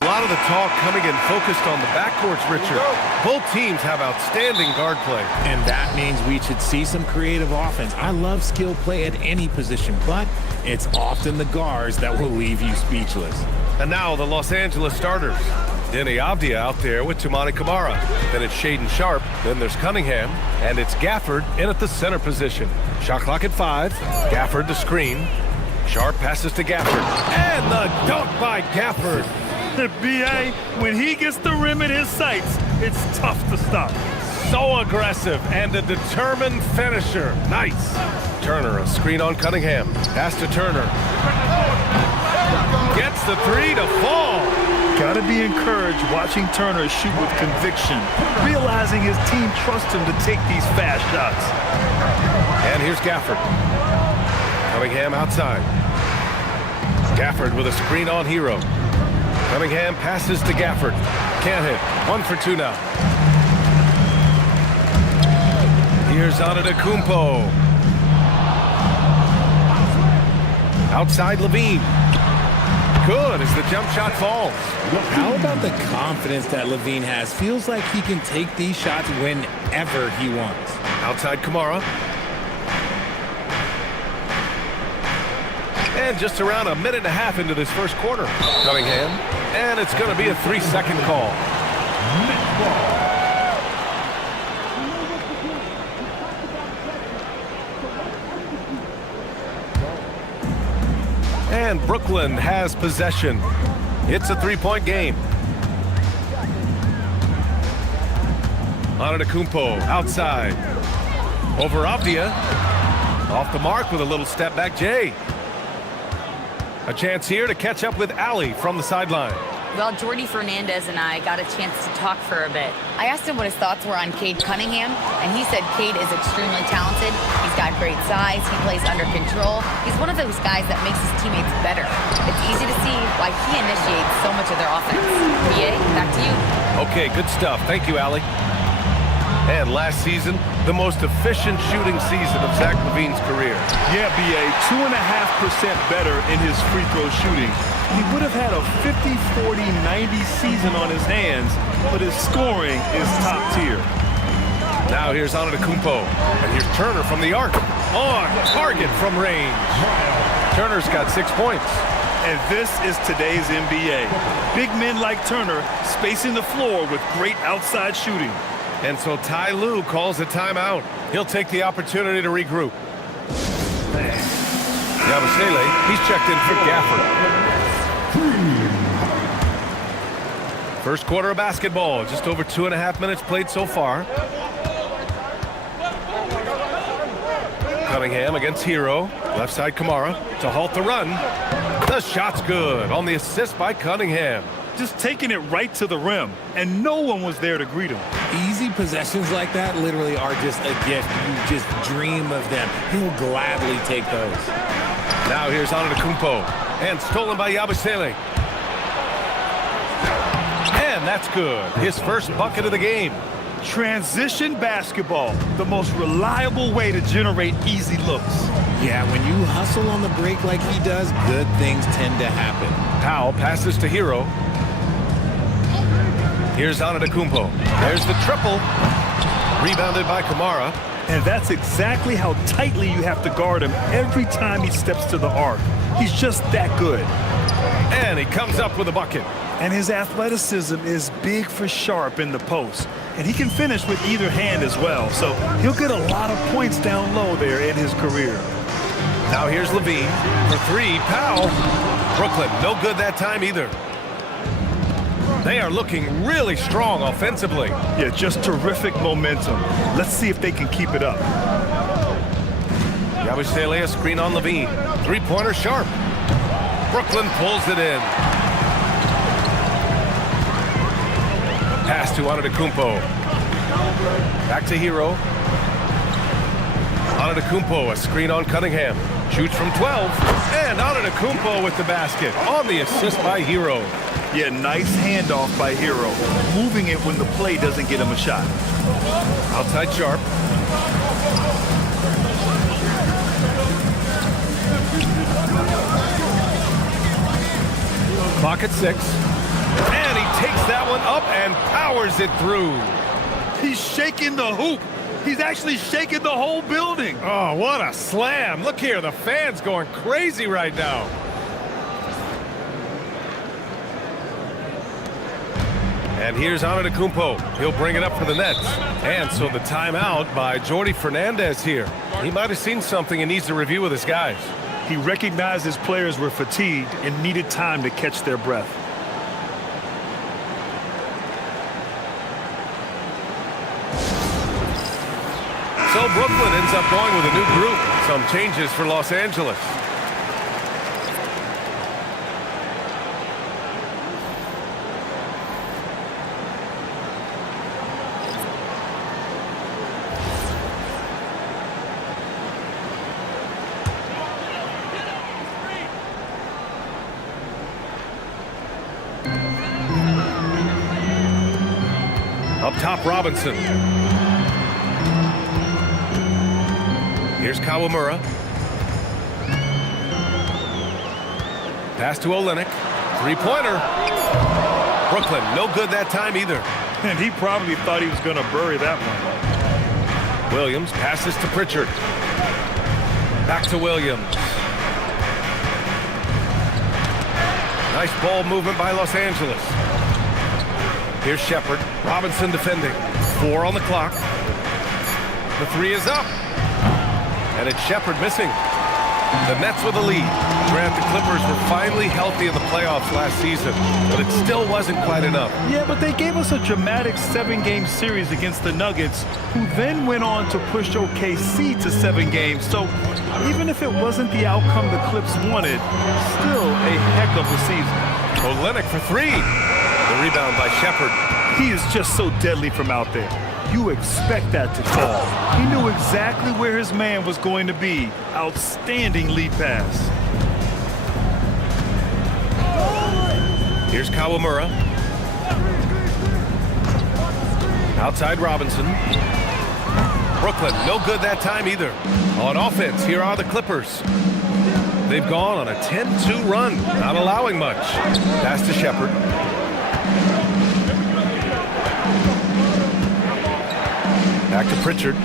A lot of the talk coming in focused on the backcourts, Richard. Both teams have outstanding guard play. And that means we should see some creative offense. I love skill play at any position, but it's often the guards that will leave you speechless. And now the Los Angeles starters. Deni Avdija out there with Toumani Camara. Then it's Shaedon Sharpe. Then there's Cunningham. And it's Gafford in at the center position. Shot clock at 5. Gafford the screen. Sharpe passes to Gafford. And the dunk by Gafford. B.A., when he gets the rim in his sights, it's tough to stop. So aggressive and a determined finisher. Nice. Turner, a screen on Cunningham. Pass to Turner. Gets the 3 to fall. Gotta be encouraged watching Turner shoot with conviction, realizing his team trusts him to take these fast shots. And here's Gafford. Cunningham outside. Gafford with a screen on Hero. Cunningham passes to Gafford. Can't hit. 1 for 2 now. Here's Antetokounmpo. Outside Levine. Good as the jump shot falls. How about the confidence that Levine has? Feels like he can take these shots whenever he wants. Outside Camara. And just around a minute and a half into this first quarter. Cunningham. And it's going to be a 3-second call. And Brooklyn has possession. It's a 3-point game. Antetokounmpo outside. Over Avdija. Off the mark with a little step back Jay. A chance here to catch up with Allie from the sideline. Well, Jordi Fernandez and I got a chance to talk for a bit. I asked him what his thoughts were on Cade Cunningham, and he said Cade is extremely talented. He's got great size. He plays under control. He's one of those guys that makes his teammates better. It's easy to see why he initiates so much of their offense. BA, back to you. Okay, good stuff. Thank you, Allie. And last season, the most efficient shooting season of Zach LaVine's career. Yeah, B.A., 2.5% better in his free throw shooting. He would have had a 50-40-90 season on his hands, but his scoring is top tier. Now here's Antetokounmpo, and here's Turner from the arc. On target from range. Turner's got 6 points. And this is today's NBA. Big men like Turner spacing the floor with great outside shooting. And so Ty Lue calls a timeout. He'll take the opportunity to regroup. Yabusele, he's checked in for Gafford. First quarter of basketball, just over 2.5 minutes played so far. Cunningham against Hero. Left side Kamara to halt the run. The shot's good on the assist by Cunningham. Just taking it right to the rim, and no one was there to greet him. Easy possessions like that literally are just a gift. You just dream of them. He'll gladly take those. Now here's Antetokounmpo, and stolen by Yabusele. And that's good. His first bucket of the game. Transition basketball, the most reliable way to generate easy looks. Yeah, when you hustle on the break like he does, good things tend to happen. Powell passes to Hero. Here's Antetokounmpo. There's the triple. Rebounded by Kamara. And that's exactly how tightly you have to guard him every time he steps to the arc. He's just that good. And he comes up with a bucket. And his athleticism is big for Sharp in the post. And he can finish with either hand as well. So he'll get a lot of points down low there in his career. Now here's Levine for three. Powell. Brooklyn, no good that time either. They are looking really strong offensively. Yeah, just terrific momentum. Let's see if they can keep it up. Yabusele, a screen on Levine. Three-pointer Sharp. Brooklyn pulls it in. Pass to Antetokounmpo. Back to Hero. Antetokounmpo, a screen on Cunningham. Shoots from 12. And Antetokounmpo with the basket on the assist by Hero. Yeah, nice handoff by Hero. Moving it when the play doesn't get him a shot. Outside Sharp. Clock at 6. And he takes that one up and powers it through. He's shaking the hoop. He's actually shaking the whole building. Oh, what a slam. Look here, the fans going crazy right now. And here's Antetokounmpo. He'll bring it up for the Nets. And so the timeout by Jordi Fernandez here. He might have seen something and needs to review with his guys. He recognized his players were fatigued and needed time to catch their breath. So Brooklyn ends up going with a new group. Some changes for Los Angeles. Up top, Robinson. Here's Kawamura. Pass to Olynyk. Three-pointer. Brooklyn, no good that time either. And he probably thought he was going to bury that one. Williams passes to Pritchard. Back to Williams. Nice ball movement by Los Angeles. Here's Shepherd. Robinson defending. 4 on the clock. The three is up. And it's Shepherd missing. The Nets with a lead. Grant, the Clippers were finally healthy in the playoffs last season, but it still wasn't quite enough. Yeah, but they gave us a dramatic 7-game series against the Nuggets, who then went on to push OKC to 7 games. So even if it wasn't the outcome the Clips wanted, still a heck of a season. Olynyk for 3. The rebound by Shepherd. He is just so deadly from out there. You expect that to fall. He knew exactly where his man was going to be. Outstanding lead pass. Here's Kawamura. Outside Robinson. Brooklyn, no good that time either. On offense, here are the Clippers. They've gone on a 10-2 run, not allowing much. Pass to Shepherd. Back to Pritchard.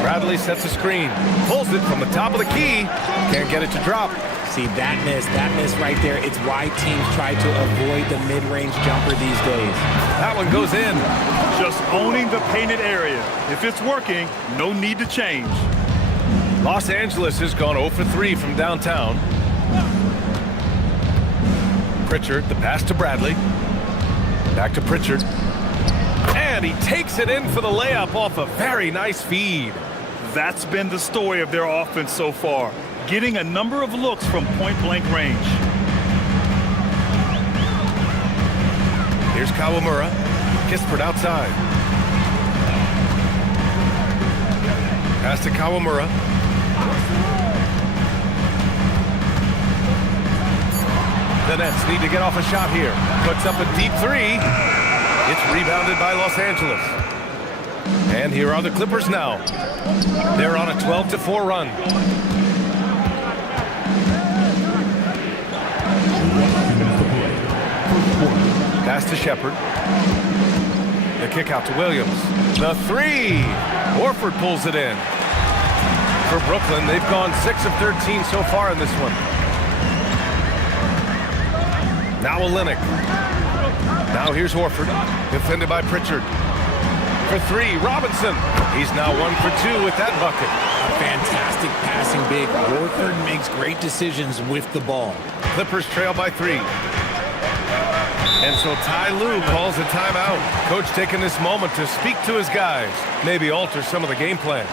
Bradley sets a screen. Pulls it from the top of the key. Can't get it to drop. See, that miss right there, it's why teams try to avoid the mid-range jumper these days. That one goes in. Just owning the painted area. If it's working, no need to change. Los Angeles has gone 0 for 3 from downtown. Pritchard, the pass to Bradley. Back to Pritchard. And he takes it in for the layup off a very nice feed. That's been the story of their offense so far, getting a number of looks from point-blank range. Here's Kawamura. Kispert outside. Pass to Kawamura. The Nets need to get off a shot here. Puts up a deep three. It's rebounded by Los Angeles. And here are the Clippers now. They're on a 12-4 run. Pass to Shepherd. The kick out to Williams. The three. Horford pulls it in. For Brooklyn, they've gone 6 of 13 so far in this one. Now Olynyk. Now here's Horford. Defended by Pritchard. For three, Robinson. He's now 1 for 2 with that bucket. A fantastic passing big. Horford makes great decisions with the ball. Clippers trail by 3. And so Ty Lue calls a timeout. Coach taking this moment to speak to his guys. Maybe alter some of the game plan.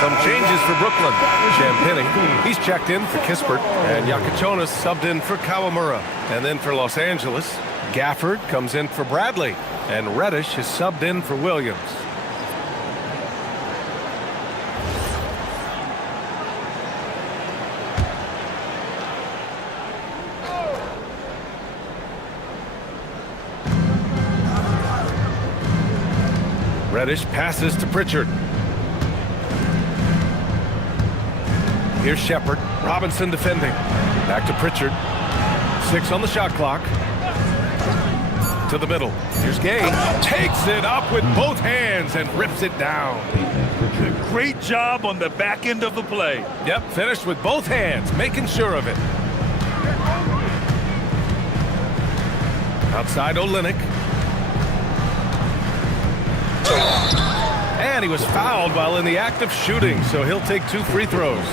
Some changes for Brooklyn. Champagnie, he's checked in for Kispert, and Yakachonis subbed in for Kawamura. And then for Los Angeles, Gafford comes in for Bradley, and Reddish is subbed in for Williams. Reddish passes to Pritchard. Here's Shepherd. Robinson defending. Back to Pritchard. 6 on the shot clock. To the middle. Here's Gay. Takes it up with both hands and rips it down. Great job on the back end of the play. Yep, finished with both hands, making sure of it. Outside Olynyk. And he was fouled while in the act of shooting, so he'll take 2 free throws.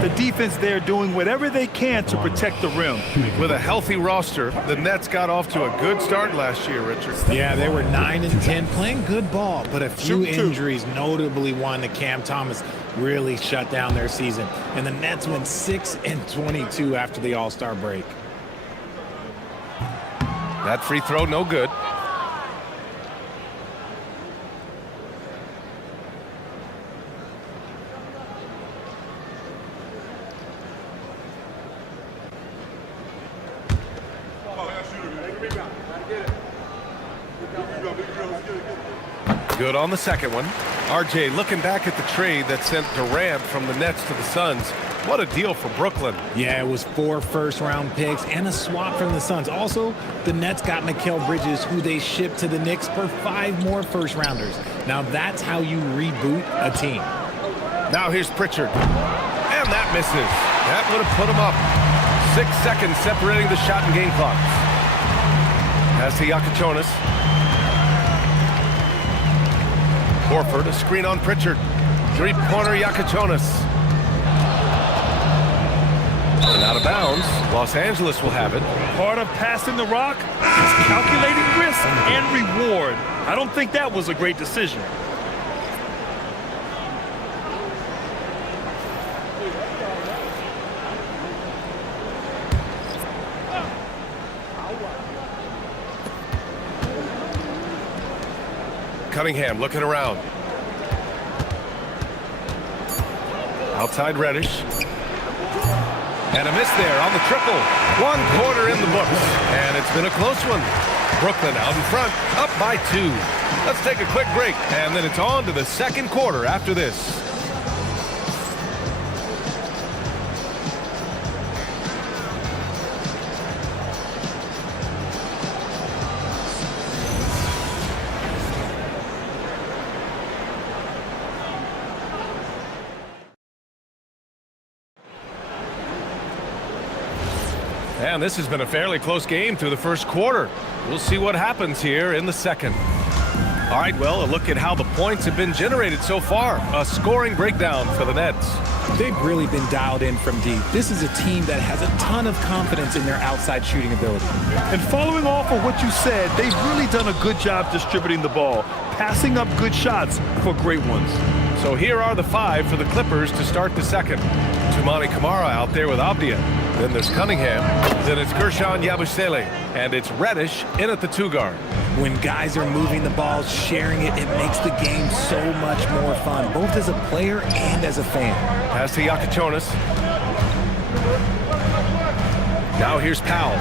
The defense there doing whatever they can to protect the rim. With a healthy roster, the Nets got off to a good start last year, Richard. Yeah, they were 9 and 10, playing good ball, but a few injuries, notably one to Cam Thomas, really shut down their season. And the Nets went 6 and 22 after the All-Star break. That free throw, no good. Good on the second one. RJ, looking back at the trade that sent Durant from the Nets to the Suns, what a deal for Brooklyn. Yeah, it was 4 first-round picks and a swap from the Suns. Also, the Nets got Mikal Bridges, who they shipped to the Knicks for 5 more first-rounders. Now that's how you reboot a team. Now here's Pritchard. And that misses. That would have put him up. 6 seconds separating the shot and game clocks. Pass to Yakachonis. Horford, a screen on Pritchard. 3-pointer Yakachonis. And out of bounds. Los Angeles will have it. Part of passing the rock is calculating risk and reward. I don't think that was a great decision. Cunningham looking around. Outside Reddish. And a miss there on the triple. 1 quarter in the books. And it's been a close one. Brooklyn out in front, up by 2. Let's take a quick break, and then it's on to the second quarter after this. And this has been a fairly close game through the first quarter. We'll see what happens here in the second. All right, well, a look at how the points have been generated so far. A scoring breakdown for the Nets. They've really been dialed in from deep. This is a team that has a ton of confidence in their outside shooting ability. And following off of what you said, they've really done a good job distributing the ball, passing up good shots for great ones. So here are the 5 for the Clippers to start the second. Toumani Camara out there with Avdia. Then there's Cunningham. Then it's Guerschon Yabusele. And it's Reddish in at the 2 guard. When guys are moving the ball, sharing it, it makes the game so much more fun, both as a player and as a fan. Pass to Yakachonis. Now here's Powell.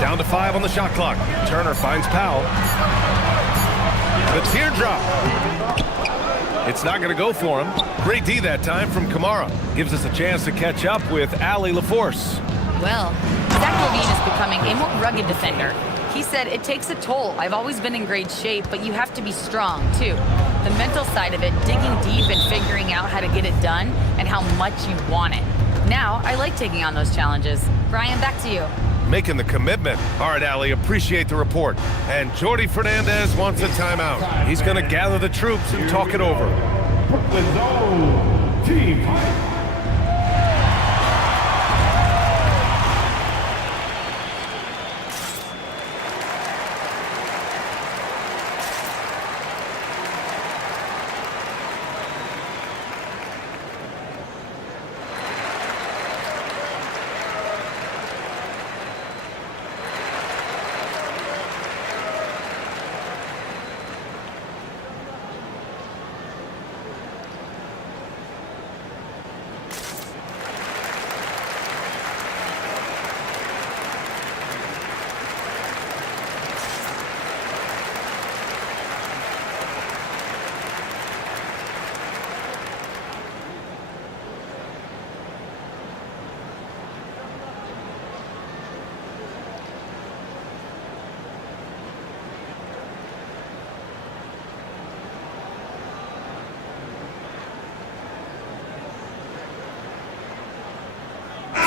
Down to 5 on the shot clock. Turner finds Powell. The teardrop. It's not going to go for him. Great D that time from Camara. Gives us a chance to catch up with Allie LaForce. Well, Zach LaVine is becoming a more rugged defender. He said, it takes a toll. I've always been in great shape, but you have to be strong, too. The mental side of it, digging deep and figuring out how to get it done and how much you want it. Now, I like taking on those challenges. Brian, back to you. Making the commitment. All right, Allie, appreciate the report. And Jordi Fernandez wants a timeout. He's going to gather the troops and talk it over. Brooklyn Zone Team Fight.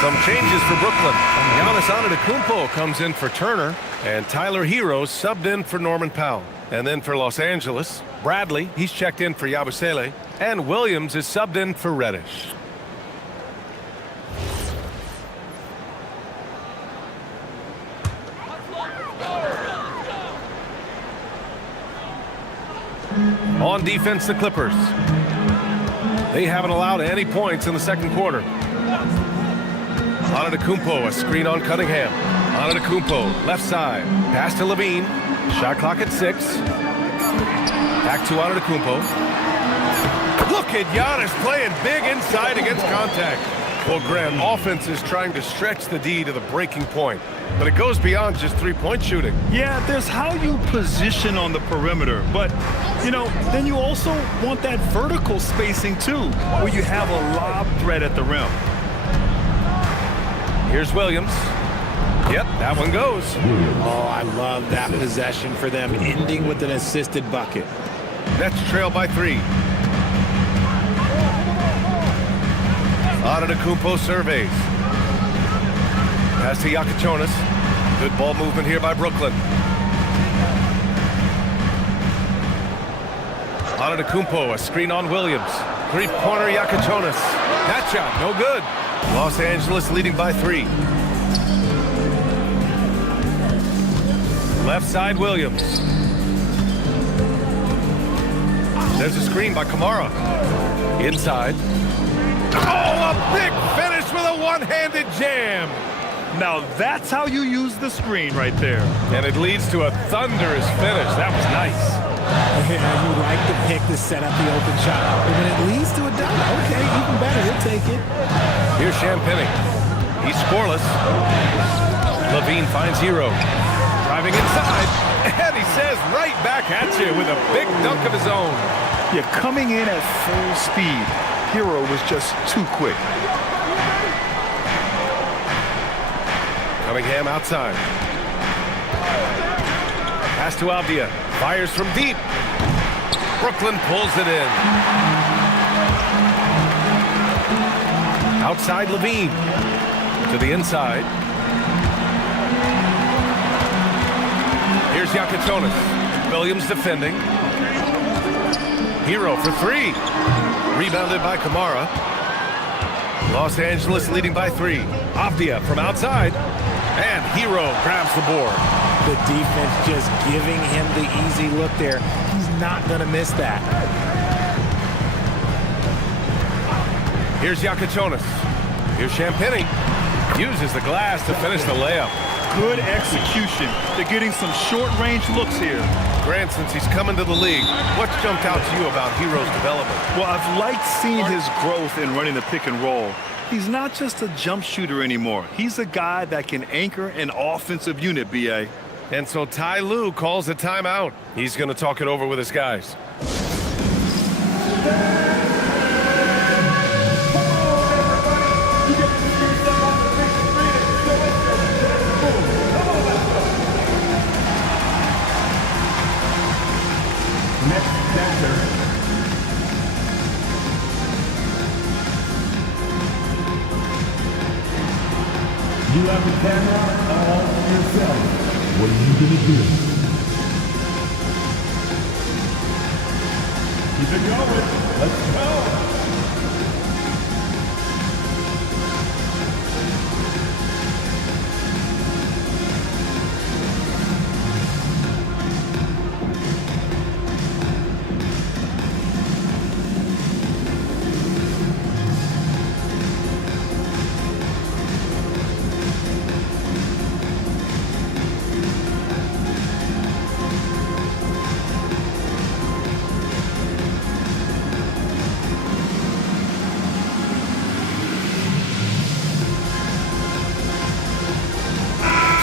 Some changes for Brooklyn. Giannis Antetokounmpo comes in for Turner, and Tyler Hero subbed in for Norman Powell. And then for Los Angeles, Bradley, he's checked in for Yabusele, and Williams is subbed in for Reddish. On defense, the Clippers. They haven't allowed any points in the second quarter. Antetokounmpo, a screen on Cunningham. Antetokounmpo, left side. Pass to LaVine. Shot clock at 6. Back to Antetokounmpo. Look at Giannis playing big inside against contact. Well, Graham, offense is trying to stretch the D to the breaking point, but it goes beyond just three-point shooting. Yeah, there's how you position on the perimeter, but, you know, then you also want that vertical spacing, too, where you have a lob threat at the rim. Here's Williams. Yep, that one goes. Oh, I love that possession for them, ending with an assisted bucket. Nets trail by 3. Antetokounmpo surveys. Pass to Yakachonis. Good ball movement here by Brooklyn. Antetokounmpo, a screen on Williams. Three-pointer Yakachonis. That shot, no good. Los Angeles leading by 3. Left side, Williams. There's a screen by Kamara. Inside. Oh, a big finish with a one-handed jam. Now that's how you use the screen right there. And it leads to a thunderous finish. That was nice. Yeah, you like the pick to set up the open shot. But when it leads to a dunk, okay, even better. We'll take it. Here's Champagny. He's scoreless. Levine finds Hero. Driving inside. And he says right back at you with a big dunk of his own. Yeah, coming in at full speed. Hero was just too quick. Cunningham outside. Pass to Avdia. Fires from deep. Brooklyn pulls it in. Outside Levine. To the inside. Here's Yakachonis. Williams defending. Hero for 3. Rebounded by Kamara. Los Angeles leading by 3. Avdia from outside. And Hero grabs the board. The defense just giving him the easy look there. He's not going to miss that. Here's Yakachonis. Here's Champagny. Uses the glass to finish the layup. Good execution. They're getting some short-range looks here. Grant, since he's come into the league, what's jumped out to you about Hero's development? Well, I've liked seeing his growth in running the pick and roll. He's not just a jump shooter anymore. He's a guy that can anchor an offensive unit, B.A. And so Ty Lue calls a timeout. He's going to talk it over with his guys. Next dancer. You have the camera all to yourself. What are you gonna do? Keep it going. Let's go.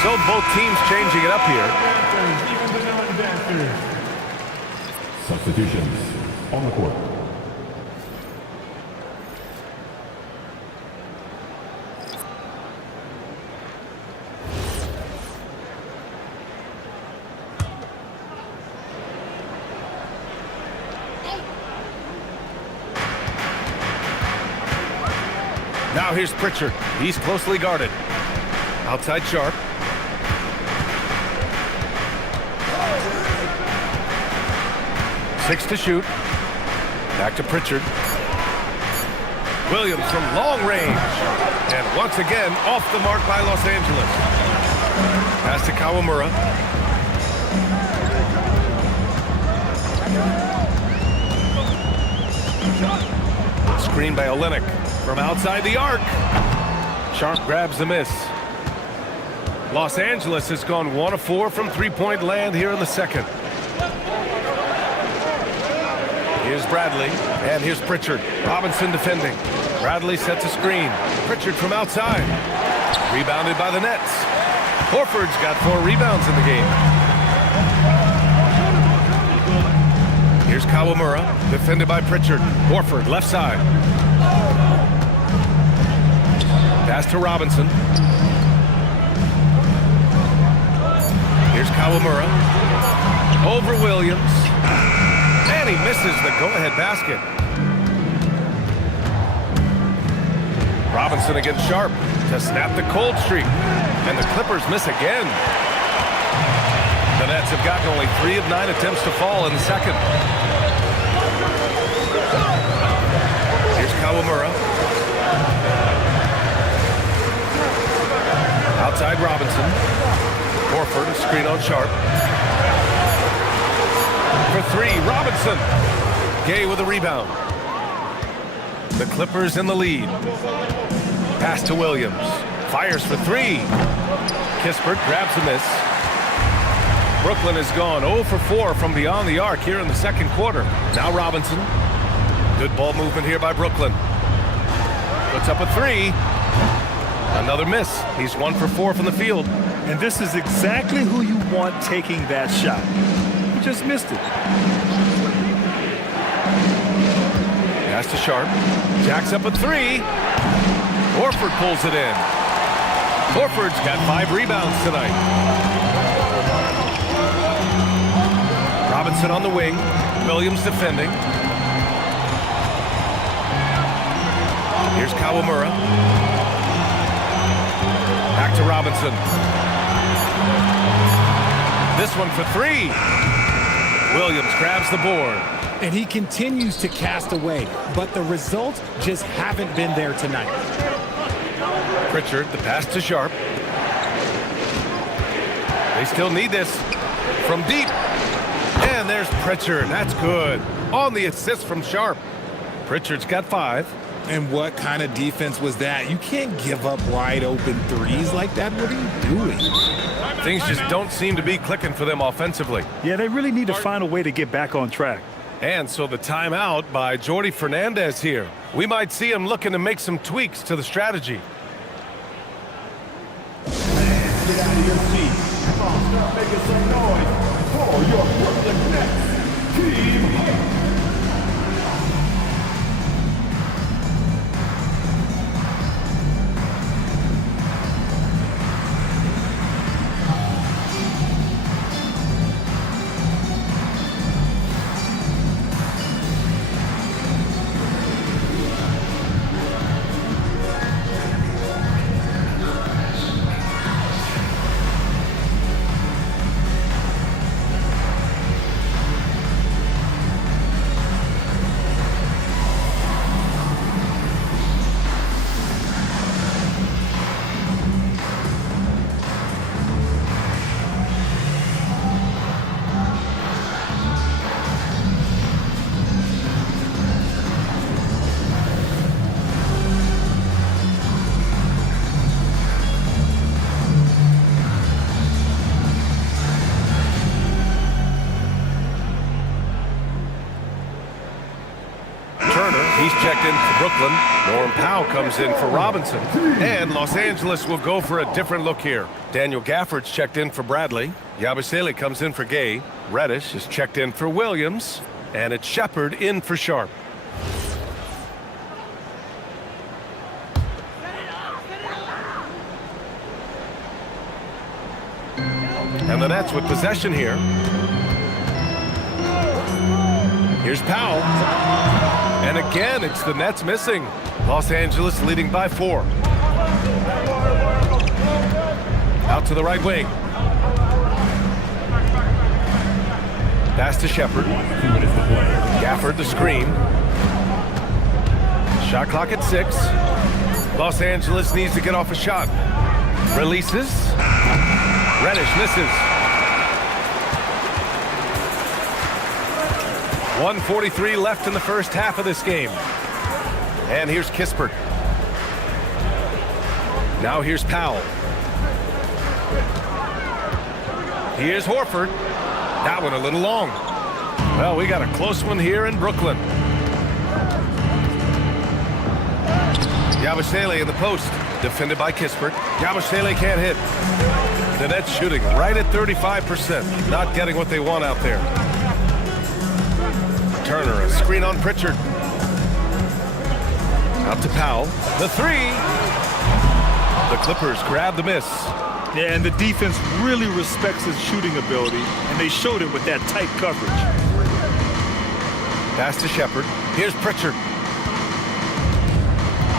So both teams changing it up here. Substitutions on the court. Now here's Pritchard. He's closely guarded. Outside Sharp. Six to shoot. Back to Pritchard. Williams from long range. And once again, off the mark by Los Angeles. Pass to Kawamura. Screen by Olynyk from outside the arc. Sharp grabs the miss. Los Angeles has gone 1 of 4 from three-point land here in the second. Here's Bradley, and here's Pritchard. Robinson defending. Bradley sets a screen. Pritchard from outside. Rebounded by the Nets. Horford's got 4 rebounds in the game. Here's Kawamura, defended by Pritchard. Horford, left side. Pass to Robinson. Here's Kawamura. Over Williams. And he misses the go-ahead basket. Robinson against Sharp to snap the cold streak. And the Clippers miss again. The Nets have gotten only 3 of 9 attempts to fall in the second. Kawamura. Outside Robinson. Horford, a screen on Sharp. For three, Robinson. Gay with a rebound. The Clippers in the lead. Pass to Williams. Fires for three. Kispert grabs the miss. Brooklyn has gone 0 for 4 from beyond the arc here in the second quarter. Now Robinson. Good ball movement here by Brooklyn. Puts up a three. Another miss. He's 1 for 4 from the field. And this is exactly who you want taking that shot. He just missed it. Pass to Sharp. Jacks up a three. Horford pulls it in. Horford's got 5 rebounds tonight. Robinson on the wing. Williams defending. Here's Kawamura. Back to Robinson. This one for three. Williams grabs the board. And he continues to cast away, but the results just haven't been there tonight. Pritchard, the pass to Sharp. They still need this from deep. And there's Pritchard. That's good. On the assist from Sharp. Pritchard's got 5. And what kind of defense was that? You can't give up wide open threes like that. What are you doing? Things just don't seem to be clicking for them offensively. Yeah, they really need to find a way to get back on track. And so the timeout by Jordi Fernandez here. We might see him looking to make some tweaks to the strategy. Get out of your seats. Come on, start making some noise for your Brooklyn Nets. Team Hunt. He's checked in for Brooklyn. Norm Powell comes in for Robinson. And Los Angeles will go for a different look here. Daniel Gafford's checked in for Bradley. Yabusele comes in for Gay. Reddish is checked in for Williams. And it's Shepard in for Sharp. And the Nets with possession here. Here's Powell. And again, it's the Nets missing. Los Angeles leading by 4. Out to the right wing. Pass to Shepard. Gafford the screen. Shot clock at 6. Los Angeles needs to get off a shot. Releases. Reddish misses. 1:43 left in the first half of this game. And here's Kispert. Now here's Powell. Here's Horford. That one a little long. Well, we got a close one here in Brooklyn. Yabusele in the post. Defended by Kispert. Yabusele can't hit. The Nets shooting right at 35%. Not getting what they want out there. Turner, a screen on Pritchard. Out to Powell. The 3. The Clippers grab the miss. Yeah, and the defense really respects his shooting ability, and they showed it with that tight coverage. Pass to Shepard. Here's Pritchard.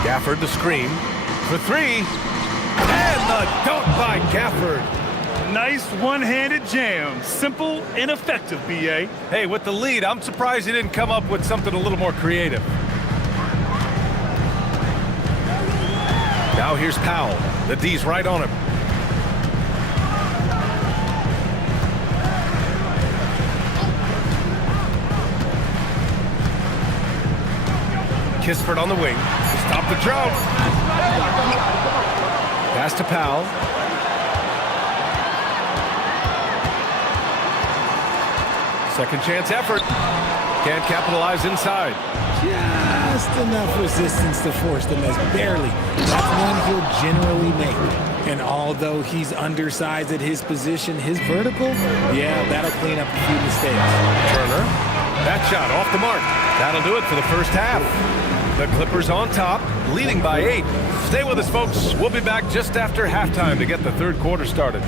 Gafford the screen. For 3. And the dunk by Gafford. Nice one-handed jam. Simple and effective, B.A. Hey, with the lead, I'm surprised he didn't come up with something a little more creative. Now here's Powell. The D's right on him. Kispert on the wing to stop the drought. Pass to Powell. Second chance effort. Can't capitalize inside. Just enough resistance to force the miss. Barely. That's one he'll generally make. And although he's undersized at his position, his vertical, yeah, that'll clean up a few mistakes. Turner. That shot off the mark. That'll do it for the first half. The Clippers on top, leading by 8. Stay with us, folks. We'll be back just after halftime to get the third quarter started.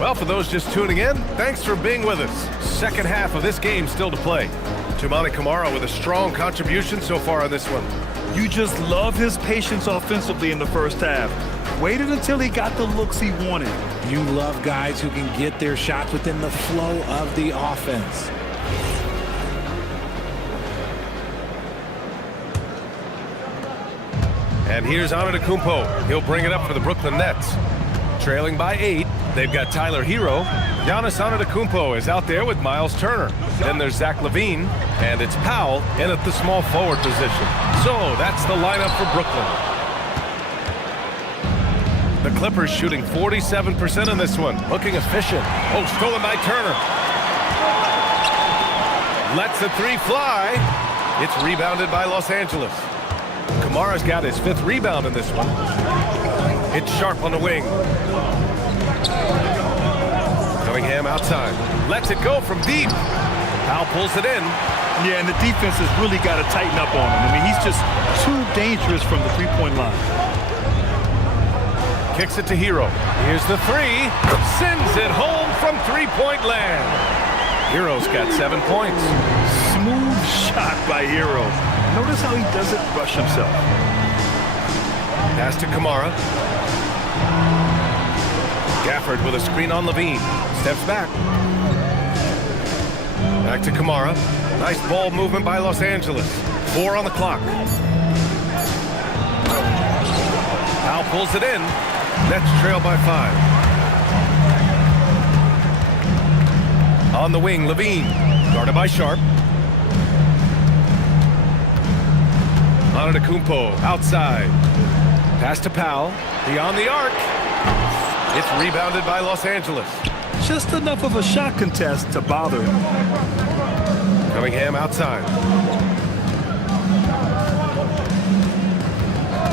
Well, for those just tuning in, thanks for being with us. Second half of this game still to play. Toumani Camara with a strong contribution so far on this one. You just love his patience offensively in the first half. Waited until he got the looks he wanted. You love guys who can get their shots within the flow of the offense. And here's Antetokounmpo. He'll bring it up for the Brooklyn Nets. Trailing by 8, they've got Tyler Hero. Giannis Antetokounmpo is out there with Miles Turner. Then there's Zach LaVine, and it's Powell in at the small forward position. So that's the lineup for Brooklyn. The Clippers shooting 47% in this one, looking efficient. Oh, stolen by Turner. Lets the three fly. It's rebounded by Los Angeles. Kamara's got his 5th rebound in this one. It's Sharp on the wing. Cunningham outside. Lets it go from deep. Powell pulls it in. Yeah, and the defense has really got to tighten up on him. I mean, he's just too dangerous from the three-point line. Kicks it to Hero. Here's the 3. Sends it home from three-point land. Hero's got 7 points. Smooth shot by Hero. Notice how he doesn't rush himself. Pass to Camara. Gafford with a screen on LaVine. Steps back. Back to Camara. Nice ball movement by Los Angeles. 4 on the clock. Powell pulls it in. Nets trail by 5. On the wing, LaVine. Guarded by Sharp. Antetokounmpo outside. Pass to Powell. Beyond the arc. It's rebounded by Los Angeles. Just enough of a shot contest to bother him. Cunningham outside.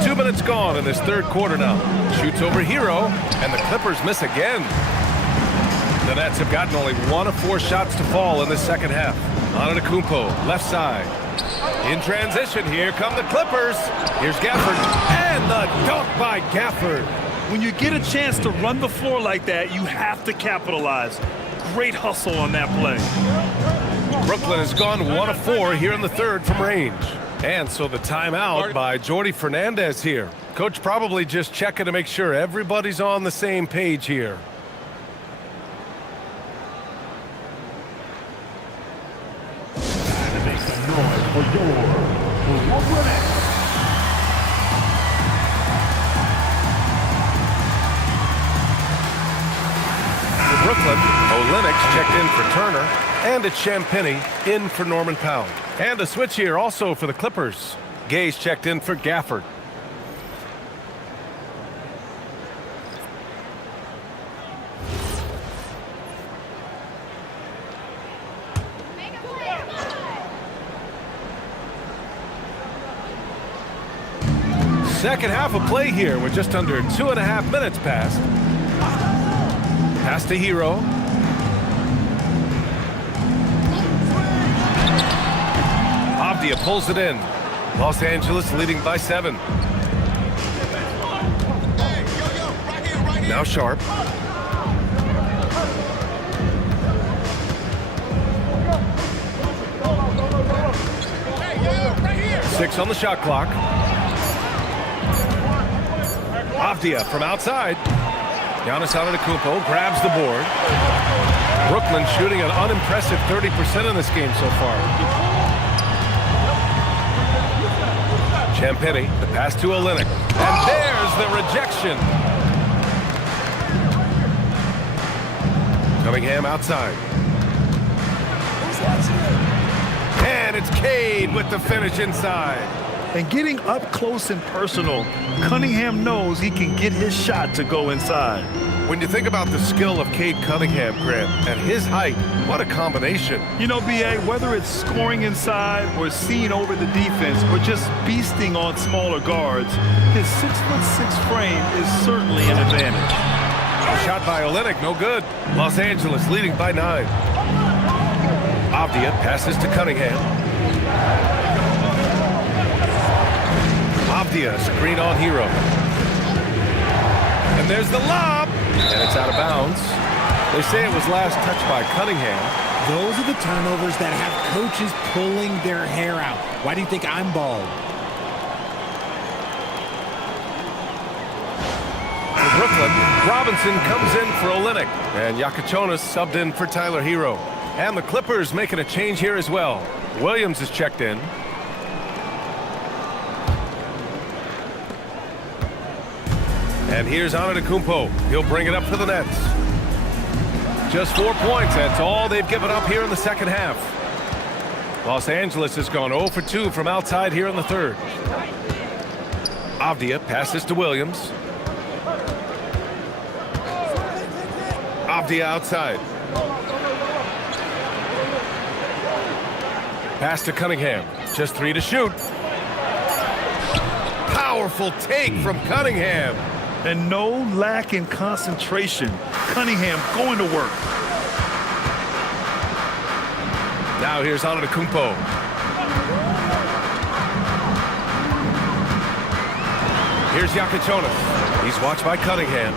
2 minutes gone in this third quarter now. Shoots over Hero, and the Clippers miss again. The Nets have gotten only 1 of 4 shots to fall in the second half. Antetokounmpo, left side. In transition, here come the Clippers. Here's Gafford, and the dunk by Gafford. When you get a chance to run the floor like that, you have to capitalize. Great hustle on that play. Brooklyn has gone 1 of 4 here in the third from range. And so the timeout by Jordi Fernandez here. Coach probably just checking to make sure everybody's on the same page here. Make some noise for your Brooklyn Nets. For Brooklyn, Olynyk checked in for Turner, and it's Champagnie in for Norman Powell. And a switch here also for the Clippers. Gay's checked in for Gafford. Second half of play here with just under 2.5 minutes passed. Pass to Hero. Avdia pulls it in. Los Angeles leading by 7. Now Sharp. Six on the shot clock. Avdia from outside. Giannis Antetokounmpo grabs the board. Brooklyn shooting an unimpressive 30% in this game so far. Champagnie, the pass to Olynyk. And there's the rejection. Cunningham outside. And it's Cade with the finish inside. And getting up close and personal, Cunningham knows he can get his shot to go inside. When you think about the skill of Cade Cunningham, Grant, and his height, what a combination. You know, B.A., whether it's scoring inside or seeing over the defense or just beasting on smaller guards, his 6'6" frame is certainly an advantage. A shot by Olynyk, no good. Los Angeles leading by 9. Avdia passes to Cunningham. Avdia, screen on Hero. And there's the lob. And it's out of bounds. They say it was last touched by Cunningham. Those are the turnovers that have coaches pulling their hair out. Why do you think I'm bald? For Brooklyn, Robinson comes in for Olynyk. And Yakachonis subbed in for Tyler Hero. And the Clippers making a change here as well. Williams is checked in. And here's Antetokounmpo. He'll bring it up for the Nets. Just 4 points. That's all they've given up here in the second half. Los Angeles has gone 0 for 2 from outside here in the third. Avdia passes to Williams. Avdia outside. Pass to Cunningham. Just 3 to shoot. Powerful take from Cunningham. And no lack in concentration. Cunningham going to work. Now here's Antetokounmpo. Here's Yakachonis. He's watched by Cunningham.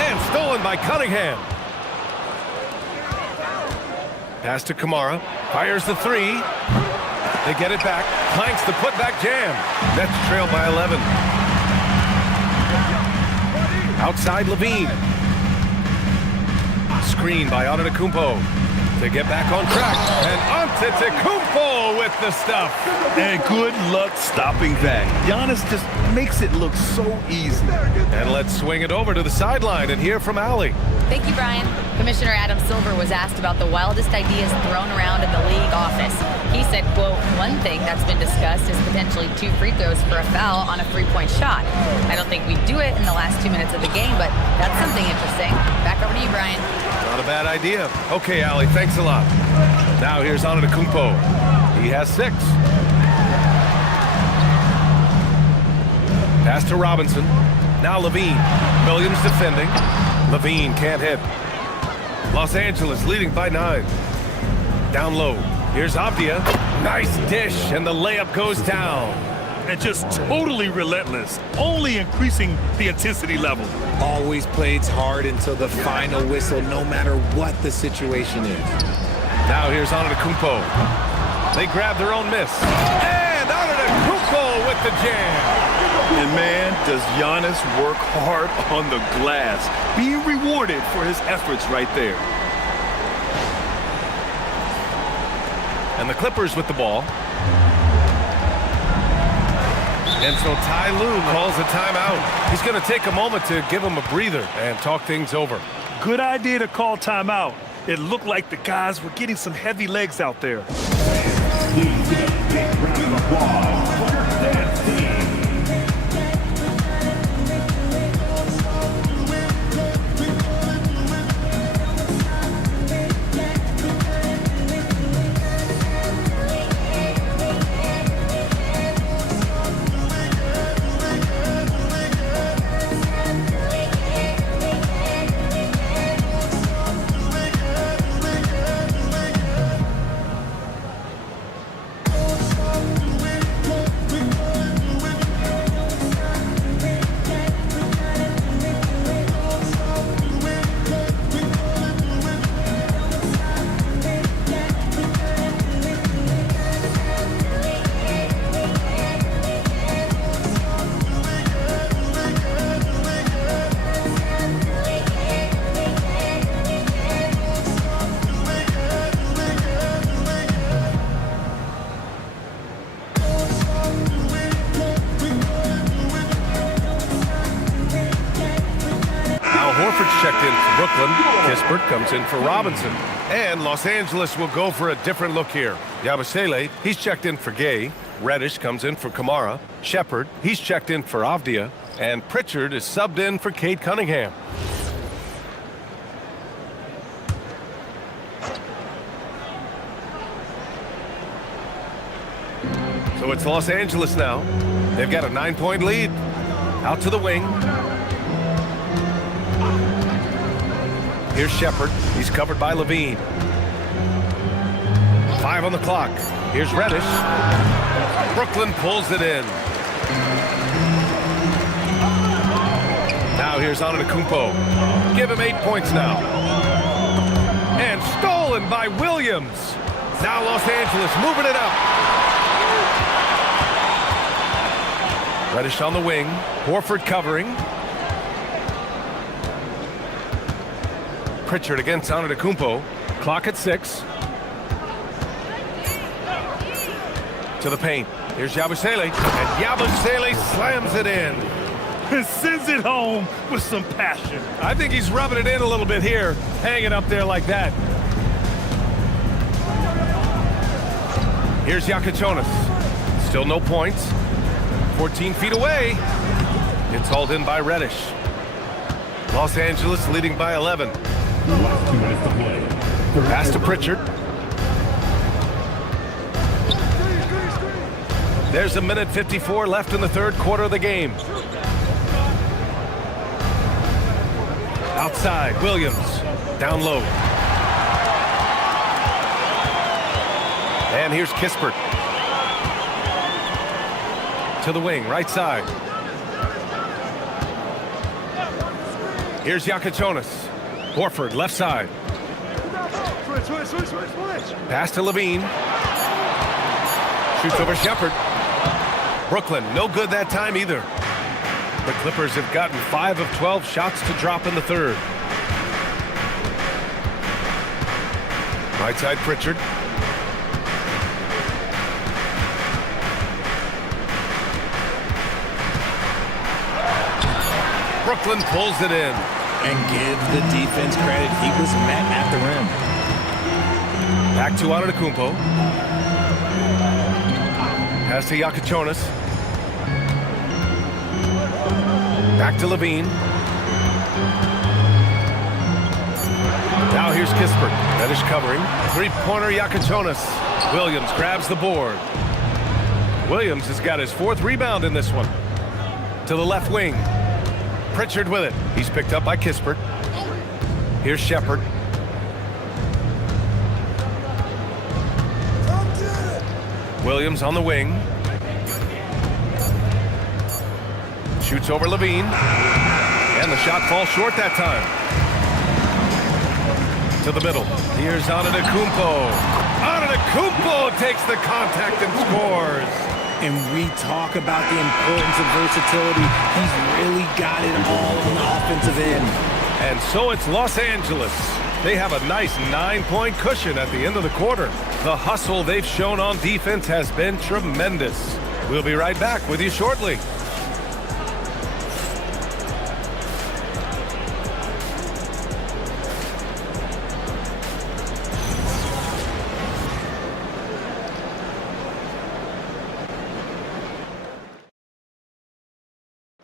And stolen by Cunningham. Pass to Kamara. Fires the 3. They get it back. Clanks the putback jam. Nets trail by 11. Outside Levine. Screen by Antetokounmpo. To get back on track. And Antetokounmpo with the stuff. And good luck stopping that. Giannis just makes it look so easy. And let's swing it over to the sideline and hear from Allie. Thank you, Brian. Commissioner Adam Silver was asked about the wildest ideas thrown around in the league office. He said, quote, one thing that's been discussed is potentially 2 free throws for a foul on a 3-point shot. I don't think we do it in the last 2 minutes of the game, but that's something interesting. Back over to you, Brian. Not a bad idea. Okay, Allie, thanks a lot. Now here's Antetokounmpo. He has 6. Pass to Robinson. Now Levine. Williams defending. Levine can't hit. Los Angeles leading by 9. Down low. Here's Avdia. Nice dish, and the layup goes down. And just totally relentless, only increasing the intensity level. Always plays hard until the final whistle, no matter what the situation is. Now here's Antetokounmpo. They grab their own miss. And Antetokounmpo with the jam. And man, does Giannis work hard on the glass, being rewarded for his efforts right there. And the Clippers with the ball. And so Ty Lue calls a timeout. He's going to take a moment to give him a breather and talk things over. Good idea to call timeout. It looked like the guys were getting some heavy legs out there. Please give a big round of applause for your dance team. Horford's checked in for Brooklyn. Kispert comes in for Robinson. And Los Angeles will go for a different look here. Yabusele, he's checked in for Gay. Reddish comes in for Kamara. Shepard, he's checked in for Avdia. And Pritchard is subbed in for Cade Cunningham. So it's Los Angeles now. They've got a 9-point lead. Out to the wing. Here's Shepard. He's covered by Levine. 5 on the clock. Here's Reddish. Brooklyn pulls it in. Now here's Antetokounmpo. Give him 8 points now. And stolen by Williams. Now Los Angeles moving it up. Reddish on the wing. Horford covering. Pritchard against Antetokounmpo. Clock at 6. To the paint. Here's Yabusele. And Yabusele slams it in. And sends it home with some passion. I think he's rubbing it in a little bit here. Hanging up there like that. Here's Yakachonis. Still no points. 14 feet away. It's hauled in by Reddish. Los Angeles leading by 11. Last 2 minutes to play. Pass to Pritchard. There's a minute 54 left in the third quarter of the game. Outside, Williams. Down low. And here's Kispert. To the wing, right side. Here's Yakachonis. Horford, left side. Pass to Levine. Shoots over Shepard. Brooklyn, no good that time either. The Clippers have gotten 5 of 12 shots to drop in the third. Right side, Pritchard. Brooklyn pulls it in. And give the defense credit. He was met at the rim. Back to Antetokounmpo. Pass to Yakachonis. Back to Levine. Now here's Kispert. Reddish covering. Three-pointer Yakachonis. Williams grabs the board. Williams has got his 4th rebound in this one. To the left wing. Pritchard with it. He's picked up by Kispert. Here's Shepard. Williams on the wing. Shoots over Levine. And the shot falls short that time. To the middle. Here's Antetokounmpo. Antetokounmpo takes the contact and scores. And we talk about the importance of versatility. He's really got it all on the offensive end. And so it's Los Angeles. They have a nice 9-point cushion at the end of the quarter. The hustle they've shown on defense has been tremendous. We'll be right back with you shortly.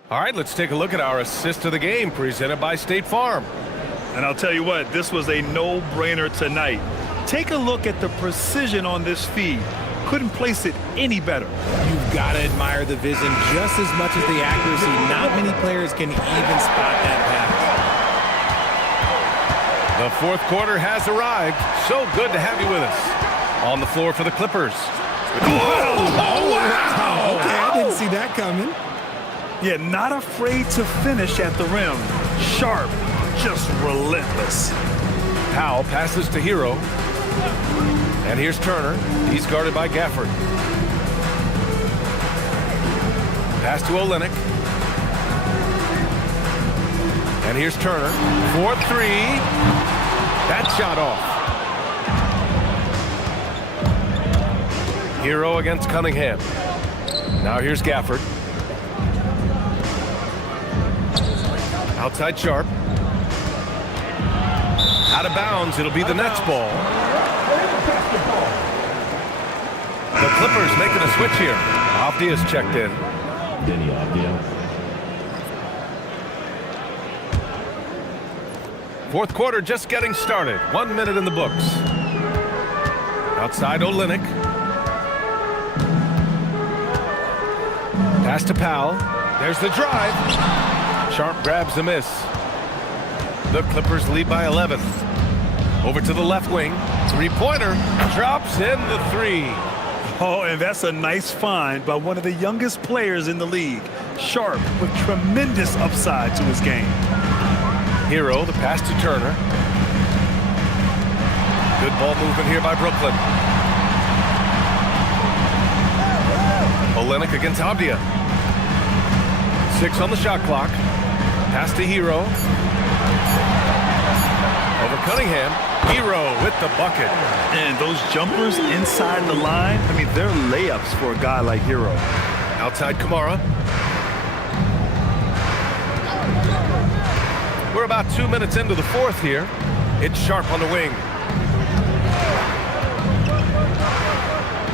All right, let's take a look at our assist of the game presented by State Farm. And I'll tell you what, this was a no-brainer tonight. Take a look at the precision on this feed. Couldn't place it any better. You've got to admire the vision just as much as the accuracy. Not many players can even spot that pass. The fourth quarter has arrived. So good to have you with us. On the floor for the Clippers. Oh, wow. Okay, I didn't see that coming. Yeah, not afraid to finish at the rim. Sharp, just relentless. Powell passes to Hero. And here's Turner. He's guarded by Gafford. Pass to Olynyk. And here's Turner. 4-3. That shot off. Hero against Cunningham. Now here's Gafford. Outside Sharp. Out of bounds, it'll be the Nets ball. The Clippers making a switch here. Avdia's checked in. Denny Avdia. Fourth quarter just getting started. 1 minute in the books. Outside Olynyk. Pass to Powell. There's the drive. Sharp grabs the miss. The Clippers lead by 11. Over to the left wing. Three-pointer. Drops in the three. Oh, and that's a nice find by one of the youngest players in the league. Sharp with tremendous upside to his game. Hero, the pass to Turner. Good ball movement here by Brooklyn. Olynyk against Avdia. 6 on the shot clock. Pass to Hero. Over Cunningham. Hero with the bucket. And those jumpers inside the line, I mean, they're layups for a guy like Hero. Outside Kamara. We're about 2 minutes into the fourth here. It's Sharp on the wing.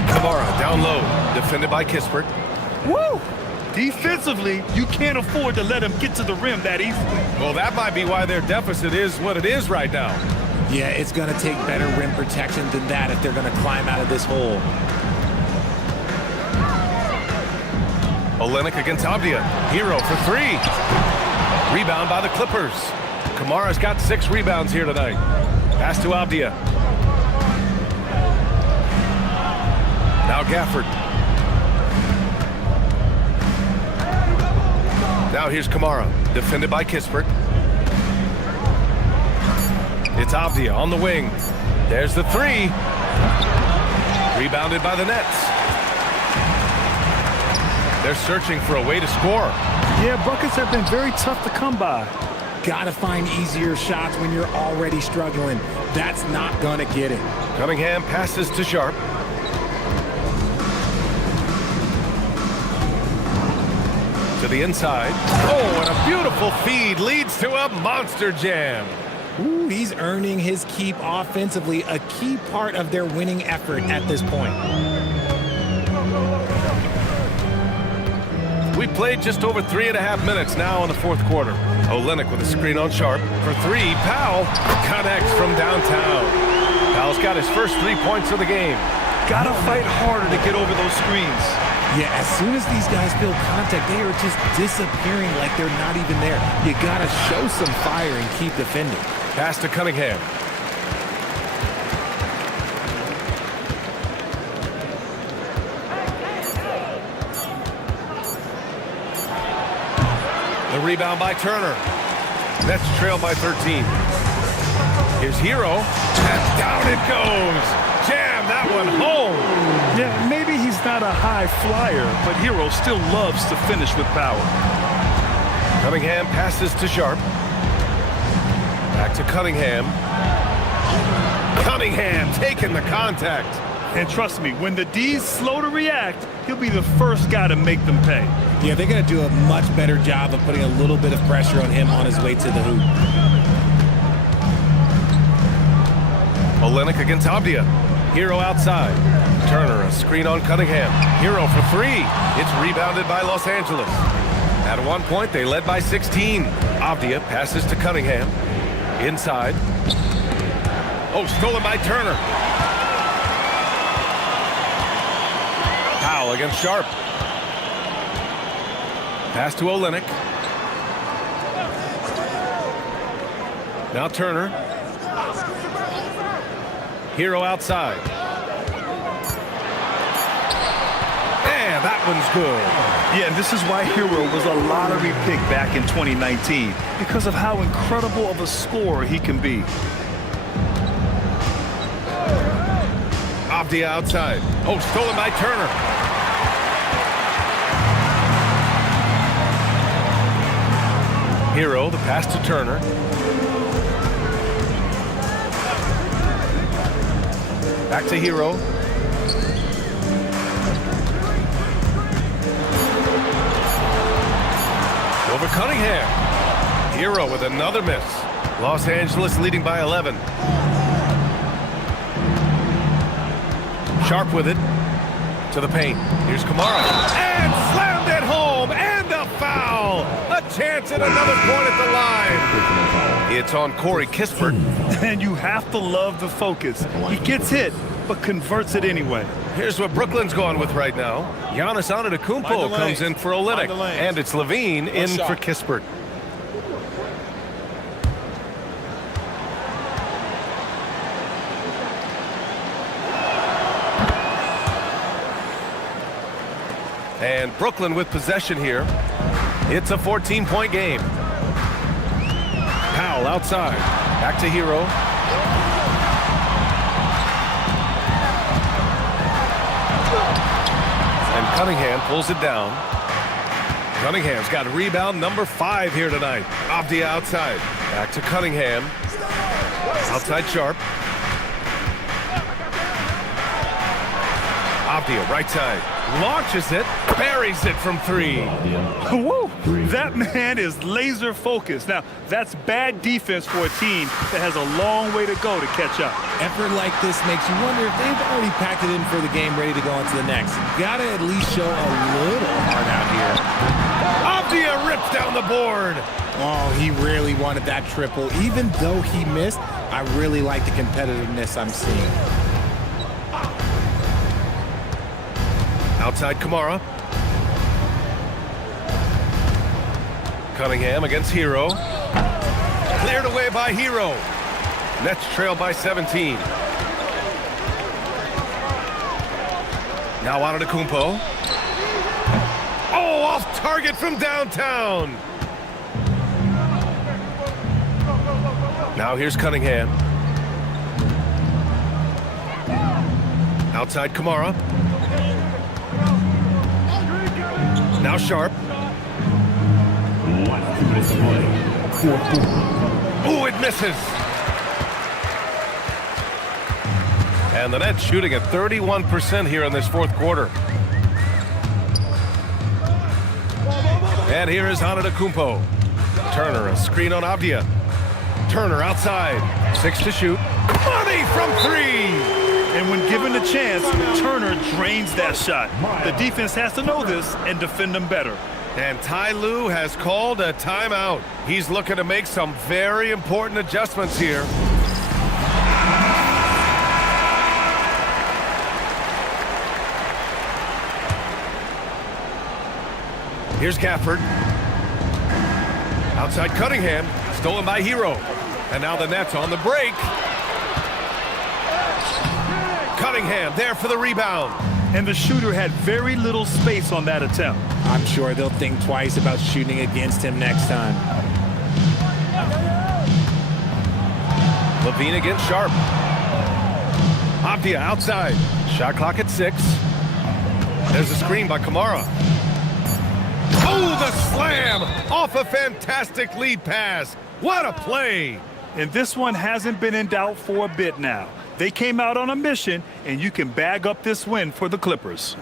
Kamara down low. Defended by Kispert. Woo! Defensively, you can't afford to let him get to the rim that easily. Well, that might be why their deficit is what it is right now. Yeah, it's going to take better rim protection than that if they're going to climb out of this hole. Olynyk against Avdia. Hero for three. Rebound by the Clippers. Kamara's got 6 rebounds here tonight. Pass to Avdia. Now Gafford. Now here's Kamara. Defended by Kispert. It's Avdia on the wing. There's the three. Rebounded by the Nets. They're searching for a way to score. Yeah, buckets have been very tough to come by. Got to find easier shots when you're already struggling. That's not going to get it. Cunningham passes to Sharp. To the inside. Oh, and a beautiful feed leads to a monster jam. Ooh, he's earning his keep offensively, a key part of their winning effort at this point. We played just over 3.5 minutes now in the fourth quarter. Olynyk with a screen on Sharp. For three, Powell connects from downtown. Powell's got his first 3 points of the game. Gotta fight harder to get over those screens. Yeah, as soon as these guys feel contact, they are just disappearing like they're not even there. You gotta show some fire and keep defending. Pass to Cunningham. The rebound by Turner. Nets trail by 13. Here's Hero, and down it goes. Jam that one home. Yeah, maybe he's not a high flyer, but Hero still loves to finish with power. Cunningham passes to Sharp. Back to Cunningham. Cunningham taking the contact. And trust me, when the D's slow to react, he'll be the first guy to make them pay. Yeah, they're going to do a much better job of putting a little bit of pressure on him on his way to the hoop. Olynyk against Avdia. Hero outside. Turner, a screen on Cunningham. Hero for three. It's rebounded by Los Angeles. At one point, they led by 16. Avdia passes to Cunningham. Inside. Oh, stolen by Turner. Powell against Sharp. Pass to Olynyk. Now Turner. Hero outside. And that one's good. Yeah, and this is why Hero was a lottery pick back in 2019, because of how incredible of a scorer he can be. Avdia outside. Oh, stolen by Turner. Hero, the pass to Turner. Back to Hero. Over Cunningham. Hero with another miss. Los Angeles leading by 11. Sharp with it to the paint. Here's Kamara. And slammed it home. And a foul. A chance at another point at the line. It's on Corey Kispert. And you have to love the focus. He gets hit, but converts it anyway. Here's what Brooklyn's going with right now. Giannis Antetokounmpo comes in for Olynyk. And it's Levine in for Kispert. And Brooklyn with possession here. It's a 14-point game. Powell outside. Back to Hero. And Cunningham pulls it down. Cunningham's got rebound number 5 here tonight. Avdia outside. Back to Cunningham. Outside Sharp. Avdia right side. Launches it, buries it from 3. Woo! That man is laser focused. Now, that's bad defense for a team that has a long way to go to catch up. Effort like this makes you wonder if they've already packed it in for the game, ready to go on to the next. Gotta at least show a little heart out here. Avdia rips down the board. Oh, he really wanted that triple. Even though he missed, I really like the competitiveness I'm seeing. Outside Kamara. Cunningham against Hero. Cleared away by Hero. Nets trail by 17. Now Antetokounmpo. Oh, off target from downtown. Now here's Cunningham. Outside Kamara. Now Sharp. Ooh, it misses. And the Nets shooting at 31% here in this fourth quarter. And here is Antetokounmpo. Turner, a screen on Avdia. Turner outside. 6 to shoot. Money from 3. And when given the chance, Turner drains that shot. The defense has to know this and defend them better. And Ty Lue has called a timeout. He's looking to make some very important adjustments here. Here's Gafford. Outside Cunningham. Stolen by Hero. And now the Nets on the break. Cunningham there for the rebound. And the shooter had very little space on that attempt. I'm sure they'll think twice about shooting against him next time. Levine against Sharp. Avdia outside. Shot clock at 6. There's a screen by Kamara. Oh, the slam off a fantastic lead pass. What a play. And this one hasn't been in doubt for a bit now. They came out on a mission, and you can bag up this win for the Clippers.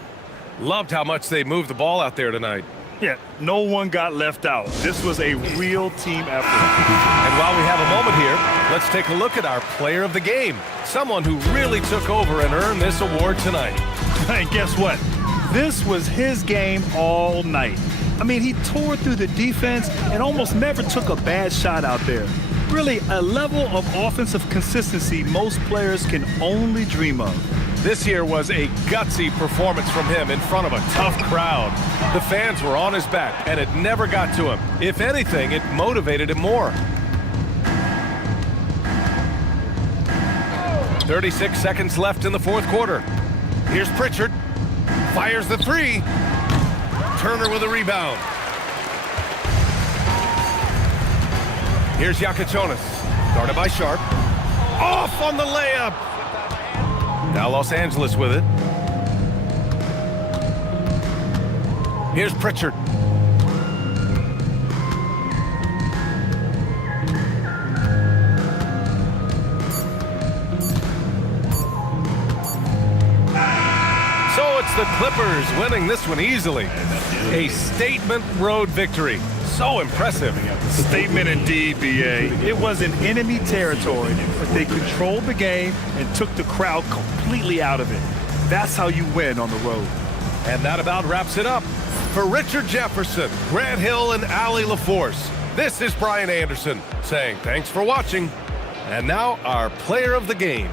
Loved how much they moved the ball out there tonight. Yeah, no one got left out. This was a real team effort. And while we have a moment here, let's take a look at our player of the game. Someone who really took over and earned this award tonight. And guess what? This was his game all night. I mean, he tore through the defense and almost never took a bad shot out there. Really, a level of offensive consistency most players can only dream of. This here was a gutsy performance from him in front of a tough crowd. The fans were on his back, and it never got to him. If anything, it motivated him more. 36 seconds left in the fourth quarter. Here's Pritchard. Fires the 3. Turner with a rebound. Here's Yakichonis, guarded by Sharp. Off on the layup. Now Los Angeles with it. Here's Pritchard. So it's the Clippers winning this one easily. A statement road victory. So impressive. Statement indeed, B.A. It was in enemy territory, but they controlled the game and took the crowd completely out of it. That's how you win on the road. And that about wraps it up. For Richard Jefferson, Grant Hill, and Allie LaForce, this is Brian Anderson saying thanks for watching. And now our player of the game.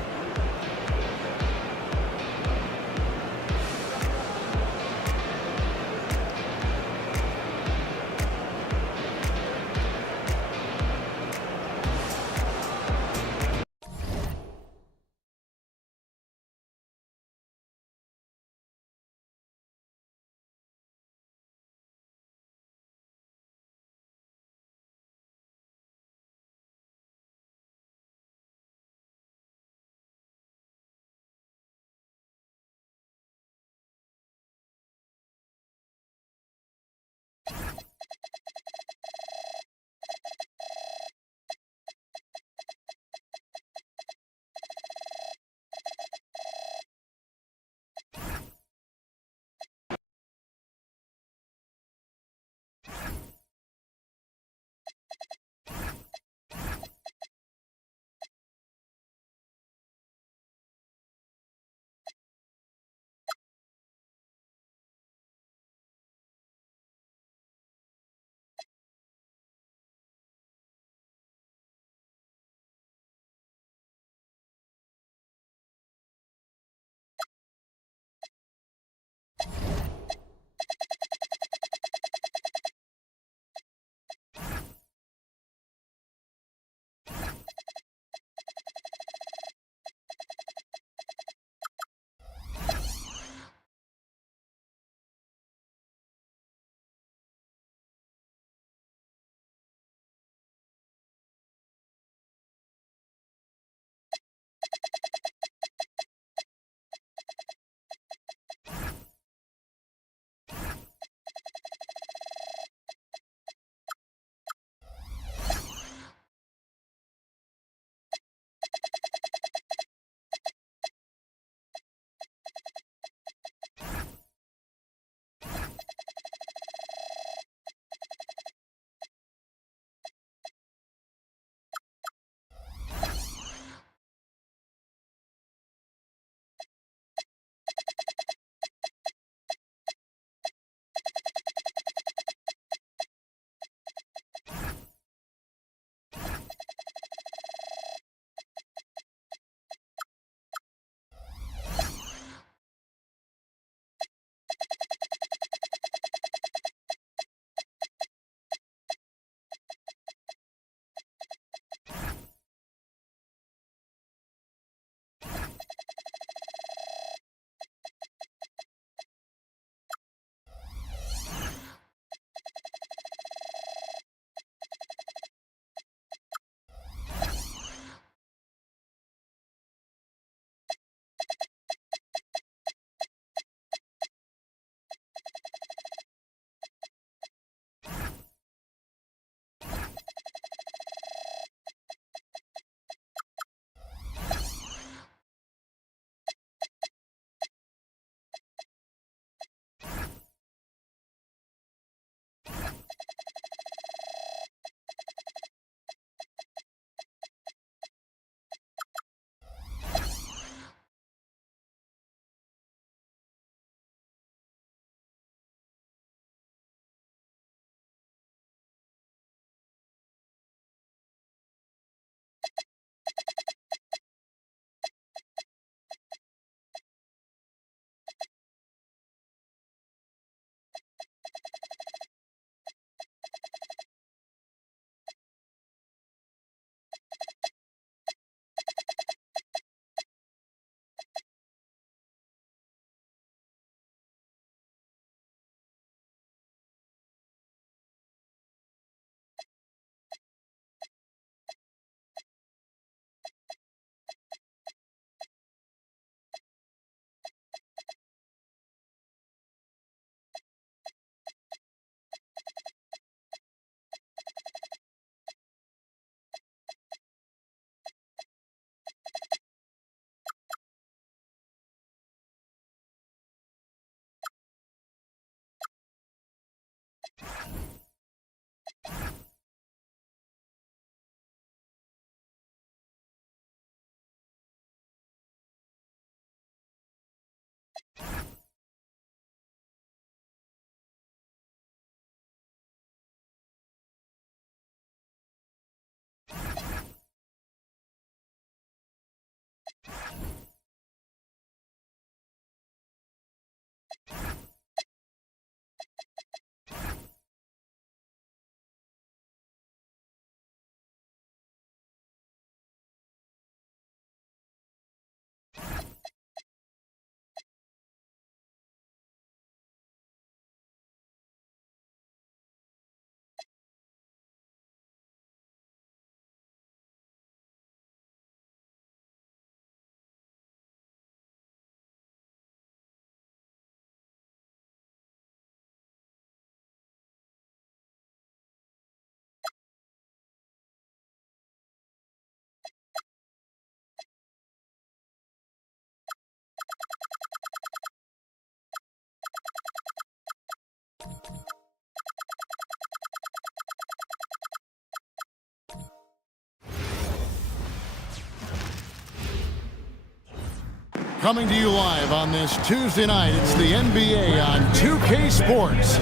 Coming to you live on this Tuesday night, it's the NBA on 2K Sports.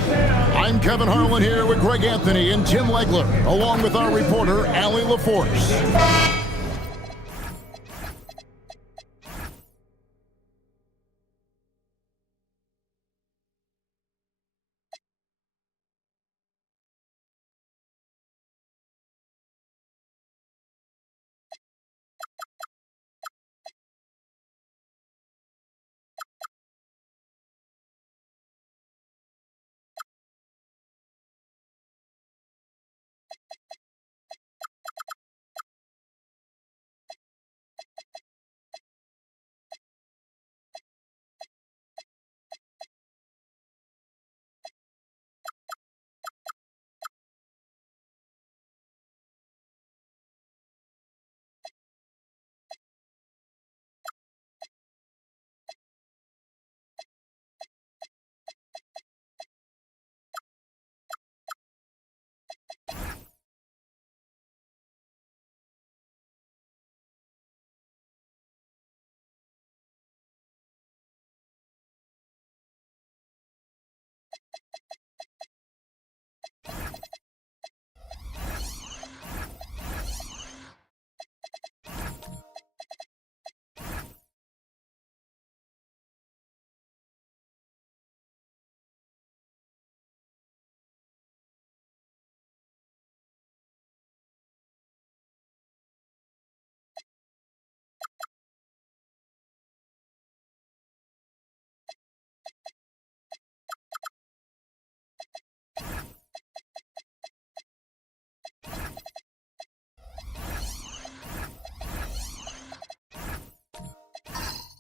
I'm Kevin Harlan here with Greg Anthony and Tim Legler, along with our reporter, Allie LaForce.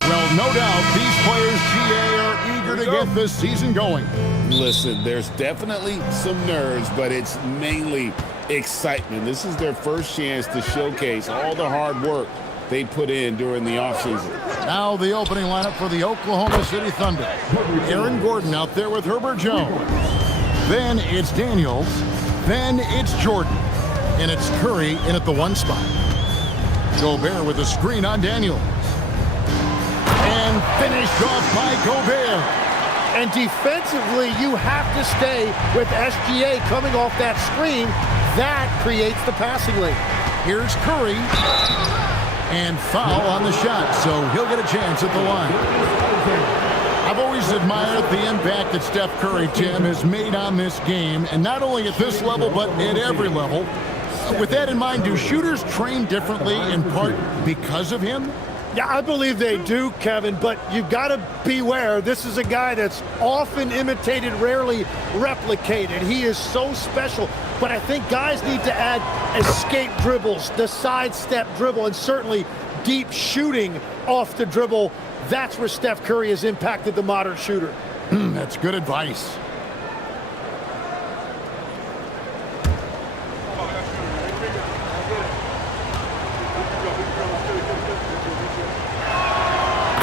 Well, no doubt these players, GA, are eager to get this season going. Listen, there's definitely some nerves, but it's mainly excitement. This is their first chance to showcase all the hard work they put in during the offseason. Now the opening lineup for the Oklahoma City Thunder. Aaron Gordon out there with Herbert Jones. Then it's Daniels. Then it's Jordan. And it's Curry in at the 1 spot. Gobert with a screen on Daniels. And finished off by Gobert. And defensively, you have to stay with SGA coming off that screen. That creates the passing lane. Here's Curry. And foul on the shot, so he'll get a chance at the line. I've always admired the impact that Steph Curry, Tim, has made on this game, and not only at this level, but at every level. With that in mind, do shooters train differently in part because of him? Yeah, I believe they do, Kevin, but you've got to beware. This is a guy that's often imitated, rarely replicated. He is so special, but I think guys need to add escape dribbles, the sidestep dribble, and certainly deep shooting off the dribble. That's where Steph Curry has impacted the modern shooter. That's good advice.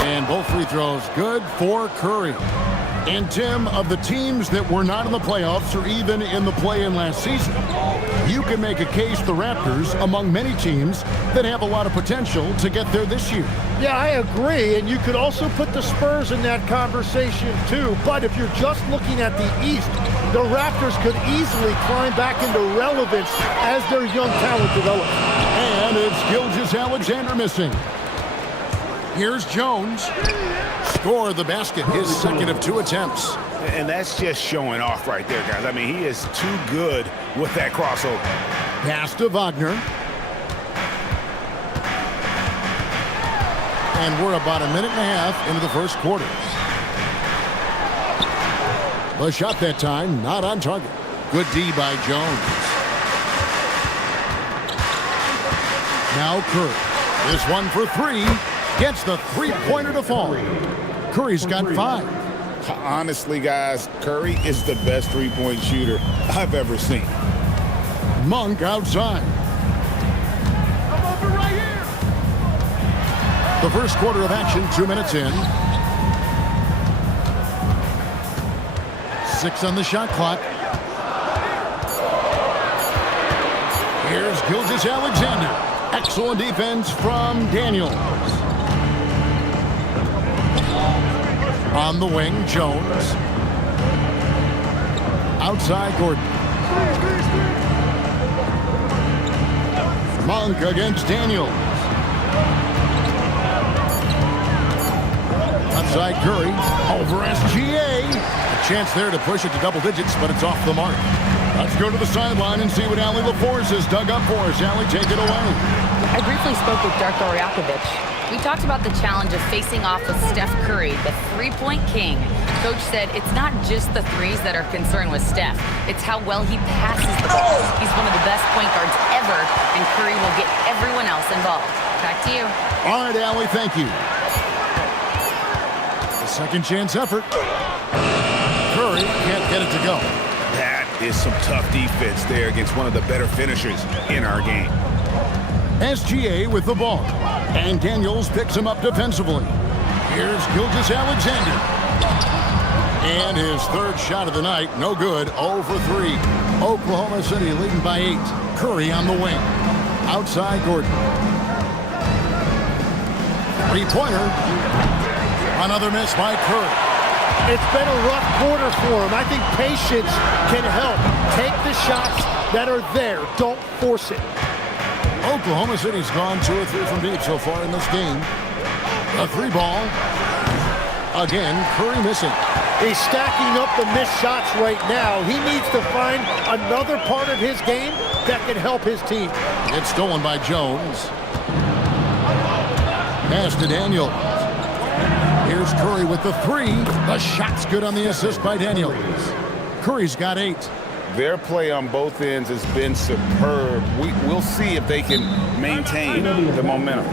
And both free throws good for Curry. And Tim, of the teams that were not in the playoffs or even in the play-in last season, you can make a case the Raptors among many teams that have a lot of potential to get there this year. Yeah, I agree, and you could also put the Spurs in that conversation too. But if you're just looking at the East, the Raptors could easily climb back into relevance as their young talent develops. And it's Gilgeous-Alexander missing. Here's Jones. Score the basket, his second of 2 attempts. And that's just showing off right there, guys. I mean, he is too good with that crossover. Pass to Wagner. And we're about a minute and a half into the first quarter. The shot that time, not on target. Good D by Jones. Now Curry. This one for 3. Gets the three-pointer to fall. Curry's got 5. Honestly, guys, Curry is the best three-point shooter I've ever seen. Monk outside. I'm open right here. The first quarter of action, 2 minutes in. 6 on the shot clock. Here's Gilgeous-Alexander. Excellent defense from Daniels. On the wing, Jones. Outside, Gordon. Monk against Daniels. Outside Curry. Over SGA. A chance there to push it to double digits, but it's off the mark. Let's go to the sideline and see what Allie LaForce has dug up for us. Allie, take it away. I briefly spoke with Darko Rajakovic. We talked about the challenge of facing off with Steph Curry, the three-point king. Coach said it's not just the threes that are concerned with Steph. It's how well he passes the ball. He's one of the best point guards ever, and Curry will get everyone else involved. Back to you. All right, Allie, thank you. A second chance effort. Curry can't get it to go. That is some tough defense there against one of the better finishers in our game. SGA with the ball. And Daniels picks him up defensively. Here's Gilgeous-Alexander. And his third shot of the night, no good, 0 for 3. Oklahoma City leading by 8. Curry on the wing. Outside Gordon. Three-pointer. Another miss by Curry. It's been a rough quarter for him. I think patience can help. Take the shots that are there. Don't force it. Oklahoma City's gone 2 or 3 from deep so far in this game. A 3-ball. Again, Curry missing. He's stacking up the missed shots right now. He needs to find another part of his game that can help his team. It's stolen by Jones. Pass to Daniels. Here's Curry with the 3. The shot's good on the assist by Daniels. Curry's got 8. Their play on both ends has been superb. We'll see if they can maintain the momentum.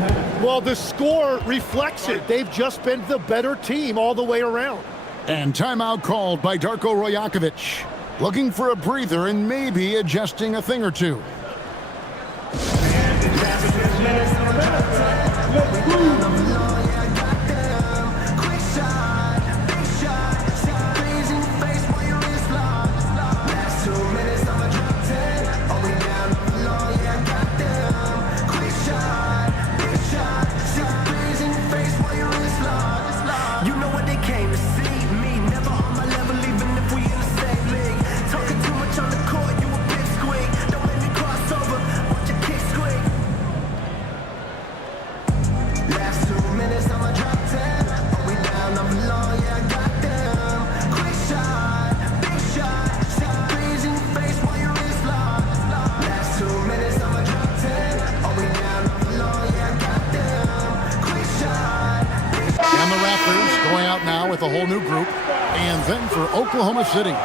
Well, the score reflects it. They've just been the better team all the way around. And timeout called by Darko Rajakovic. Looking for a breather and maybe adjusting a thing or two. With a whole new group. And then for Oklahoma City,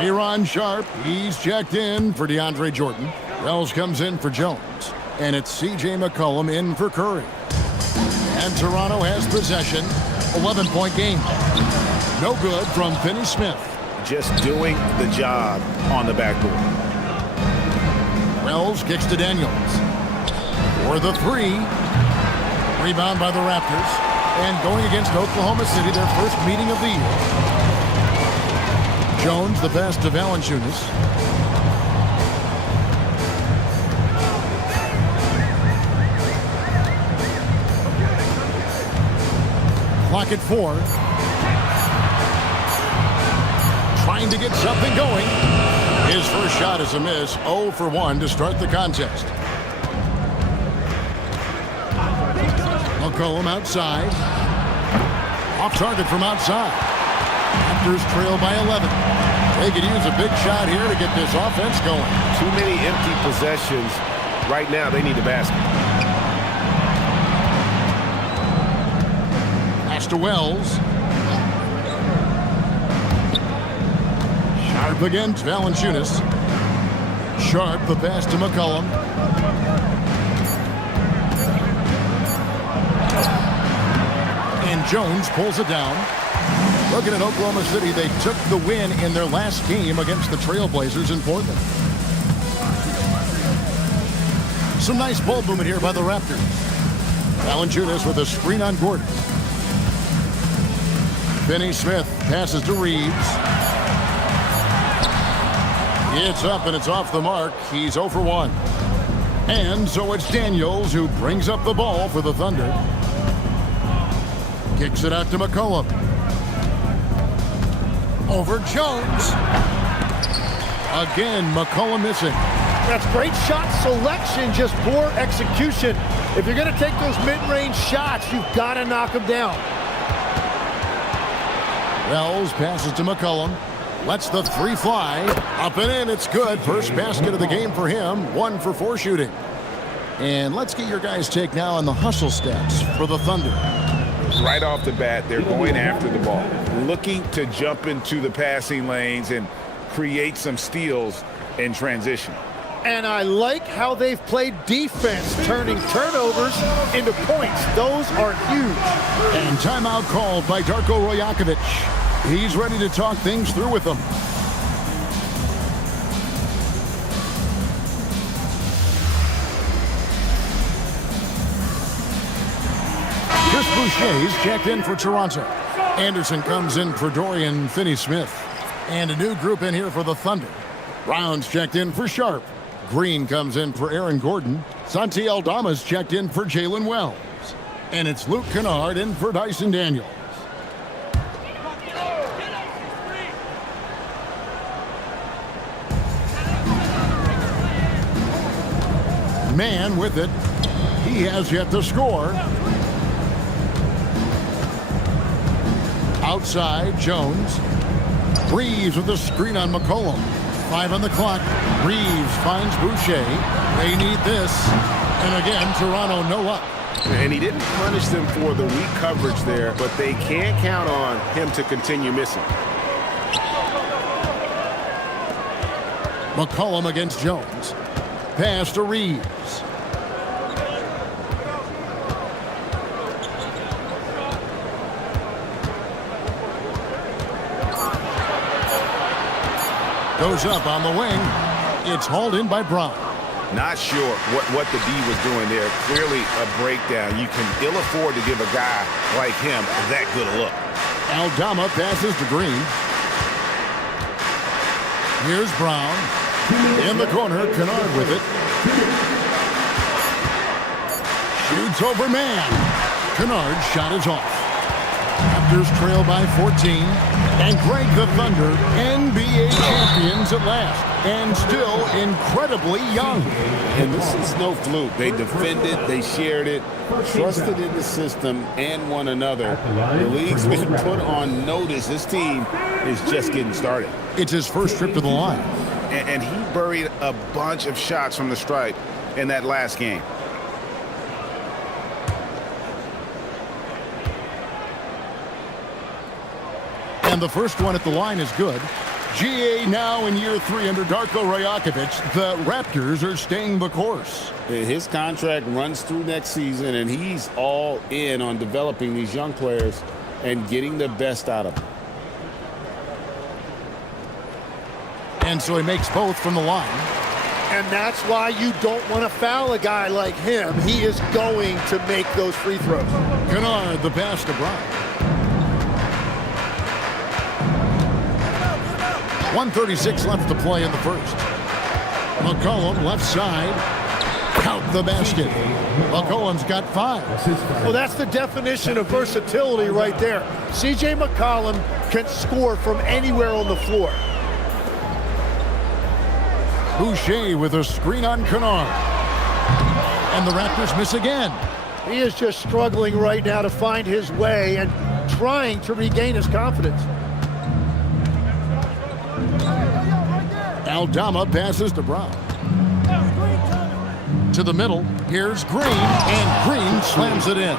Aaron Sharp, he's checked in for DeAndre Jordan. Wells comes in for Jones. And it's C.J. McCollum in for Curry. And Toronto has possession. 11-point game. No good from Finney-Smith. Just doing the job on the backboard. Wells kicks to Daniels. For the 3. Rebound by the Raptors. And going against Oklahoma City, their first meeting of the year. Jones, the pass to Valanciunas. Clock at 4. Trying to get something going. His first shot is a miss. 0 for 1 to start the contest. McCollum outside. Off target from outside. Raptors trail by 11. They could use a big shot here to get this offense going. Too many empty possessions. Right now, they need a basket. Pass to Wells. Sharp against Valanciunas. Sharp, the pass to McCollum. And Jones pulls it down. Looking at Oklahoma City, they took the win in their last game against the Trailblazers in Portland. Some nice ball movement here by the Raptors. Valanciunas with a screen on Gordon. Finney-Smith passes to Reeves. It's up and it's off the mark. He's 0 for 1. And so it's Daniels who brings up the ball for the Thunder. Kicks it out to McCollum. Over Jones. Again, McCollum missing. That's great shot selection, just poor execution. If you're going to take those mid-range shots, you've got to knock them down. Wells passes to McCollum. Lets the three fly. Up and in, it's good. First basket of the game for him. 1 for 4 shooting. And let's get your guys' take now on the hustle stats for the Thunder. Right off the bat, they're going after the ball, looking to jump into the passing lanes and create some steals in transition. And I like how they've played defense, turning turnovers into points. Those are huge. And timeout called by Darko Rajakovic. He's ready to talk things through with them. Chris Boucher's checked in for Toronto. Anderson comes in for Dorian Finney-Smith. And a new group in here for the Thunder. Brown's checked in for Sharp. Green comes in for Aaron Gordon. Santi Aldama's checked in for Jalen Wells. And it's Luke Kennard in for Dyson Daniels. Man with it. He has yet to score. Outside, Jones. Reeves with a screen on McCollum. 5 on the clock. Reeves finds Boucher. They need this. And again, Toronto no luck. And he didn't punish them for the weak coverage there, but they can't count on him to continue missing. McCollum against Jones. Pass to Reeves. Goes up on the wing. It's hauled in by Brown. Not sure what the D was doing there. Clearly a breakdown. You can ill afford to give a guy like him that good a look. Aldama passes to Green. Here's Brown. In the corner, Kennard with it. Shoots over man. Kennard's shot is off. Raptors trail by 14. And Greg, the Thunder, NBA champions at last. And still incredibly young. And this is no fluke. They defended, they shared it, trusted in the system and one another. The league's been put on notice. This team is just getting started. It's his first trip to the line. And he buried a bunch of shots from the stripe in that last game. And the first one at the line is good. GA now in year 3 under Darko Rajakovic. The Raptors are staying the course. His contract runs through next season, and he's all in on developing these young players and getting the best out of them. And so he makes both from the line. And that's why you don't want to foul a guy like him. He is going to make those free throws. Kennard, the pass to Brown. 1:36 left to play in the first. McCollum, left side. Count the basket. McCollum's got 5. Well, that's the definition of versatility right there. C.J. McCollum can score from anywhere on the floor. Boucher with a screen on Kennard. And the Raptors miss again. He is just struggling right now to find his way and trying to regain his confidence. Aldama passes to Brown. To the middle. Here's Green. And Green slams it in.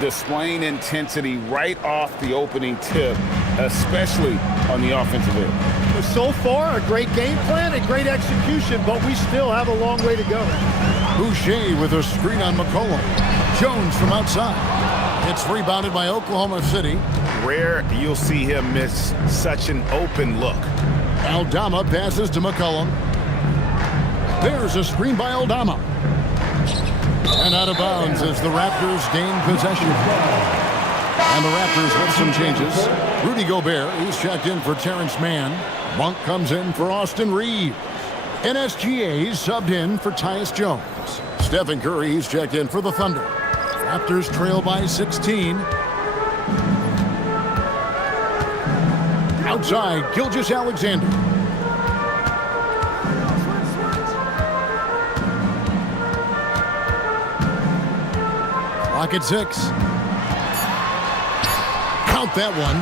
Displaying intensity right off the opening tip, especially on the offensive end. So far, a great game plan and great execution, but we still have a long way to go. Boucher with a screen on McCollum. Jones from outside. It's rebounded by Oklahoma City. Rare you'll see him miss such an open look. Aldama passes to McCollum. There's a screen by Aldama. And out of bounds as the Raptors gain possession. And the Raptors with some changes. Rudy Gobert, he's checked in for Terrence Mann. Monk comes in for Austin Reeves. NSGA's subbed in for Tyus Jones. Stephen Curry, he's checked in for the Thunder. Raptors trail by 16. outside, Gilgeous-Alexander. Clock at 6. Count that one.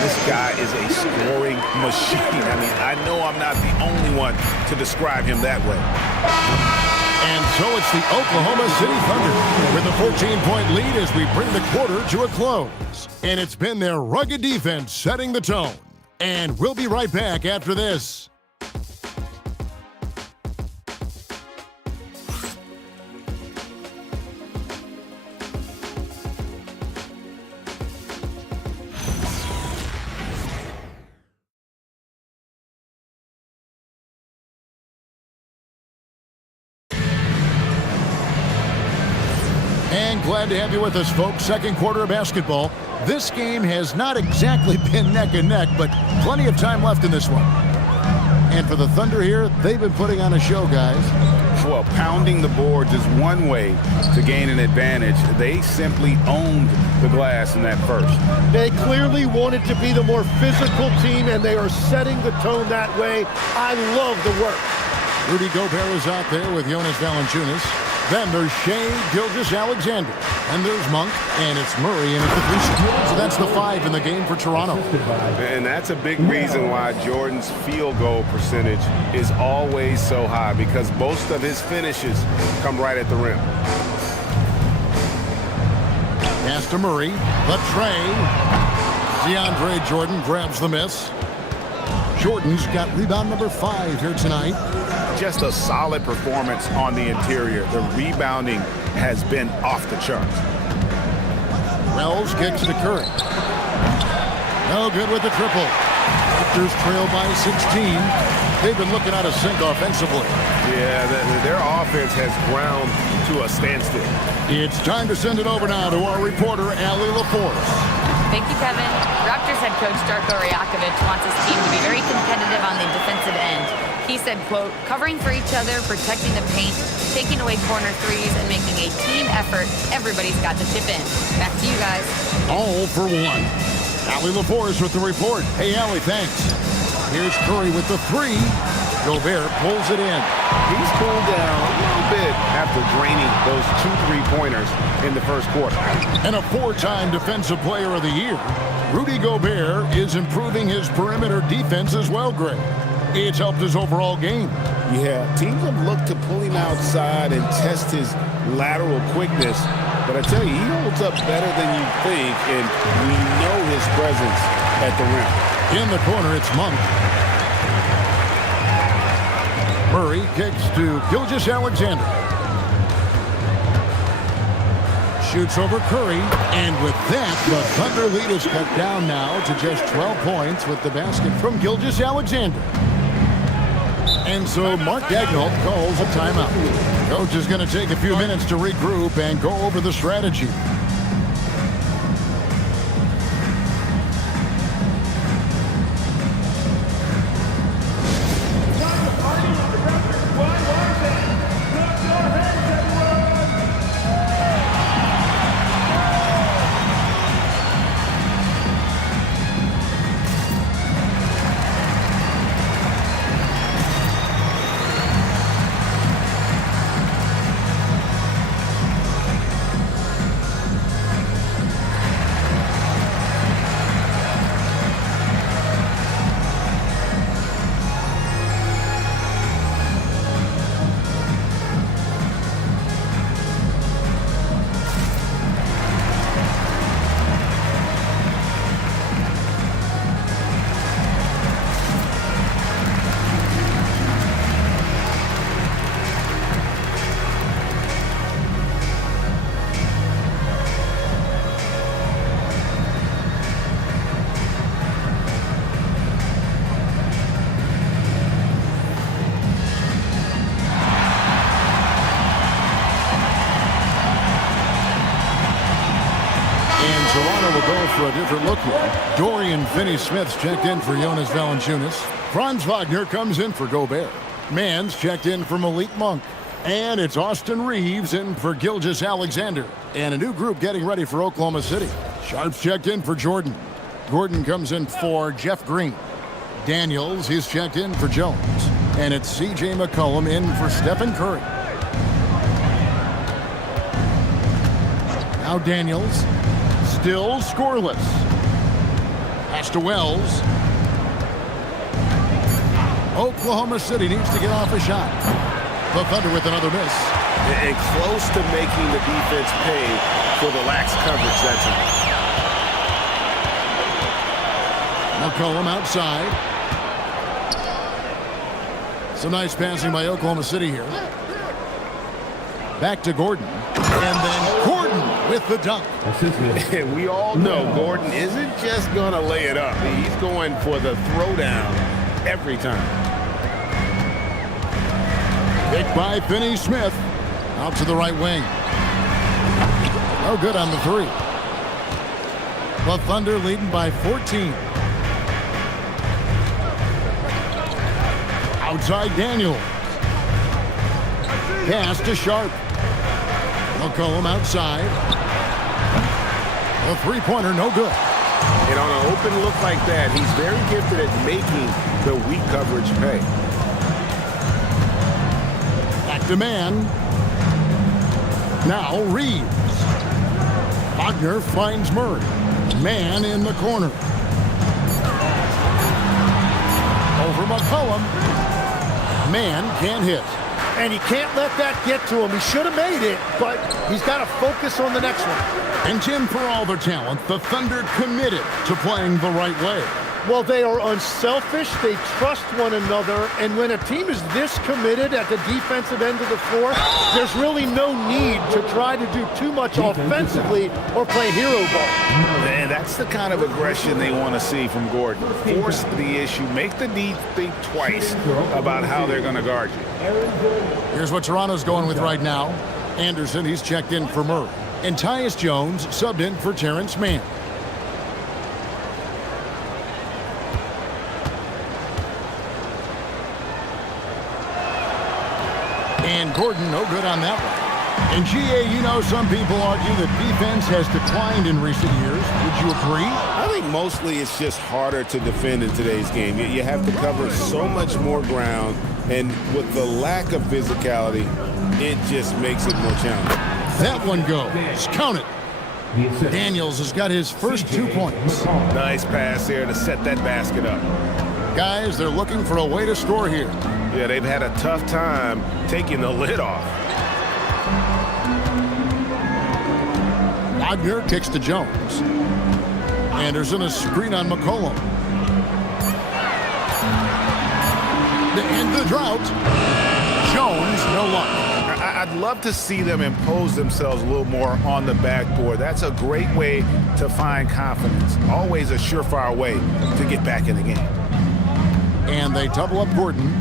This guy is a scoring machine. I mean, I know I'm not the only one to describe him that way. And so it's the Oklahoma City Thunder with a 14-point lead as we bring the quarter to a close. And it's been their rugged defense setting the tone. And we'll be right back after this. And glad to have you with us, folks. Second quarter of basketball. This game has not exactly been neck and neck, but plenty of time left in this one. And for the Thunder here, they've been putting on a show, guys. Well, pounding the boards is one way to gain an advantage. They simply owned the glass in that first. They clearly wanted to be the more physical team, and they are setting the tone that way. I love the work. Rudy Gobert is out there with Jonas Valanciunas. Then there's Shai Gilgeous-Alexander. And there's Monk. And it's Murray in at the 3 spot. So that's the 5 in the game for Toronto. And that's a big reason why Jordan's field goal percentage is always so high, because most of his finishes come right at the rim. Pass to Murray. The tray. DeAndre Jordan grabs the miss. Jordan's got rebound number 5 here tonight. Just a solid performance on the interior. The rebounding has been off the charts. Wells kicks to Curry. No good with the triple. Raptors trail by 16. They've been looking out of sync offensively. Yeah, their offense has ground to a standstill. It's time to send it over now to our reporter, Allie LaForce. Thank you, Kevin. Raptors head coach Darko Rajakovic wants his team to be very competitive on the defensive end. He said, quote, covering for each other, protecting the paint, taking away corner threes, and making a team effort. Everybody's got to chip in. Back to you guys. All for one. Allie LaForce with the report. Hey, Allie, thanks. Here's Curry with the 3. Gobert pulls it in. He's cooled down a little bit after draining those 2 3-pointers in the first quarter. And a 4-time Defensive Player of the Year. Rudy Gobert is improving his perimeter defense as well, Greg. It's helped his overall game. Yeah, teams have looked to pull him outside and test his lateral quickness. But I tell you, he holds up better than you think, and we know his presence at the rim. In the corner, it's Monk. Murray kicks to Gilgeous-Alexander. Shoots over Curry, and with that, the Thunder lead is cut down now to just 12 points with the basket from Gilgeous-Alexander. And so Mark Daigneault calls a timeout. Coach is going to take a few minutes to regroup and go over the strategy. Toronto will go for a different look here. Dorian Finney-Smith's checked in for Jonas Valanciunas. Franz Wagner comes in for Gobert. Mann's checked in for Malik Monk. And it's Austin Reeves in for Gilgeous-Alexander. And a new group getting ready for Oklahoma City. Sharp's checked in for Jordan. Gordon comes in for Jeff Green. Daniels, he's checked in for Jones. And it's C.J. McCollum in for Stephen Curry. Now Daniels, still scoreless. Pass to Wells. Oklahoma City needs to get off a shot. The Thunder with another miss. And close to making the defense pay for the lax coverage that time. McCollum outside. Some nice passing by Oklahoma City here. Back to Gordon. And then Gordon with the dunk. And we all know Gordon isn't just going to lay it up. He's going for the throwdown every time. Picked by Finney Smith. Out to the right wing. No good on the three. The Thunder leading by 14. Outside Daniel. Pass to Sharp. McCollum outside. A three-pointer, no good. And on an open look like that, he's very gifted at making the weak coverage pay. Back to man. Now Reeves. Wagner finds Murray. Man in the corner. Over McCollum. Man can't hit. And he can't let that get to him. He should have made it, but he's got to focus on the next one. And Tim, for all their talent, the Thunder committed to playing the right way. Well, they are unselfish. They trust one another. And when a team is this committed at the defensive end of the floor, there's really no need to try to do too much offensively or play hero ball. And that's the kind of aggression they want to see from Gordon. Force the issue. Make the D think twice about how they're going to guard you. Here's what Toronto's going with right now. Anderson, he's checked in for Murray. And Tyus Jones subbed in for Terrence Mann. And Gordon, no good on that one. And GA, you know, some people argue that defense has declined in recent years. Would you agree? I think mostly it's just harder to defend in today's game. You have to cover so much more ground, and with the lack of physicality, it just makes it more challenging. That one goes. Count it. Daniels has got his first 2 points. Nice pass there to set that basket up. Guys, they're looking for a way to score here. Yeah, they've had a tough time taking the lid off. Wagner kicks to Jones. Anderson, a screen on McCollum. To end the drought. Jones, no luck. I'd love to see them impose themselves a little more on the backboard. That's a great way to find confidence. Always a surefire way to get back in the game. And they double up Gordon.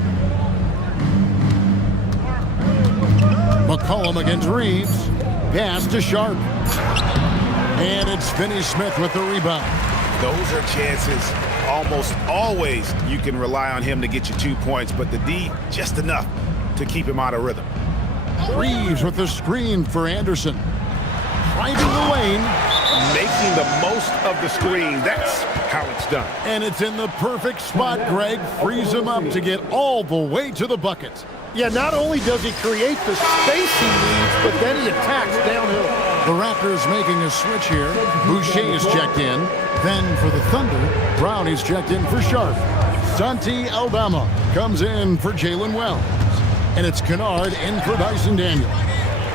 McCollum against Reeves. Pass to Sharp. And it's Finney Smith with the rebound. Those are chances. Almost always you can rely on him to get you 2 points, but the D, just enough to keep him out of rhythm. Reeves with the screen for Anderson. Driving the lane. Making the most of the screen. That's how it's done. And it's in the perfect spot. Greg frees him up to get all the way to the bucket. Yeah, not only does he create the space he needs, but then he attacks downhill. The Raptors making a switch here. Boucher is checked in. Then for the Thunder, Brown is checked in for Sharp. Santi Aldama comes in for Jalen Wells. And it's Kennard in for Dyson Daniel.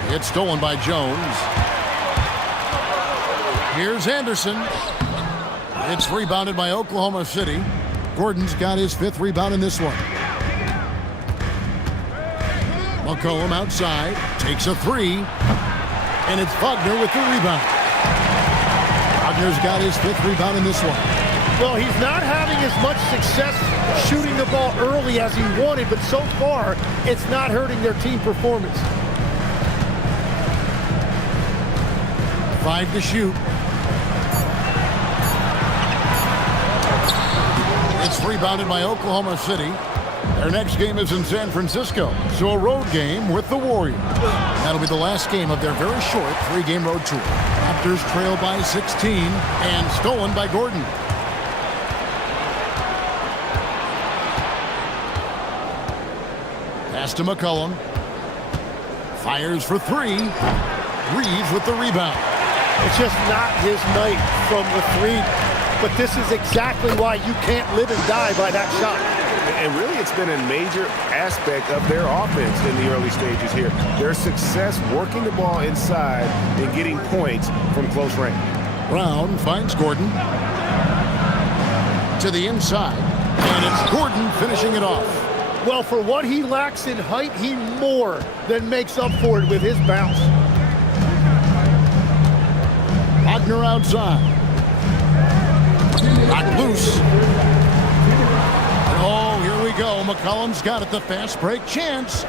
It's stolen by Jones. Here's Anderson. It's rebounded by Oklahoma City. Gordon's got his 5th rebound in this one. McCollum outside, takes a 3, and it's Wagner with the rebound. Wagner's got his 5th rebound in this one. Well, he's not having as much success shooting the ball early as he wanted, but so far, it's not hurting their team performance. 5 to shoot. It's rebounded by Oklahoma City. Their next game is in San Francisco, so a road game with the Warriors. That'll be the last game of their very short 3-game road tour. Raptors trail by 16 and stolen by Gordon. Pass to McCollum. Fires for three. Reeves with the rebound. It's just not his night from the three, but this is exactly why you can't live and die by that shot. And really, it's been a major aspect of their offense in the early stages here. Their success working the ball inside and getting points from close range. Brown finds Gordon. To the inside. And it's Gordon finishing it off. Well, for what he lacks in height, he more than makes up for it with his bounce. Wagner outside. Knocked loose. And oh, here we go. McCollum's got it, the fast break chance.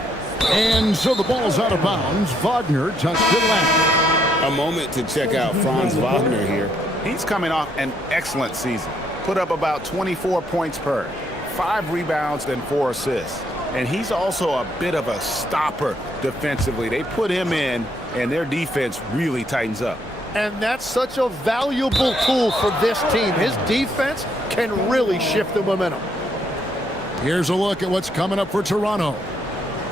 And so the ball's out of bounds. Wagner touched it left. A moment to check out Franz Wagner here. He's coming off an excellent season. Put up about 24 points per, 5 rebounds and 4 assists. And he's also a bit of a stopper defensively. They put him in, and their defense really tightens up. And that's such a valuable tool for this team. His defense can really shift the momentum. Here's a look at what's coming up for Toronto.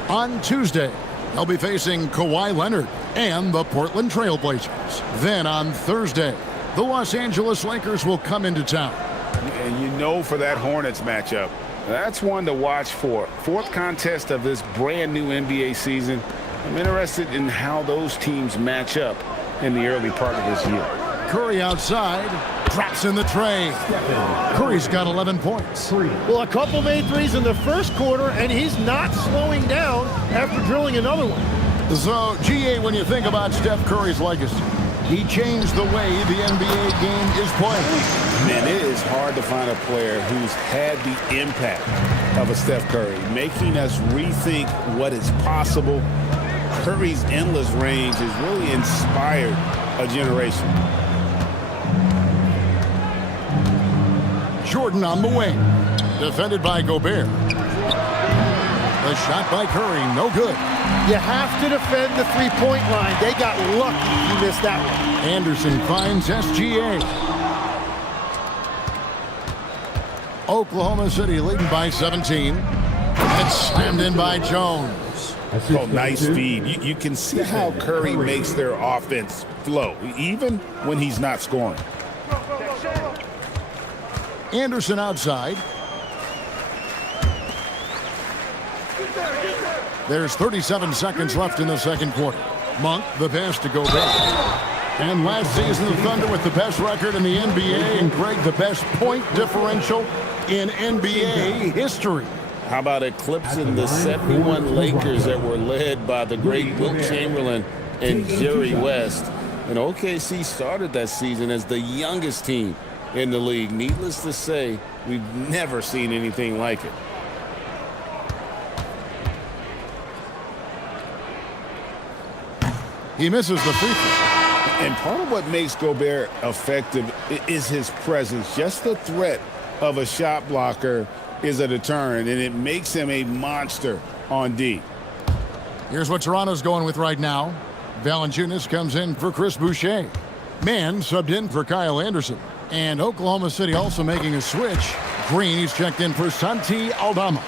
On Tuesday, they'll be facing Kawhi Leonard and the Portland Trail Blazers. Then on Thursday, the Los Angeles Lakers will come into town. And you know, for that Hornets matchup, that's one to watch for. 4th contest of this brand new NBA season. I'm interested in how those teams match up in the early part of this year. Curry outside, drops in the tray. Curry's got 11 points. Well, a couple made threes in the first quarter, and he's not slowing down after drilling another one. So, GA, when you think about Steph Curry's legacy, he changed the way the NBA game is played. Man, it is hard to find a player who's had the impact of a Steph Curry, making us rethink what is possible. Curry's endless range has really inspired a generation. Jordan on the wing, defended by Gobert. The shot by Curry, no good. You have to defend the three-point line. They got lucky he missed that one. Anderson finds SGA. Oklahoma City leading by 17. It's slammed in by Jones. Oh, nice feed. You can see how Curry makes their offense flow, even when he's not scoring. Anderson outside. There's 37 seconds left in the second quarter. Monk, the pass to Gobert. And last season, the Thunder with the best record in the NBA, and Greg, the best point differential in NBA history. How about eclipsing the 71 Lakers that were led by the great Wilt Chamberlain and Jerry West? And OKC started that season as the youngest team in the league. Needless to say, we've never seen anything like it. He misses the free throw. And part of what makes Gobert effective is his presence. Just the threat of a shot blocker is a deterrent, and it makes him a monster on D. Here's what Toronto's going with right now. Valanciunas comes in for Chris Boucher. Mann subbed in for Kyle Anderson. And Oklahoma City also making a switch. Green, he's checked in for Santi Aldama.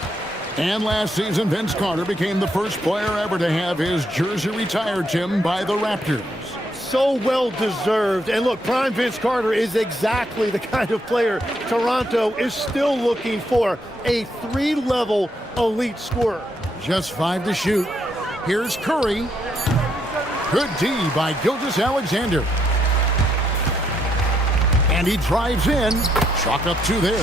And last season, Vince Carter became the first player ever to have his jersey retired, Tim, by the Raptors. So well deserved. And look, prime Vince Carter is exactly the kind of player Toronto is still looking for. A 3-level elite scorer. Just 5 to shoot. Here's Curry. Good D by Gilgeous-Alexander. And he drives in. Chalk up 2 there.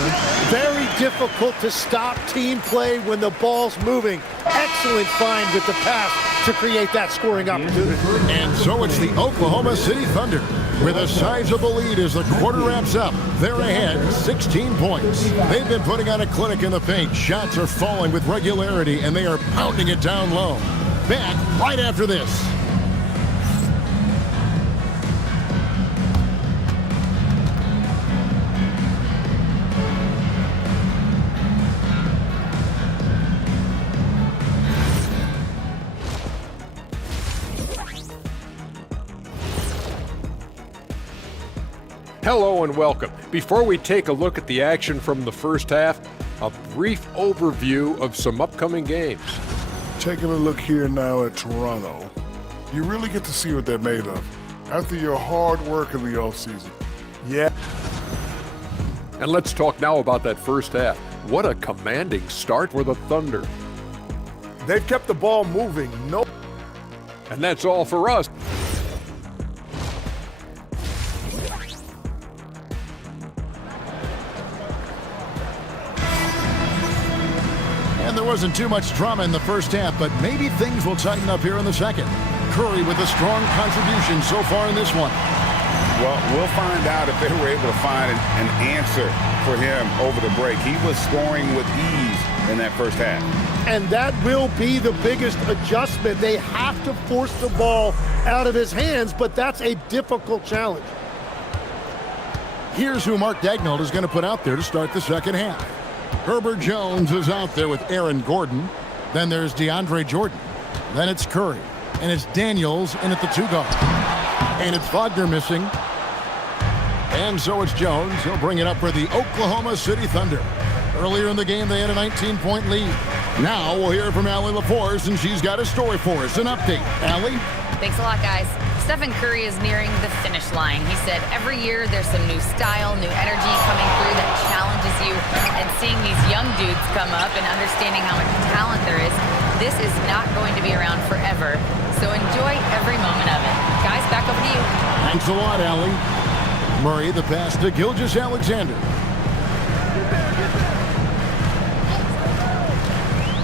Very difficult to stop team play when the ball's moving. Excellent find with the pass to create that scoring opportunity. And so it's the Oklahoma City Thunder with a sizable lead as the quarter wraps up. They're ahead 16 points. They've been putting on a clinic in the paint. Shots are falling with regularity, and they are pounding it down low. Back right after this. Hello and welcome. Before we take a look at the action from the first half, a brief overview of some upcoming games. taking a look here now at Toronto, you really get to see what they're made of after your hard work in the offseason. Yeah. And let's talk now about that first half. What a commanding start for the Thunder. They've kept the ball moving. And that's all for us. And there wasn't too much drama in the first half, but maybe things will tighten up here in the second. Curry with a strong contribution so far in this one. Well, we'll find out if they were able to find an answer for him over the break. He was scoring with ease in that first half. And that will be the biggest adjustment. They have to force the ball out of his hands, but that's a difficult challenge. Here's who Mark Daigneault is going to put out there to start the second half. Herbert Jones is out there with Aaron Gordon. Then there's DeAndre Jordan. Then it's Curry. And it's Daniels in at the 2 guard. And it's Wagner missing. And so it's Jones. He'll bring it up for the Oklahoma City Thunder. Earlier in the game, they had a 19-point lead. Now we'll hear from Allie LaForce, and she's got a story for us. An update. Allie? Thanks a lot, guys. Stephen Curry is nearing the finish line. He said every year there's some new style, new energy coming through that challenges you. And seeing these young dudes come up and understanding how much talent there is, this is not going to be around forever. So enjoy every moment of it. Guys, back over to you. Thanks a lot, Allie. Murray, the pass to Gilgeous-Alexander.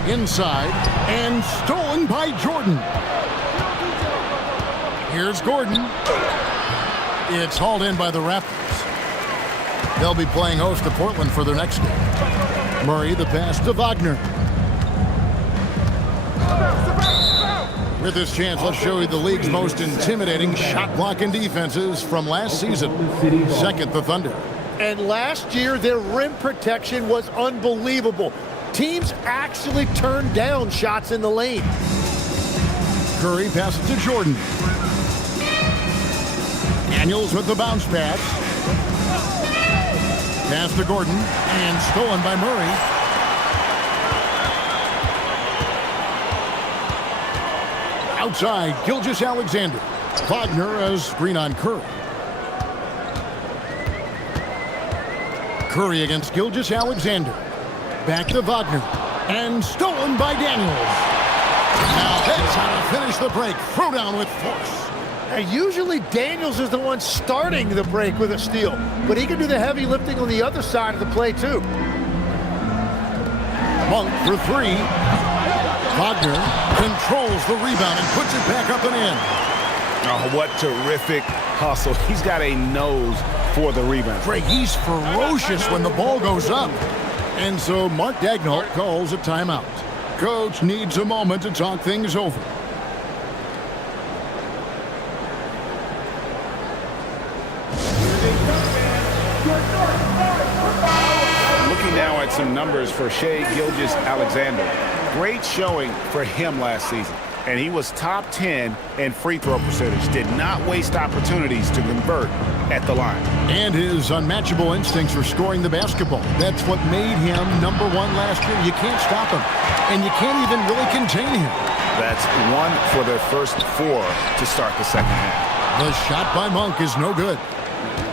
Inside, and stolen by Jordan. Here's Gordon. It's hauled in by the Raptors. They'll be playing host to Portland for their next game. Murray, the pass to Wagner. With this chance, let's show you the league's most intimidating shot blocking defenses from last season. Second, the Thunder. And last year, their rim protection was unbelievable. Teams actually turned down shots in the lane. Curry passes to Jordan. Daniels with the bounce pass. Pass to Gordon, and stolen by Murray. Outside, Gilgeous-Alexander. Wagner has screen on Curry. Curry against Gilgeous-Alexander. Back to Wagner. And stolen by Daniels. Now that's how to finish the break. Throw down with force. Usually Daniels is the one starting the break with a steal, but he can do the heavy lifting on the other side of the play too. Monk for 3. Wagner controls the rebound and puts it back up and in. Oh, what terrific hustle. He's got a nose for the rebound. Greg, he's ferocious when the ball goes up. And so Mark Daigneault calls a timeout. Coach needs a moment to talk things over. Looking now at some numbers for Shai Gilgeous-Alexander. Great showing for him last season. And he was top 10 in free throw percentage. Did not waste opportunities to convert at the line. And his unmatchable instincts for scoring the basketball. That's what made him number 1 last year. You can't stop him. And you can't even really contain him. That's 1 for their first 4 to start the second half. The shot by Monk is no good.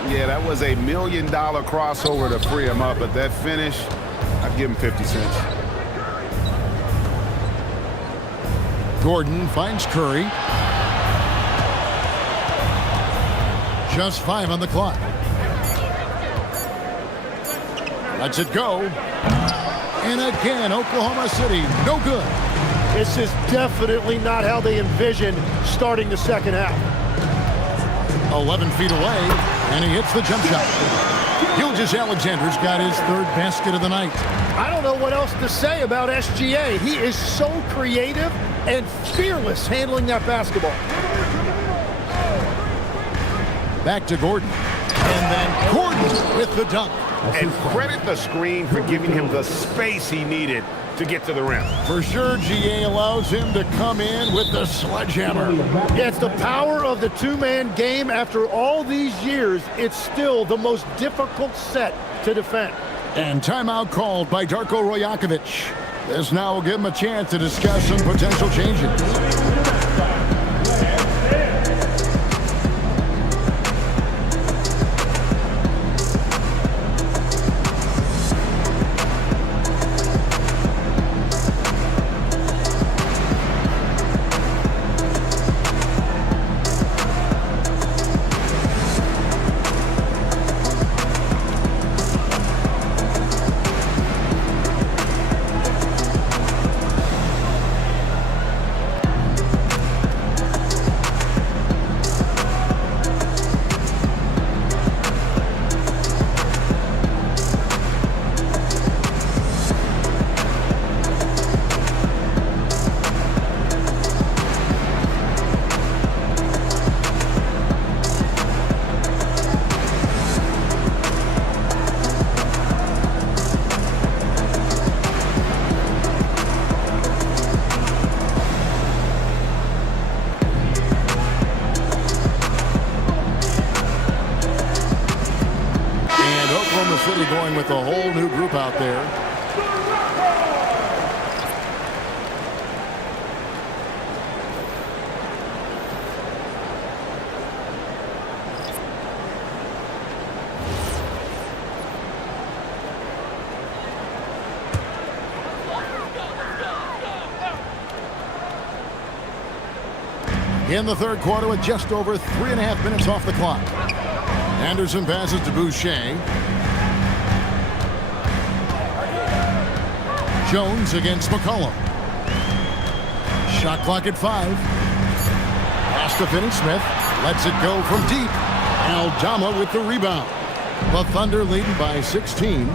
Yeah, that was a $1 million crossover to free him up, but that finish, I'd give him 50 cents. Gordon finds Curry. Just 5 on the clock. Lets it go. And again, Oklahoma City, no good. This is definitely not how they envisioned starting the second half. 11 feet away, and he hits the jump shot. Gilgeous-Alexander's got his 3rd basket of the night. I don't know what else to say about SGA. He is so creative and fearless handling that basketball. Back to Gordon. And then Gordon with the dunk. And credit the screen for giving him the space he needed to get to the rim. For sure, GA allows him to come in with the sledgehammer. Yeah, it's the power of the 2-man game. After all these years, it's still the most difficult set to defend. And timeout called by Darko Rajakovic. This now will give him a chance to discuss some potential changes. City going with a whole new group out there. In the third quarter with just over 3.5 minutes off the clock. Anderson passes to Boucher. Jones against McCollum. Shot clock at 5. Pass to Finney-Smith. Lets it go from deep. Aldama with the rebound. The Thunder leading by 16.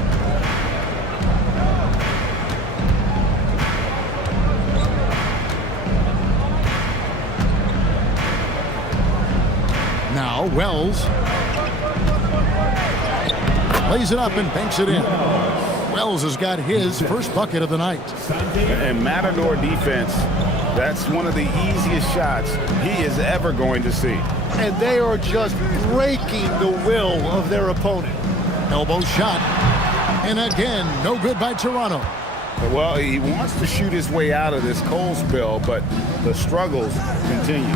Now Wells. Lays it up and banks it in. Wells has got his first bucket of the night. And Matador defense, that's one of the easiest shots he is ever going to see. And they are just breaking the will of their opponent. Elbow shot. And again, no good by Toronto. Well, he wants to shoot his way out of this cold spell, but the struggles continue.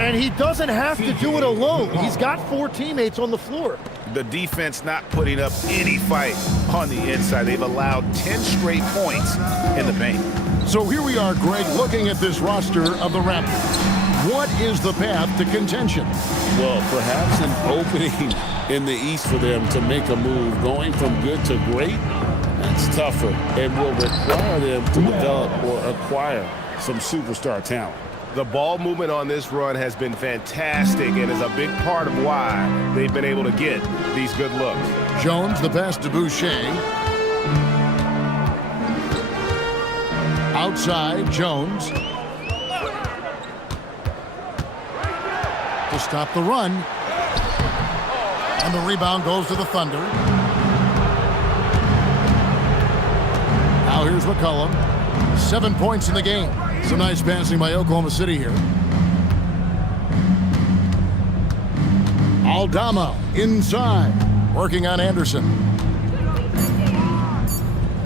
And he doesn't have to do it alone. He's got 4 teammates on the floor. The defense not putting up any fight on the inside. They've allowed 10 straight points in the paint. So here we are, Greg, looking at this roster of the Raptors. What is the path to contention? Well, perhaps an opening in the East for them to make a move. Going from good to great, that's tougher and will require them to develop or acquire some superstar talent. The ball movement on this run has been fantastic and is a big part of why they've been able to get these good looks. Jones, the pass to Boucher. Outside, Jones. To stop the run. And the rebound goes to the Thunder. Now here's McCollum. 7 points in the game. Some nice passing by Oklahoma City here. Aldama inside, working on Anderson.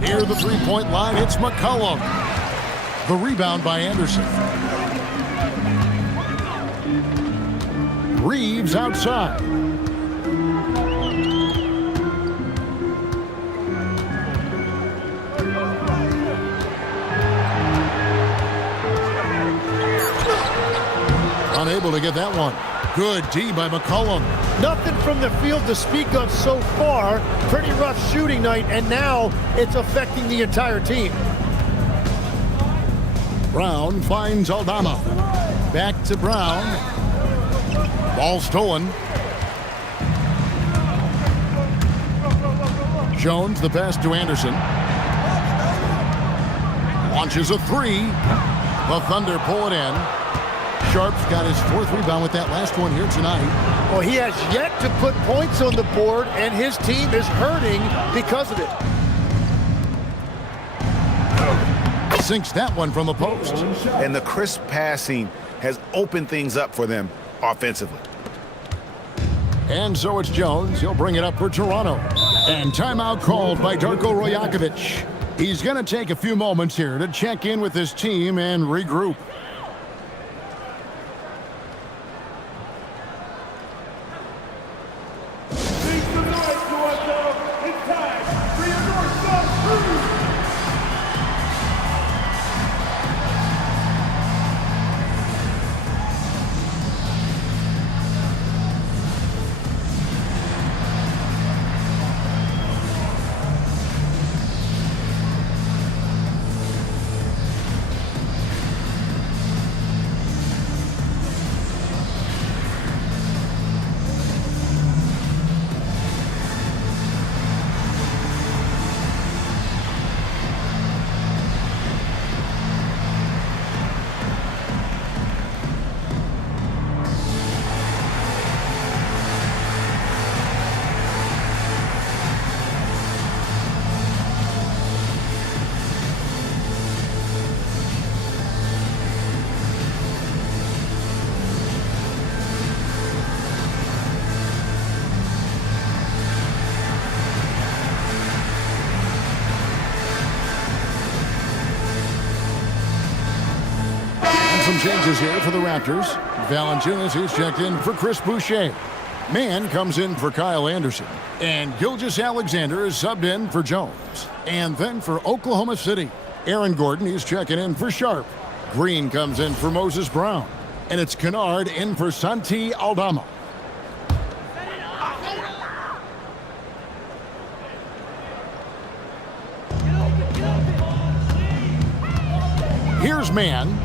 Near the three-point line, it's McCollum. The rebound by Anderson. Reeves outside. Unable to get that one. Good D by McCollum. Nothing from the field to speak of so far. Pretty rough shooting night, and now it's affecting the entire team. Brown finds Aldama. Back to Brown. Ball stolen. Jones, the pass to Anderson. Launches a 3. The Thunder pull it in. Sharp's got his 4th rebound with that last one here tonight. Well, he has yet to put points on the board, and his team is hurting because of it. Sinks that one from the post. And the crisp passing has opened things up for them offensively. And so it's Jones. He'll bring it up for Toronto. And timeout called by Darko Rajakovic. He's going to take a few moments here to check in with his team and regroup. Some changes here for the Raptors. Valanciunas is checked in for Chris Boucher. Mann comes in for Kyle Anderson. And Gilgeous-Alexander is subbed in for Jones. And then for Oklahoma City, Aaron Gordon is checking in for Sharp. Green comes in for Moses Brown. And it's Kennard in for Santi Aldama. Here's Mann.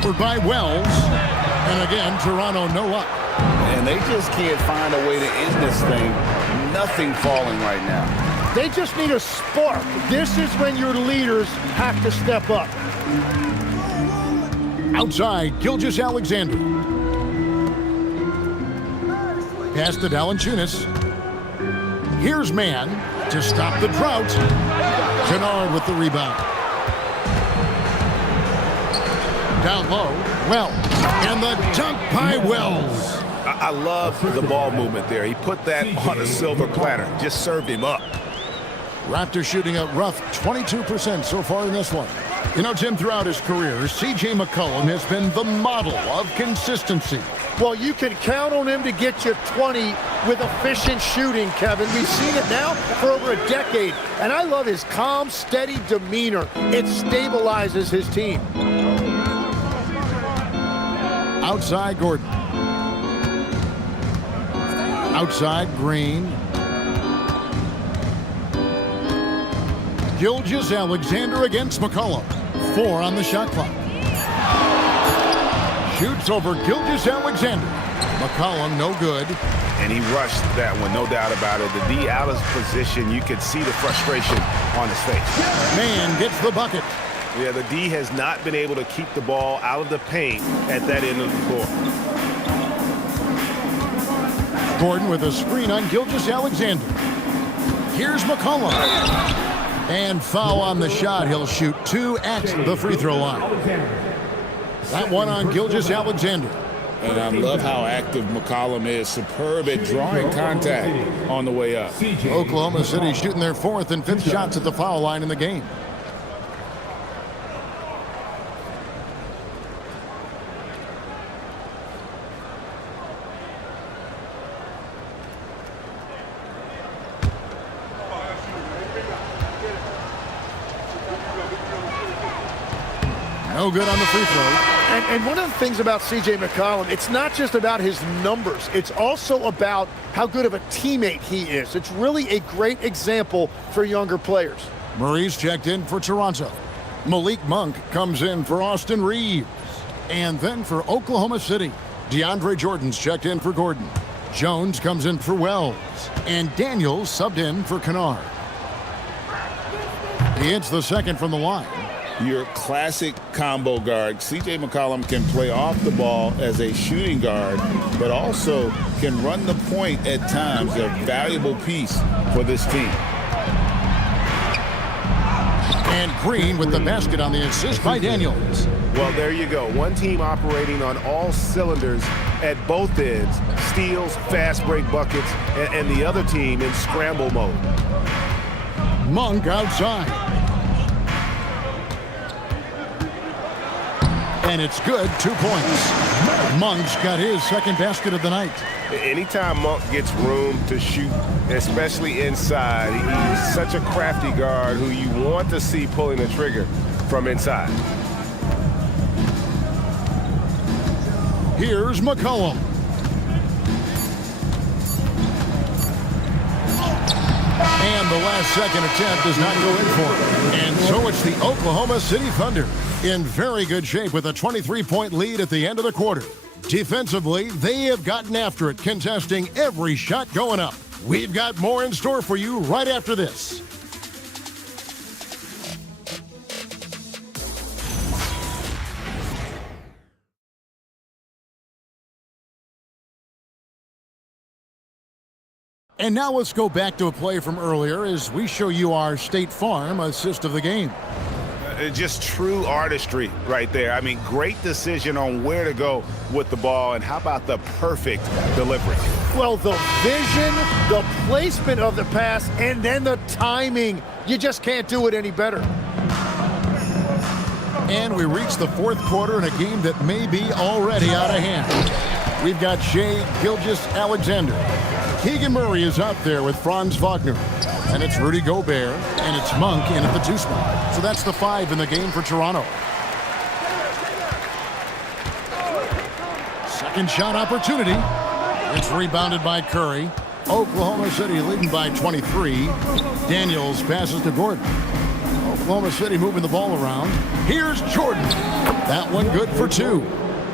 Covered by Wells. And again, Toronto no luck. And they just can't find a way to end this thing. Nothing falling right now. They just need a spark. This is when your leaders have to step up. Outside, Gilgeous-Alexander. Pass to Valanciunas. Here's Mann to stop the drought. Kennard with the rebound. Down low, Wells, and the dunk by Wells. I love the ball movement there. He put that on a silver platter. Just served him up. Raptors shooting a rough 22% so far in this one. You know, Tim, throughout his career, C.J. McCollum has been the model of consistency. Well, you can count on him to get you 20 with efficient shooting, Kevin. We've seen it now for over a decade. And I love his calm, steady demeanor. It stabilizes his team. Outside, Gordon. Outside, Green. Gilgeous-Alexander against McCollum. 4 on the shot clock. Shoots over Gilgeous-Alexander. McCollum no good. And he rushed that one, no doubt about it. The D out of position, you could see the frustration on his face. Mann gets the bucket. Yeah, the D has not been able to keep the ball out of the paint at that end of the floor. Gordon with a screen on Gilgeous-Alexander. Here's McCollum. And foul on the shot. He'll shoot 2 at the free throw line. That one on Gilgeous-Alexander. And I love how active McCollum is. Superb at drawing contact on the way up. Oklahoma City shooting their 4th and 5th shots at the foul line in the game. No good on the free throw. And one of the things about C.J. McCollum, it's not just about his numbers. It's also about how good of a teammate he is. It's really a great example for younger players. Murray's checked in for Toronto. Malik Monk comes in for Austin Reeves. And then for Oklahoma City, DeAndre Jordan's checked in for Gordon. Jones comes in for Wells. And Daniels subbed in for Kennard. He hits the second from the line. Your classic combo guard. C.J. McCollum can play off the ball as a shooting guard, but also can run the point at times. A valuable piece for this team. And Green with the basket on the assist by Daniels. Well, there you go. One team operating on all cylinders at both ends. Steals, fast break buckets, and the other team in scramble mode. Monk outside. And it's good, 2 points. Monk's got his second basket of the night. Anytime Monk gets room to shoot, especially inside, he's such a crafty guard who you want to see pulling the trigger from inside. Here's McCollum. And the last second attempt does not go in for him. And so it's the Oklahoma City Thunder in very good shape with a 23-point lead at the end of the quarter. Defensively, they have gotten after it, contesting every shot going up. We've got more in store for you right after this. And now let's go back to a play from earlier as we show you our State Farm assist of the game. Just true artistry right there. I mean, great decision on where to go with the ball, and how about the perfect delivery? Well, the vision, the placement of the pass, and then the timing. You just can't do it any better. And we reach the fourth quarter in a game that may be already out of hand. We've got Shai Gilgeous-Alexander. Keegan Murray is out there with Franz Wagner. And it's Rudy Gobert, and it's Monk in at the 2 spot. So that's the 5 in the game for Toronto. Second shot opportunity. It's rebounded by Curry. Oklahoma City leading by 23. Daniels passes to Gordon. Oklahoma City moving the ball around. Here's Jordan. That one good for 2.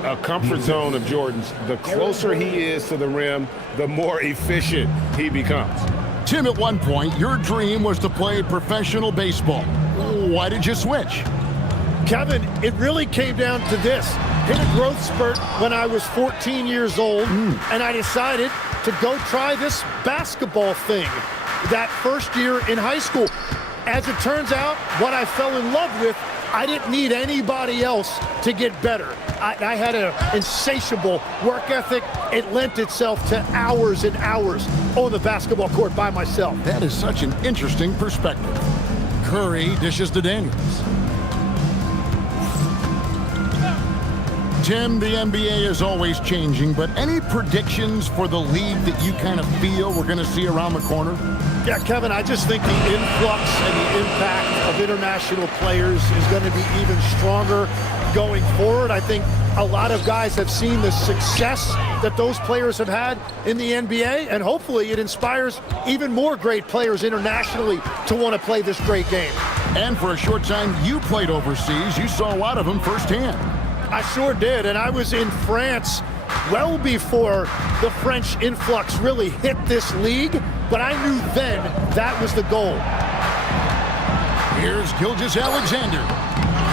A comfort zone of Jordan's. The closer he is to the rim, the more efficient he becomes. Tim, at one point, your dream was to play professional baseball. Why did you switch? Kevin, it really came down to this. Hit a growth spurt when I was 14 years old, and I decided to go try this basketball thing that first year in high school. As it turns out, what I fell in love with, I didn't need anybody else to get better. I had an insatiable work ethic. It lent itself to hours and hours on the basketball court by myself. That is such an interesting perspective. Curry dishes to Daniels. Tim, the NBA is always changing, but any predictions for the league that you kind of feel we're going to see around the corner? Yeah, Kevin, I just think the influx and the impact of international players is going to be even stronger going forward. I think a lot of guys have seen the success that those players have had in the NBA, and hopefully it inspires even more great players internationally to want to play this great game. And for a short time, you played overseas. You saw a lot of them firsthand. I sure did, and I was in France well before the French influx really hit this league, but I knew then that was the goal. Here's Gilgeous-Alexander.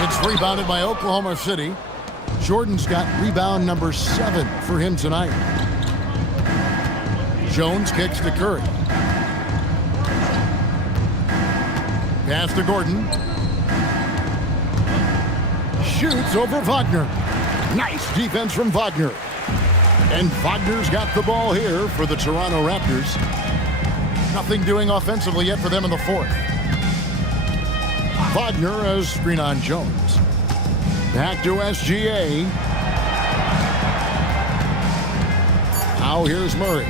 It's rebounded by Oklahoma City. Jordan's got rebound number 7 for him tonight. Jones kicks to Curry. Pass to Gordon. Shoots over Wagner. Nice defense from Wagner. And Wagner's got the ball here for the Toronto Raptors. Nothing doing offensively yet for them in the fourth. Wagner has screen on Jones. Back to SGA. Now here's Murray.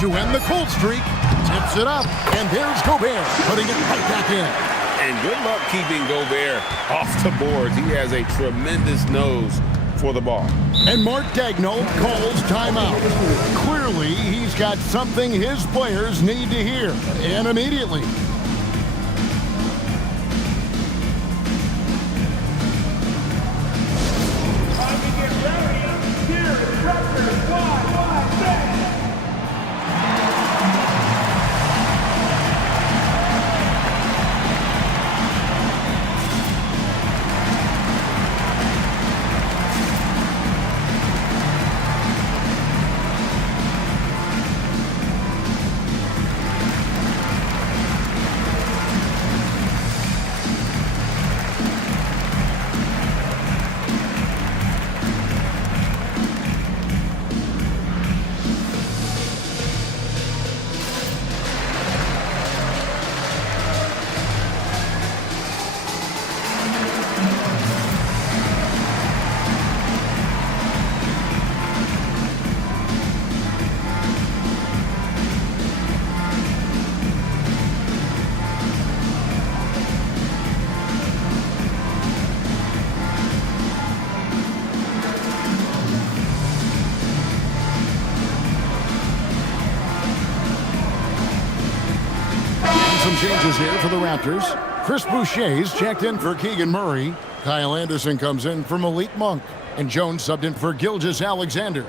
To end the cold streak. Tips it up. And there's Gobert putting it right back in. And good luck keeping Gobert off the boards. He has a tremendous nose for the ball. And Mark Daigneault calls timeout. Clearly, he's got something his players need to hear, and immediately. some changes here for the Raptors. Chris Boucher's checked in for Keegan Murray. Kyle Anderson comes in for Malik Monk. And Jones subbed in for Gilgeous-Alexander.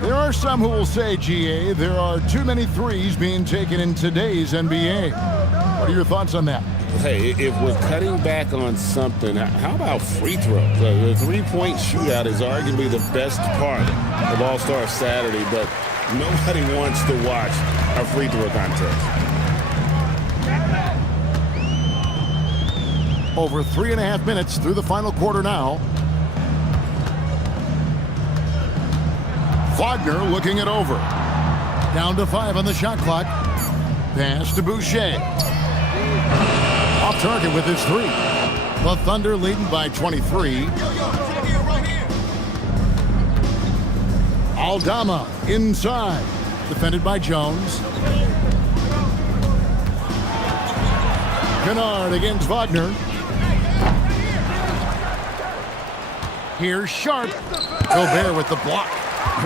There are some who will say, GA, there are too many threes being taken in today's NBA. What are your thoughts on that? Hey, if we're cutting back on something, how about free throws? The three-point shootout is arguably the best part of All-Star Saturday, but nobody wants to watch a free throw contest. Over 3.5 minutes through the final quarter now. Wagner looking it over. Down to 5 on the shot clock. Pass to Boucher. Off target with his 3. The Thunder leading by 23. Aldama inside. Defended by Jones. Kennard against Wagner. Here's Sharp. Gobert with the block.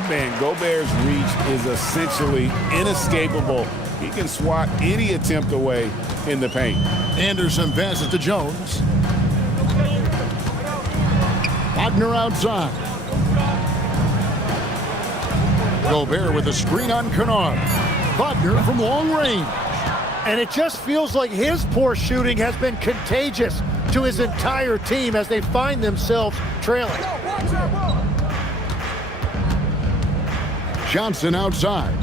Man, Gobert's reach is essentially inescapable. He can swat any attempt away in the paint. Anderson passes to Jones. Wagner outside. Gobert with a screen on Kennard. Wagner from long range. And it just feels like his poor shooting has been contagious to his entire team as they find themselves trailing. Johnson outside.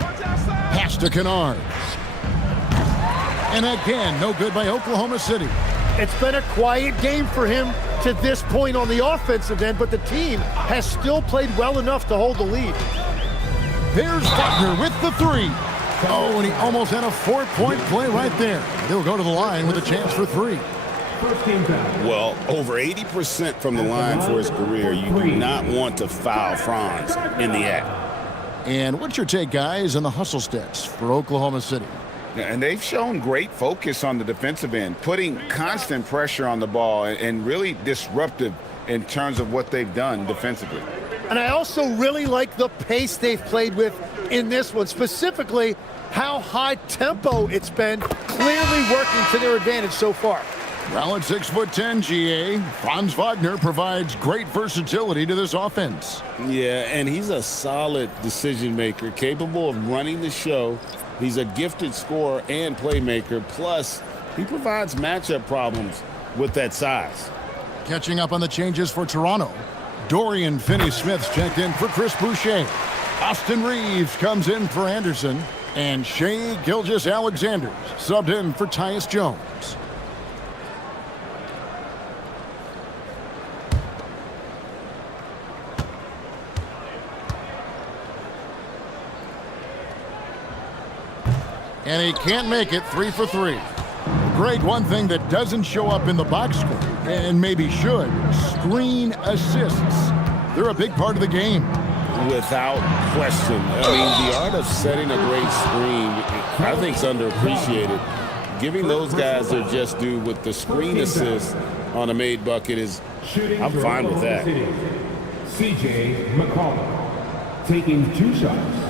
Pass to Kennard. And again, no good by Oklahoma City. It's been a quiet game for him to this point on the offensive end, but the team has still played well enough to hold the lead. There's Wagner with the 3. Oh, and he almost had a 4-point play right there. He'll go to the line with a chance for 3. Well, over 80% from the line for his career. You do not want to foul Franz in the act. And what's your take, guys, on the hustle stats for Oklahoma City? And they've shown great focus on the defensive end, putting constant pressure on the ball and really disruptive in terms of what they've done defensively. And I also really like the pace they've played with in this one, specifically how high tempo it's been, clearly working to their advantage so far. Well, at 6'10", GA, Franz Wagner provides great versatility to this offense. Yeah, and he's a solid decision maker, capable of running the show. He's a gifted scorer and playmaker. Plus, he provides matchup problems with that size. Catching up on the changes for Toronto. Dorian Finney-Smith's checked in for Chris Boucher. Austin Reeves comes in for Anderson. And Shai Gilgeous-Alexander subbed in for Tyus Jones. And he can't make it 3 for 3. Greg, one thing that doesn't show up in the box score, and maybe should, screen assists. They're a big part of the game. Without question. I mean, the art of setting a great screen, I think, is underappreciated. Giving those guys their just due with the screen assist on a made bucket is, I'm fine with that. CJ McCollum taking 2 shots.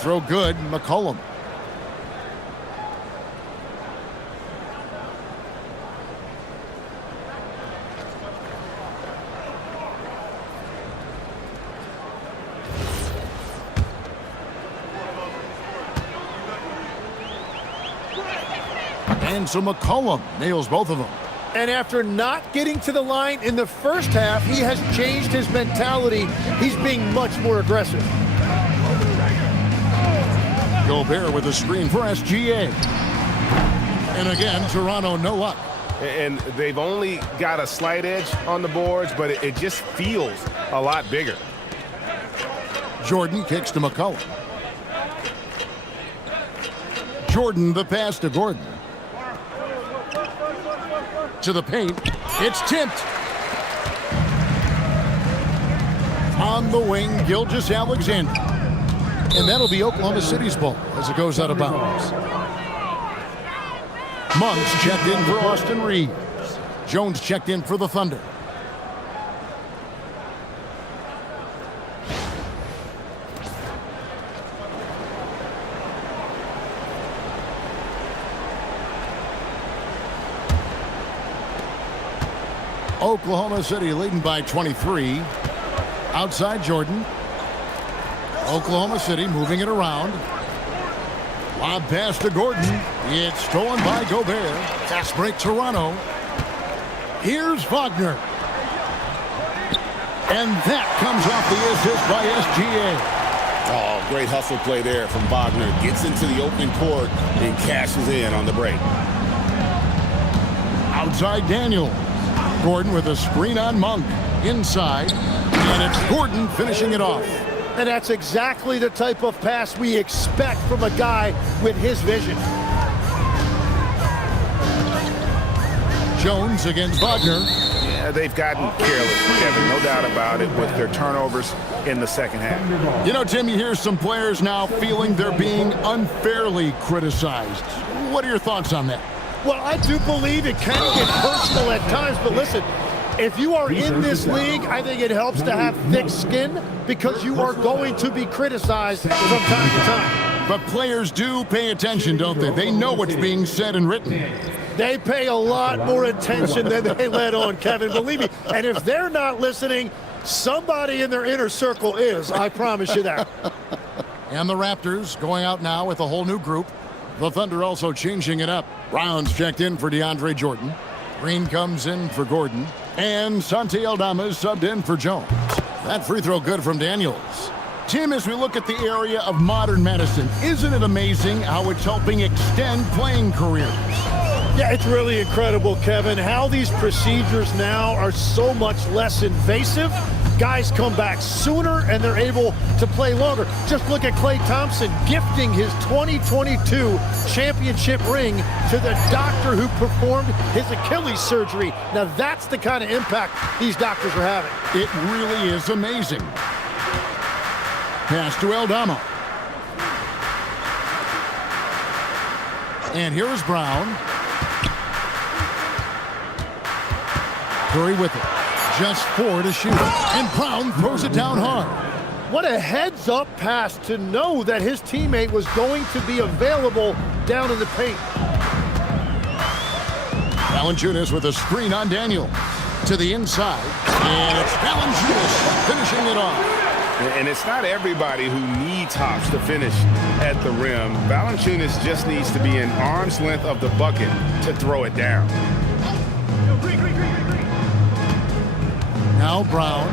Throw good, McCollum. And so McCollum nails both of them. And after not getting to the line in the first half, he has changed his mentality. He's being much more aggressive. Gobert with a screen for SGA. And again, Toronto no luck. And they've only got a slight edge on the boards, but it just feels a lot bigger. Jordan kicks to McCollum. Jordan, the pass to Gordon. To the paint. It's tipped. On the wing, Gilgeous-Alexander. And that'll be Oklahoma City's ball as it goes out of bounds. Monks checked in for Austin Reeves. Jones checked in for the Thunder. Oklahoma City leading by 23. Outside Jordan. Oklahoma City moving it around. Lob pass to Gordon. It's stolen by Gobert. Fast break Toronto. Here's Wagner. And that comes off the assist by SGA. Oh, great hustle play there from Wagner. Gets into the open court and cashes in on the break. Outside Daniels. Gordon with a screen on Monk. Inside. And it's Gordon finishing it off. And that's exactly the type of pass we expect from a guy with his vision. Jones against Wagner. Yeah, they've gotten careless, Kevin, no doubt about it, with their turnovers in the second half. You know, Tim, you hear some players now feeling they're being unfairly criticized. What are your thoughts on that? Well, I do believe it can get personal at times, but listen, if you are in this league, I think it helps to have thick skin because you are going to be criticized from time to time. But players do pay attention, don't they? They know what's being said and written. They pay a lot more attention than they let on, Kevin, believe me. And if they're not listening, somebody in their inner circle is, I promise you that. And the Raptors going out now with a whole new group. The Thunder also changing it up. Browns checked in for DeAndre Jordan. Green comes in for Gordon. And Santi Aldama is subbed in for Jones. That free throw good from Daniels. Tim, as we look at the area of modern medicine, isn't it amazing how it's helping extend playing careers? Yeah, it's really incredible, Kevin, how these procedures now are so much less invasive. Guys come back sooner and they're able to play longer. Just look at Klay Thompson gifting his 2022 championship ring to the doctor who performed his Achilles surgery. Now that's the kind of impact these doctors are having. It really is amazing. Pass to Aldama. And here is Brown. Curry with it. Just 4 to shoot. And Brown throws it down hard. What a heads-up pass to know that his teammate was going to be available down in the paint. Valanciunas with a screen on Daniel. To the inside. And it's Valanciunas finishing it off. And it's not everybody who needs hops to finish at the rim. Valanciunas just needs to be an arm's length of the bucket to throw it down. Now Brown.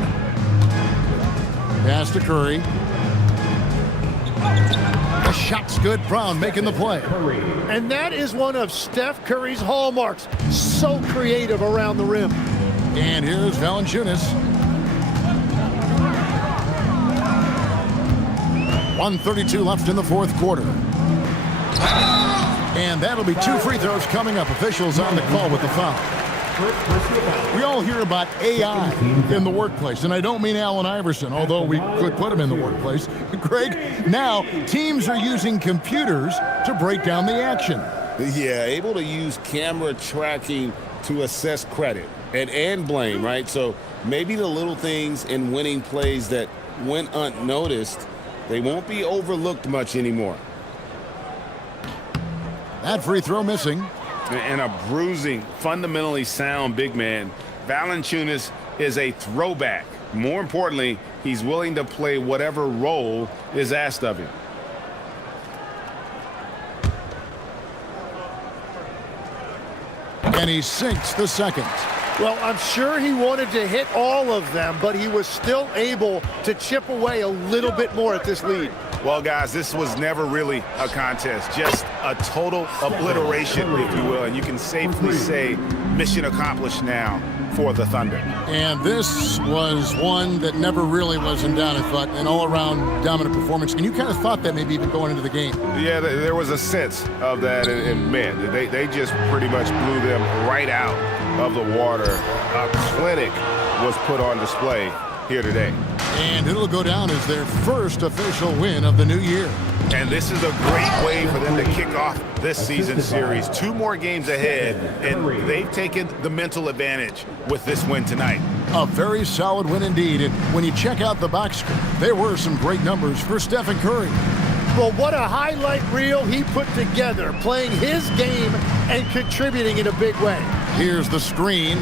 Pass to Curry. The shot's good. Brown making the play. And that is one of Steph Curry's hallmarks. So creative around the rim. And here's Valanciunas. 1:32 left in the fourth quarter. And that'll be 2 free throws coming up. Officials on the call with the foul. We all hear about AI in the workplace, and I don't mean Allen Iverson, although we could put him in the workplace. Greg, now teams are using computers to break down the action. Yeah, able to use camera tracking to assess credit and blame, right? So maybe the little things in winning plays that went unnoticed, they won't be overlooked much anymore. That free throw missing. And a bruising, fundamentally sound big man. Valanciunas is a throwback. More importantly, he's willing to play whatever role is asked of him. And he sinks the second. Well, I'm sure he wanted to hit all of them, but he was still able to chip away a little bit more at this lead. Well, guys, this was never really a contest, just a total obliteration, if you will. And you can safely say mission accomplished now for the Thunder. And this was one that never really was in doubt, I thought, an all-around dominant performance. And you kind of thought that maybe even going into the game. Yeah, there was a sense of that, and man, they just pretty much blew them right out of the water. A clinic was put on display here today. And it'll go down as their first official win of the new year. And this is a great way for them to kick off this season series. 2 more games ahead, and they've taken the mental advantage with this win tonight. A very solid win indeed. And when you check out the box score, there were some great numbers for Stephen Curry. Well, what a highlight reel he put together, playing his game and contributing in a big way. Here's the screen.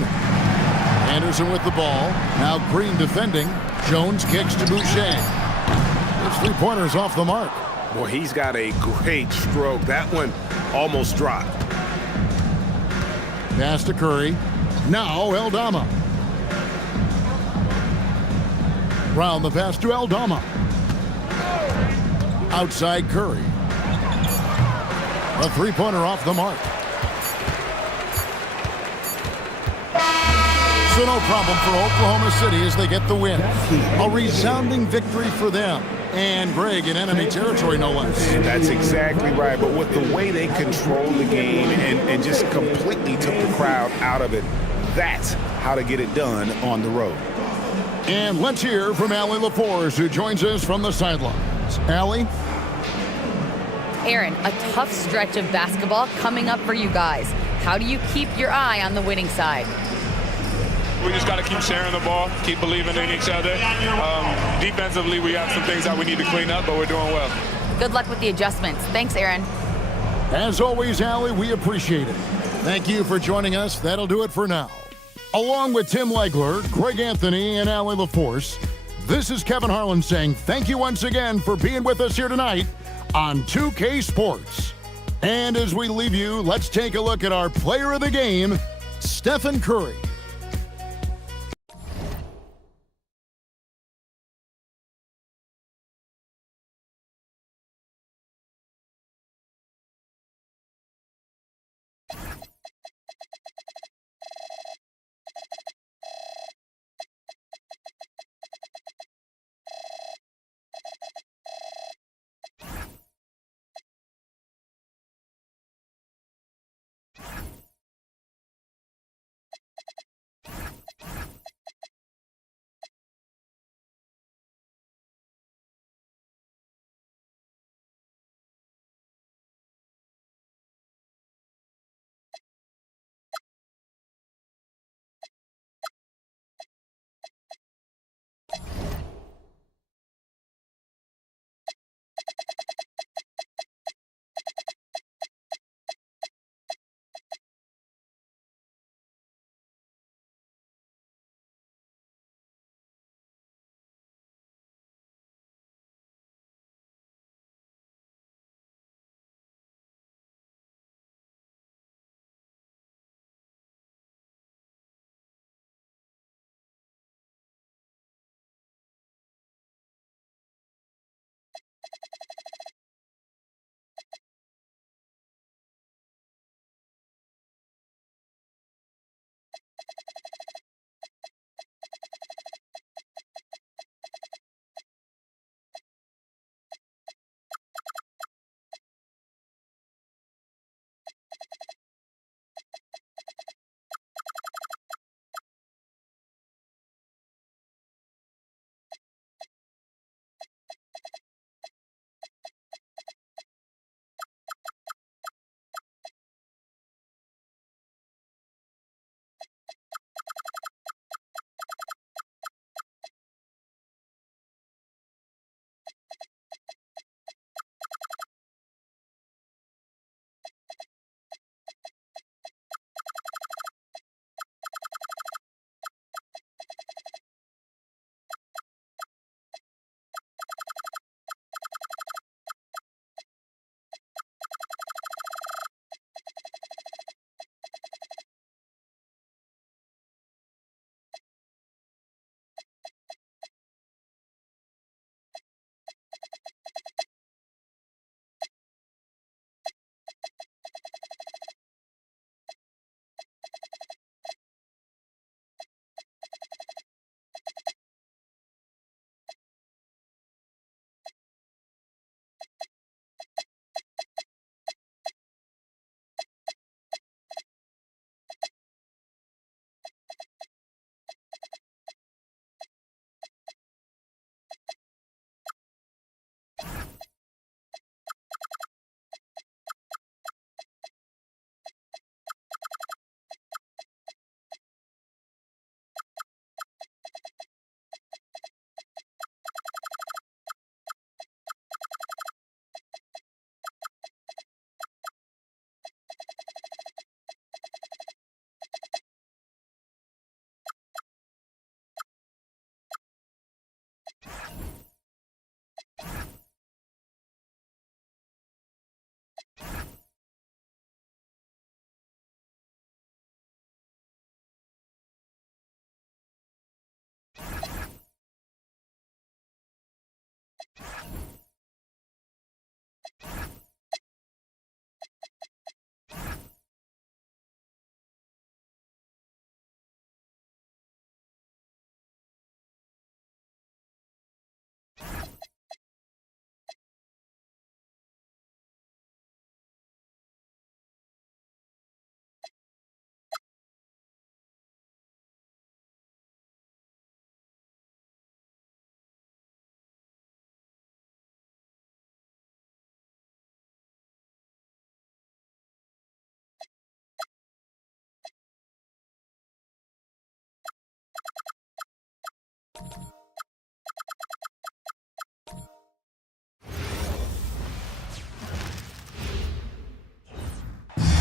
Anderson with the ball. Now Green defending. Jones kicks to Boucher. His three-pointer's off the mark. Boy, he's got a great stroke. That one almost dropped. Pass to Curry. Now Eldama. Round the pass to Eldama. Outside Curry. A three-pointer off the mark. So no problem for Oklahoma City as they get the win. A resounding victory for them. And Greg in enemy territory, no less. That's exactly right. But with the way they controlled the game and just completely took the crowd out of it, that's how to get it done on the road. And let's hear from Allie LaForce, who joins us from the sidelines. Allie? Aaron, a tough stretch of basketball coming up for you guys. How do you keep your eye on the winning side? We just got to keep sharing the ball, keep believing in each other. Defensively, we have some things that we need to clean up, but we're doing well. Good luck with the adjustments. Thanks, Aaron. As always, Allie, we appreciate it. Thank you for joining us. That'll do it for now. Along with Tim Legler, Greg Anthony, and Allie LaForce, this is Kevin Harlan saying thank you once again for being with us here tonight on 2K Sports. And as we leave you, let's take a look at our player of the game, Stephen Curry.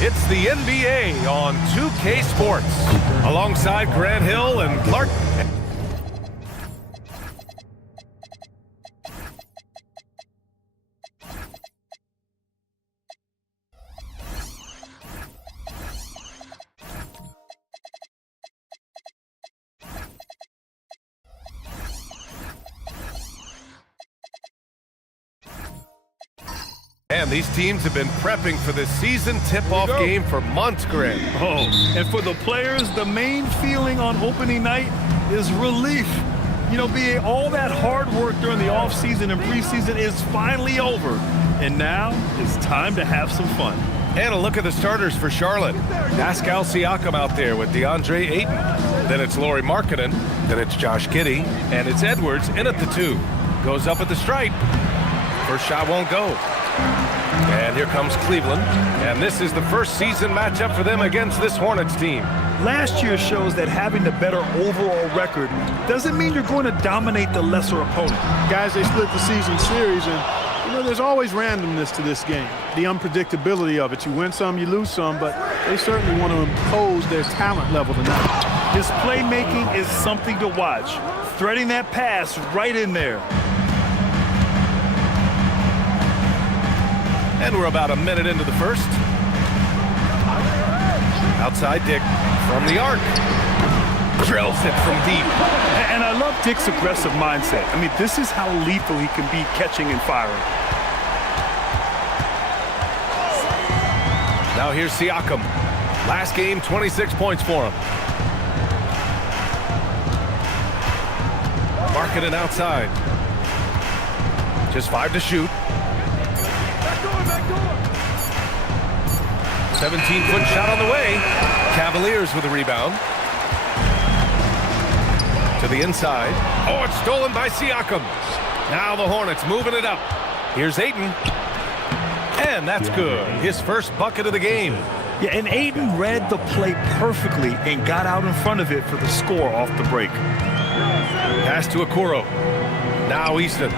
It's the NBA on 2K Sports. Alongside Grant Hill and Clark. And these teams have been prepping for this season tip-off game for months, Grant. Oh, and for the players, the main feeling on opening night is relief. You know, BA, all that hard work during the offseason and preseason is finally over. And now it's time to have some fun. And a look at the starters for Charlotte. Pascal Siakam out there with DeAndre Ayton. Then it's Lauri Markkanen. Then it's Josh Giddey. And it's Edwards in at the 2. Goes up at the stripe. First shot won't go. And here comes Cleveland. And this is the first season matchup for them against this Hornets team. Last year shows that having the better overall record doesn't mean you're going to dominate the lesser opponent. Guys, they split the season series, and, you know, there's always randomness to this game. The unpredictability of it. You win some, you lose some, but they certainly want to impose their talent level tonight. His playmaking is something to watch. Threading that pass right in there. And we're about a minute into the first. Outside Dick from the arc. Drills it from deep. And I love Dick's aggressive mindset. I mean, this is how lethal he can be catching and firing. Now here's Siakam. Last game, 26 points for him. Markkanen outside. Just 5 to shoot. 17-foot shot on the way. Cavaliers with a rebound. To the inside. Oh, it's stolen by Siakam. Now the Hornets moving it up. Here's Ayton. And that's good. His first bucket of the game. Yeah, and Ayton read the play perfectly and got out in front of it for the score off the break. Pass to Okoro. Now Easton.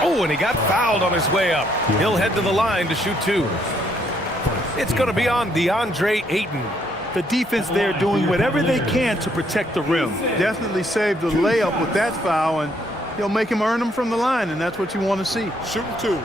Oh, and he got fouled on his way up. He'll head to the line to shoot 2. It's going to be on DeAndre Ayton. The defense there doing whatever they can to protect the rim. Definitely saved the layup with that foul, and he'll make him earn them from the line, and that's what you want to see. Shooting 2.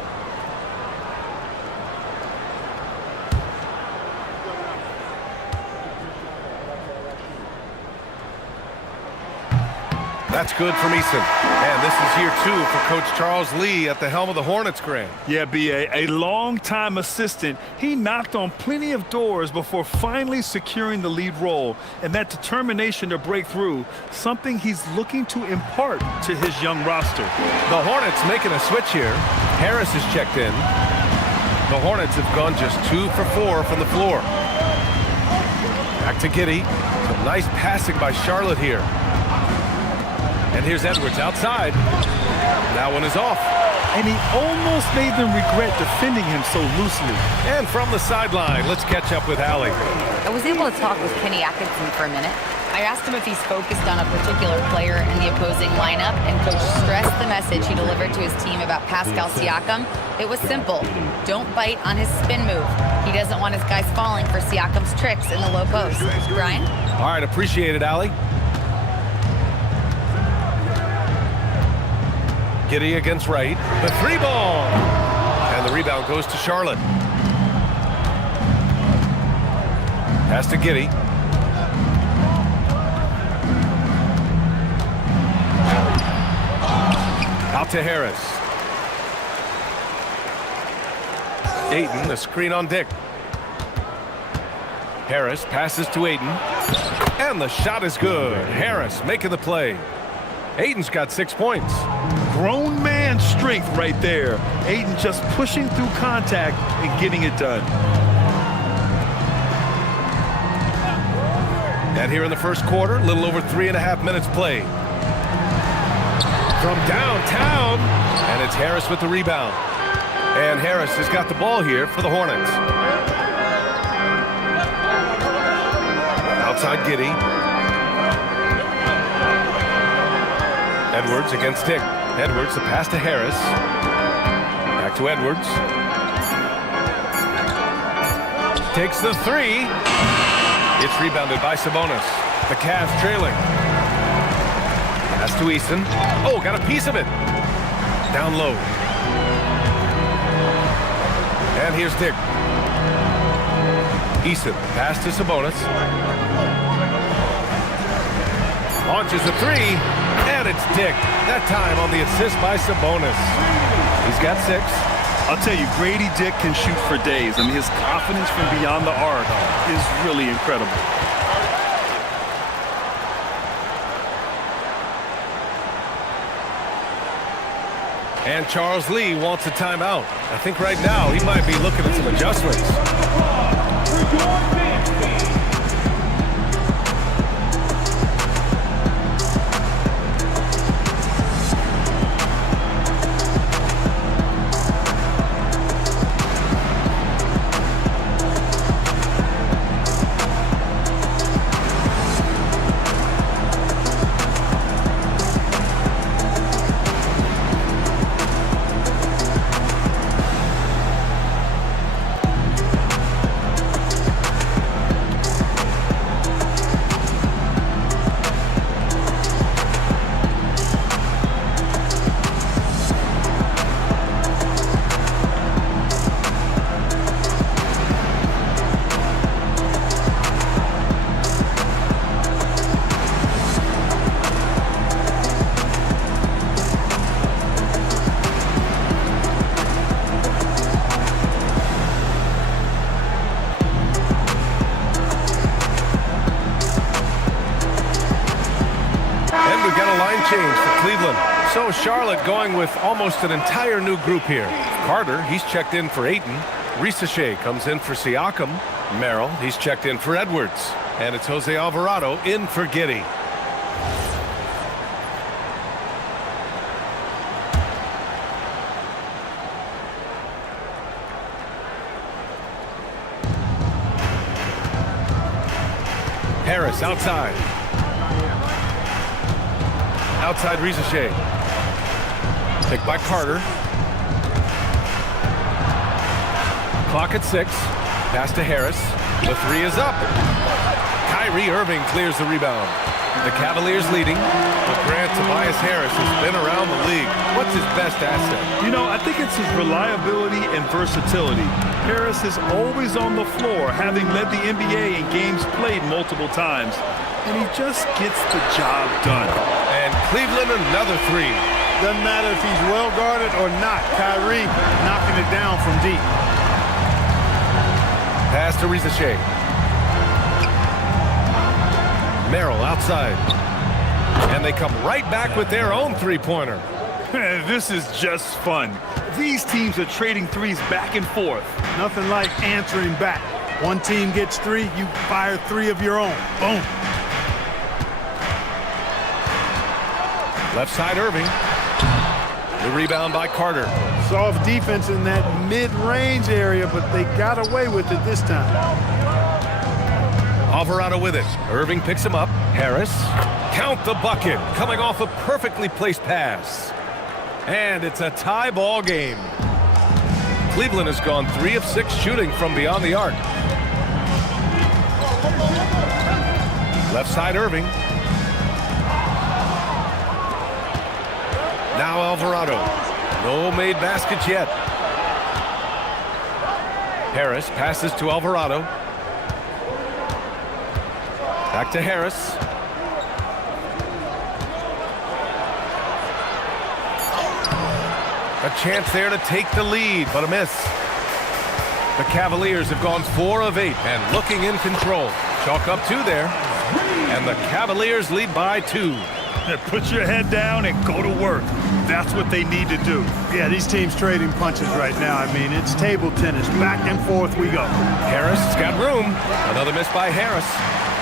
That's good from Easton. And this is year 2 for Coach Charles Lee at the helm of the Hornets, Grant. Yeah, B.A., a long-time assistant. He knocked on plenty of doors before finally securing the lead role. And that determination to break through, something he's looking to impart to his young roster. The Hornets making a switch here. Harris is checked in. The Hornets have gone just 2 for 4 from the floor. Back to Giddey. Some nice passing by Charlotte here. And here's Edwards outside. That one is off. And he almost made them regret defending him so loosely. And from the sideline, let's catch up with Allie. I was able to talk with Kenny Atkinson for a minute. I asked him if he's focused on a particular player in the opposing lineup, and Coach stressed the message he delivered to his team about Pascal Siakam. It was simple. Don't bite on his spin move. He doesn't want his guys falling for Siakam's tricks in the low post. Brian? All right, appreciate it, Allie. Giddey against Wright. The 3-ball. And the rebound goes to Charlotte. Pass to Giddey. Out to Harris. Ayton, a screen on Dick. Harris passes to Ayton. And the shot is good. Harris making the play. Ayton's got 6 points. Grown man strength right there. Ayton just pushing through contact and getting it done. And here in the first quarter, a little over 3.5 minutes played. From downtown, and it's Harris with the rebound. And Harris has got the ball here for the Hornets. Outside Giddey. Edwards against Dick. Edwards, the pass to Harris. Back to Edwards. Takes the three. It's rebounded by Sabonis. The Cavs trailing. Pass to Easton. Oh, got a piece of it. Down low. And here's Dick. Easton, pass to Sabonis. Launches a three, and it's Dick. That time on the assist by Sabonis. He's got 6. I'll tell you, Grady Dick can shoot for days. I mean, his confidence from beyond the arc is really incredible. And Charles Lee wants a timeout. I think right now he might be looking at some adjustments. Change for Cleveland. So Charlotte going with almost an entire new group here. Carter, he's checked in for Ayton. Risacher comes in for Siakam. Merrill, he's checked in for Edwards. And it's Jose Alvarado in for Giddey. Harris outside. Outside Risacher. Picked by Carter. Clock at 6. Pass to Harris. The three is up. Kyrie Irving clears the rebound. The Cavaliers leading, but Grant Tobias Harris has been around the league. What's his best asset? You know, I think it's his reliability and versatility. Harris is always on the floor, having led the NBA in games played multiple times. And he just gets the job done. And Cleveland another three. Doesn't matter if he's well guarded or not. Kyrie knocking it down from deep. Pass to Risacher. Merrill outside. And they come right back with their own three-pointer. This is just fun. These teams are trading threes back and forth. Nothing like answering back. One team gets 3, you fire 3 of your own. Boom. Left side Irving. The rebound by Carter. Soft defense in that mid-range area, but they got away with it this time. Alvarado with it. Irving picks him up. Harris. Count the bucket. Coming off a perfectly placed pass. And it's a tie ball game. Cleveland has gone 3 of 6 shooting from beyond the arc. Left side Irving. Now Alvarado. No made baskets yet. Harris passes to Alvarado. Back to Harris. A chance there to take the lead, but a miss. The Cavaliers have gone 4 of 8 and looking in control. Chalk up 2 there. And the Cavaliers lead by 2. Put your head down and go to work. That's what they need to do. Yeah, these teams trading punches right now. I mean, it's table tennis. Back and forth we go. Harris has got room. Another miss by Harris.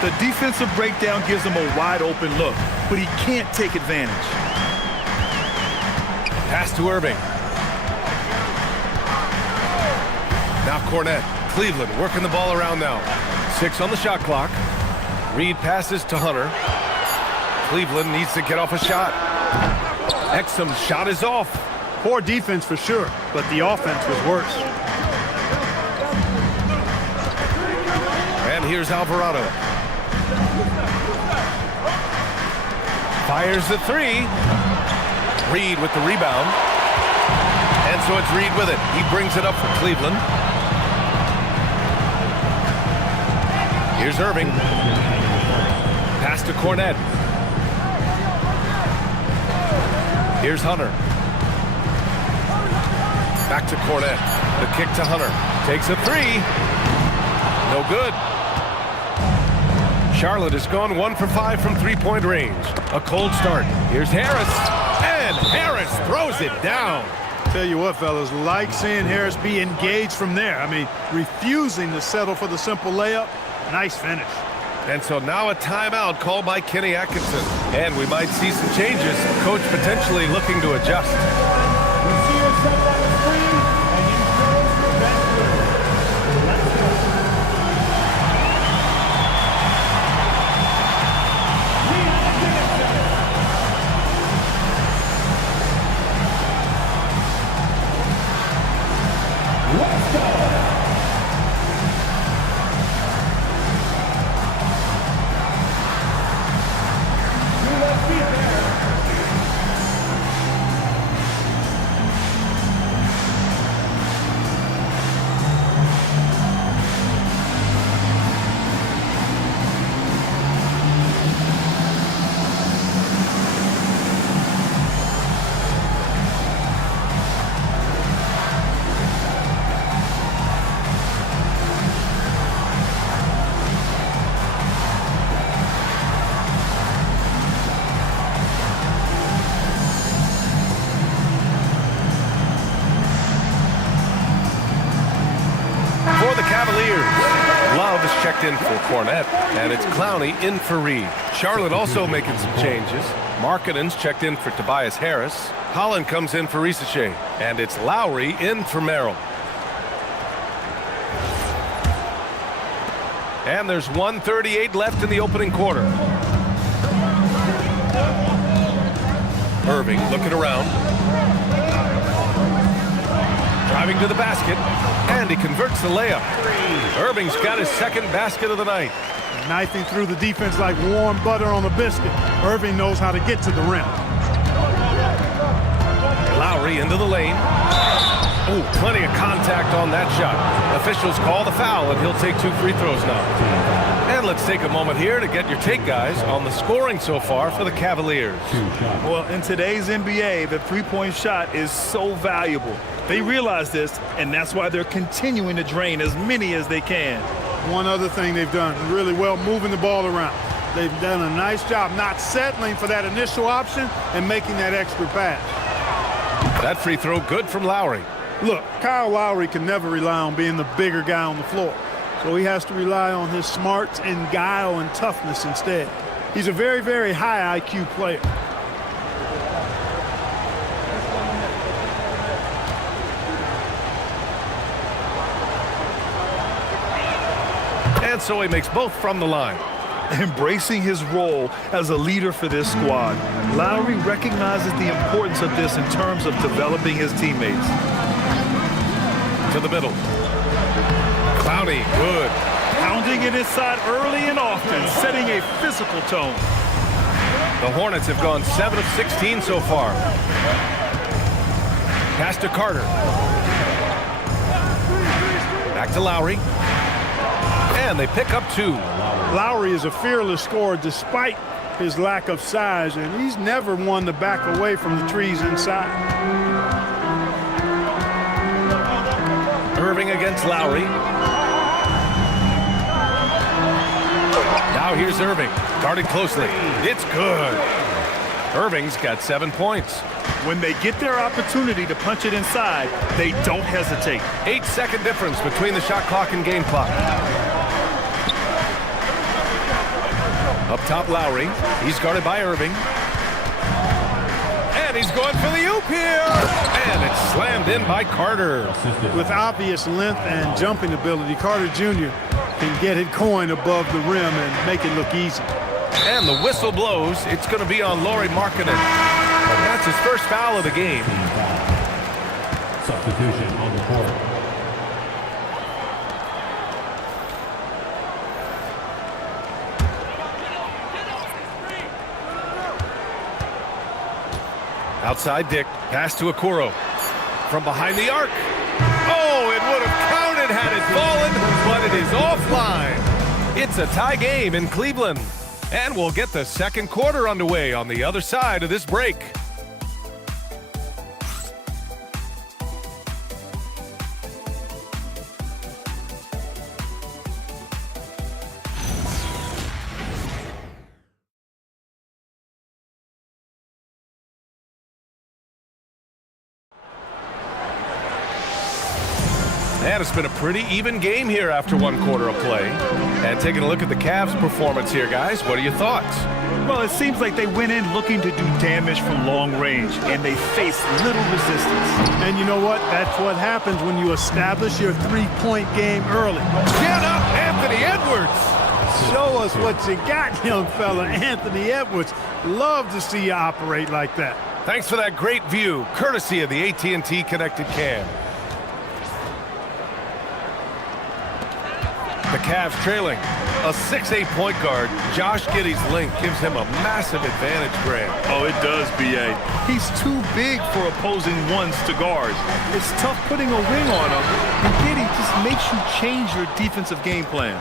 The defensive breakdown gives him a wide open look, but he can't take advantage. Pass to Irving. Now Cornette. Cleveland working the ball around now. 6 on the shot clock. Reed passes to Hunter. Cleveland needs to get off a shot. Exum's shot is off. Poor defense for sure, but the offense was worse. And here's Alvarado. Fires the three. Reed with the rebound. And so it's Reed with it. He brings it up for Cleveland. Here's Irving. Pass to Cornette. Here's Hunter. Back to Cornette. The kick to Hunter. Takes a three. No good. Charlotte has gone 1 for 5 from three-point range. A cold start. Here's Harris. And Harris throws it down. Tell you what, fellas, like seeing Harris be engaged from there. I mean, refusing to settle for the simple layup. Nice finish. And so now a timeout called by Kenny Atkinson. And we might see some changes. Coach potentially looking to adjust. Love is checked in for Cornette, and it's Clowney in for Reed. Charlotte also making some changes. Markkanen's checked in for Tobias Harris. Holland comes in for Risache, and it's Lowry in for Merrill. And there's 1:38 left in the opening quarter. Irving looking around. Driving to the basket, and he converts the layup. Irving's got his second basket of the night. Knifing through the defense like warm butter on a biscuit. Irving knows how to get to the rim. Lowry into the lane. Oh, plenty of contact on that shot. Officials call the foul, and he'll take 2 free throws now. And let's take a moment here to get your take, guys, on the scoring so far for the Cavaliers. Well, in today's NBA, the three-point shot is so valuable. They realize this, and that's why they're continuing to drain as many as they can. One other thing they've done really well, moving the ball around. They've done a nice job not settling for that initial option and making that extra pass. That free throw good from Lowry. Look, Kyle Lowry can never rely on being the bigger guy on the floor. So he has to rely on his smarts and guile and toughness instead. He's a very, very high IQ player. And so he makes both from the line. Embracing his role as a leader for this squad, Lowry recognizes the importance of this in terms of developing his teammates. To the middle. Clowney, good. Pounding it inside early and often, setting a physical tone. The Hornets have gone 7 of 16 so far. Pass to Carter. Back to Lowry. And they pick up 2. Lowry is a fearless scorer despite his lack of size, and he's never one to back away from the trees inside. Irving against Lowry. Now here's Irving, guarded closely. It's good. Irving's got 7 points. When they get their opportunity to punch it inside, they don't hesitate. 8-second difference between the shot clock and game clock. Up top, Lowry. He's guarded by Irving. And he's going for the oop here. And it's slammed in by Carter. With obvious length and jumping ability, Carter Jr. can get it going above the rim and make it look easy. And the whistle blows. It's going to be on Lauri Markkanen. That's his first foul of the game. Substitution on the court. Outside Dick, pass to Okoro. From behind the arc. Oh, it would have counted had it fallen, but it is offline. It's a tie game in Cleveland. And we'll get the second quarter underway on the other side of this break. And it's been a pretty even game here after one quarter of play. And taking a look at the Cavs' performance here, guys, what are your thoughts? Well, it seems like they went in looking to do damage from long range, and they faced little resistance. And you know what? That's what happens when you establish your three-point game early. Get up, Anthony Edwards! Show us what you got, young fella. Anthony Edwards. Love to see you operate like that. Thanks for that great view, courtesy of the AT&T Connected Cam. The Cavs trailing. A 6'8" point guard, Josh Giddey's length gives him a massive advantage, Grant. Oh, it does, B.A. He's too big for opposing ones to guard. It's tough putting a wing on him, and Giddey just makes you change your defensive game plan.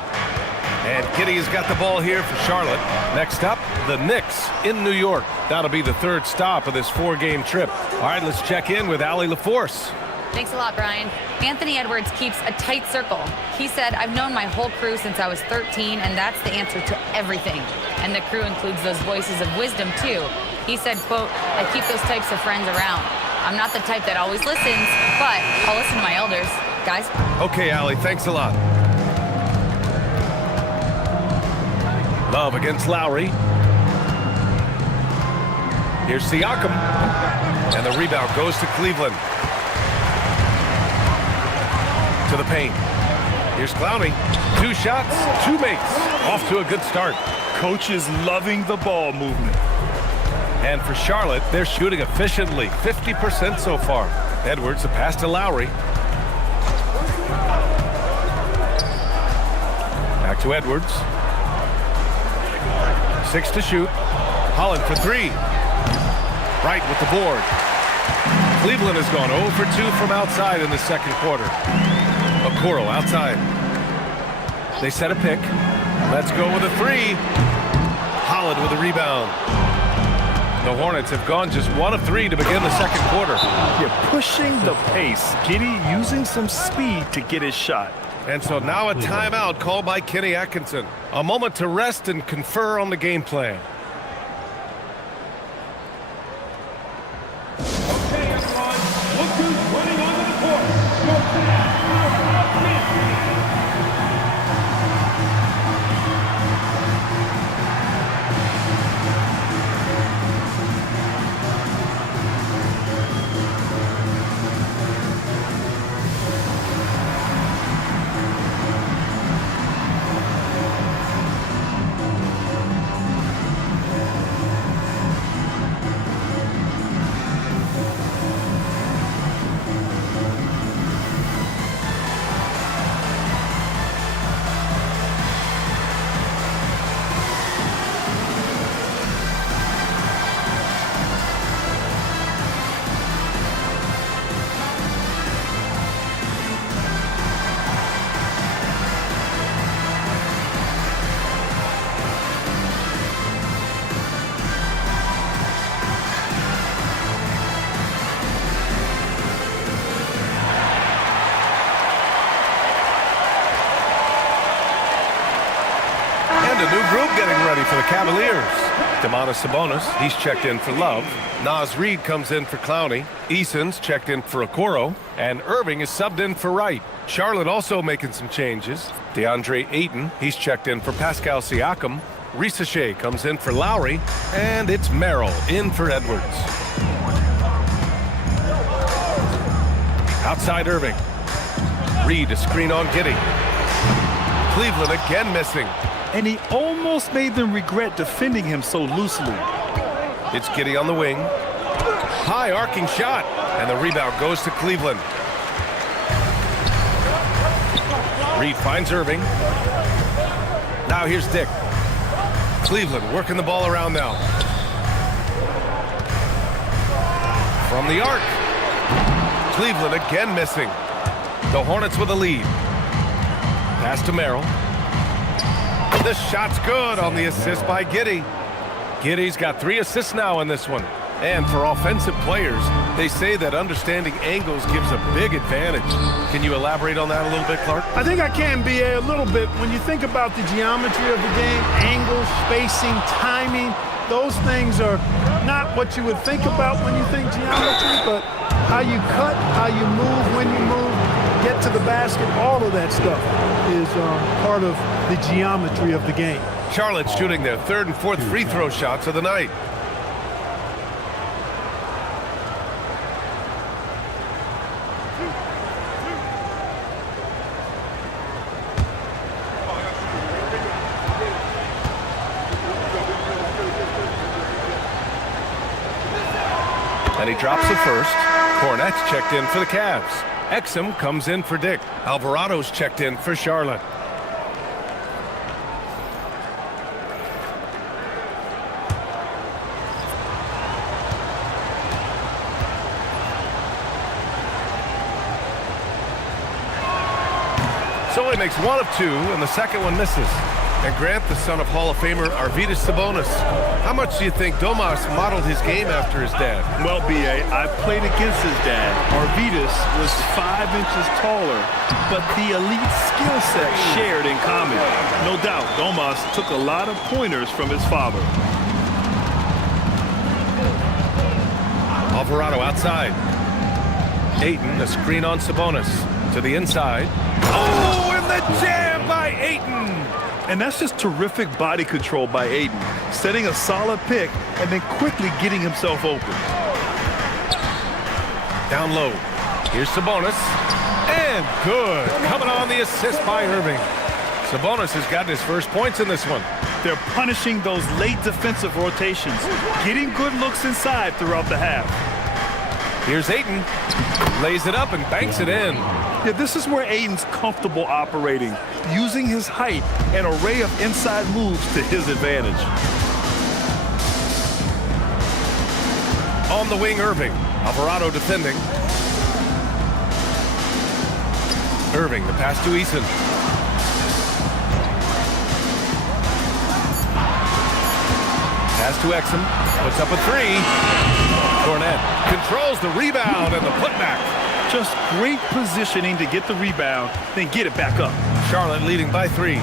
And Giddey has got the ball here for Charlotte. Next up, the Knicks in New York. That'll be the third stop of this four-game trip. All right, let's check in with Allie LaForce. Thanks a lot, Brian. Anthony Edwards keeps a tight circle. He said, I've known my whole crew since I was 13, and that's the answer to everything. And the crew includes those voices of wisdom, too. He said, quote, I keep those types of friends around. I'm not the type that always listens, but I'll listen to my elders. Guys? Okay, Allie, thanks a lot. Love against Lowry. Here's Siakam. And the rebound goes to Cleveland. To the paint. Here's Clowney. 2 shots, 2 makes. Off to a good start. Coach is loving the ball movement. And for Charlotte, they're shooting efficiently, 50% so far. Edwards, the pass to Lowry. Back to Edwards. 6 to shoot. Holland for 3. Right with the board. Cleveland has gone 0 for 2 from outside in the second quarter. Okoro outside. They set a pick. Let's go with a 3. Holland with a rebound. The Hornets have gone just 1 of 3 to begin the second quarter. You're pushing the pace. Giddey using some speed to get his shot. And so now a timeout called by Kenny Atkinson. A moment to rest and confer on the game plan. Okay, everyone. Look who's running onto the court. Your Cavs are champions. For the Cavaliers, Domantas Sabonis, he's checked in for Love. Naz Reid comes in for Clowney. Eason's checked in for Okoro. And Irving is subbed in for Wright. Charlotte also making some changes. DeAndre Ayton, he's checked in for Pascal Siakam. Risa Shea comes in for Lowry. And it's Merrill in for Edwards. Outside Irving. Reid a screen on Giddey. Cleveland again missing. And he almost made them regret defending him so loosely. It's Giddey on the wing. High arcing shot, and the rebound goes to Cleveland. Reed finds Irving. Now here's Dick. Cleveland working the ball around now. From the arc. Cleveland again missing. The Hornets with a lead. Pass to Merrill. The shot's good on the assist by Giddey. Giddey's got 3 assists now in this one. And for offensive players, they say that understanding angles gives a big advantage. Can you elaborate on that a little bit, Clark? I think I can, B.A., a little bit. When you think about the geometry of the game, angles, spacing, timing, those things are not what you would think about when you think geometry, but how you cut, how you move, when you move, get to the basket, all of that stuff is part of the geometry of the game. Charlotte shooting their 3rd and 4th free throw shots of the night. And he drops the first. Cornette's checked in for the Cavs. Exum comes in for Dick. Alvarado's checked in for Charlotte. So he makes 1 of 2, and the second one misses. And Grant, the son of Hall of Famer Arvydas Sabonis. How much do you think Domas modeled his game after his dad? Well, B.A., I played against his dad. Arvydas was 5 inches taller, but the elite skill set shared in common. No doubt, Domas took a lot of pointers from his father. Alvarado outside. Ayton, a screen on Sabonis. To the inside. Oh, and the jam by Ayton! And that's just terrific body control by Ayton, setting a solid pick and then quickly getting himself open. Down low. Here's Sabonis. And good. Coming on the assist by Irving. Sabonis has gotten his first points in this one. They're punishing those late defensive rotations, getting good looks inside throughout the half. Here's Ayton. Lays it up and banks it in. Yeah, this is where Ayton's comfortable operating, using his height and array of inside moves to his advantage. On the wing, Irving. Alvarado defending. Irving, the pass to Eason. Pass to Exum. Puts up a 3. Cornette controls the rebound and the putback. Just great positioning to get the rebound, then get it back up. Charlotte leading by 3.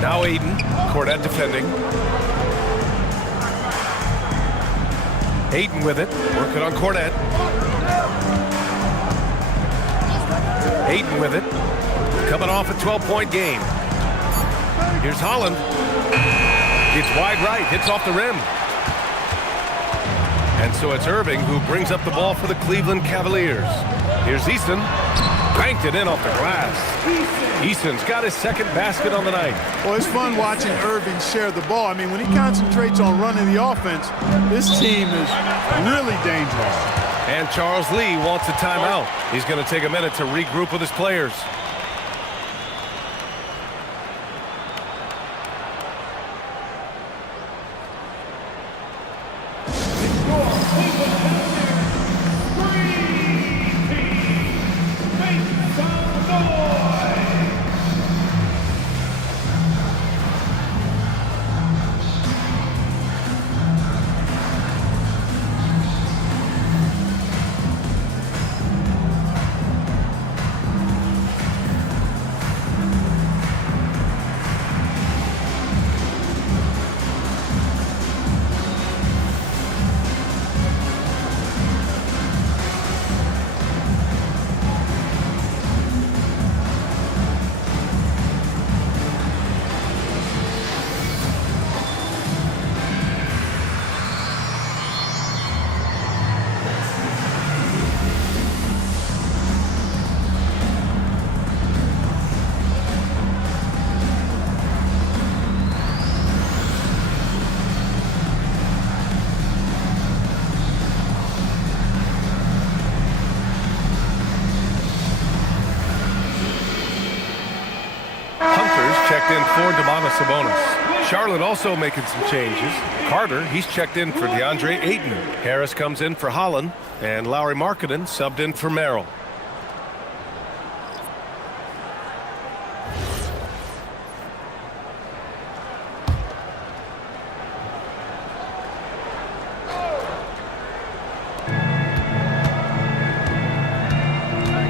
Now Ayton. Cornette defending. Ayton with it. Working on Cornette. Ayton with it. Coming off a 12-point game. Here's Holland. It's wide right. Hits off the rim. And so it's Irving who brings up the ball for the Cleveland Cavaliers. Here's Easton. Banked it in off the glass. Easton's got his second basket on the night. Well, it's fun watching Irving share the ball. I mean, when he concentrates on running the offense, this team is really dangerous. And Charles Lee wants a timeout. He's going to take a minute to regroup with his players. for Domantas Sabonis. Charlotte also making some changes. Carter, he's checked in for DeAndre Ayton. Harris comes in for Holland, and Lauri Markkanen subbed in for Merrill.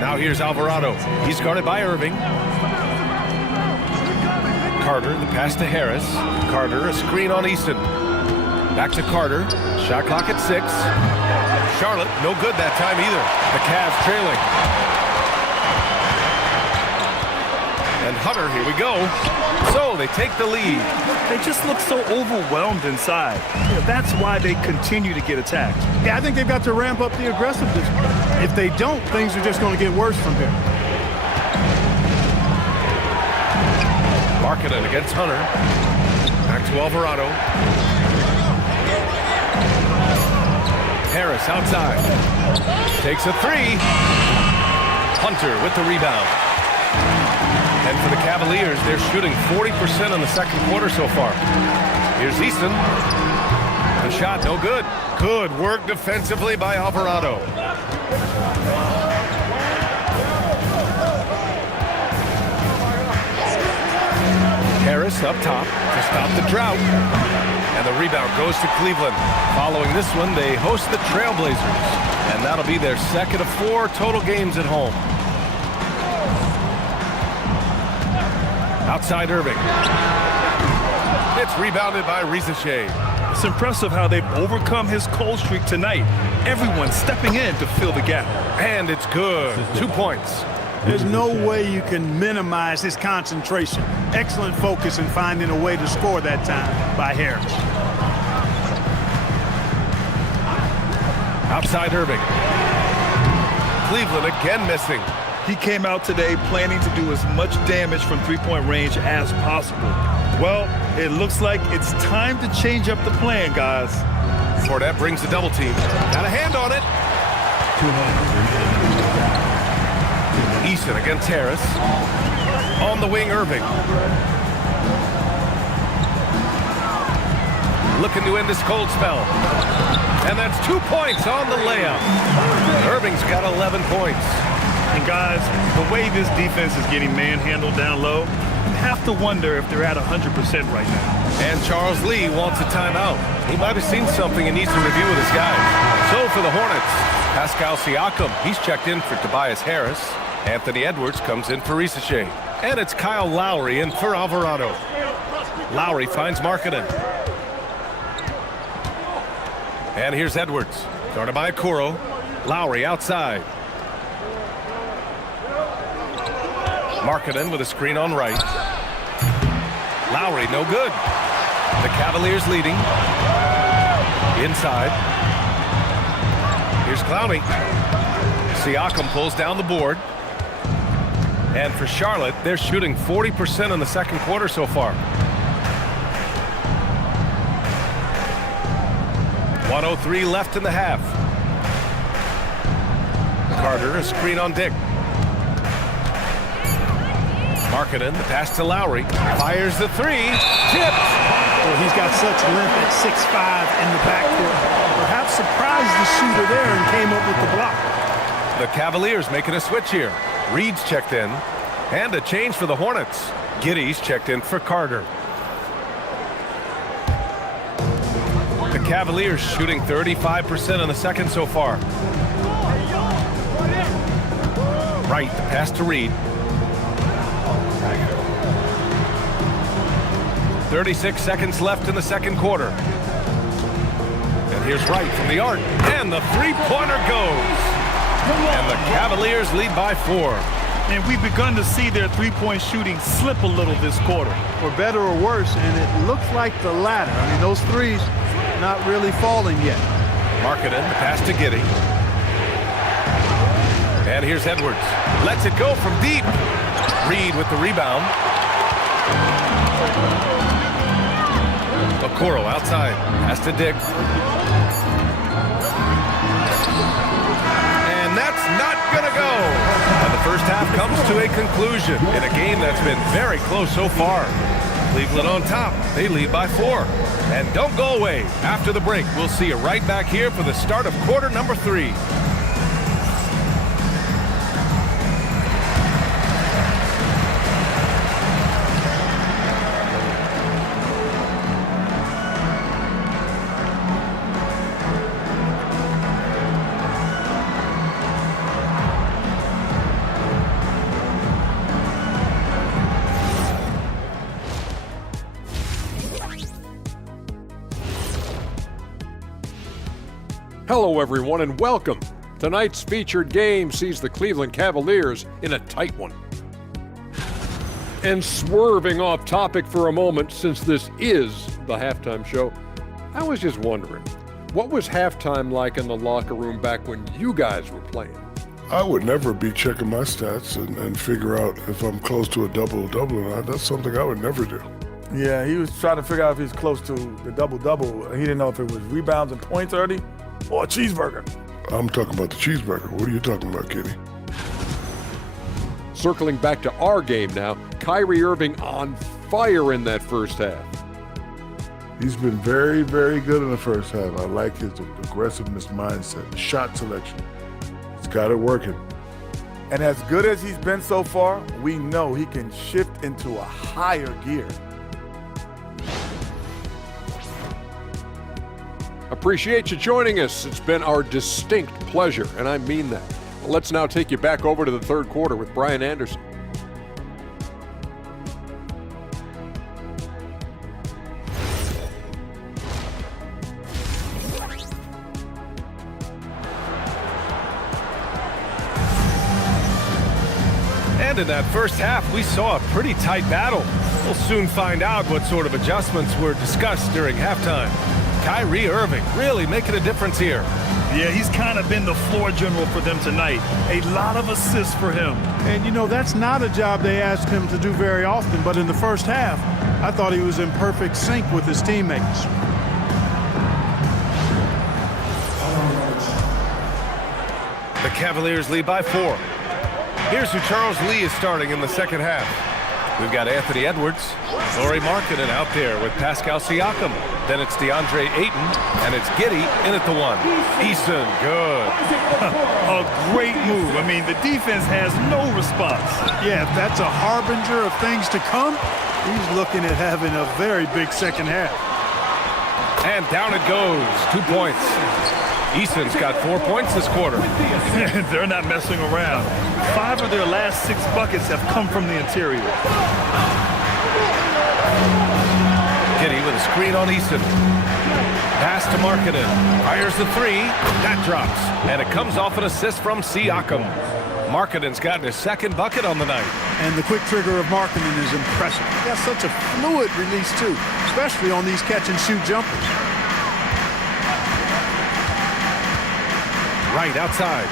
Now here's Alvarado. He's guarded by Irving. Carter, the pass to Harris. Carter, a screen on Easton. Back to Carter. Shot clock at 6. Charlotte, no good that time either. The Cavs trailing. And Hunter, here we go. So they take the lead. They just look so overwhelmed inside. That's why they continue to get attacked. Yeah, I think they've got to ramp up the aggressiveness. If they don't, things are just going to get worse from here. Markkanen against Hunter. Back to Alvarado. Harris outside. Takes a 3. Hunter with the rebound. And for the Cavaliers, they're shooting 40% in the second quarter so far. Here's Easton. The shot, no good. Good work defensively by Alvarado. Harris up top to stop the drought. And the rebound goes to Cleveland. Following this one, they host the Trailblazers. And that'll be their second of 4 total games at home. Outside Irving. It's rebounded by Risacher. It's impressive how they've overcome his cold streak tonight. Everyone stepping in to fill the gap. And it's good. 2 points. There's no way you can minimize his concentration. Excellent focus in finding a way to score that time by Harris. Outside Irving. Cleveland again missing. He came out today planning to do as much damage from three-point range as possible. Well, it looks like it's time to change up the plan, guys. Fournette brings the double team. Got a hand on it. Easton against Harris. On the wing, Irving. Looking to end this cold spell. And that's 2 points on the layup. Irving's got 11 points. And guys, the way this defense is getting manhandled down low, you have to wonder if they're at 100% right now. And Charles Lee wants a timeout. He might have seen something and needs to review with his guys. So for the Hornets, Pascal Siakam, he's checked in for Tobias Harris. Anthony Edwards comes in for Risacher. And it's Kyle Lowry in for Alvarado. Lowry finds Markkanen. And here's Edwards, guarded by Okoro. Lowry outside. Markkanen with a screen on right. Lowry, no good. The Cavaliers leading. Inside. Here's Clowney. Siakam pulls down the board. And for Charlotte, they're shooting 40% in the second quarter so far. 1:03 left in the half. Carter, a screen on Dick. Markkanen, the pass to Lowry. Fires the 3. Tipped. Well, he's got such length at 6'5" in the backcourt. Perhaps surprised the shooter there and came up with the block. The Cavaliers making a switch here. Reed's checked in. And a change for the Hornets. Giddey's checked in for Carter. The Cavaliers shooting 35% in the second so far. Right, the pass to Reed. 36 seconds left in the second quarter. And here's Wright from the arc. And the three-pointer goes. And the Cavaliers lead by 4. And we've begun to see their three-point shooting slip a little this quarter. For better or worse, and it looks like the latter. I mean, those threes not really falling yet. Markkanen, the pass to Giddey. And here's Edwards. Lets it go from deep. Reed with the rebound. Okoro outside. Pass to Dick. And that's not gonna go. And the first half comes to a conclusion in a game that's been very close so far. Cleveland on top. They lead by 4. And don't go away. After the break, we'll see you right back here for the start of quarter number 3. Hello, everyone, and welcome. Tonight's featured game sees the Cleveland Cavaliers in a tight one. And swerving off topic for a moment, since this is the halftime show, I was just wondering, what was halftime like in the locker room back when you guys were playing? I would never be checking my stats and figure out if I'm close to a double-double or not. That's something I would never do. Yeah, he was trying to figure out if he was close to the double-double. He didn't know if it was rebounds and points early or a cheeseburger. I'm talking about the cheeseburger. What are you talking about, Kitty? Circling back to our game now, Kyrie Irving on fire in that first half. He's been very, very good in the first half. I like his aggressiveness mindset, the shot selection. He's got it working. And as good as he's been so far, we know he can shift into a higher gear. Appreciate you joining us. It's been our distinct pleasure, and I mean that. Let's now take you back over to the third quarter with Brian Anderson. And in that first half, we saw a pretty tight battle. We'll soon find out what sort of adjustments were discussed during halftime. Kyrie Irving really making a difference here. Yeah, he's kind of been the floor general for them tonight. A lot of assists for him. And, you know, that's not a job they ask him to do very often. But in the first half, I thought he was in perfect sync with his teammates. The Cavaliers lead by 4. Here's who Charles Lee is starting in the second half. We've got Anthony Edwards, Lauri Markkanen out there with Pascal Siakam. Then it's DeAndre Ayton, and it's Giddey in at the 1. Eason, good. A great move. I mean, the defense has no response. Yeah, if that's a harbinger of things to come, he's looking at having a very big second half. And down it goes, 2 points. Eason's got 4 points this quarter. They're not messing around. 5 of their last 6 buckets have come from the interior. Giddey with a screen on Eason. Pass to Markkanen. Fires the 3. That drops. And it comes off an assist from Siakam. Markkanen's gotten his second bucket on the night. And the quick trigger of Markkanen is impressive. He got such a fluid release, too, especially on these catch-and-shoot jumpers. Right outside.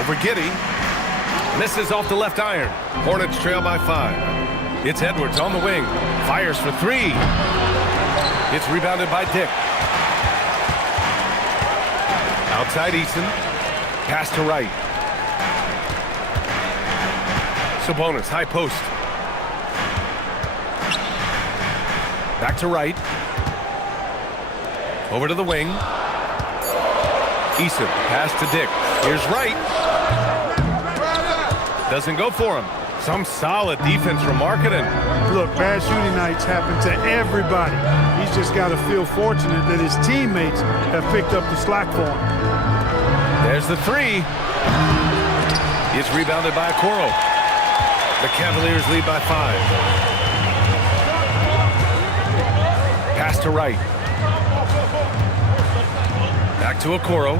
Over Giddey. Misses off the left iron. Hornets trail by 5. It's Edwards on the wing. Fires for 3. It's rebounded by Dick. Outside Eason. Pass to Wright. Sabonis, high post. Back to Wright. Over to the wing. Eason, pass to Dick. Here's Wright. Doesn't go for him. Some solid defense from Markkanen. Look, bad shooting nights happen to everybody. He's just got to feel fortunate that his teammates have picked up the slack for him. There's the 3. It's rebounded by Okoro. The Cavaliers lead by 5. Pass to Wright. Back to Okoro.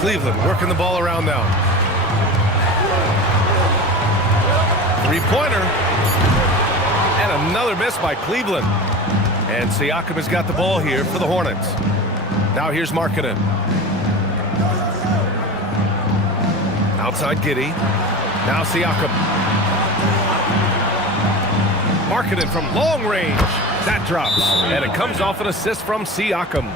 Cleveland working the ball around now. 3-pointer. And another miss by Cleveland. And Siakam has got the ball here for the Hornets. Now here's Markkanen. Outside Giddey. Now Siakam. Markkanen from long range. That drops. And it comes off an assist from Siakam.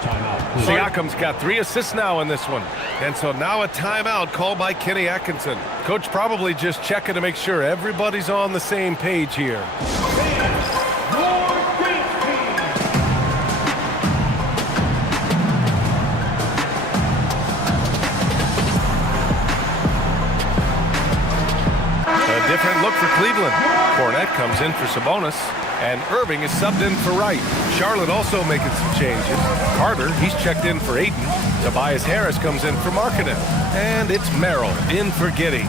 Timeout. Siakam's got 3 assists now in this one. And so now a timeout called by Kenny Atkinson. Coach probably just checking to make sure everybody's on the same page here. A different look for Cleveland. Kornet comes in for Sabonis, and Irving is subbed in for Wright. Charlotte also making some changes. Carter, he's checked in for Ayton. Tobias Harris comes in for Markkanen. And it's Merrill in for Giddey.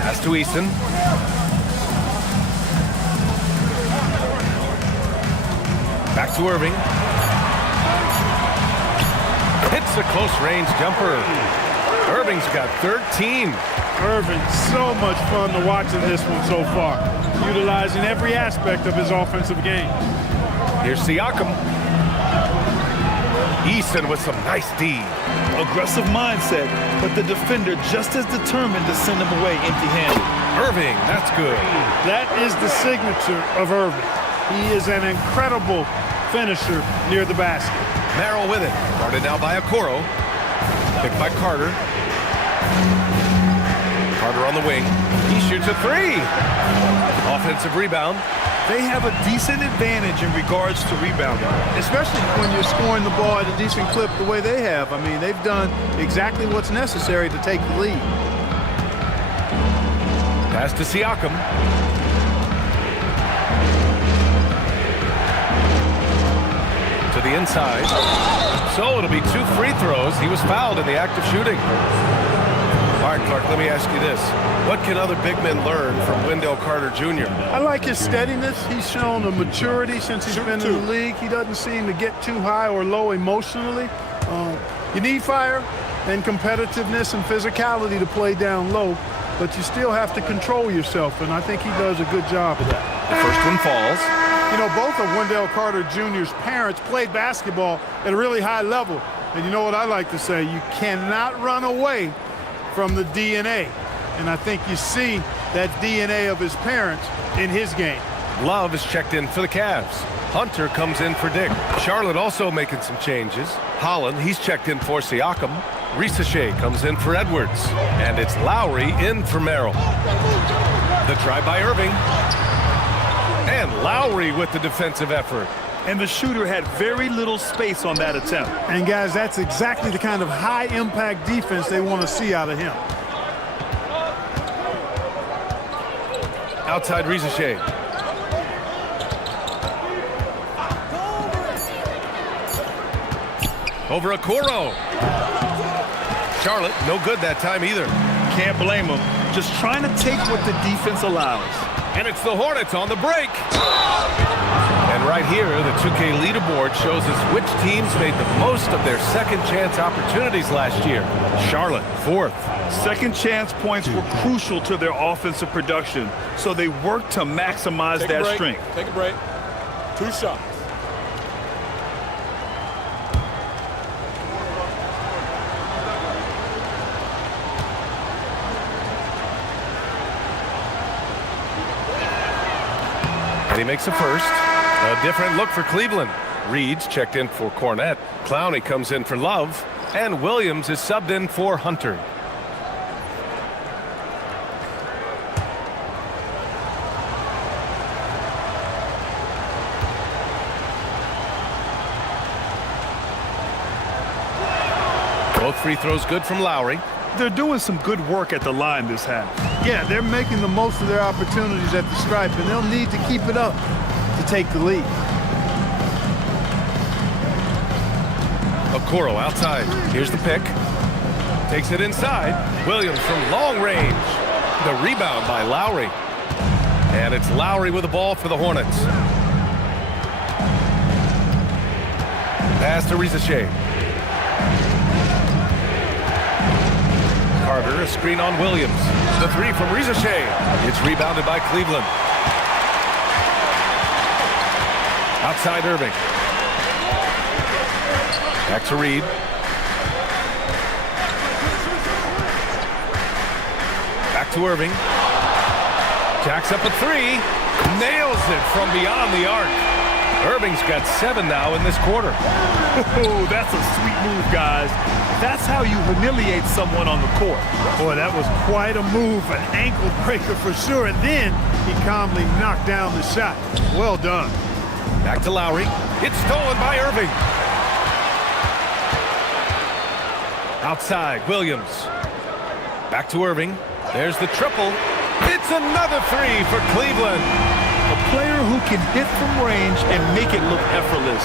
Pass to Easton. Back to Irving. Hits a close-range jumper. Irving's got 13. Irving, so much fun to watch in this one so far, utilizing every aspect of his offensive game. Here's Siakam. Easton with some nice D. Aggressive mindset, but the defender just as determined to send him away empty-handed. Irving, that's good. That is the signature of Irving. He is an incredible finisher near the basket. Merrill with it. Guarded now by Okoro. Picked by Carter. Carter on the wing. He shoots a 3. Offensive rebound. They have a decent advantage in regards to rebounding. Especially when you're scoring the ball at a decent clip the way they have. I mean, they've done exactly what's necessary to take the lead. Pass to Siakam. To the inside. So it'll be 2 free throws. He was fouled in the act of shooting. All right, Clark, let me ask you this. What can other big men learn from Wendell Carter Jr.? I like his steadiness. He's shown a maturity since he's been in the league. He doesn't seem to get too high or low emotionally. You need fire and competitiveness and physicality to play down low, but you still have to control yourself, and I think he does a good job of that. The first one falls. You know, both of Wendell Carter Jr.'s parents played basketball at a really high level, and you know what I like to say, you cannot run away from the DNA. And I think you see that DNA of his parents in his game. Love is checked in for the Cavs. Hunter comes in for Dick. Charlotte also making some changes. Holland, he's checked in for Siakam. Risache comes in for Edwards. And it's Lowry in for Merrill. The drive by Irving. And Lowry with the defensive effort. And the shooter had very little space on that attempt. And guys, that's exactly the kind of high-impact defense they want to see out of him. Outside Risache. Over Okoro. Charlotte, no good that time either. Can't blame him. Just trying to take what the defense allows. And it's the Hornets on the break. And right here, the 2K leaderboard shows us which teams made the most of their second chance opportunities last year. Charlotte, 4th. Second chance points were crucial to their offensive production, so they worked to maximize that strength. Take a break. 2 shots. And he makes a first. A different look for Cleveland. Reed's checked in for Kornet. Clowney comes in for Love. And Williams is subbed in for Hunter. Both free throws good from Lowry. They're doing some good work at the line this half. Yeah, they're making the most of their opportunities at the stripe, and they'll need to keep it up to take the lead. Okoro outside. Here's the pick. Takes it inside. Williams from long range. The rebound by Lowry. And it's Lowry with the ball for the Hornets. Pass to Risache. Carter, a screen on Williams. The 3 from Risache. It's rebounded by Cleveland. Outside Irving. Back to Reed. Back to Irving. Jacks up a 3. Nails it from beyond the arc. Irving's got 7 now in this quarter. Oh, that's a sweet move, guys. That's how you humiliate someone on the court. Boy, that was quite a move, an ankle breaker for sure. And then he calmly knocked down the shot. Well done. Back to Lowry. It's stolen by Irving. Outside, Williams. Back to Irving. There's the triple. It's another 3 for Cleveland. A player who can hit from range and make it look effortless.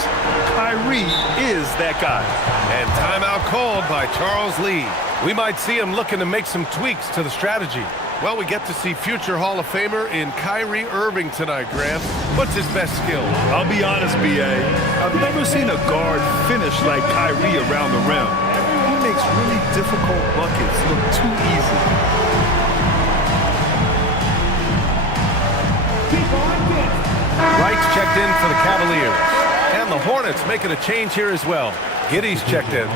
Kyrie is that guy. And timeout called by Charles Lee. We might see him looking to make some tweaks to the strategy. Well, we get to see future Hall of Famer in Kyrie Irving tonight, Graham. What's his best skill? I'll be honest, B.A. I've never seen a guard finish like Kyrie around the rim. He makes really difficult buckets look too easy. Wright's checked in for the Cavaliers. And the Hornets making a change here as well. Giddey's checked in.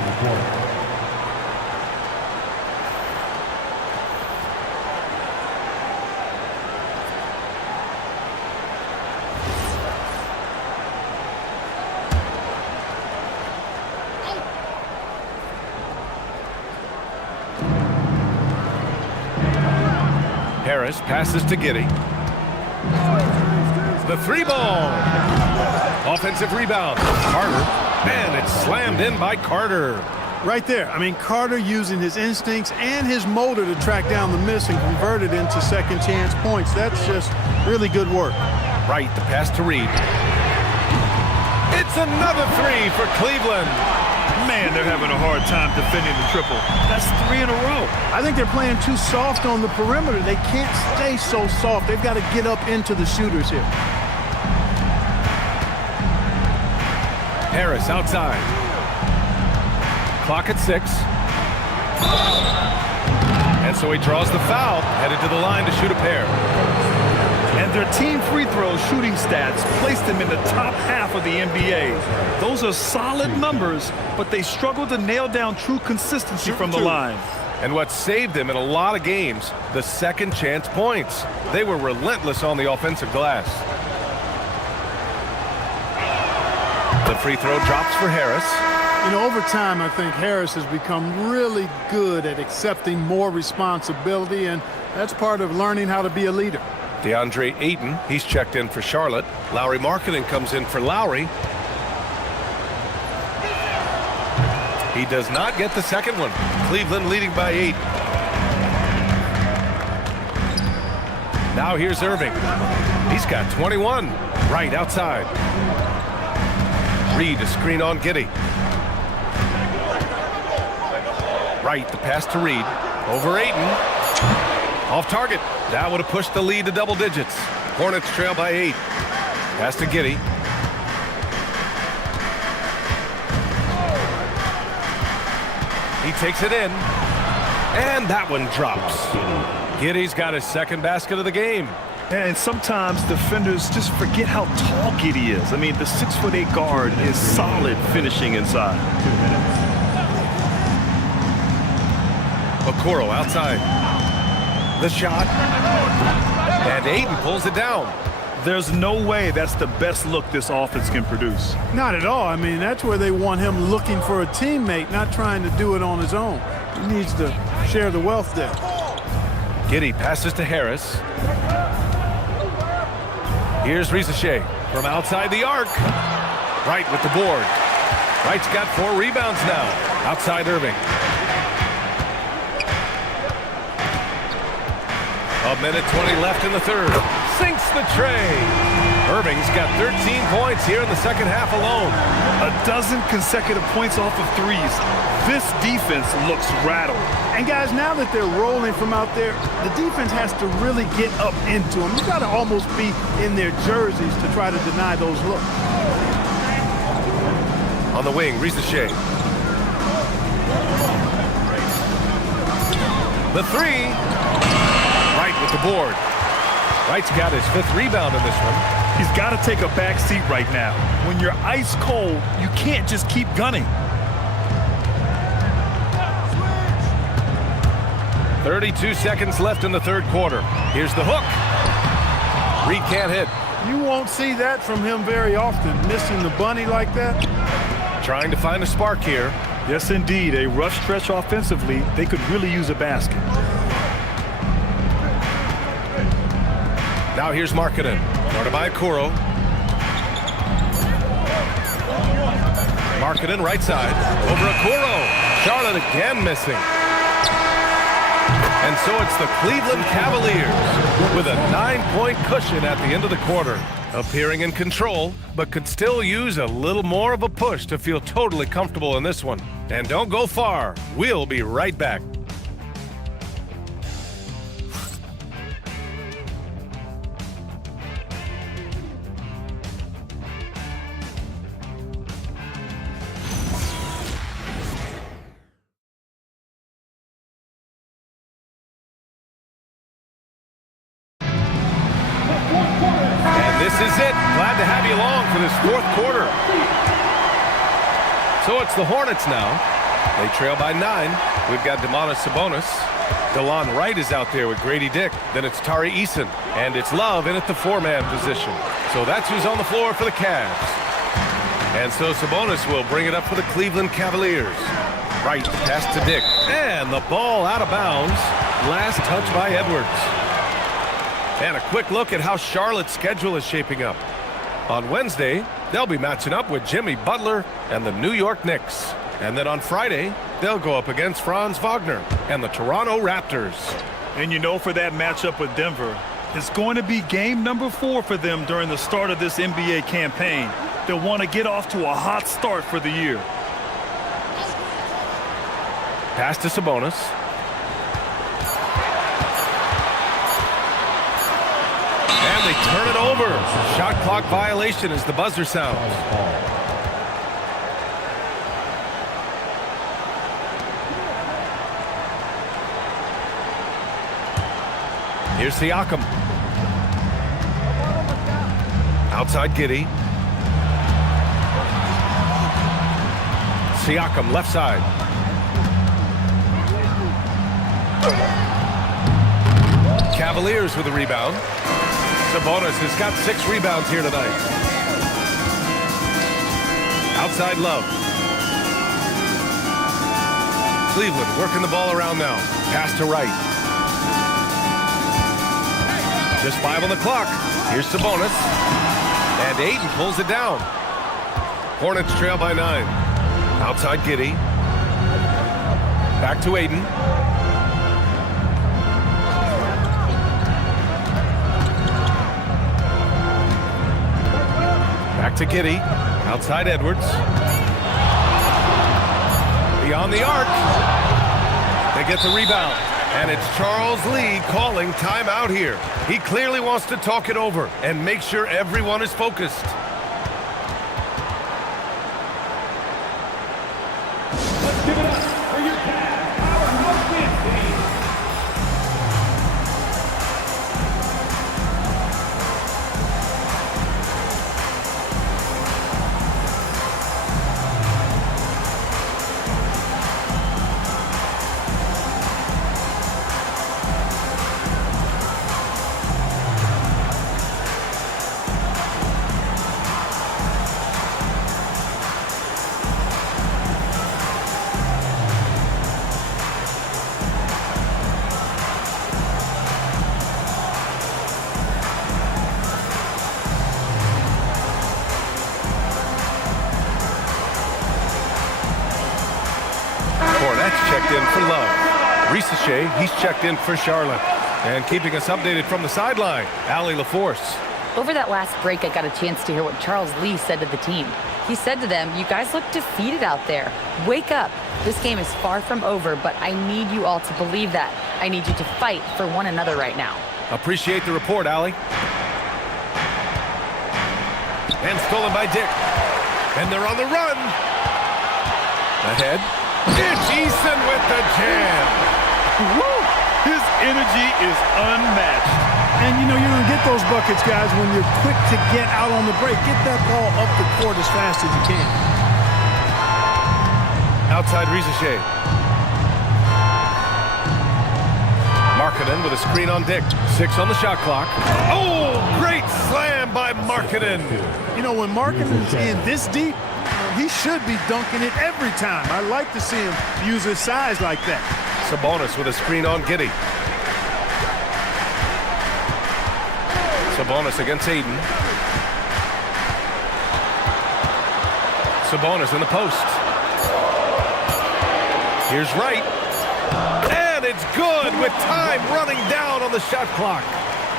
Harris passes to Giddey. The 3-ball. Offensive rebound. Carter. Man, it's slammed in by Carter. Right there. I mean, Carter using his instincts and his motor to track down the miss and convert it into second chance points. That's just really good work. Right, the pass to Reed. It's another 3 for Cleveland. Man, they're having a hard time defending the triple. That's 3 in a row. I think they're playing too soft on the perimeter. They can't stay so soft. They've got to get up into the shooters here. Harris outside. Clock at 6. And so he draws the foul, headed to the line to shoot a pair. And their team free throw shooting stats placed them in the top half of the NBA. Those are solid numbers, but they struggle to nail down true consistency from the line. And what saved them in a lot of games, the second chance points. They were relentless on the offensive glass. The free throw drops for Harris. You know, over time, I think Harris has become really good at accepting more responsibility, and that's part of learning how to be a leader. DeAndre Ayton, he's checked in for Charlotte. Lauri Markkanen comes in for Lowry. He does not get the second one. Cleveland leading by 8. Now here's Irving. He's got 21. Right outside. Reed, a screen on Giddey. Right, the pass to Reed. Over Ayton. Off target. That would have pushed the lead to double digits. Hornets trail by 8. Pass to Giddey. He takes it in. And that one drops. Giddey's got his second basket of the game. And sometimes defenders just forget how tall Giddey is. I mean, the 6'8" guard is solid finishing inside. Okoro outside. The shot. And Ayton pulls it down. There's no way that's the best look this offense can produce. Not at all. I mean, that's where they want him looking for a teammate, not trying to do it on his own. He needs to share the wealth there. Giddey passes to Harris. Here's Risacher from outside the arc. Wright with the board. Wright's got 4 rebounds now. Outside Irving. A minute 20 left in the third. Sinks the tray. Irving's got 13 points here in the second half alone. A dozen consecutive points off of threes. This defense looks rattled. And guys, now that they're rolling from out there, the defense has to really get up into them. You got to almost be in their jerseys to try to deny those looks. On the wing, Risacher. The 3. Wright with the board. Wright's got his 5th rebound in this one. He's got to take a back seat right now. When you're ice cold, you can't just keep gunning. 32 seconds left in the third quarter. Here's the hook. Reed can't hit. You won't see that from him very often, missing the bunny like that. Trying to find a spark here. Yes, indeed. A rough stretch offensively. They could really use a basket. Now here's Markkanen. Guarded by Okoro. Markkanen right side. Over Okoro. Charlotte again missing. And so it's the Cleveland Cavaliers with a 9-point cushion at the end of the quarter. Appearing in control, but could still use a little more of a push to feel totally comfortable in this one. And don't go far. We'll be right back. This is it. Glad to have you along for this fourth quarter. So it's the Hornets now. They trail by 9. We've got Domantas Sabonis. DeLon Wright is out there with Grady Dick. Then it's Tari Eason. And it's Love in at the 4-man position. So that's who's on the floor for the Cavs. And so Sabonis will bring it up for the Cleveland Cavaliers. Wright pass to Dick. And the ball out of bounds. Last touch by Edwards. And a quick look at how Charlotte's schedule is shaping up. On Wednesday, they'll be matching up with Jimmy Butler and the New York Knicks. And then on Friday, they'll go up against Franz Wagner and the Toronto Raptors. And you know, for that matchup with Denver, it's going to be game number 4 for them during the start of this NBA campaign. They'll want to get off to a hot start for the year. Pass to Sabonis. And they turn it over. Shot clock violation as the buzzer sounds. Here's Siakam. Outside Giddey. Siakam left side. Cavaliers with a rebound. Sabonis has got 6 rebounds here tonight. Outside Love. Cleveland working the ball around now. Pass to Wright. Just 5 on the clock. Here's Sabonis. And Ayton pulls it down. Hornets trail by 9. Outside Giddey. Back to Ayton. Back to Giddey. Outside Edwards. Beyond the arc. They get the rebound. And it's Charles Lee calling timeout here. He clearly wants to talk it over and make sure everyone is focused. Let's give it up for your Cavs, powerhouse team. Checked in for Love. Risacher, he's checked in for Charlotte. And keeping us updated from the sideline, Allie LaForce. Over that last break, I got a chance to hear what Charles Lee said to the team. He said to them, "You guys look defeated out there. Wake up. This game is far from over, but I need you all to believe that. I need you to fight for one another right now." Appreciate the report, Allie. And stolen by Dick. And they're on the run. Ahead. It's Eason with the jam. Woo! His energy is unmatched. And, you know, you're going to get those buckets, guys, when you're quick to get out on the break. Get that ball up the court as fast as you can. Outside Risacher. Markkanen with a screen on Dick. 6 on the shot clock. Oh, great slam by Markkanen. You know, when Markkanen's in this deep, he should be dunking it every time. I like to see him use his size like that. Sabonis with a screen on Giddey. Sabonis against Ayton. Sabonis in the post. Here's Wright. And it's good with time running down on the shot clock.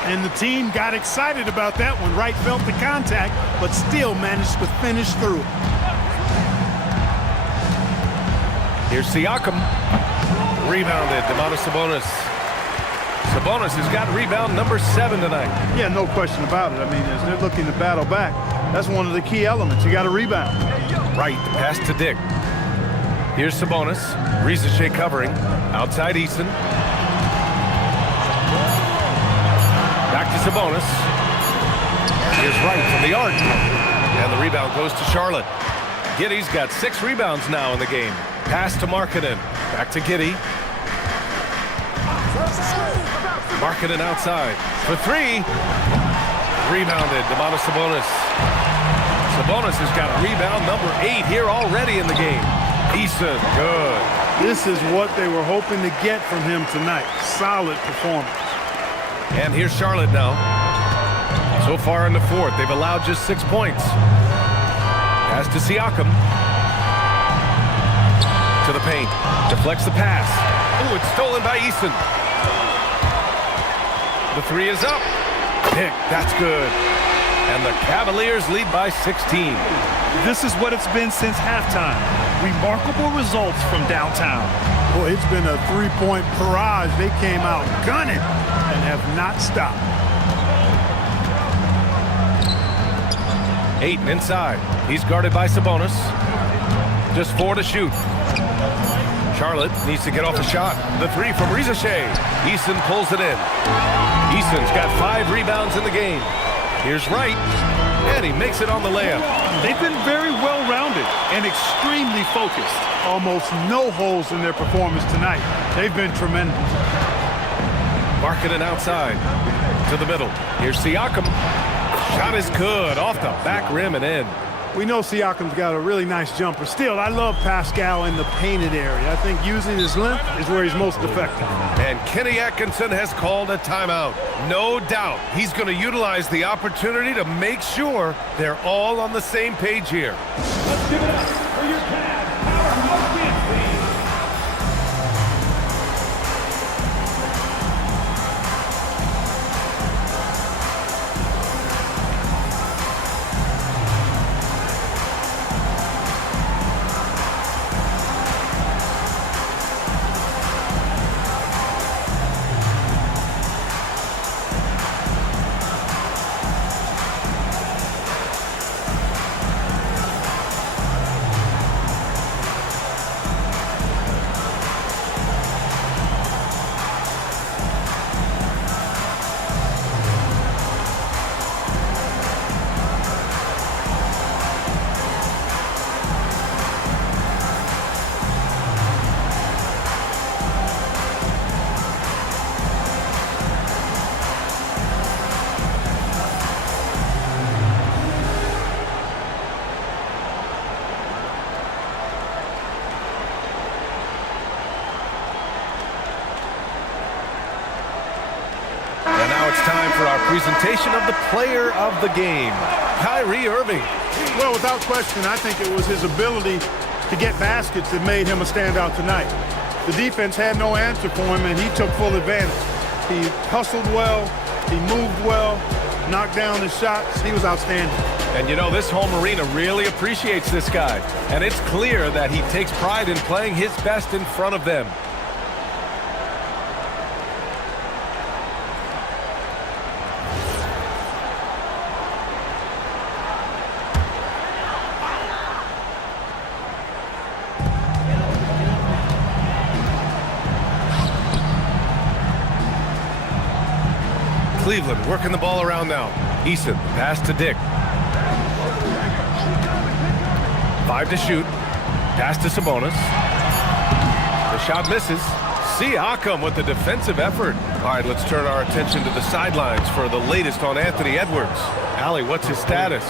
And the team got excited about that one. Wright felt the contact, but still managed to finish through. Here's Siakam. Rebounded, Domantas Sabonis. Sabonis has got rebound number 7 tonight. Yeah, no question about it. I mean, as they're looking to battle back, that's one of the key elements. You got to rebound. Right, pass to Dick. Here's Sabonis. Risacher covering. Outside Eason. Back to Sabonis. Here's Wright from the arc. And the rebound goes to Charlotte. Giddey's got 6 rebounds now in the game. Pass to Markkanen. Back to Giddey. Markkanen outside for 3. Rebounded, Domantas Sabonis. Sabonis has got rebound number 8 here already in the game. Eason, good. This is what they were hoping to get from him tonight. Solid performance. And here's Charlotte now. So far in the 4th, they've allowed just 6 points. Pass to Siakam. To the paint. Deflects the pass. Ooh, it's stolen by Eason. The 3 is up. Pick, that's good. And the Cavaliers lead by 16. This is what it's been since halftime. Remarkable results from downtown. Boy, it's been a 3-point barrage. They came out gunning and have not stopped. Ayton inside. He's guarded by Sabonis. Just 4 to shoot. Charlotte needs to get off a shot. The 3 from Risacher. Eason pulls it in. Eason's got 5 rebounds in the game. Here's Wright, and he makes it on the layup. They've been very well-rounded and extremely focused. Almost no holes in their performance tonight. They've been tremendous. Markkanen outside to the middle. Here's Siakam. Shot is good off the back rim and in. We know Siakam's got a really nice jumper. Still, I love Pascal in the painted area. I think using his length is where he's most effective. And Kenny Atkinson has called a timeout. No doubt he's going to utilize the opportunity to make sure they're all on the same page here. Let's give it up for your Cavs, Power Fancy. It's time for our presentation of the player of the game, Kyrie Irving. Well, without question, I think it was his ability to get baskets that made him a standout tonight. The defense had no answer for him, and he took full advantage. He hustled well, he moved well, knocked down his shots. He was outstanding. And you know, this home arena really appreciates this guy. And it's clear that he takes pride in playing his best in front of them. Cleveland working the ball around now. Eason, pass to Dick. 5 to shoot. Pass to Sabonis. The shot misses. Siakam with the defensive effort. All right, let's turn our attention to the sidelines for the latest on Anthony Edwards. Allie, what's his status?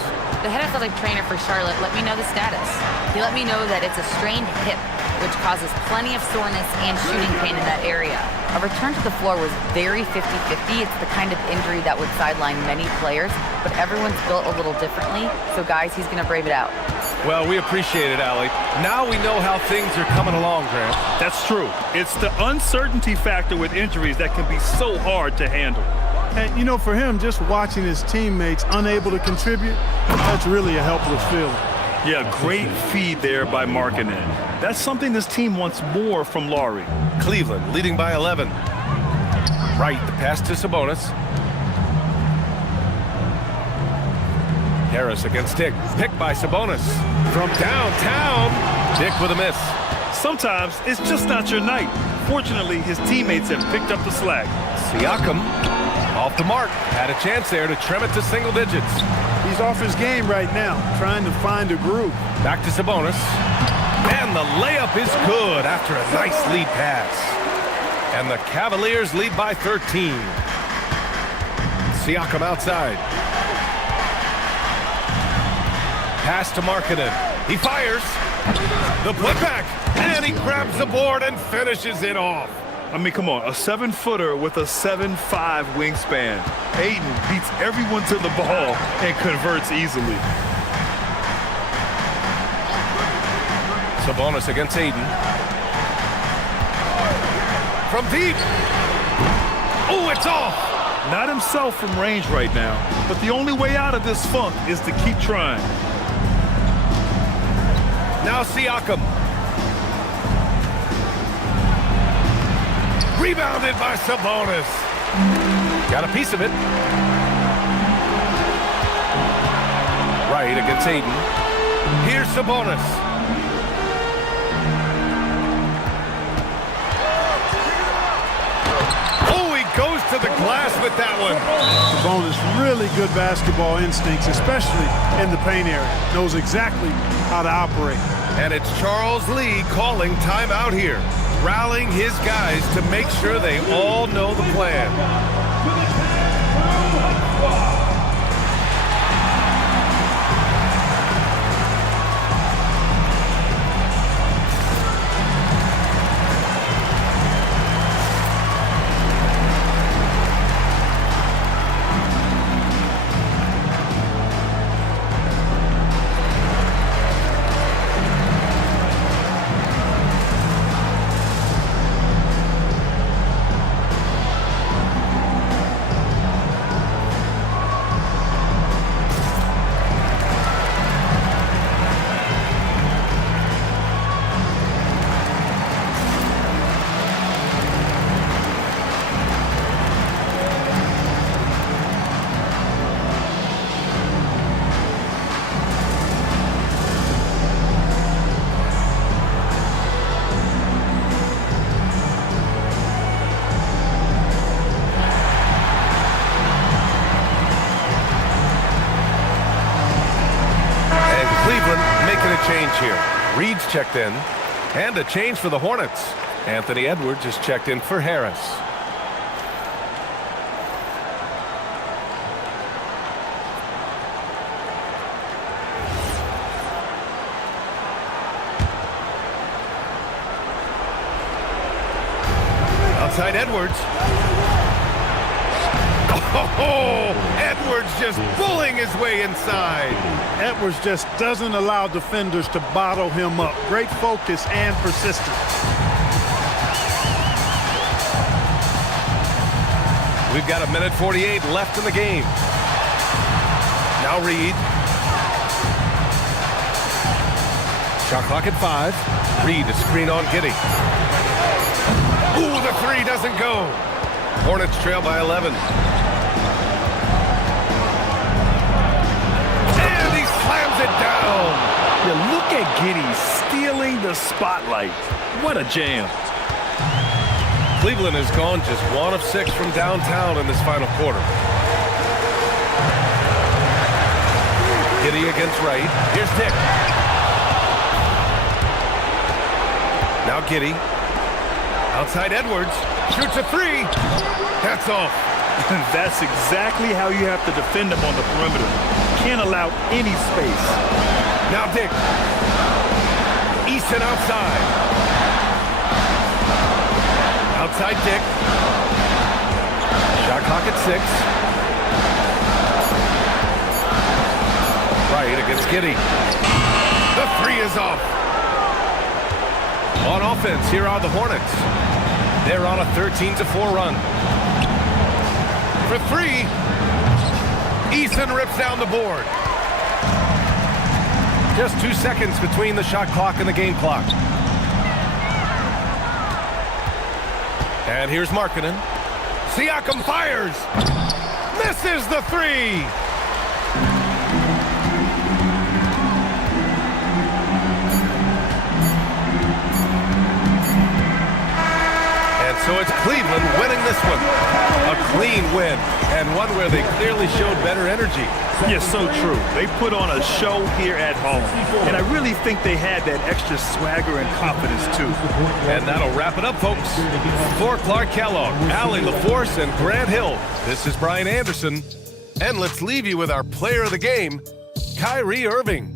The head athletic trainer for Charlotte let me know the status. He let me know that it's a strained hip, which causes plenty of soreness and shooting pain in that area. A return to the floor was very 50-50. It's the kind of injury that would sideline many players, but everyone's built a little differently. So, guys, he's going to brave it out. Well, we appreciate it, Allie. Now we know how things are coming along, Grant. That's true. It's the uncertainty factor with injuries that can be so hard to handle. And, you know, for him, just watching his teammates unable to contribute, that's really a helpless feeling. Yeah, great feed there by Markkanen. That's something this team wants more from Lauri. Cleveland leading by 11. Right, the pass to Sabonis. Harris against Dick. Picked by Sabonis. From downtown, Dick with a miss. Sometimes it's just not your night. Fortunately, his teammates have picked up the slack. Siakam off the mark. Had a chance there to trim it to single digits. He's off his game right now, trying to find a groove. Back to Sabonis. And the layup is good after a nice lead pass. And the Cavaliers lead by 13. Siakam outside. Pass to Markkanen. He fires. The putback. And he grabs the board and finishes it off. I mean, come on, a 7-footer with a 7'5" wingspan. Ayton beats everyone to the ball and converts easily. Sabonis against Ayton. From deep. Oh, it's off. Not himself from range right now, but the only way out of this funk is to keep trying. Now Siakam. Rebounded by Sabonis. Got a piece of it. Right against Ayton. Here's Sabonis. Oh, he goes to the glass with that one. Sabonis, really good basketball instincts, especially in the paint area. Knows exactly how to operate. And it's Charles Lee calling timeout here, rallying his guys to make sure they all know the plan. Change here. Reed's checked in. And a change for the Hornets. Anthony Edwards is checked in for Harris. Outside Edwards. Oh, Edwards just bullying his way inside. Edwards just doesn't allow defenders to bottle him up. Great focus and persistence. We've got 1:48 left in the game. Now Reed. Shot clock at 5. Reed, a screen on Giddey. Ooh, the three doesn't go. Hornets trail by 11. Slams it down. Yeah, look at Giddey stealing the spotlight. What a jam. Cleveland has gone just 1 of 6 from downtown in this final quarter. Giddey against Wright. Here's Dick. Now Giddey. Outside Edwards. Shoots a three. That's off. That's exactly how you have to defend him on the perimeter. Can't allow any space. Now Dick. Easton outside. Outside Dick. Shot clock at 6. Right against Giddey. The three is off. On offense, here are the Hornets. They're on a 13-4 run. For three, Easton rips down the board. Just 2 seconds between the shot clock and the game clock. And here's Markkanen. Siakam fires. Misses the three. So it's Cleveland winning this one. A clean win, and one where they clearly showed better energy. Yes, so true. They put on a show here at home, and I really think they had that extra swagger and confidence, too. And that'll wrap it up, folks. For Clark Kellogg, Allie LaForce, and Grant Hill, this is Brian Anderson. And let's leave you with our player of the game, Kyrie Irving.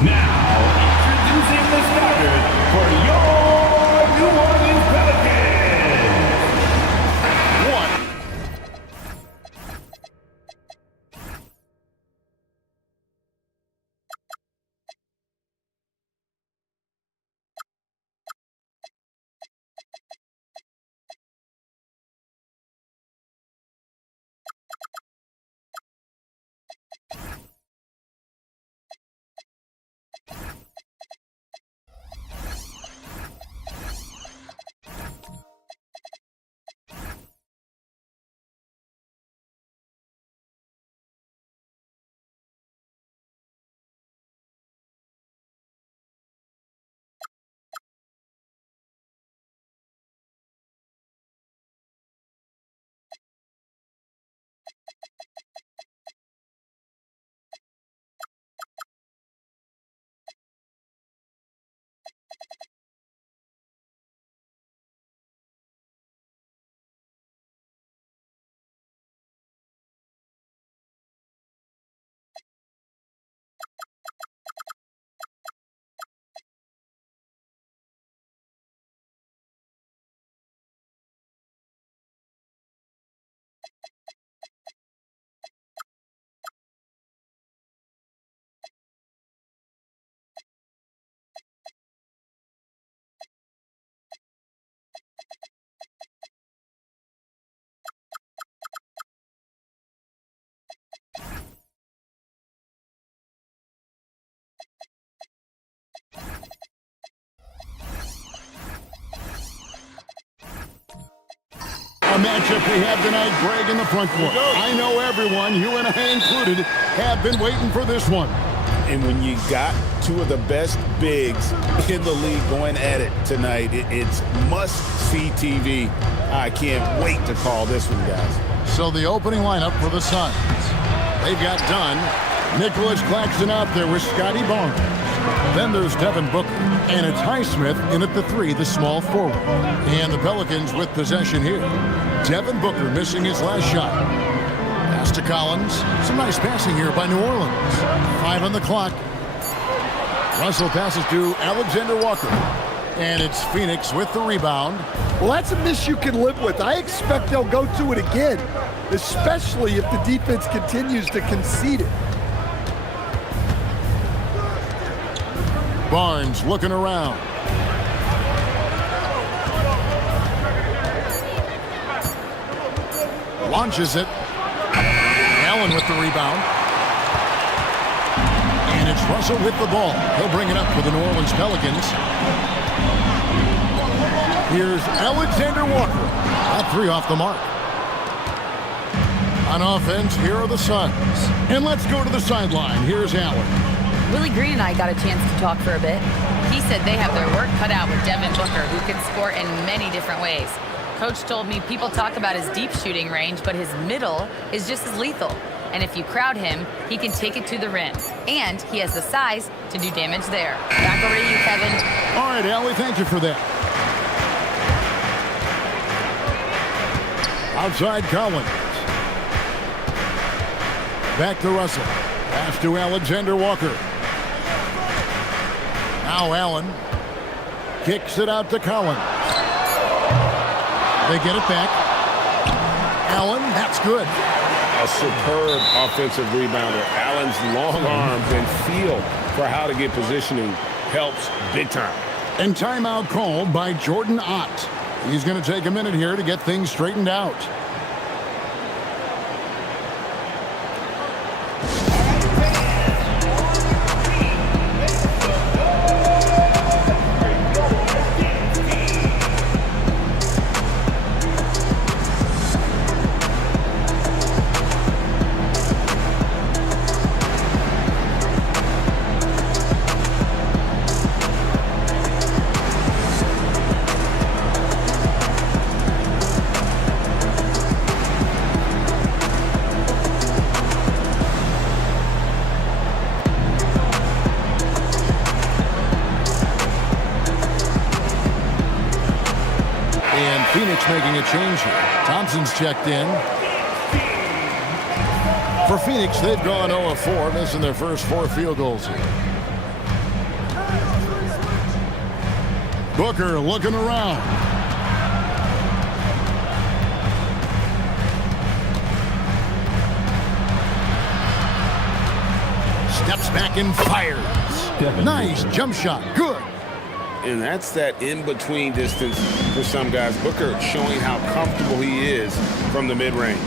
Now, introducing the starters for your New Orleans Pelicans. A matchup we have tonight, Greg, in the front court. I know everyone, you and I included, have been waiting for this one. And when you got two of the best bigs in the league going at it tonight, it's must-see TV. I can't wait to call this one, guys. So the opening lineup for the Suns. They've got Dunn, Nicholas Claxton out there with Scotty Barnes. Then there's Devin Booker, and it's Highsmith in at the 3, the small forward. And the Pelicans with possession here. Devin Booker missing his last shot. Pass to Collins. Some nice passing here by New Orleans. 5 on the clock. Russell passes to Alexander Walker. And it's Phoenix with the rebound. Well, that's a miss you can live with. I expect they'll go to it again, especially if the defense continues to concede it. Barnes looking around. Launches it. Allen with the rebound. And it's Russell with the ball. He'll bring it up for the New Orleans Pelicans. Here's Alexander Walker. That 3 off the mark. On offense, here are the Suns. And let's go to the sideline. Here's Allen. Willie Green and I got a chance to talk for a bit. He said they have their work cut out with Devin Booker, who can score in many different ways. Coach told me people talk about his deep shooting range, but his middle is just as lethal. And if you crowd him, he can take it to the rim. And he has the size to do damage there. Back over to you, Kevin. All right, Allie, thank you for that. Outside Collins. Back to Russell. Pass to Alexander Walker. Now Allen. Kicks it out to Collins. They get it back. Allen, that's good. A superb offensive rebounder. Allen's long arms and feel for how to get positioning helps big time. And timeout called by Jordan Ott. He's going to take a minute here to get things straightened out. Phoenix making a change here. Thompson's checked in. For Phoenix, they've gone 0 of 4, missing their first 4 field goals here. Booker looking around. Steps back and fires. Nice jump shot. Good. And that's that in-between distance for some guys. Booker showing how comfortable he is from the mid-range.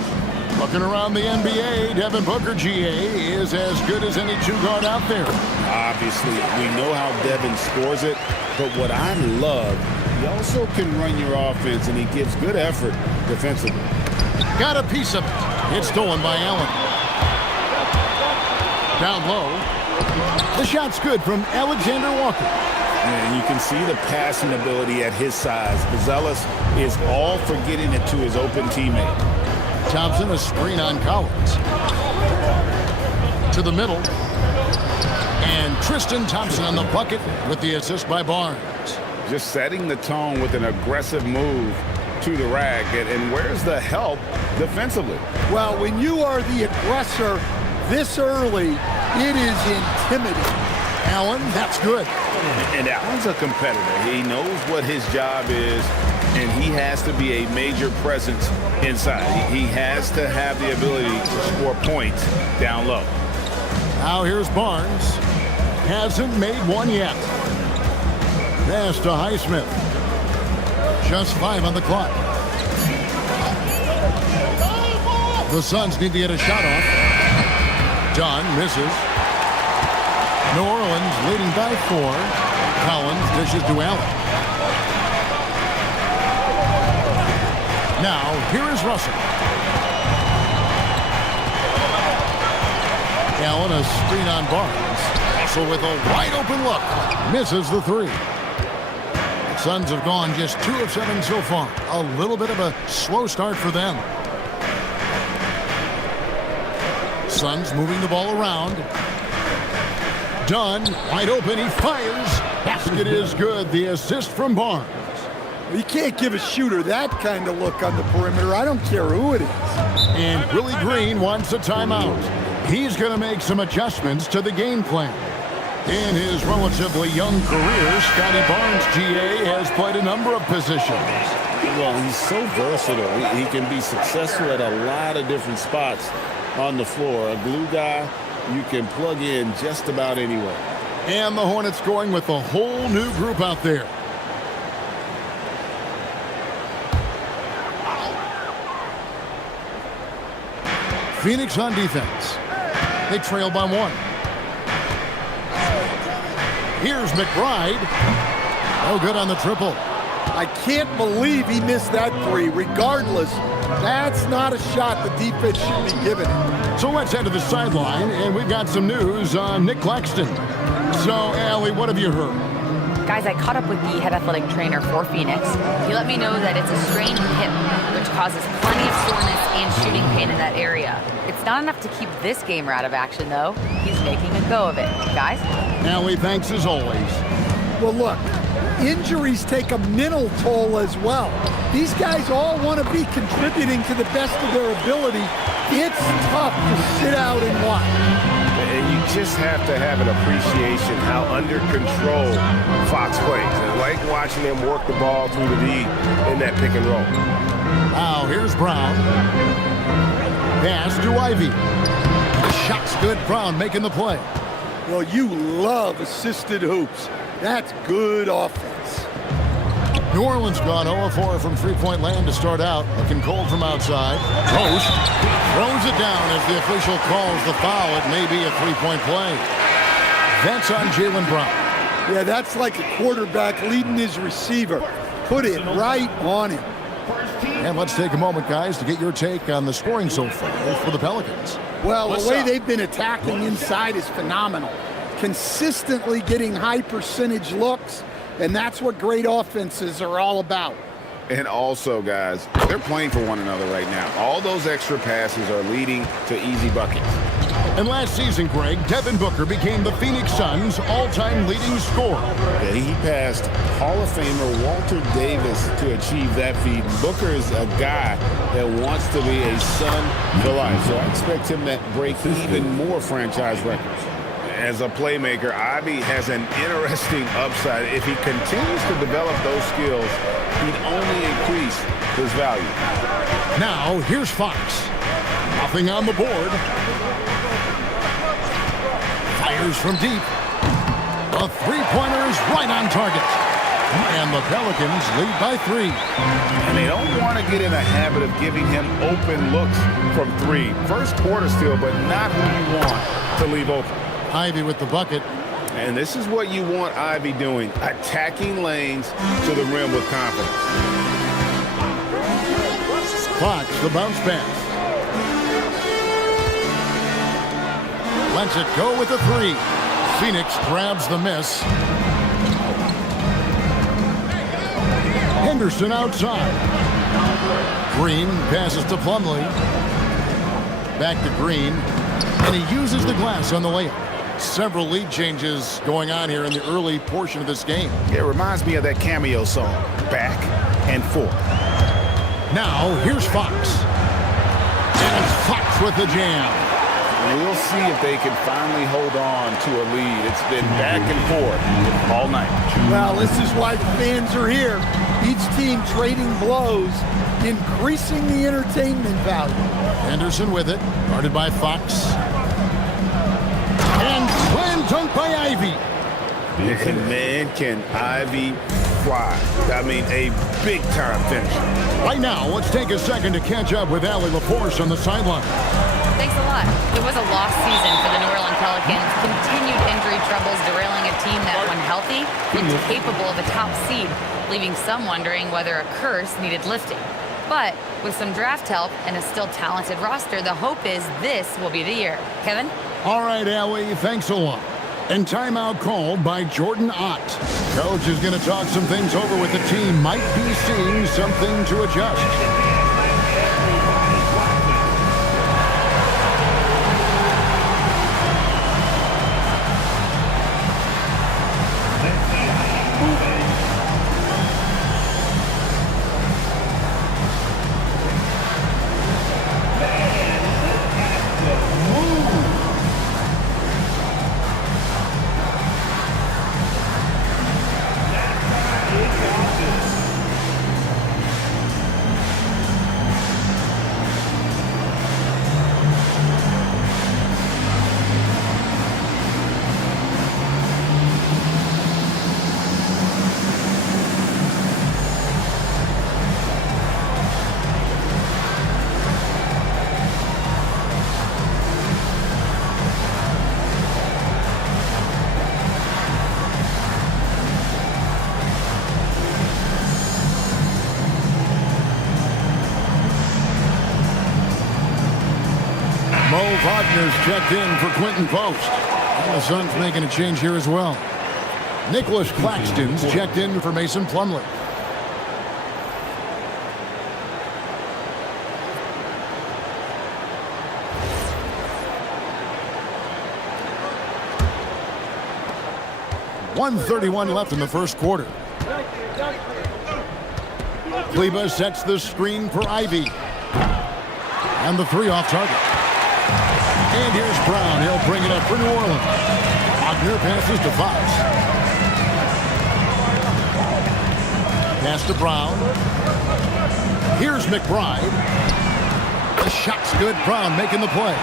Looking around the NBA, Devin Booker, GA, is as good as any two-guard out there. Obviously, we know how Devin scores it, but what I love, he also can run your offense, and he gives good effort defensively. Got a piece of it. It's stolen by Allen. Down low. The shot's good from Alexander Walker. And you can see the passing ability at his size. Buzelis is all for getting it to his open teammate. Thompson, a screen on Collins. To the middle. And Tristan Thompson on the bucket with the assist by Barnes. Just setting the tone with an aggressive move to the rack. And where's the help defensively? Well, when you are the aggressor this early, it is intimidating. Allen, that's good. And Allen's a competitor. He knows what his job is, and he has to be a major presence inside. He has to have the ability to score points down low. Now here's Barnes. Hasn't made one yet. Pass to Highsmith. Just 5 on the clock. The Suns need to get a shot off. John misses. New Orleans leading by 4. Collins dishes to Allen. Now, here is Russell. Allen, a screen on Barnes. Russell with a wide open look. Misses the 3. The Suns have gone just 2 of 7 so far. A little bit of a slow start for them. Suns moving the ball around. Dunn, wide open, he fires. Basket is good. The assist from Barnes. You can't give a shooter that kind of look on the perimeter. I don't care who it is. And Willie Green wants a timeout. He's going to make some adjustments to the game plan. In his relatively young career, Scotty Barnes, GA, has played a number of positions. Well, he's so versatile. He can be successful at a lot of different spots on the floor. A glue guy you can plug in just about anywhere. And the Hornets going with a whole new group out there. Phoenix on defense. They trail by 1. Here's McBride. No good on the triple. I can't believe he missed that 3. Regardless, that's not a shot the defense should be giving him. So let's head to the sideline, and we've got some news on Nick Claxton. So, Allie, what have you heard? Guys, I caught up with the head athletic trainer for Phoenix. He let me know that it's a strained hip, which causes plenty of soreness and shooting pain in that area. It's not enough to keep this gamer out of action, though. He's making a go of it. Guys? Allie, thanks as always. Well, look, injuries take a mental toll as well. These guys all want to be contributing to the best of their ability. It's tough to sit out and watch. And you just have to have an appreciation how under control Fox plays. And I like watching him work the ball through the D in that pick and roll. Now here's Brown. Pass to Ivy. The shot's good. Brown making the play. Well, you love assisted hoops. That's good offense. New Orleans gone 0-4 from three-point land to start out. Looking cold from outside. Post throws it down as the official calls the foul. It may be a three-point play. That's on Jaylen Brown. Yeah, that's like a quarterback leading his receiver. Put it right on him. And let's take a moment, guys, to get your take on the scoring so far for the Pelicans. Well, the way they've been attacking inside is phenomenal. Consistently getting high percentage looks, and that's what great offenses are all about. And also, guys, they're playing for one another right now. All those extra passes are leading to easy buckets. And last season, Greg, Devin Booker became the Phoenix Suns' all-time leading scorer. Yeah, he passed Hall of Famer Walter Davis to achieve that feat. Booker is a guy that wants to be a Sun for life, so I expect him to break even more franchise records. As a playmaker, Ivy has an interesting upside. If he continues to develop those skills, he'd only increase his value. Now, here's Fox. Nothing on the board. Fires from deep. The three-pointer is right on target. And the Pelicans lead by 3. And they don't want to get in a habit of giving him open looks from 3. First quarter still, but not who you want to leave open. Ivy with the bucket. And this is what you want Ivy doing, attacking lanes to the rim with confidence. Fox, the bounce pass. Lets it go with the 3. Phoenix grabs the miss. Henderson outside. Green passes to Plumlee. Back to Green. And he uses the glass on the layup. Several lead changes going on here in the early portion of this game. It reminds me of that Cameo song, Back and Forth. Now, here's Fox. And it's Fox with the jam. We'll see if they can finally hold on to a lead. It's been back and forth all night. Well, this is why the fans are here. Each team trading blows, increasing the entertainment value. Henderson with it, guarded by Fox. And slam dunk by Ivy. And man, can Ivy fly. I mean, a big-time finish. Right now, let's take a second to catch up with Allie LaForce on the sideline. Thanks a lot. It was a lost season for the New Orleans Pelicans. Continued injury troubles derailing a team that, when healthy, looked capable of a top seed, leaving some wondering whether a curse needed lifting. But with some draft help and a still talented roster, the hope is this will be the year. Kevin? All right, Allie, thanks a lot. And timeout called by Jordan Ott. Coach is going to talk some things over with the team. Might be seeing something to adjust. Wagner's checked in for Quentin Post. And the Suns making a change here as well. Nicholas Claxton's checked in for Mason Plumlee. .131 left in the first quarter. Kleber sets the screen for Ivy. And the 3 off target. And here's Brown. He'll bring it up for New Orleans. Wagner passes to Fox. Pass to Brown. Here's McBride. The shot's good. Brown making the play.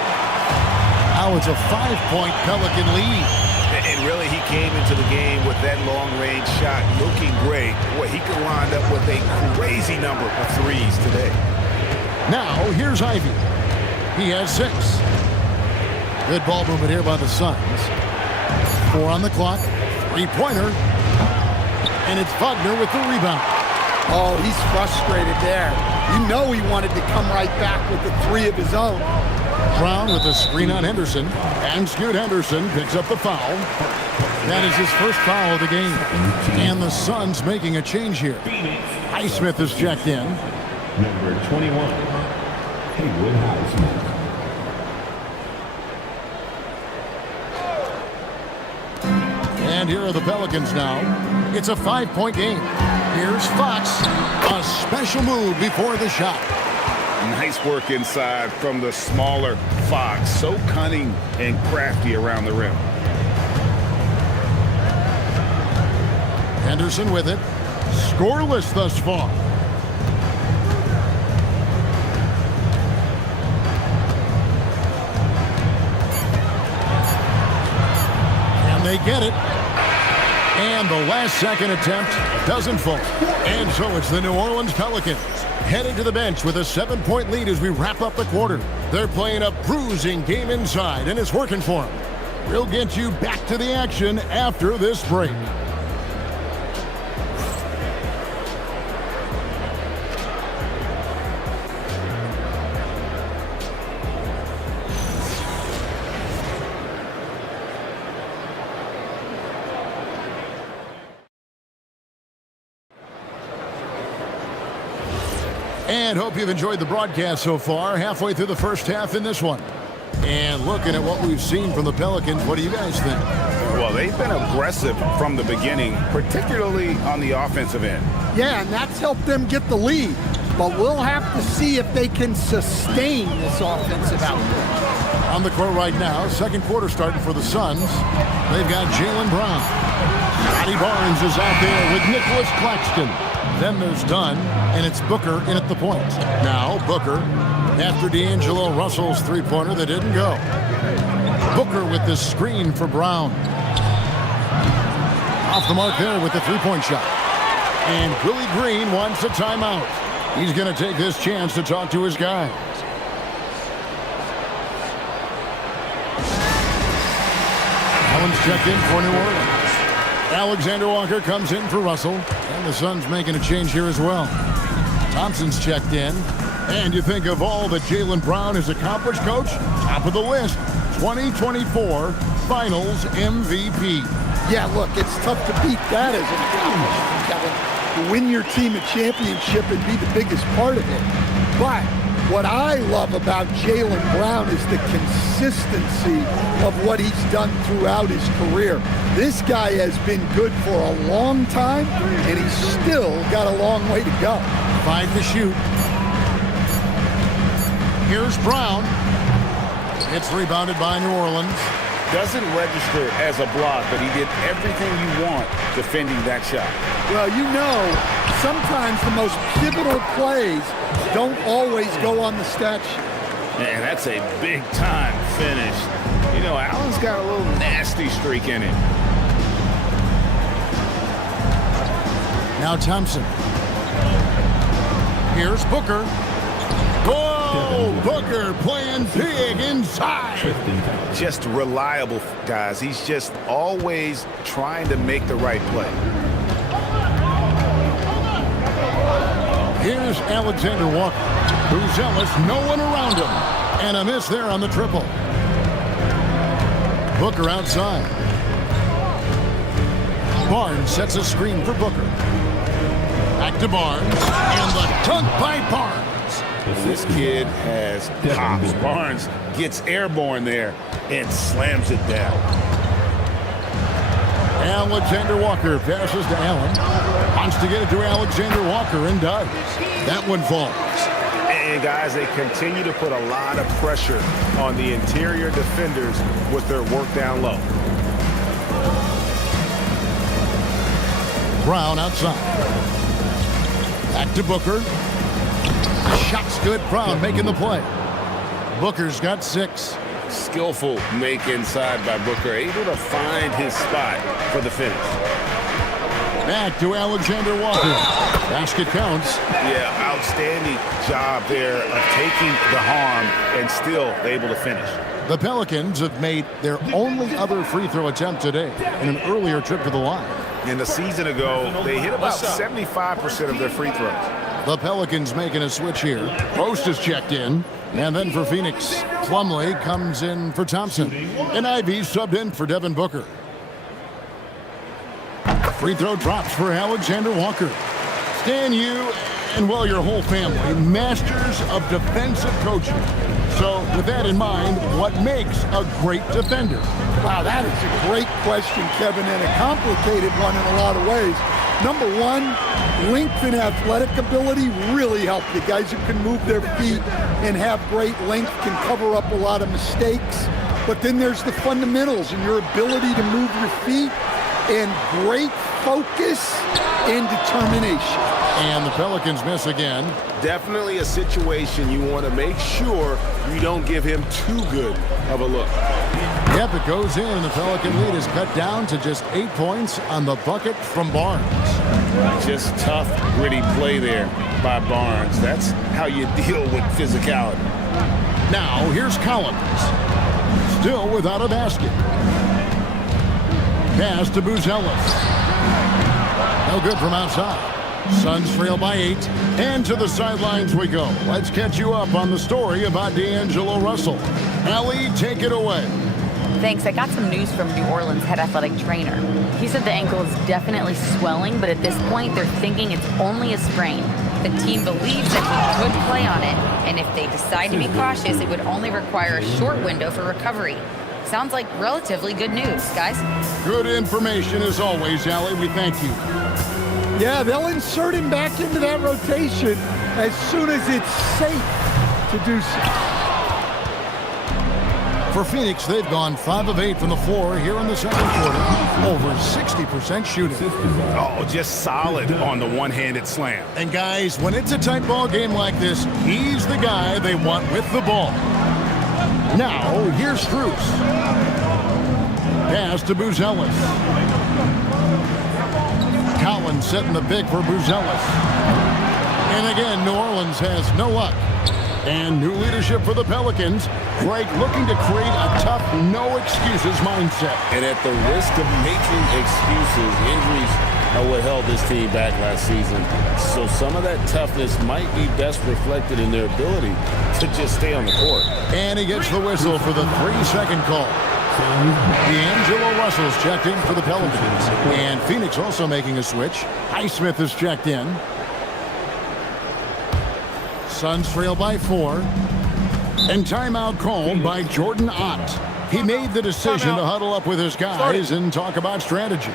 Now it's a 5-point Pelican lead. And really, he came into the game with that long-range shot looking great. Boy, he could wind up with a crazy number of threes today. Now, here's Ivy. He has 6. Good ball movement here by the Suns. 4 on the clock. 3-pointer. And it's Wagner with the rebound. Oh, he's frustrated there. You know he wanted to come right back with the 3 of his own. Brown with a screen on Henderson. And Scoot Henderson picks up the foul. That is his first foul of the game. And the Suns making a change here. Highsmith is checked in. Number 21, Haywood Highsmith. And here are the Pelicans now. It's a 5-point game. Here's Fox. A special move before the shot. Nice work inside from the smaller Fox. So cunning and crafty around the rim. Henderson with it. Scoreless thus far. And they get it. And the last-second attempt doesn't fall. And so it's the New Orleans Pelicans headed to the bench with a 7-point lead as we wrap up the quarter. They're playing a bruising game inside, and it's working for them. We'll get you back to the action after this break. And hope you've enjoyed the broadcast so far. Halfway through the first half in this one. And looking at what we've seen from the Pelicans, what do you guys think? Well, they've been aggressive from the beginning, particularly on the offensive end. Yeah, and that's helped them get the lead. But we'll have to see if they can sustain this offensive output. On the court right now, second quarter starting for the Suns. They've got Jaylen Brown. Scotty Barnes is out there with Nicholas Claxton. Then there's Dunn, and it's Booker in at the point. Now Booker, after D'Angelo Russell's three-pointer that didn't go. Booker with the screen for Brown. Off the mark there with the three-point shot. And Willie Green wants a timeout. He's going to take this chance to talk to his guys. Allen's checked in for New Orleans. Alexander Walker comes in for Russell. And the Suns making a change here as well. Thompson's checked in. And you think of all that Jaylen Brown has accomplished, Coach? Top of the list, 2024 Finals MVP. Yeah, look, it's tough to beat that as an accomplishment, Kevin. To win your team a championship and be the biggest part of it. But what I love about Jaylen Brown is the consistency of what he's done throughout his career. This guy has been good for a long time, and he's still got a long way to go. 5 to shoot. Here's Brown. It's rebounded by New Orleans. Doesn't register as a block, but he did everything you want defending that shot. Well, you know, sometimes the most pivotal plays don't always go on the stat sheet. And that's a big-time finish. You know, Allen's got a little nasty streak in him. Now Thompson. Here's Booker. Oh, Booker playing big inside. Just reliable, guys. He's just always trying to make the right play. Here's Alexander Walker, who's zealous, no one around him. And a miss there on the triple. Booker outside. Barnes sets a screen for Booker. Back to Barnes, and the dunk by Barnes. This kid has hops. Barnes gets airborne there and slams it down. Alexander Walker passes to Allen. Wants to get it to Alexander Walker and does. That one falls. And, guys, they continue to put a lot of pressure on the interior defenders with their work down low. Brown outside. Back to Booker. Shot's good. Brown making the play. Booker's got 6. Skillful make inside by Booker, able to find his spot for the finish. Back to Alexander Walker. Basket counts. Yeah, outstanding job there of taking the harm and still able to finish. The Pelicans have made their only other free throw attempt today in an earlier trip to the line. And a season ago, they hit about 75% of their free throws. The Pelicans making a switch here. Post is checked in. And then for Phoenix, Plumlee comes in for Thompson. And Ivy subbed in for Devin Booker. Free throw drops for Alexander Walker. Stan, you and, well, your whole family, masters of defensive coaching. So with that in mind, what makes a great defender? Wow, that is a great question, Kevin, and a complicated one in a lot of ways. Number one, length and athletic ability really help. The guys who can move their feet and have great length can cover up a lot of mistakes. But then there's the fundamentals and your ability to move your feet and great focus and determination. And the Pelicans miss again. Definitely a situation you want to make sure you don't give him too good of a look. Yep, it goes in, and the Pelican lead is cut down to just 8 points on the bucket from Barnes. Just tough, gritty play there by Barnes. That's how you deal with physicality. Now, here's Collins. Still without a basket. Pass to Buzelis. No good from outside. Suns trail by 8. And to the sidelines we go. Let's catch you up on the story about D'Angelo Russell. Allie, take it away. Thanks. I got some news from New Orleans head athletic trainer. He said the ankle is definitely swelling, but at this point, they're thinking it's only a sprain. The team believes that he could play on it, and if they decide to be cautious, it would only require a short window for recovery. Sounds like relatively good news, guys. Good information as always, Allie. We thank you. Yeah, they'll insert him back into that rotation as soon as it's safe to do so. For Phoenix, they've gone 5 of 8 from the floor here in the second quarter. Over 60% shooting. Oh, just solid on the one-handed slam. And guys, when it's a tight ball game like this, he's the guy they want with the ball. Now, here's Strus. Pass to Buzelis. Collins setting the pick for Buzelis. And again, New Orleans has no luck. And new leadership for the Pelicans. Greg looking to create a tough, no-excuses mindset. And at the risk of making excuses, injuries are what held this team back last season. So some of that toughness might be best reflected in their ability to just stay on the court. And he gets the whistle for the 3-second call. D'Angelo Russell's checked in for the Pelicans. And Phoenix also making a switch. Highsmith is checked in. Suns trail by 4. And timeout called by Jordan Ott. He made the decision to huddle up with his guys and talk about strategy.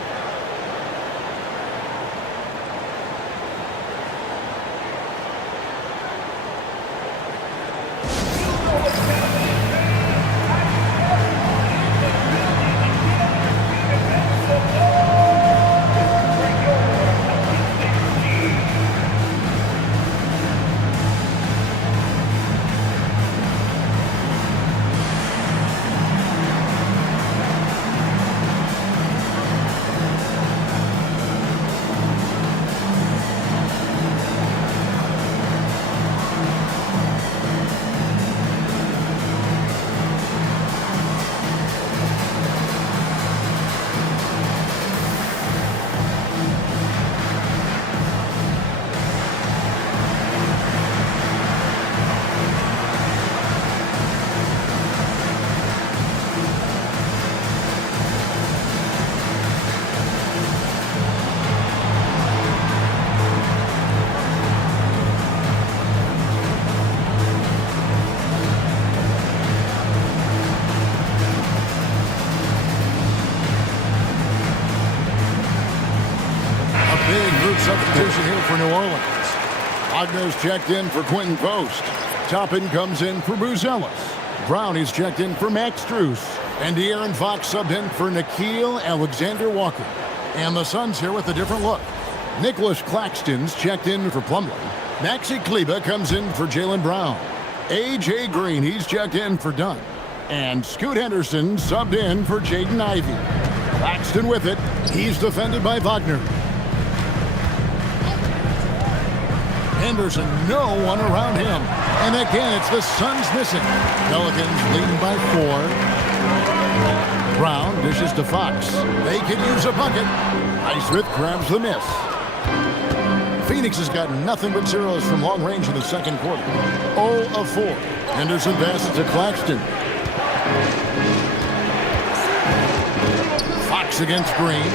Substitution here for New Orleans. Wagner's checked in for Quentin Post. Toppin comes in for Bruce Ellis. Brown is checked in for Max Strus. And De'Aaron Fox subbed in for Nickeil Alexander-Walker. And the Suns here with a different look. Nicholas Claxton's checked in for Plumlee. Maxi Kleber comes in for Jaylen Brown. A.J. Green, he's checked in for Dunn. And Scoot Henderson subbed in for Jaden Ivey. Claxton with it. He's defended by Wagner. Henderson, no one around him. And again, it's the Suns missing. Pelicans leading by 4. Brown dishes to Fox. They could use a bucket. Highsmith grabs the miss. Phoenix has got nothing but zeros from long range in the second quarter. 0 of 4. Henderson passes to Claxton. Fox against Green.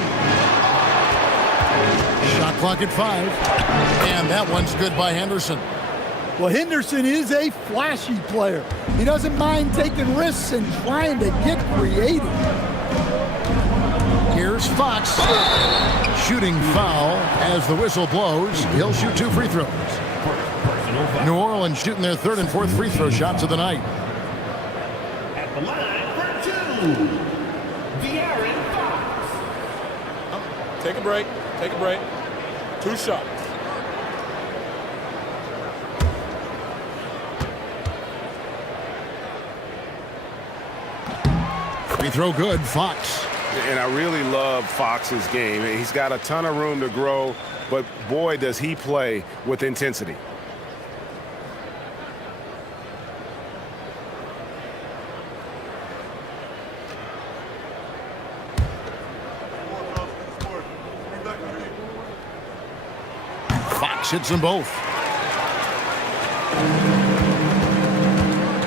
Shot clock at 5. And that one's good by Henderson. Well, Henderson is a flashy player. He doesn't mind taking risks and trying to get creative. Here's Fox. Shooting foul as the whistle blows. He'll shoot 2 free throws. New Orleans shooting their 3rd and 4th free throw shots of the night. At the line for 2, De'Aaron Fox. Take a break. Take a break. 2 shots. Free throw good, Fox. And I really love Fox's game. He's got a ton of room to grow, but boy, does he play with intensity. Fox hits them both.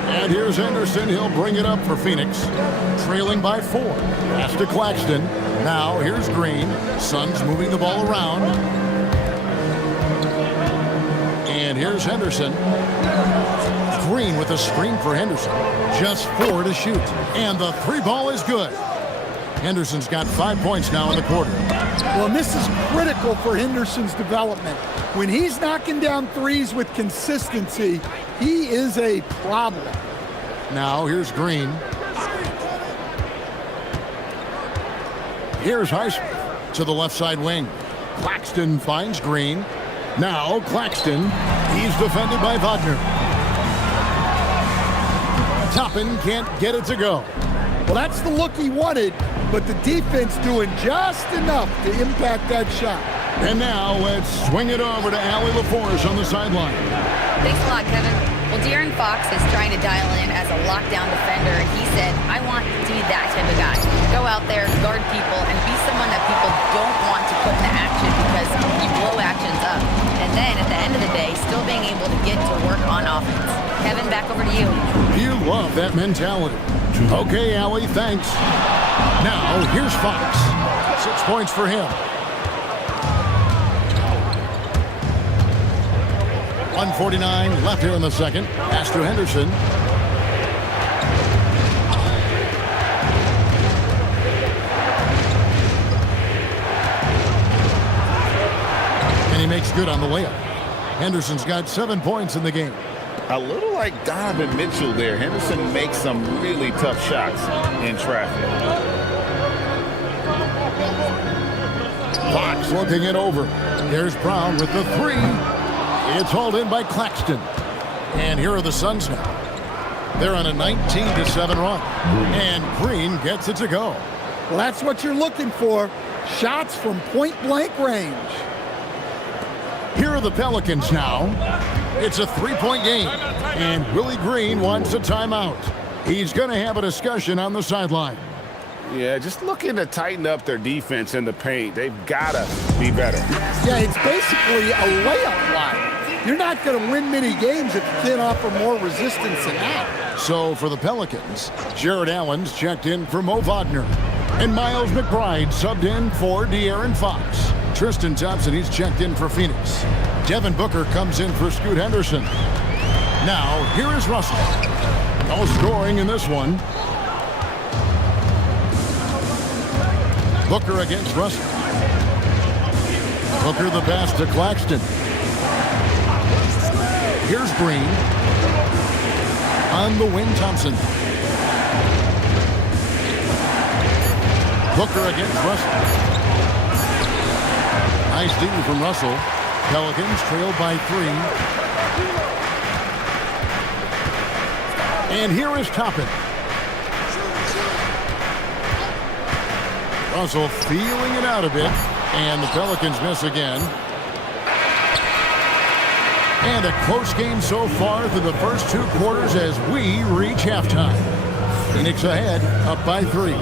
And here's Henderson. He'll bring it up for Phoenix. Trailing by 4. Pass to Claxton. Now here's Green. Suns moving the ball around. And here's Henderson. Green with a screen for Henderson. Just 4 to shoot. And the 3 ball is good. Henderson's got 5 points now in the quarter. Well, and this is critical for Henderson's development. When he's knocking down threes with consistency, he is a problem. Now here's Green. Here's Highsmith to the left side wing. Claxton finds Green. Now Claxton. He's defended by Wagner. Toppin can't get it to go. Well, that's the look he wanted, but the defense doing just enough to impact that shot. And now let's swing it over to Allie LaForce on the sideline. Thanks a lot, Kevin. Well, De'Aaron Fox is trying to dial in as a lockdown defender, and he said, I want to be that type of guy. Go out there, guard people, and be someone that people don't want to put into action because you blow actions up. And then at the end of the day, still being able to get to work on offense. Kevin, back over to you. You love that mentality. Okay, Allie, thanks. Now, here's Fox. 6 points for him. 1:49 left here in the second. Pass to Henderson. And he makes good on the layup. Henderson's got 7 points in the game. A little like Donovan Mitchell there. Henderson makes some really tough shots in traffic. Fox looking it over. Here's Brown with the 3. It's hauled in by Claxton. And here are the Suns now. They're on a 19-7 run. And Green gets it to go. Well, that's what you're looking for. Shots from point-blank range. Here are the Pelicans now. It's a 3-point game. And Willie Green wants a timeout. He's going to have a discussion on the sideline. Yeah, just looking to tighten up their defense in the paint. They've got to be better. Yeah, it's basically a layup line. You're not going to win many games if you can't offer more resistance than that. So for the Pelicans, Jared Allen's checked in for Mo Wagner. And Miles McBride subbed in for De'Aaron Fox. Tristan Thompson, he's checked in for Phoenix. Devin Booker comes in for Scoot Henderson. Now, here is Russell. No scoring in this one. Booker against Russell. Booker the pass to Claxton. Here's Green. On the wing, Thompson. Booker against Russell. Nice D from Russell. Pelicans trailed by 3. And here is Toppin. Russell feeling it out a bit. And the Pelicans miss again. And a close game so far through the first 2 quarters as we reach halftime. Phoenix ahead, up by 3.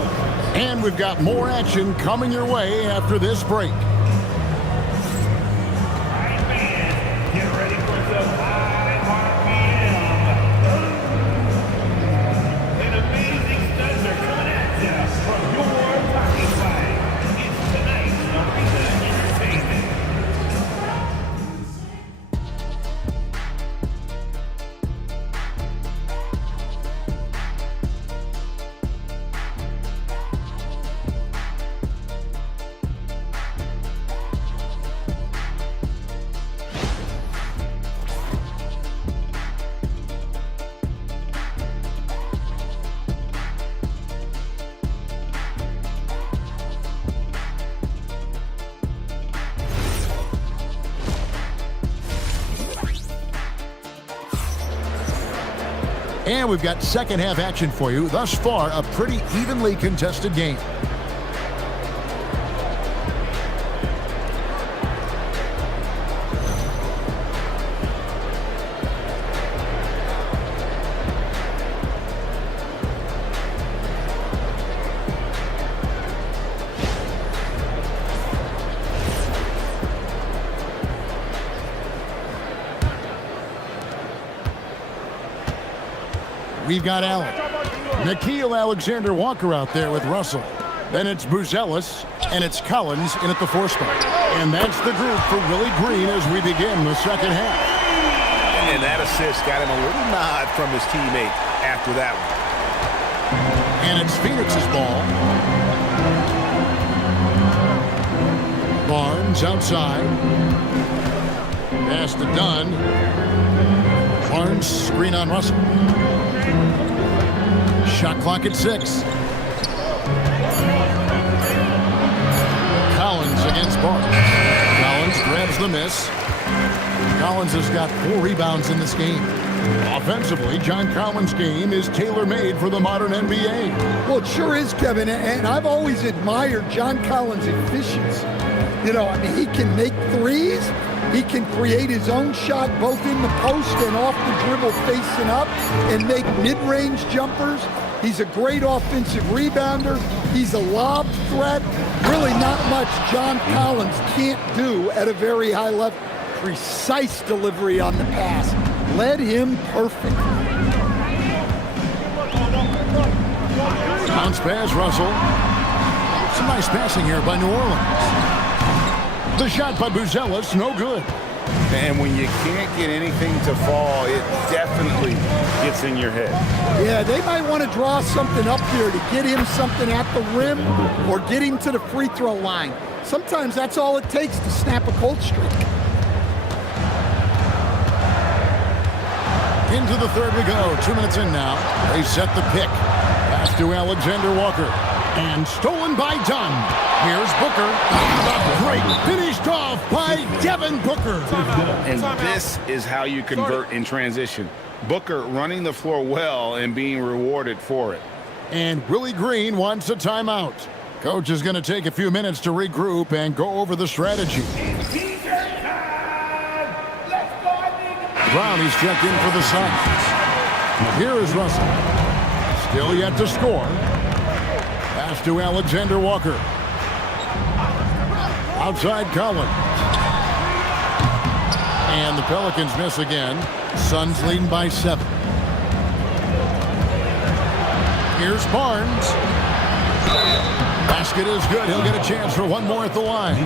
And we've got more action coming your way after this break. Get ready for some high RPM. And amazing studs are coming at you from your talking flag. It's tonight's Arena Entertainment. And we've got second half action for you. Thus far, a pretty evenly contested game. We've got Allen. Nickeil Alexander-Walker out there with Russell. Then it's Buzelis, and it's Collins in at the 4 spot. And that's the group for Willie Green as we begin the second half. And that assist got him a little nod from his teammate after that one. And it's Phoenix's ball. Barnes outside. Pass to Dunn. Barnes screen on Russell. Shot clock at 6. Collins against Barnes. Collins grabs the miss. Collins has got 4 rebounds in this game. Offensively, John Collins' game is tailor-made for the modern NBA. Well, it sure is, Kevin, and I've always admired John Collins' efficiency. You know, I mean, he can make threes. He can create his own shot both in the post and off the dribble facing up and make mid-range jumpers. He's a great offensive rebounder. He's a lob threat. Really not much John Collins can't do at a very high level. Precise delivery on the pass. Led him perfect. Bounce pass, Russell. Some nice passing here by New Orleans. The shot by Buzelis, no good. And when you can't get anything to fall, it definitely gets in your head. Yeah, they might want to draw something up here to get him something at the rim or get him to the free throw line. Sometimes that's all it takes to snap a cold streak. Into the third we go. 2 minutes in now. They set the pick. Pass to Alexander-Walker. And stolen by Dunn. Here's Booker. Great. Finished off by Devin Booker. And this is how you convert in transition. Booker running the floor well and being rewarded for it. And Willie Green wants a timeout. Coach is going to take a few minutes to regroup and go over the strategy. Brownie's checked in for the Suns. Here is Russell. Still yet to score. Pass to Alexander-Walker. Outside Collins. And the Pelicans miss again. Suns leading by 7. Here's Barnes. Basket is good. He'll get a chance for one more at the line.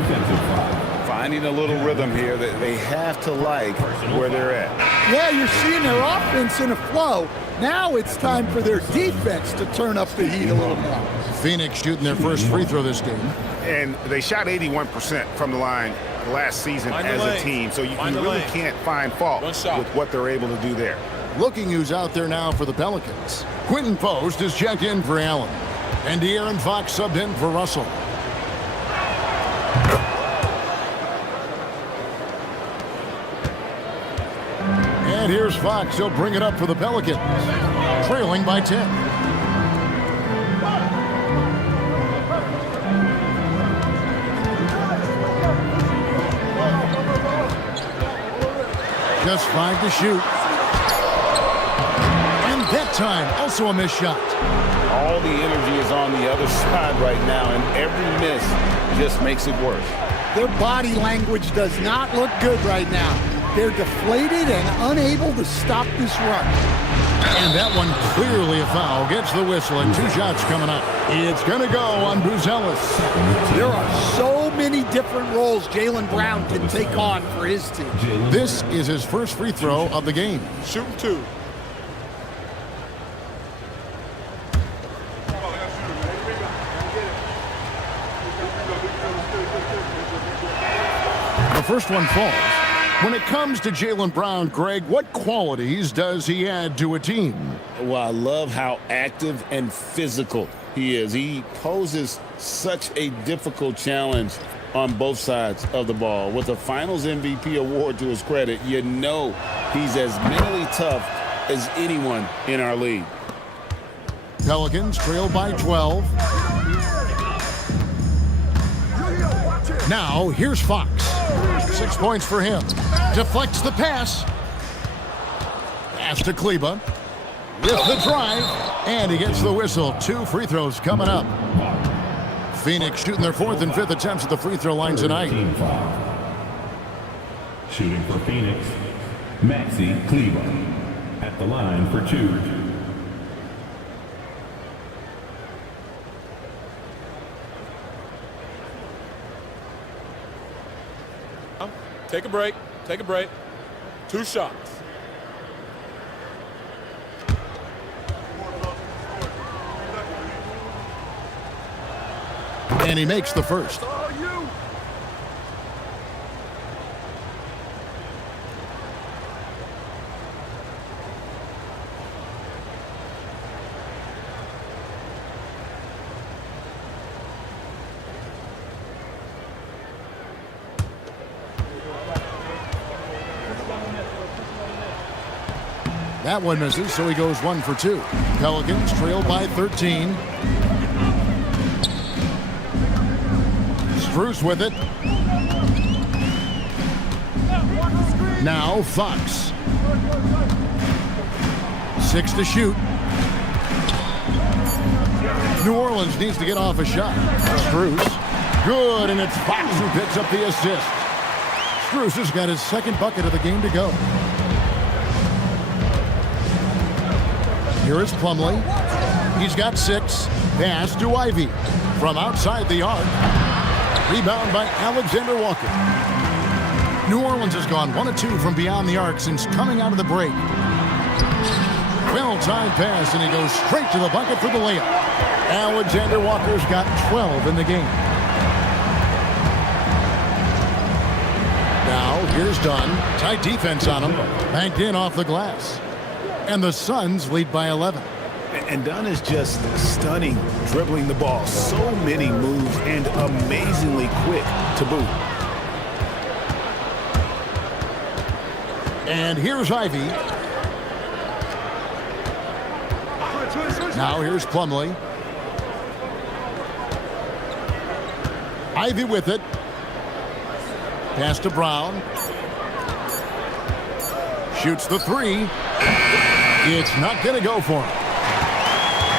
Finding a little rhythm here that they have to like where they're at. Yeah, you're seeing their offense in a flow. Now it's time for their defense to turn up the heat a little more. Phoenix shooting their first free throw this game. And they shot 81% from the line last season Find the as a lane. team, so you Find the really lane. can't find fault One shot. with what they're able to do there. Looking who's out there now for the Pelicans. Quinton Post is checked in for Allen. And De'Aaron Fox subbed in for Russell. And here's Fox. He'll bring it up for the Pelicans. Trailing by 10. Just 5 to shoot. And that time, also a missed shot. All the energy is on the other side right now, and every miss just makes it worse. Their body language does not look good right now. They're deflated and unable to stop this run. And that one clearly a foul. Gets the whistle and 2 shots coming up. It's going to go on Buzelis. There are so many different roles Jaylen Brown can take on for his team. This is his first free throw of the game. Shooting 2. The first one falls. When it comes to Jaylen Brown, Greg, what qualities does he add to a team? Well, I love how active and physical he is. He poses such a difficult challenge on both sides of the ball. With a Finals MVP award to his credit, you know he's as mentally tough as anyone in our league. Pelicans trail by 12. Now, here's Fox. 6 points for him. Deflects the pass. Pass to Kleber. With the drive. And he gets the whistle. 2 free throws coming up. Phoenix shooting their 4th and 5th attempts at the free throw line tonight. Team foul. Shooting for Phoenix, Maxi Kleber at the line for 2. Take a break. Take a break. 2 shots. And he makes the first. That one misses, so he goes 1 for 2. Pelicans trail by 13. Strus with it. Now Fox. 6 to shoot. New Orleans needs to get off a shot. Strus. Good, and it's Fox who picks up the assist. Strus has got his 2nd bucket of the game to go. Here is Plumlee. He's got 6. Pass to Ivy. From outside the arc. Rebound by Alexander Walker. New Orleans has gone 1 of 2 from beyond the arc since coming out of the break. Well-timed pass, and he goes straight to the bucket for the layup. Alexander Walker's got 12 in the game. Now, here's Dunn. Tight defense on him. Banked in off the glass. And the Suns lead by 11. And Dunn is just stunning, dribbling the ball. So many moves and amazingly quick to boot. And here's Ivy. Now here's Plumlee. Ivy with it. Pass to Brown. Shoots the 3. It's not going to go for him.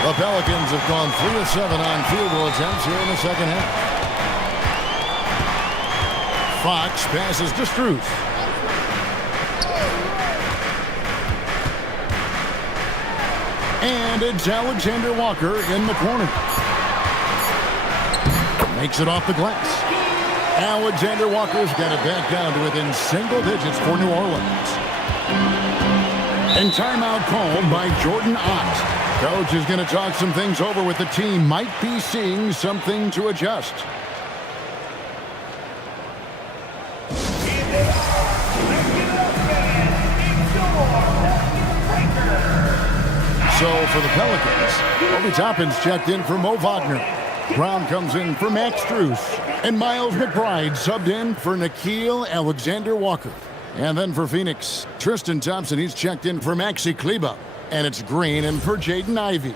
The Pelicans have gone 3 of 7 on field goal attempts here in the second half. Fox passes to Strus. And it's Alexander Walker in the corner. Makes it off the glass. Alexander Walker's got it back down to within single digits for New Orleans. And timeout called by Jordan Ott. Coach is going to talk some things over with the team. Might be seeing something to adjust. So for the Pelicans, Obi Toppin's checked in for Mo Wagner. Brown comes in for Max Strus. And Miles McBride subbed in for Nickeil Alexander-Walker. And then for Phoenix, Tristan Thompson, he's checked in for Maxi Kleber. And it's Green in for Jaden Ivey.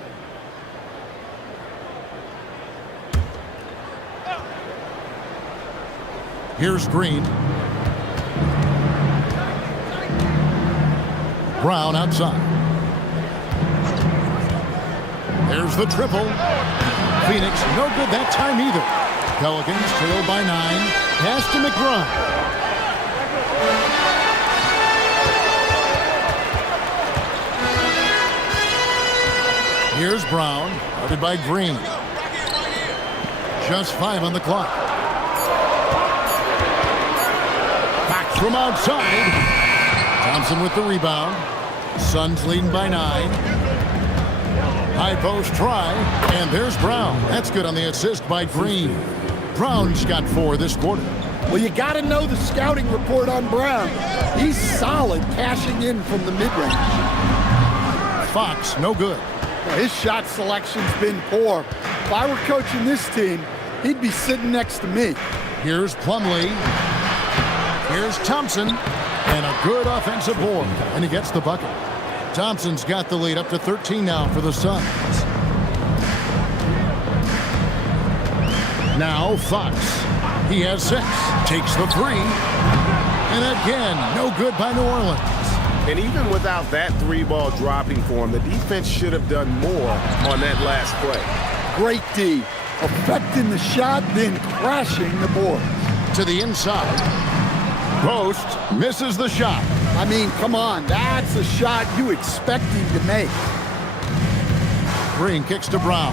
Here's Green. Brown outside. There's the triple. Phoenix, no good that time either. Pelicans trail by 9. Pass to McBride. Here's Brown, guarded by Green. Just 5 on the clock. Back from outside. Thompson with the rebound. Suns leading by 9. High post try, and there's Brown. That's good on the assist by Green. Brown's got 4 this quarter. Well, you got to know the scouting report on Brown. He's solid cashing in from the mid-range. Fox, no good. His shot selection's been poor. If I were coaching this team, he'd be sitting next to me. Here's Plumlee. Here's Thompson. And a good offensive board. And he gets the bucket. Thompson's got the lead up to 13 now for the Suns. Now Fox. He has 6. Takes the 3. And again, no good by New Orleans. And even without that 3-ball dropping for him, the defense should have done more on that last play. Great D. Affecting the shot, then crashing the board. To the inside. Post misses the shot. I mean, come on. That's a shot you expect him to make. Green kicks to Brown.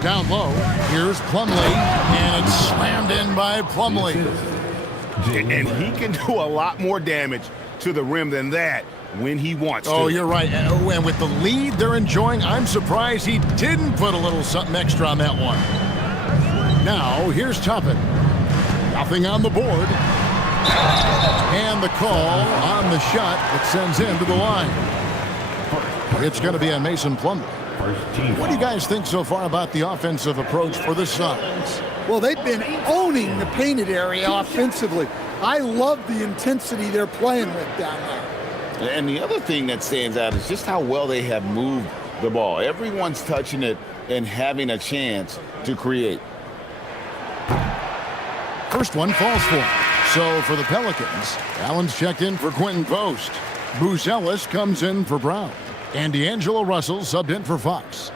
Down low. Here's Plumlee. And it's slammed in by Plumlee. And he can do a lot more damage to the rim than that when he wants to. Oh, you're right. And with the lead they're enjoying, I'm surprised he didn't put a little something extra on that one. Now, here's Toppin. Nothing on the board. And the call on the shot that sends him to the line. It's going to be on Mason Plumlee. What do you guys think so far about the offensive approach for the Suns? Well, they've been owning the painted area offensively. I love the intensity they're playing with down there. And the other thing that stands out is just how well they have moved the ball. Everyone's touching it and having a chance to create. First one falls for him. So for the Pelicans, Allen's checked in for Quentin Post. Bruce Ellis comes in for Brown. And D'Angelo Russell subbed in for Fox.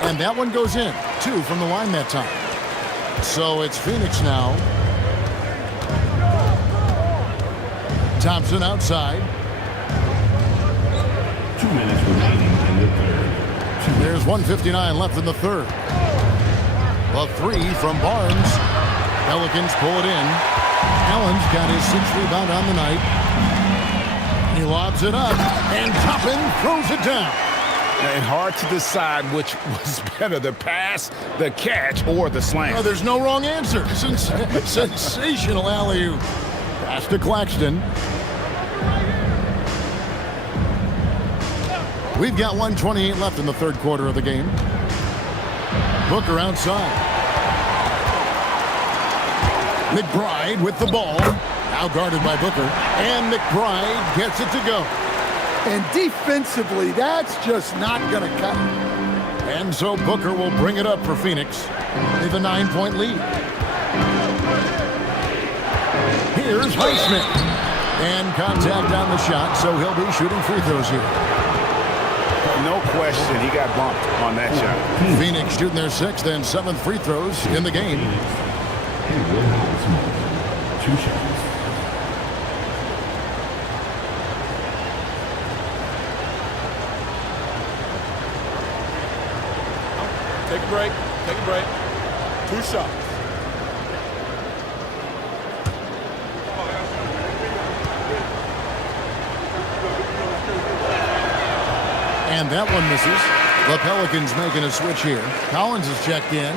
And that one goes in. 2 from the line that time. So it's Phoenix now. Thompson outside. 2 minutes remaining in the third. There's 1:59 left in the third. A 3 from Barnes. Pelicans pull it in. Allen's got his 6th rebound on the night. He lobs it up, and Toppin throws it down. And hard to decide which was better, the pass, the catch, or the slam. Oh, there's no wrong answer. Sensational alley-oop. Pass to Claxton. We've got 1:28 left in the third quarter of the game. Booker outside. McBride with the ball. Now guarded by Booker. And McBride gets it to go. And defensively, that's just not going to cut. And so Booker will bring it up for Phoenix. With a 9-point lead. Here's Highsmith. And contact on the shot, so he'll be shooting free throws here. No question, he got bumped on that shot. Phoenix shooting their 6th and 7th free throws in the game. And Will Smith, 2 shots. Take a break. Take a break. 2 shots. And that one misses. The Pelicans making a switch here. Collins is checked in.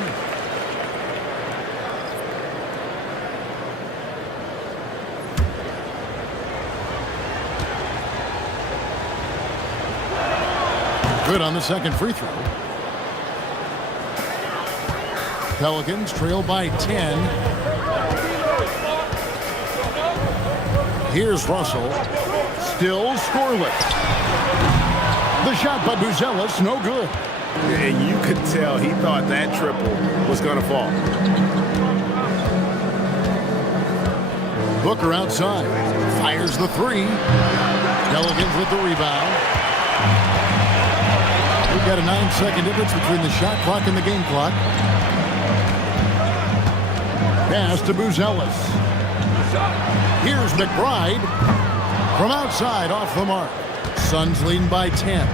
Good on the second free throw. Pelicans trail by 10. Here's Russell. Still scoreless. The shot by Buzelis, no good. And you could tell he thought that triple was going to fall. Booker outside. Fires the three. Pelicans with the rebound. We've got a 9-second difference between the shot clock and the game clock. Pass to Buzelis. Here's McBride. From outside, off the mark. Suns leading by 10.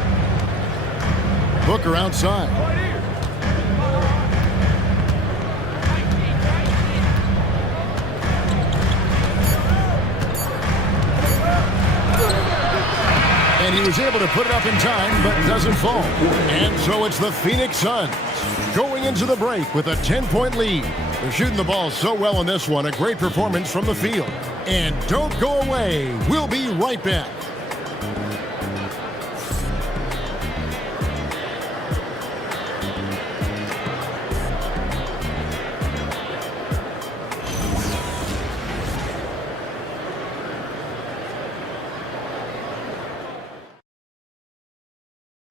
Booker outside. And he was able to put it up in time, but doesn't fall. And so it's the Phoenix Suns going into the break with a 10-point lead. They're shooting the ball so well in this one. A great performance from the field. And don't go away. We'll be right back.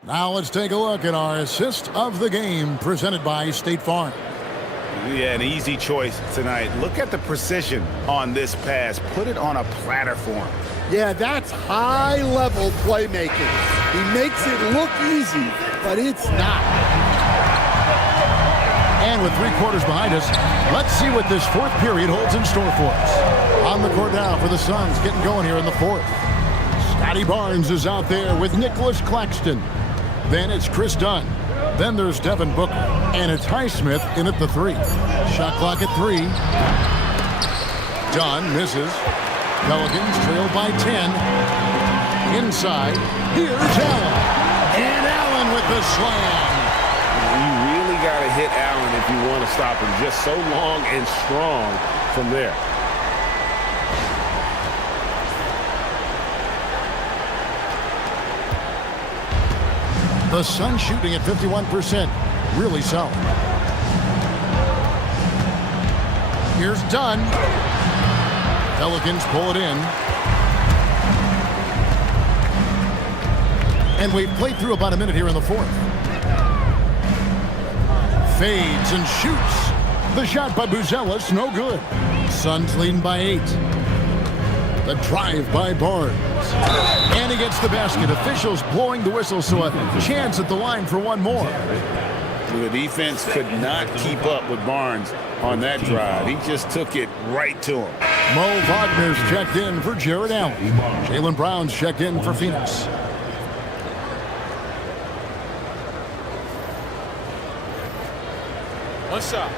Now let's take a look at our assist of the game presented by State Farm. Yeah, an easy choice tonight. Look at the precision on this pass. Put it on a platter form. Yeah, that's high-level playmaking. He makes it look easy, but it's not. And with 3 quarters behind us, let's see what this fourth period holds in store for us. On the court now for the Suns, getting going here in the fourth. Scotty Barnes is out there with Nicholas Claxton. Then it's Chris Dunn. Then there's Devin Booker. And it's Highsmith in at the 3. Shot clock at 3. Dunn misses. Pelicans trail by 10. Inside. Here's Allen. And Allen with the slam. You really got to hit Allen if you want to stop him. Just so long and strong from there. The Suns shooting at 51%. Really solid. Here's Dunn. Pelicans pull it in. And we've played through about a minute here in the fourth. Fades and shoots. The shot by Buzelis, no good. Suns leading by 8. The drive by Barnes. And he gets the basket. Officials blowing the whistle, so a chance at the line for one more. The defense could not keep up with Barnes on that drive. He just took it right to him. Mo Wagner's checked in for Jared Allen. Jaylen Brown's checked in for Phoenix. One shot.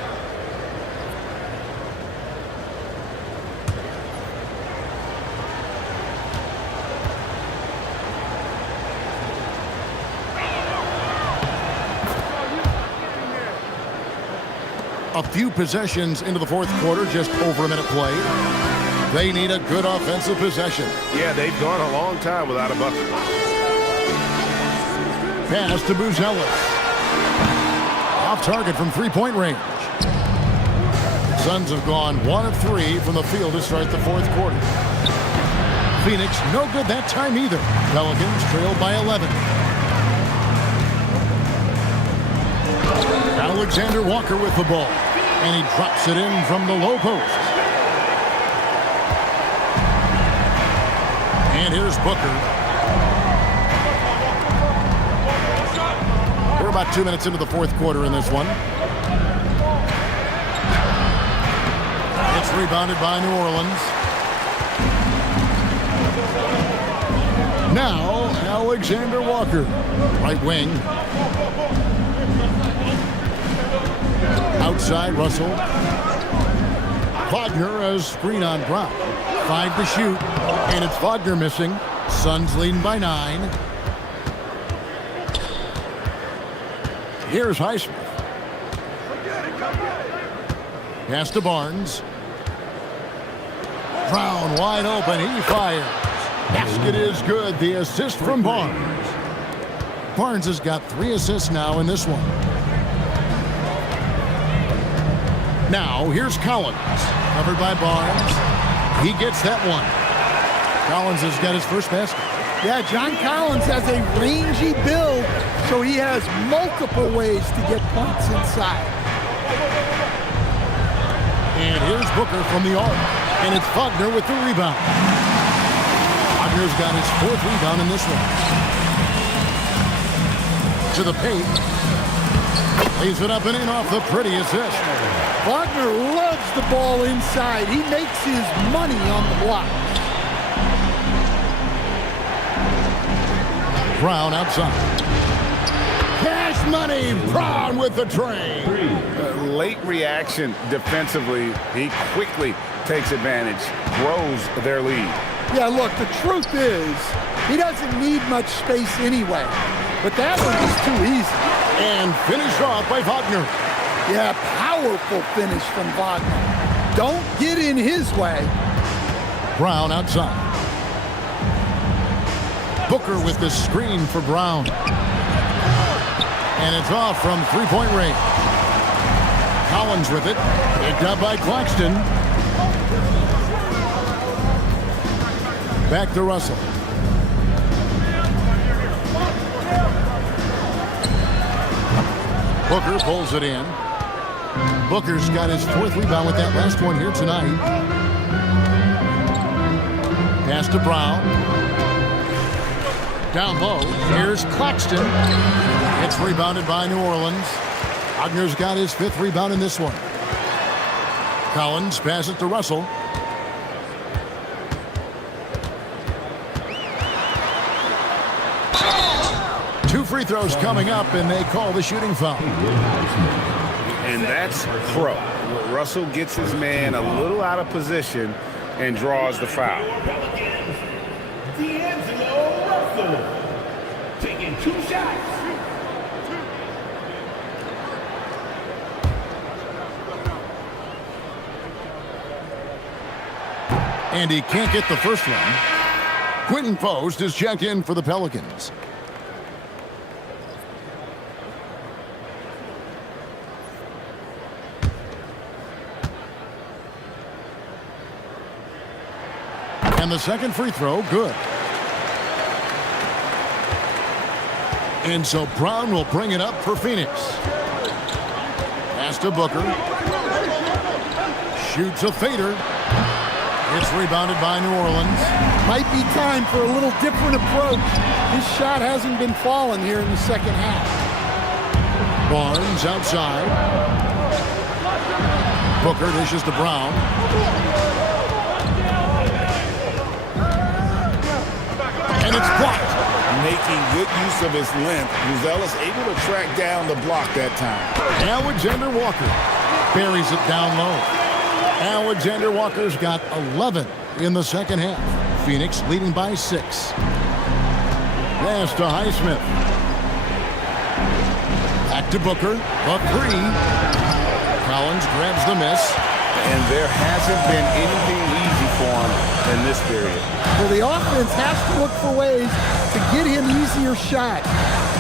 A few possessions into the fourth quarter, just over a minute play. They need a good offensive possession. Yeah, they've gone a long time without a bucket. Pass to Buzelis. Off target from three-point range. Suns have gone 1 of 3 from the field to start the fourth quarter. Phoenix, no good that time either. Pelicans trail by 11. Alexander Walker with the ball. And he drops it in from the low post. And here's Booker. We're about 2 minutes into the fourth quarter in this one. It's rebounded by New Orleans. Now, Alexander Walker, right wing. Outside, Russell. Wagner has screen on Brown. 5 to shoot, and it's Wagner missing. Suns leading by 9. Here's Highsmith. Pass to Barnes. Brown wide open. He fires. Basket is good. The assist from Barnes. Barnes has got 3 assists now in this one. Now, here's Collins. Covered by Barnes. He gets that one. Collins has got his first basket. Yeah, John Collins has a rangy build, so he has multiple ways to get points inside. And here's Booker from the arc. And it's Wagner with the rebound. Wagner's got his 4th rebound in this one. To the paint. Lays it up and in off the pretty assist. Wagner loves the ball inside. He makes his money on the block. Brown outside. Cash money. Brown with the train. Late reaction defensively. He quickly takes advantage, grows their lead. Yeah, look, the truth is, he doesn't need much space anyway. But that one was too easy. And finished off by Wagner. Yeah, powerful finish from Wagner. Don't get in his way. Brown outside. Booker with the screen for Brown. And it's off from 3-point range. Collins with it. Picked up by Claxton. Back to Russell. Booker pulls it in. Booker's got his 4th rebound with that last one here tonight. Pass to Brown. Down low. Here's Claxton. It's rebounded by New Orleans. Wagner's got his 5th rebound in this one. Collins passes to Russell. Two free throws coming up, and they call the shooting foul. And that's pro. Russell gets his man a little out of position and draws the foul. D'Angelo Russell taking 2 shots. And he can't get the first one. Quentin Post is checked in for the Pelicans. And the second free throw, good. And so Brown will bring it up for Phoenix. Pass to Booker. Shoots a fader. It's rebounded by New Orleans. Might be time for a little different approach. His shot hasn't been falling here in the second half. Barnes outside. Booker dishes to Brown. And it's blocked. Making good use of his length, Buzelis able to track down the block that time. Alexander Walker buries it down low. Alexander Walker's got 11 in the second half. Phoenix leading by 6. Pass to Highsmith. Back to Booker. A 3. Collins grabs the miss. And there hasn't been anything easy for him in this period. Well, the offense has to look for ways to get him easier shots,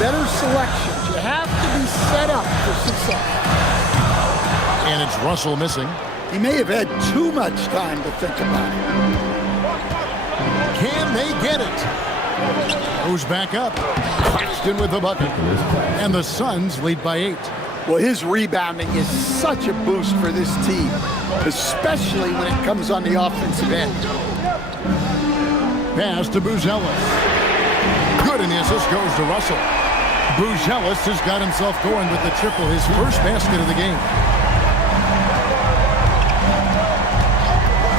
better selections. You have to be set up for success. And it's Russell missing. He may have had too much time to think about it. Can they get it? Goes back up. Claxton with the bucket. And the Suns lead by 8. Well, his rebounding is such a boost for this team, especially when it comes on the offensive end. Pass to Buzelis. Good, and the assist goes to Russell. Buzelis has got himself going with the triple, his first basket of the game.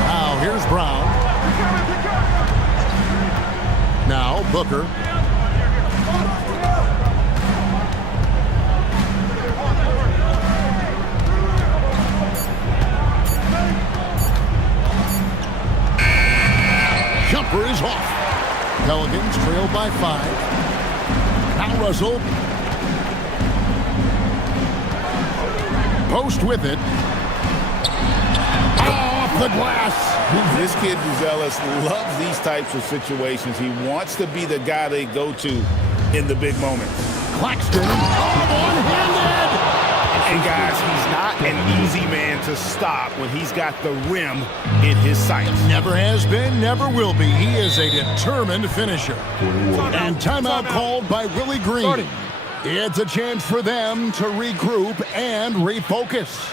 Now here's Brown. Now Booker. Jumper is off. Pelicans trail by 5. Now Russell. Post with it. Off the glass. This kid, Buzelis, loves these types of situations. He wants to be the guy they go to in the big moments. Claxton, one-handed. And guys, he's not an easy man to stop when he's got the rim in his sights. Never has been, never will be. He is a determined finisher. And timeout called by Willie Green. It's a chance for them to regroup and refocus.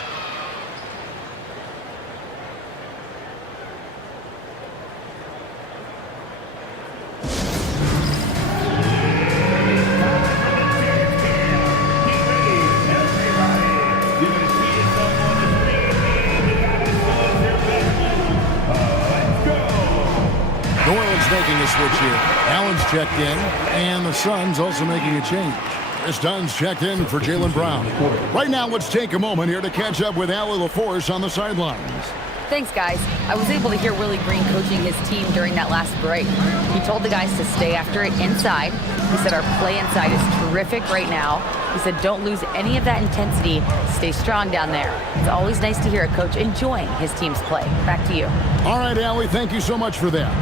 Making a switch here. Allen's checked in, and the Suns also making a change. Chris Dunn's checked in for Jaylen Brown. Right now, let's take a moment here to catch up with Allie LaForce on the sidelines. Thanks, guys. I was able to hear Willie Green coaching his team during that last break. He told the guys to stay after it inside. He said our play inside is terrific right now. He said don't lose any of that intensity. Stay strong down there. It's always nice to hear a coach enjoying his team's play. Back to you. All right, Allie, thank you so much for that.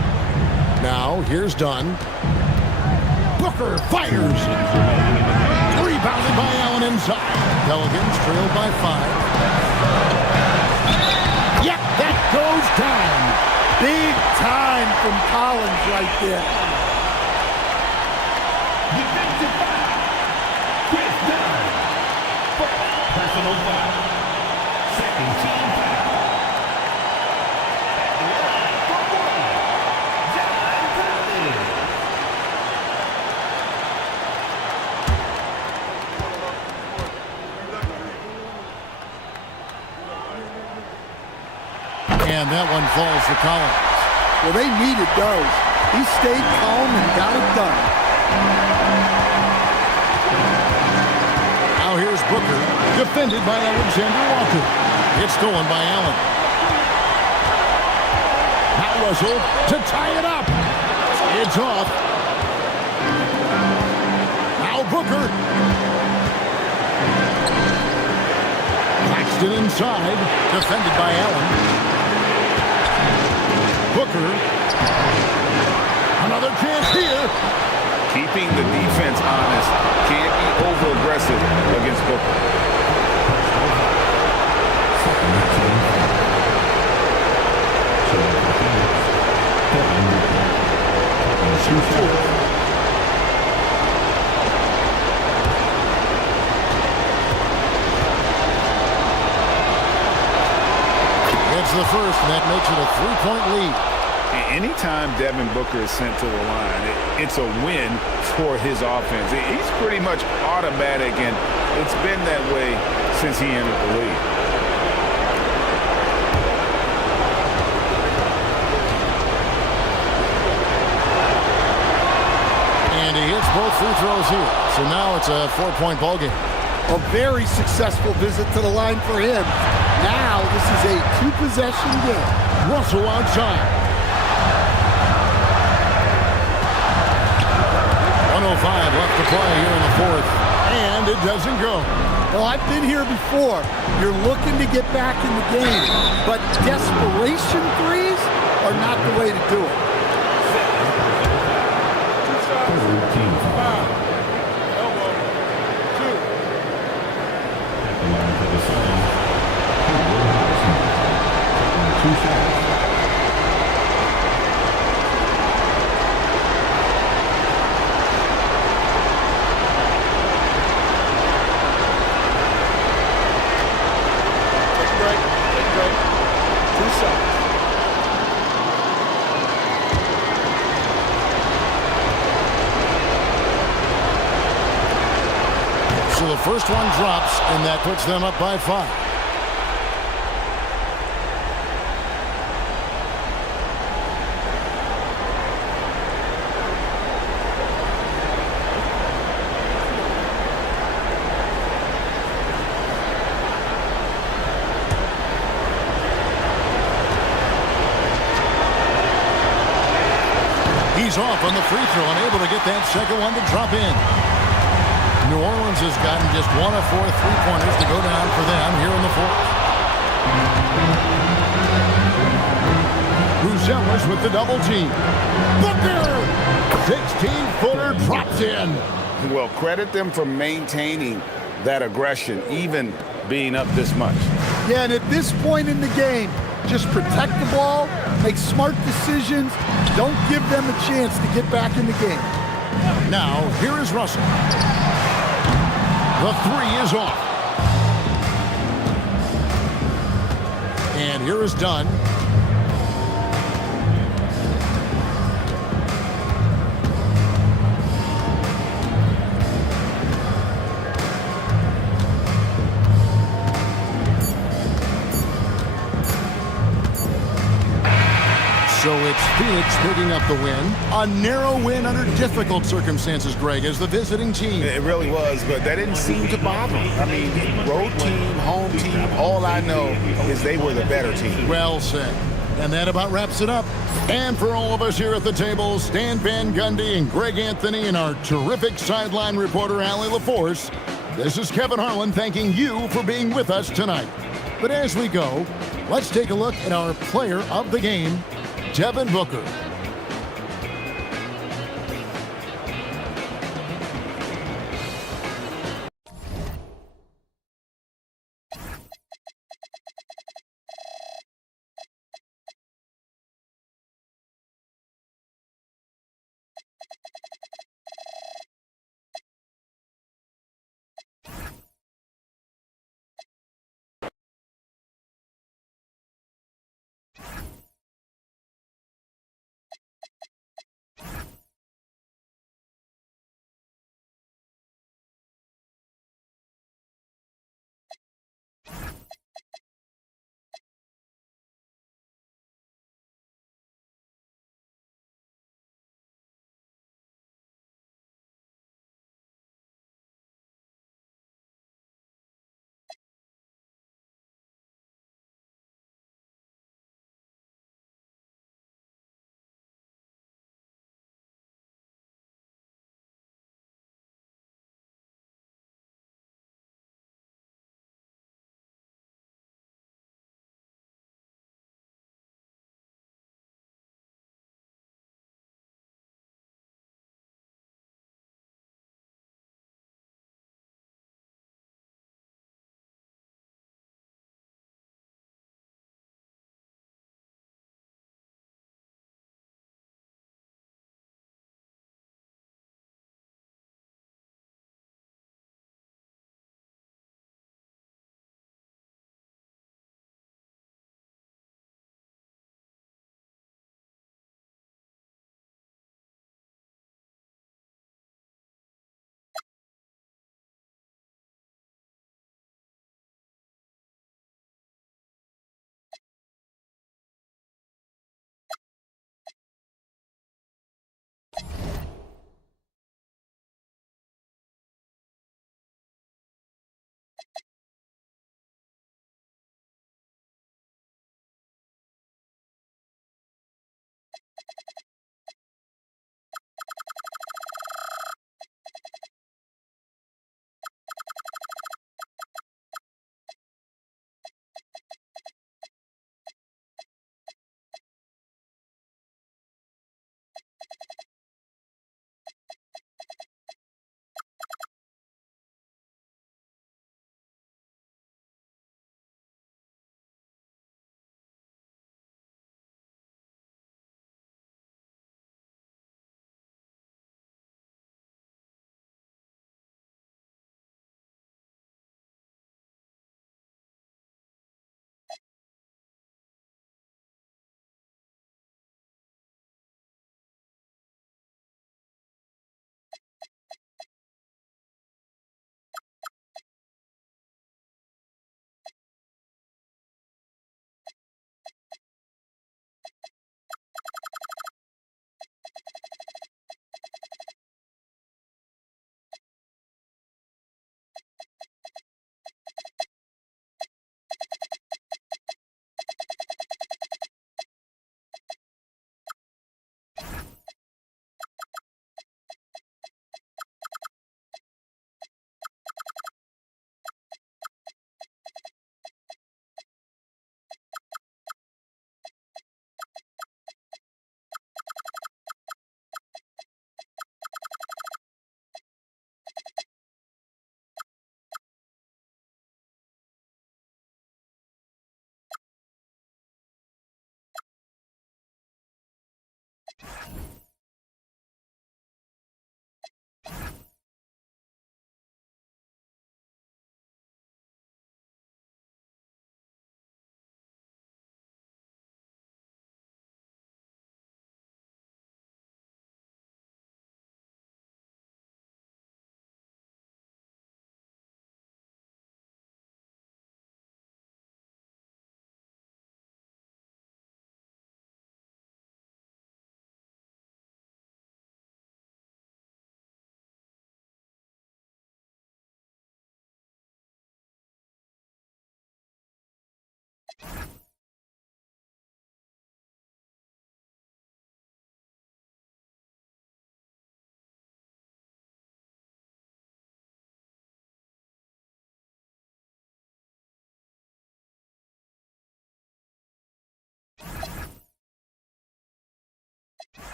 Now, here's Dunn. Booker fires. Rebounded by Allen inside. Pelicans trailed by 5. Yep, that goes down. Big time from Collins right there. Defensive foul. Chris Dunn. Personal foul. Second team foul. And that one falls to Collins. Well, they needed those. He stayed calm and got it done. Now here's Booker, defended by Alexander Walker. It's stolen by Allen. Now Russell to tie it up. It's off. Now Booker. Claxton inside, defended by Allen. Booker. Another chance here. Keeping the defense honest. Can't be over-aggressive against Booker. It's the first, and that makes it a 3-point lead. Anytime Devin Booker is sent to the line, it's a win for his offense. He's pretty much automatic, and it's been that way since he entered the league. And he hits both free throws here. So now it's a 4-point ball game. A very successful visit to the line for him. Now this is a 2-possession game. Russell outside. 1:05 left to play here in the fourth. And it doesn't go. Well, I've been here before. You're looking to get back in the game. But desperation threes are not the way to do it. So the first one drops, and that puts them up by 5. He's off on the free throw, unable to get that second one to drop in. New Orleans has gotten just 1 of 4 3-pointers to go down for them here in the fourth. Bruzelas with the double team. Booker! 16-footer drops in. Well, credit them for maintaining that aggression, even being up this much. Yeah, and at this point in the game, just protect the ball, make smart decisions, don't give them a chance to get back in the game. Now, here is Russell. The three is off. And here is Dunn. So it's Phoenix picking up the win. A narrow win under difficult circumstances, Greg, as the visiting team. It really was, but that didn't seem to bother me. I mean, road team, home team, all I know is they were the better team. Well said. And that about wraps it up. And for all of us here at the table, Stan Van Gundy and Greg Anthony and our terrific sideline reporter, Allie LaForce, this is Kevin Harlan thanking you for being with us tonight. But as we go, let's take a look at our player of the game, Devin Booker.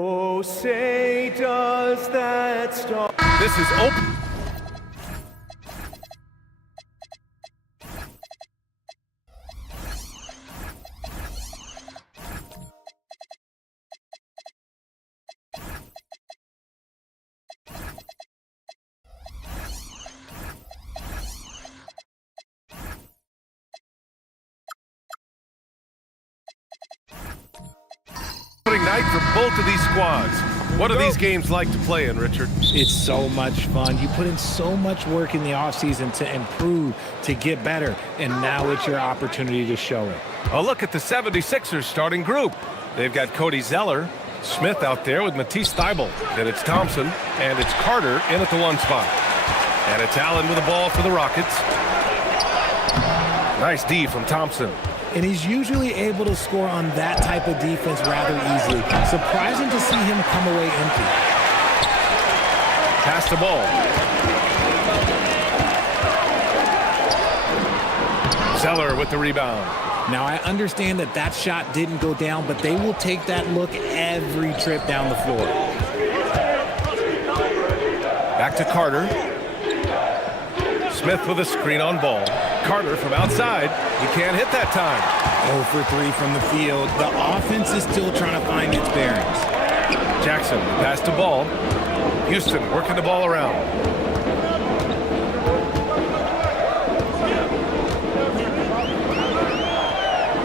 Oh, say does that star... This is open. Night for both of these squads. What are these games like to play in, Richard? It's so much fun. You put in so much work in the offseason to improve, to get better, and now it's your opportunity to show it. A look at the 76ers starting group. They've got Cody Zeller, Smith out there with Matisse Thybulle. Then it's Thompson, and it's Carter in at the 1 spot. And it's Allen with the ball for the Rockets. Nice D from Thompson. And he's usually able to score on that type of defense rather easily. Surprising to see him come away empty. Pass the ball. Zeller with the rebound. Now, I understand that that shot didn't go down, but they will take that look every trip down the floor. Back to Carter. Smith with a screen on ball. Carter from outside. He can't hit that time. 0 for 3 from the field. The offense is still trying to find its bearings. Jackson pass to ball. Houston working the ball around.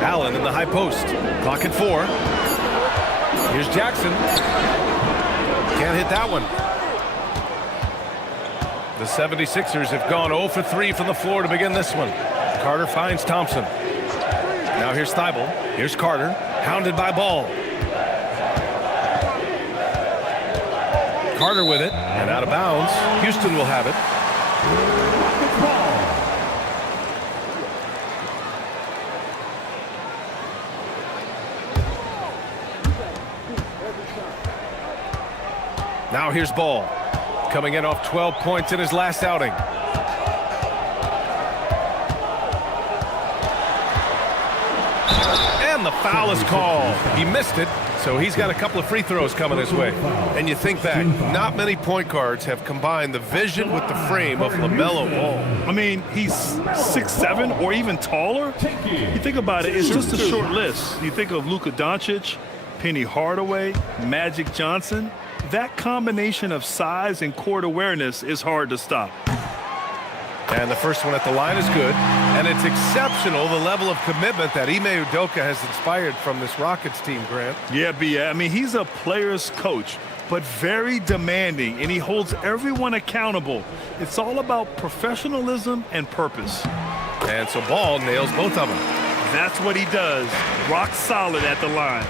Allen in the high post. Clock at 4. Here's Jackson. Can't hit that one. The 76ers have gone 0 for 3 from the floor to begin this one. Carter finds Thompson. Now here's Thybulle. Here's Carter. Hounded by Ball. Carter with it. And out of bounds. Houston will have it. Now here's Ball. Coming in off 12 points in his last outing. And the foul is called. He missed it, So he's got a couple of free throws coming his way. And you think back, not many point guards have combined the vision with the frame of LaMelo Ball. I mean, he's 6'7" or even taller. You think about it, it's just a short list. You think of Luka Doncic, Penny Hardaway, Magic Johnson. That combination of size and court awareness is hard to stop. And the first one at the line is good. And it's exceptional, the level of commitment that Ime Udoka has inspired from this Rockets team, Grant. Yeah, B.A. I mean, he's a player's coach, but very demanding, and he holds everyone accountable. It's all about professionalism and purpose. And so Ball nails both of them. That's what he does. Rock solid at the line.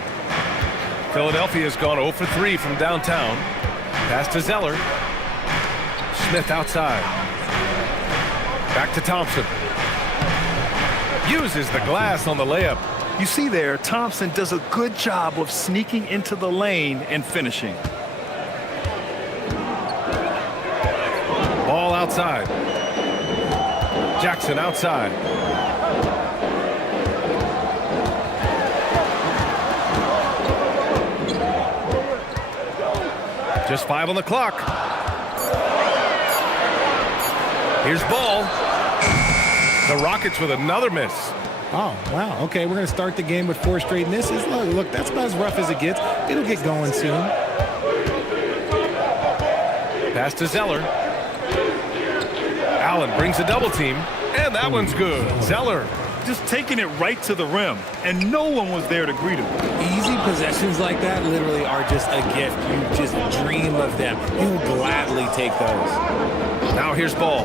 Philadelphia's gone 0 for 3 from downtown. Pass to Zeller. Smith outside. Back to Thompson. Uses the glass on the layup. You see there, Thompson does a good job of sneaking into the lane and finishing. Ball outside. Jackson outside. Just 5 on the clock. Here's Ball. The Rockets with another miss. Oh, wow. Okay, we're going to start the game with 4 straight misses. Look, that's about as rough as it gets. It'll get going soon. Pass to Zeller. Allen brings a double team, and that one's good. Zeller just taking it right to the rim, and no one was there to greet him. Easy possessions like that literally are just a gift. You just dream of them. You'll gladly take those. Now here's Ball.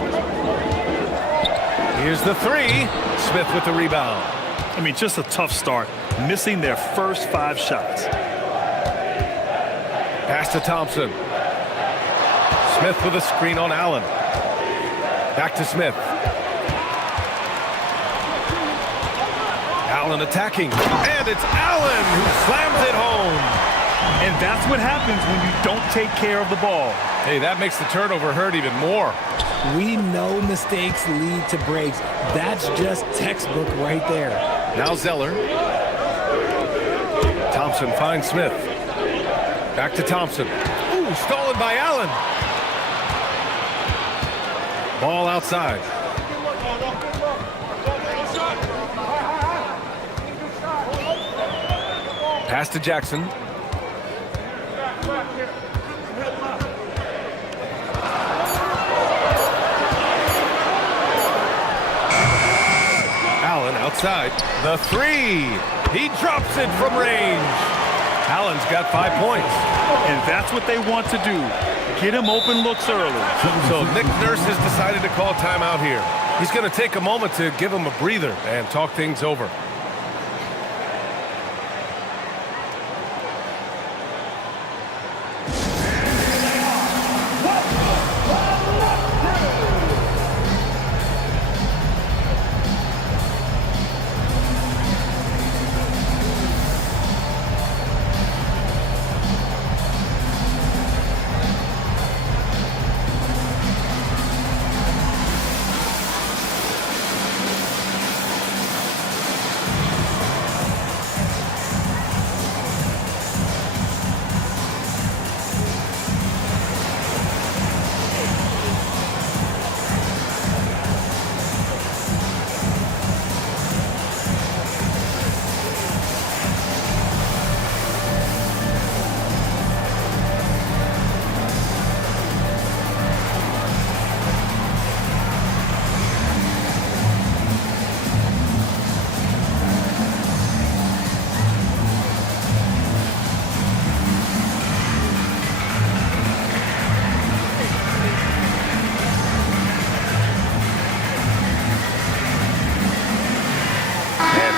Here's the 3. Smith with the rebound. I mean, just a tough start, missing their first 5 shots. Pass to Thompson. Smith with a screen on Allen. Back to Smith. Allen attacking, and it's Allen who slams it home. And that's what happens when you don't take care of the ball. Hey, that makes the turnover hurt even more. We know mistakes lead to breaks. That's just textbook right there. Now Zeller. Thompson finds Smith. Back to Thompson. Ooh, stolen by Allen. Ball outside. Pass to Jackson. Allen outside. The 3. He drops it from range. Allen's got 5 points. And that's what they want to do. Get him open looks early. So Nick Nurse has decided to call timeout here. He's going to take a moment to give him a breather and talk things over.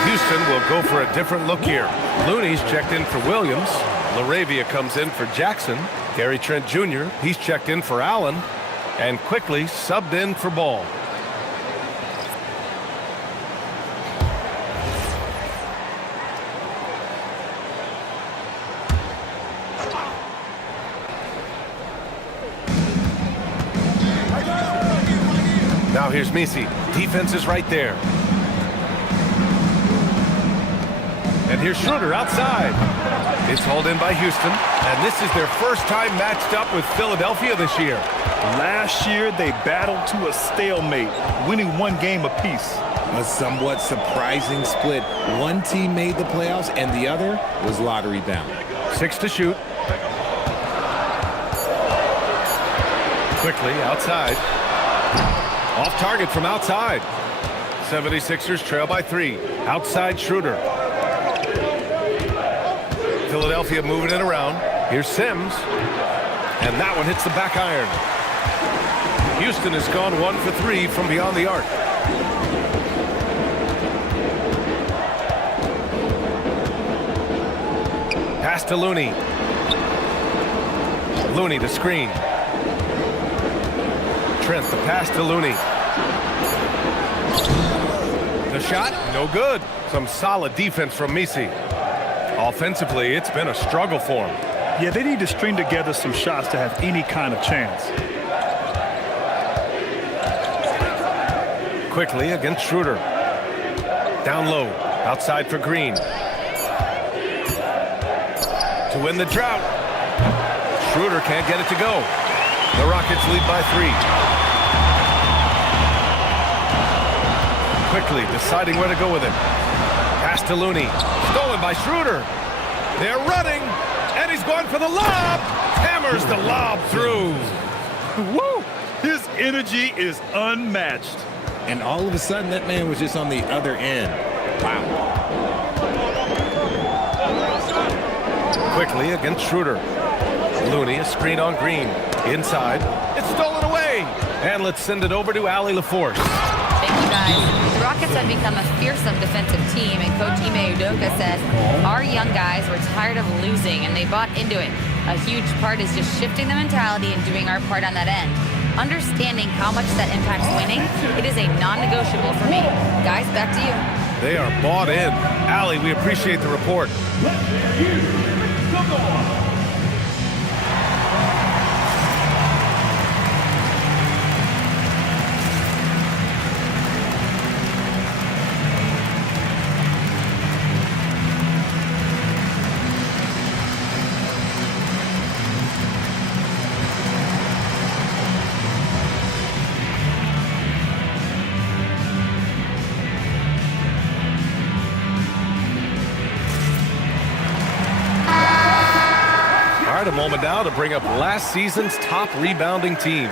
Houston will go for a different look here. Looney's checked in for Williams. LaRavia comes in for Jackson. Gary Trent Jr., he's checked in for Allen. And quickly subbed in for Ball. Now here's Misi. Defense is right there. And here's Schroeder outside. It's hauled in by Houston, and this is their first time matched up with Philadelphia this year. Last year, they battled to a stalemate, winning 1 game apiece. A somewhat surprising split. One team made the playoffs, and the other was lottery bound. 6 to shoot. Quickly outside. Off target from outside. 76ers trail by 3. Outside Schroeder. Philadelphia moving it around. Here's Sims. And that one hits the back iron. Houston has gone 1 for 3 from beyond the arc. Pass to Looney. Looney to screen. Trent, the pass to Looney. The shot, no good. Some solid defense from Messi. Offensively, it's been a struggle for him. Yeah, they need to string together some shots to have any kind of chance. Quickly against Schroeder. Down low, outside for Green. To win the drought. Schroeder can't get it to go. The Rockets lead by 3. Quickly deciding where to go with it. Pass to Looney. Stolen by Schroeder. They're running, and he's going for the lob. Hammers the lob through. Woo! His energy is unmatched. And all of a sudden, that man was just on the other end. Wow. Quickly against Schroeder. Looney, a screen on Green. Inside. It's stolen away. And let's send it over to Allie LaForce. Thank you, guys. The Rockets have become a fearsome defensive team, and Coach Ime Udoka said, our young guys were tired of losing, and they bought into it. A huge part is just shifting the mentality and doing our part on that end. Understanding how much that impacts winning, it is a non-negotiable for me. Guys, back to you. They are bought in. Allie, we appreciate the report. A moment now to bring up last season's top rebounding teams.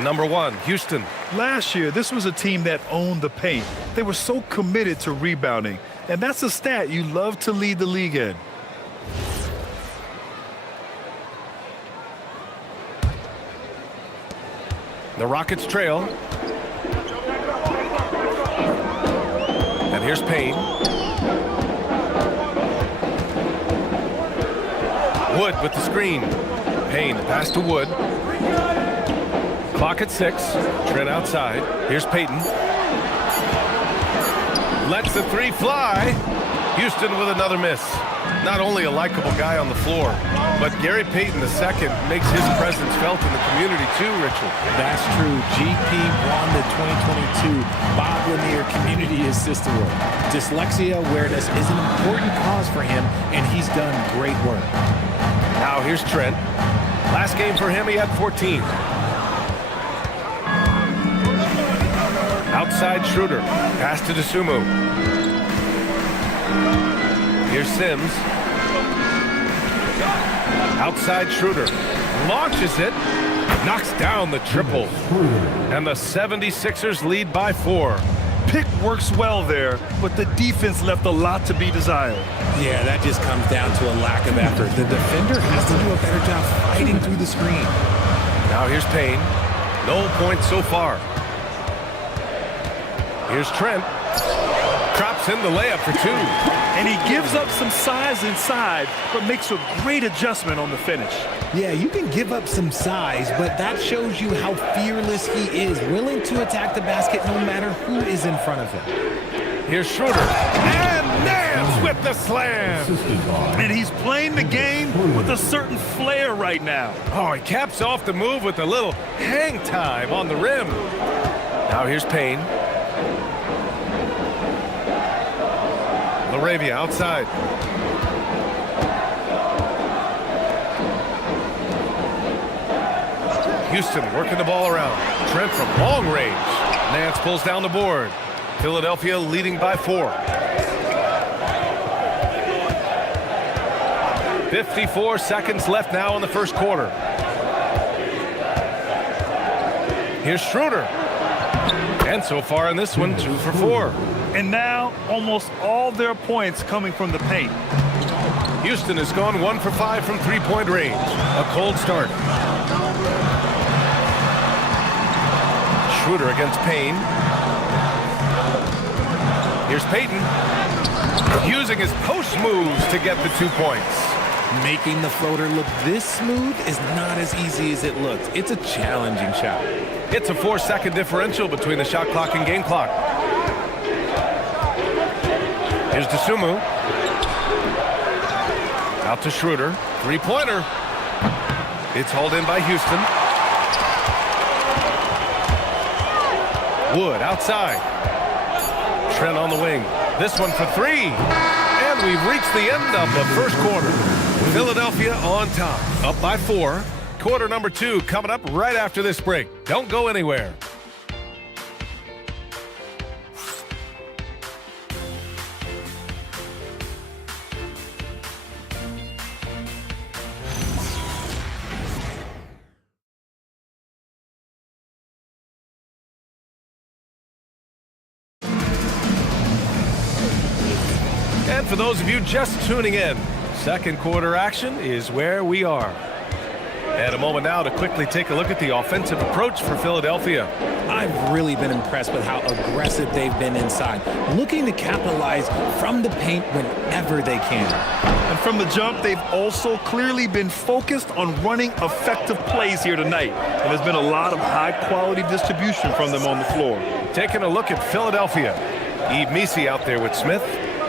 Number 1, Houston. Last year, this was a team that owned the paint. They were so committed to rebounding, and that's a stat you love to lead the league in. The Rockets trail. And here's Payne. Wood with the screen. Payne, pass to Wood. Clock at 6. Trent outside. Here's Payton. Lets the 3 fly. Houston with another miss. Not only a likable guy on the floor, but Gary Payton II makes his presence felt in the community too, Richard. That's true. GP won the 2022 Bob Lanier Community Assist Award. Dyslexia awareness is an important cause for him, and he's done great work. Now here's Trent. Last game for him, he had 14. Outside Schroeder. Pass to DeSumo. Here's Sims. Outside Schroeder. Launches it. Knocks down the triple. And the 76ers lead by 4. Pick works well there, but the defense left a lot to be desired. Yeah, that just comes down to a lack of effort. The defender has to do a better job fighting through the screen. Now here's Payne. No points so far. Here's Trent. Drops in the layup for 2. And he gives up some size inside, but makes a great adjustment on the finish. Yeah, you can give up some size, but that shows you how fearless he is, willing to attack the basket no matter who is in front of him. Here's Schroeder. And Nance with the slam. And he's playing the game with a certain flair right now. Oh, he caps off the move with a little hang time on the rim. Now here's Payne. LaRavia outside. Houston working the ball around. Trent from long range. Nance pulls down the board. Philadelphia leading by 4. 54 seconds left now in the first quarter. Here's Schroeder. And so far in this one, 2 for 4. And now almost all their points coming from the paint. Houston has gone 1 for 5 from three-point range. A cold start. Schroeder against Payne. Here's Payton. Using his post moves to get the 2 points. Making the floater look this smooth is not as easy as it looks. It's a challenging shot. It's a 4-second differential between the shot clock and game clock. Here's DeSumo. Out to Schroeder. Three-pointer. It's hauled in by Houston. Wood outside. Trent on the wing. This one for 3. And we've reached the end of the first quarter. Philadelphia on top, up by 4. Quarter number 2 coming up right after this break. Don't go anywhere. And for those of you just tuning in, second quarter action is where we are. And a moment now to quickly take a look at the offensive approach for Philadelphia. I've really been impressed with how aggressive they've been inside, looking to capitalize from the paint whenever they can. And from the jump, they've also clearly been focused on running effective plays here tonight. And there's been a lot of high-quality distribution from them on the floor. Taking a look at Philadelphia. Yves Missi out there with Smith.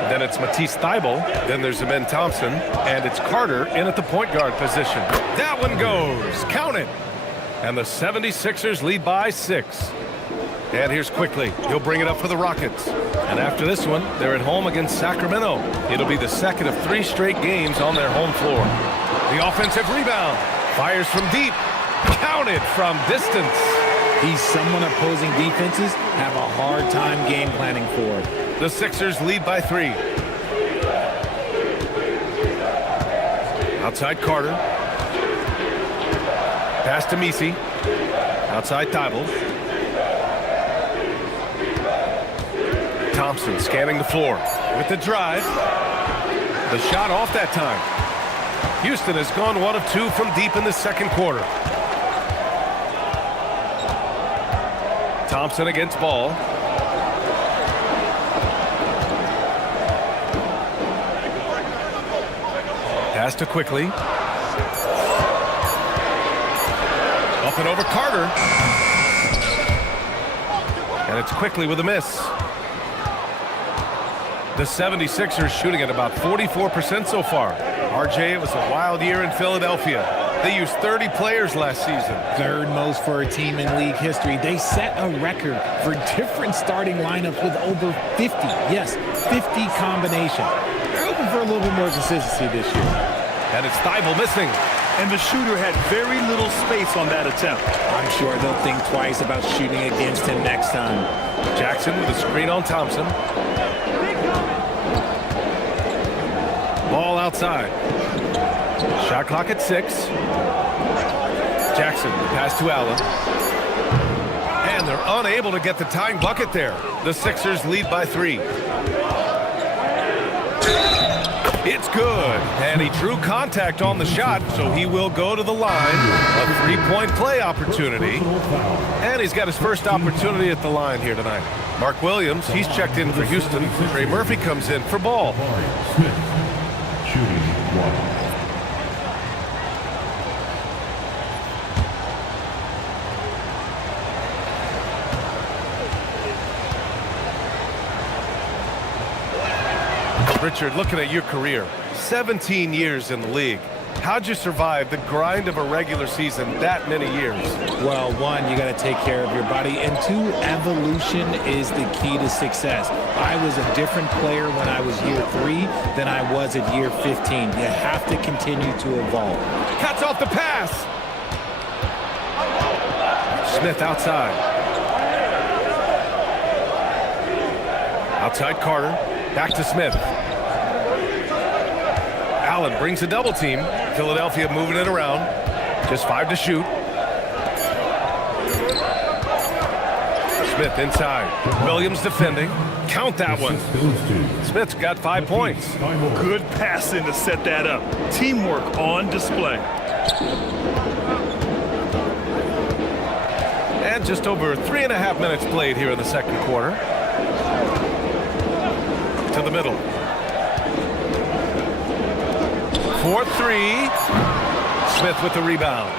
Then it's Matisse Thybulle. Then there's Amen Thompson. And it's Carter in at the point guard position. That one goes. Count it. And the 76ers lead by 6. And here's Quickly. He'll bring it up for the Rockets. And after this one, they're at home against Sacramento. It'll be the second of 3 straight games on their home floor. The offensive rebound. Fires from deep. Counted from distance. He's someone opposing defenses have a hard time game planning for. The Sixers lead by 3. Outside Carter. Pass to Missi. Outside Thybulle. Thompson scanning the floor with the drive. The shot off that time. Houston has gone 1 of 2 from deep in the second quarter. Thompson against Ball. Pass to Quickly. Up and over Carter. And it's Quickly with a miss. The 76ers shooting at about 44% so far. RJ, it was a wild year in Philadelphia. They used 30 players last season. Third most for a team in league history. They set a record for different starting lineups with over 50. Yes, 50 combination. They're hoping for a little bit more consistency this year. And it's Thybulle missing. And the shooter had very little space on that attempt. I'm sure they'll think twice about shooting against him next time. Jackson with a screen on Thompson. Ball outside. Shot clock at 6. Jackson, pass to Allen. And they're unable to get the tying bucket there. The Sixers lead by 3. It's good. And he drew contact on the shot, so he will go to the line. A 3-point play opportunity. And he's got his first opportunity at the line here tonight. Mark Williams, he's checked in for Houston. Trey Murphy comes in for Ball. Smith, shooting 1. Richard, looking at your career, 17 years in the league. How'd you survive the grind of a regular season that many years? Well, one, you got to take care of your body, and two, evolution is the key to success. I was a different player when I was year 3 than I was at year 15. You have to continue to evolve. Cuts off the pass. Smith outside. Outside Carter. Back to Smith. Allen brings a double team. Philadelphia moving it around. Just 5 to shoot. Smith inside. Williams defending. Count that one. Smith's got 5 points. Good passing to set that up. Teamwork on display. And just over 3.5 minutes played here in the second quarter. To the middle. 4-3. Smith with the rebound.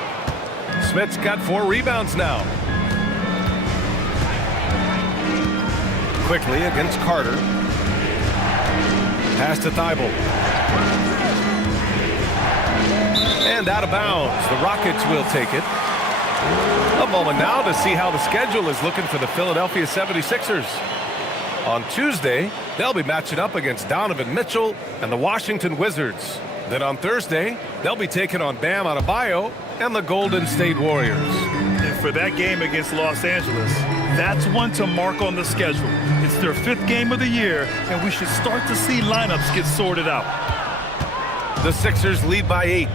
Smith's got 4 rebounds now. Quickly against Carter. Pass to Thibault. And out of bounds. The Rockets will take it. A moment now to see how the schedule is looking for the Philadelphia 76ers. On Tuesday, they'll be matching up against Donovan Mitchell and the Washington Wizards. Then on Thursday, they'll be taking on Bam Adebayo and the Golden State Warriors. And for that game against Los Angeles, that's one to mark on the schedule. It's their 5th game of the year, and we should start to see lineups get sorted out. The Sixers lead by 8.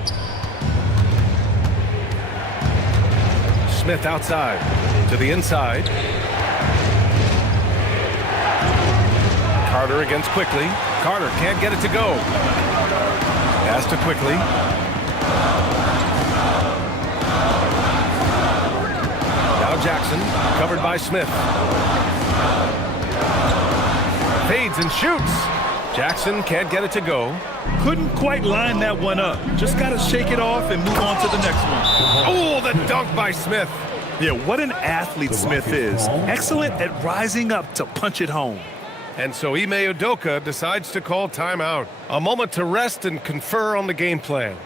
Smith outside to the inside. Carter against Quickly. Carter can't get it to go. Pass to Quickly. Now Jackson, covered by Smith. Fades and shoots. Jackson can't get it to go. Couldn't quite line that one up. Just got to shake it off and move on to the next one. Oh, the dunk by Smith. Yeah, what an athlete Smith is. Excellent at rising up to punch it home. And so Ime Udoka decides to call timeout. A moment to rest and confer on the game plan.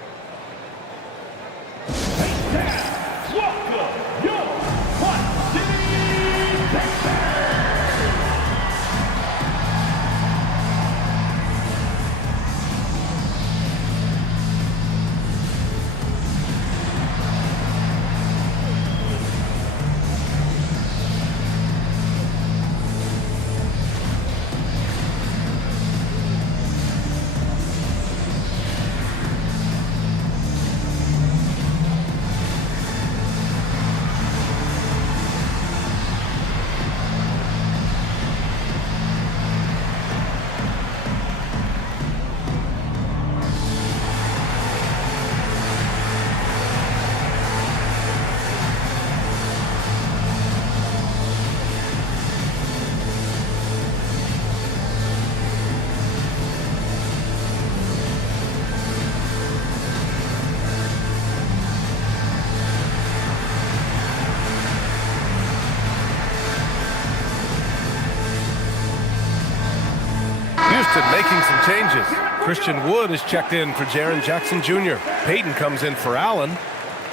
Houston making some changes. Christian Wood is checked in for Jaren Jackson Jr. Payton comes in for Allen,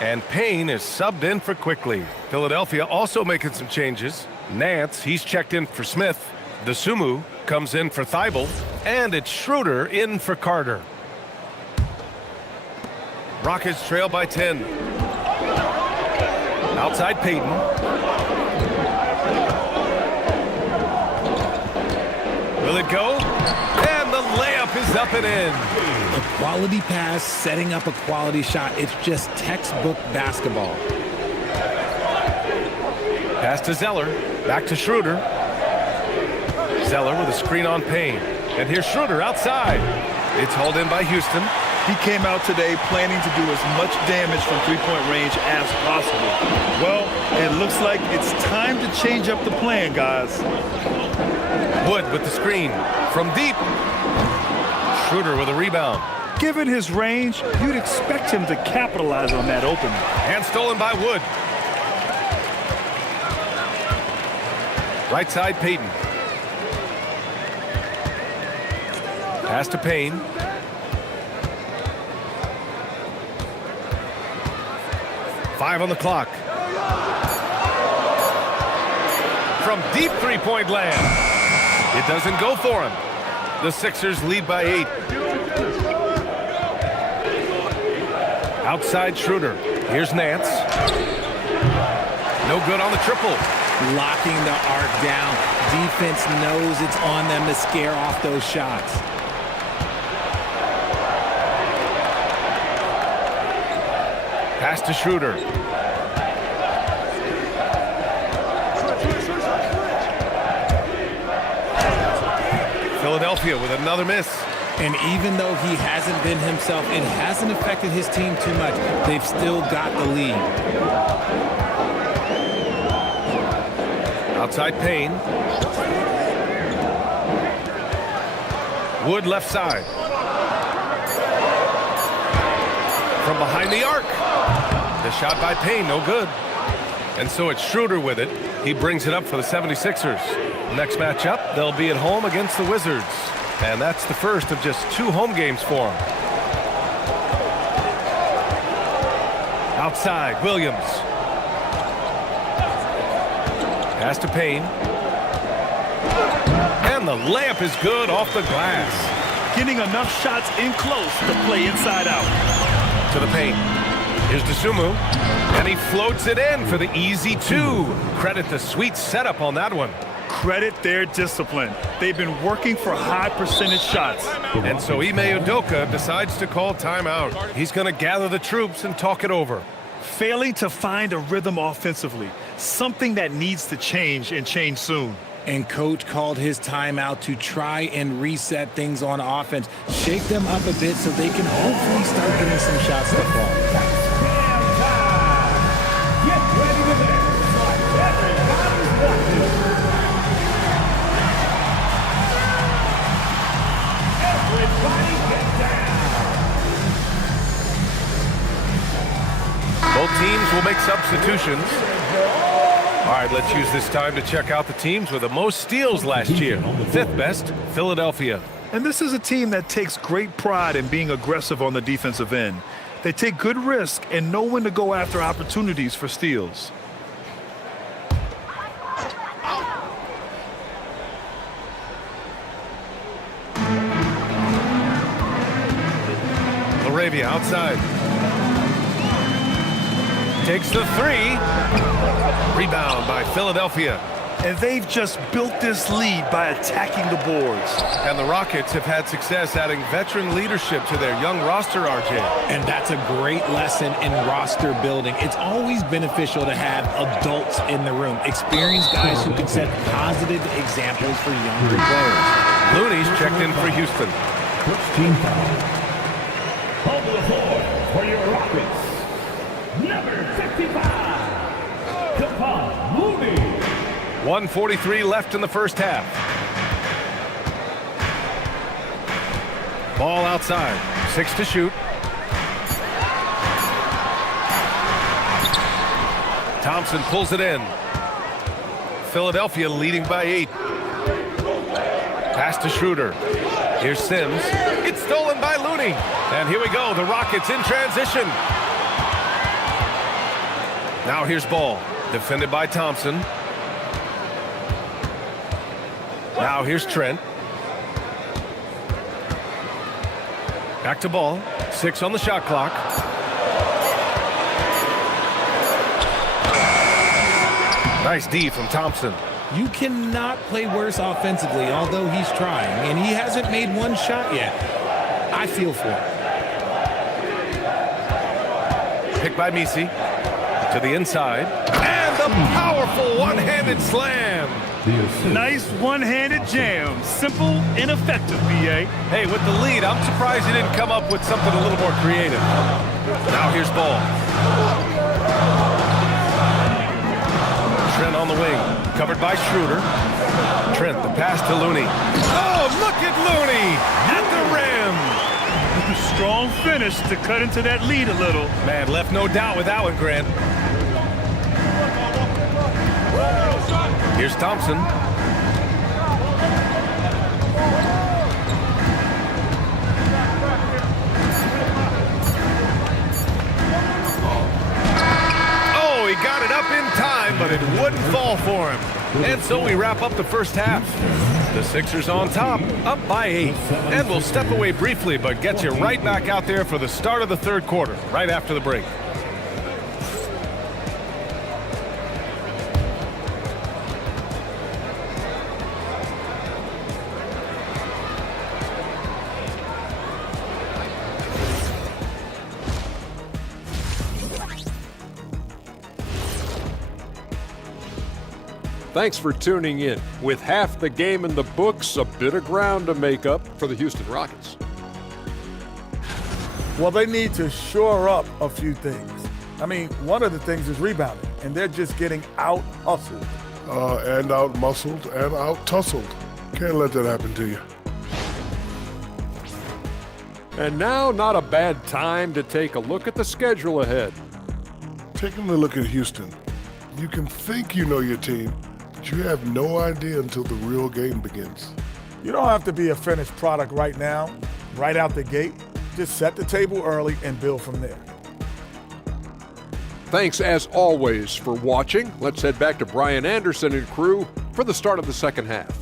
and Payne is subbed in for Quickly. Philadelphia also making some changes. Nance, he's checked in for Smith. Dosunmu comes in for Thibault, and it's Schroeder in for Carter. Rockets trail by 10. Outside Payton. Will it go? And the layup is up and in. A quality pass, setting up a quality shot. It's just textbook basketball. Pass to Zeller. Back to Schroeder. Zeller with a screen on Payne. And here's Schroeder outside. It's hauled in by Houston. He came out today planning to do as much damage from three-point range as possible. Well, it looks like it's time to change up the plan, guys. Wood with the screen from deep. Schroeder with a rebound. Given his range, you'd expect him to capitalize on that opening. And stolen by Wood. Right side, Payton. Pass to Payne. 5 on the clock. From deep three-point land. It doesn't go for him. The Sixers lead by 8. Outside Schroeder. Here's Nance. No good on the triple. Locking the arc down. Defense knows it's on them to scare off those shots. Pass to Schroeder. Philadelphia with another miss. And even though he hasn't been himself, it hasn't affected his team too much. They've still got the lead. Outside Payne. Wood left side. From behind the arc. The shot by Payne, no good. And so it's Schroeder with it. He brings it up for the 76ers. Next matchup, they'll be at home against the Wizards. And that's the first of just 2 home games for them. Outside, Williams. Pass to Payne. And the layup is good off the glass. Getting enough shots in close to play inside out. To the paint. Here's DeSumo. And he floats it in for the easy 2. Credit the sweet setup on that one. Credit their discipline. They've been working for high percentage shots. And so Ime Udoka decides to call timeout. He's going to gather the troops and talk it over. Failing to find a rhythm offensively. Something that needs to change and change soon. And coach called his timeout to try and reset things on offense. Shake them up a bit so they can hopefully start getting some shots to fall. Get ready to dance like everybody's watching. Everybody get down. Both teams will make substitutions. All right, let's use this time to check out the teams with the most steals last year. 5th best, Philadelphia. And this is a team that takes great pride in being aggressive on the defensive end. They take good risk and know when to go after opportunities for steals. LaRavia outside. Takes the 3. Rebound by Philadelphia. And they've just built this lead by attacking the boards. And the Rockets have had success adding veteran leadership to their young roster, RJ. And that's a great lesson in roster building. It's always beneficial to have adults in the room, experienced guys who can set positive examples for younger players. Looney's checked in for Houston. First team foul. On the floor for your Rockets. Number 55. Kevon Looney. 1:43 left in the first half. Ball outside. 6 to shoot. Thompson pulls it in. Philadelphia leading by 8. Pass to Schroeder. Here's Sims. It's stolen by Looney. And here we go. The Rockets in transition. Now here's Ball. Defended by Thompson. Now here's Trent. Back to Ball. 6 on the shot clock. Nice D from Thompson. You cannot play worse offensively, although he's trying, and he hasn't made one shot yet. I feel for him. Picked by Misi. To the inside. And the powerful one-handed slam. Nice one-handed jam. Simple and effective, B.A. Hey, with the lead, I'm surprised he didn't come up with something a little more creative. Now here's Ball. Trent on the wing. Covered by Schroeder. Trent, the pass to Looney. Oh, look at Looney at the rim. Strong finish to cut into that lead a little. Man, left no doubt with that one, Grant. Here's Thompson. but it wouldn't fall for him. And so we wrap up the first half. The Sixers on top, up by 8. And we'll step away briefly, but get you right back out there for the start of the third quarter, right after the break. Thanks for tuning in. With half the game in the books, a bit of ground to make up for the Houston Rockets. Well, they need to shore up a few things. I mean, one of the things is rebounding, and they're just getting out-hustled. And out-muscled and out-tussled. Can't let that happen to you. And now, not a bad time to take a look at the schedule ahead. Taking a look at Houston, you can think you know your team, but you have no idea until the real game begins. You don't have to be a finished product right now, right out the gate. Just set the table early and build from there. Thanks, as always, for watching. Let's head back to Brian Anderson and crew for the start of the second half.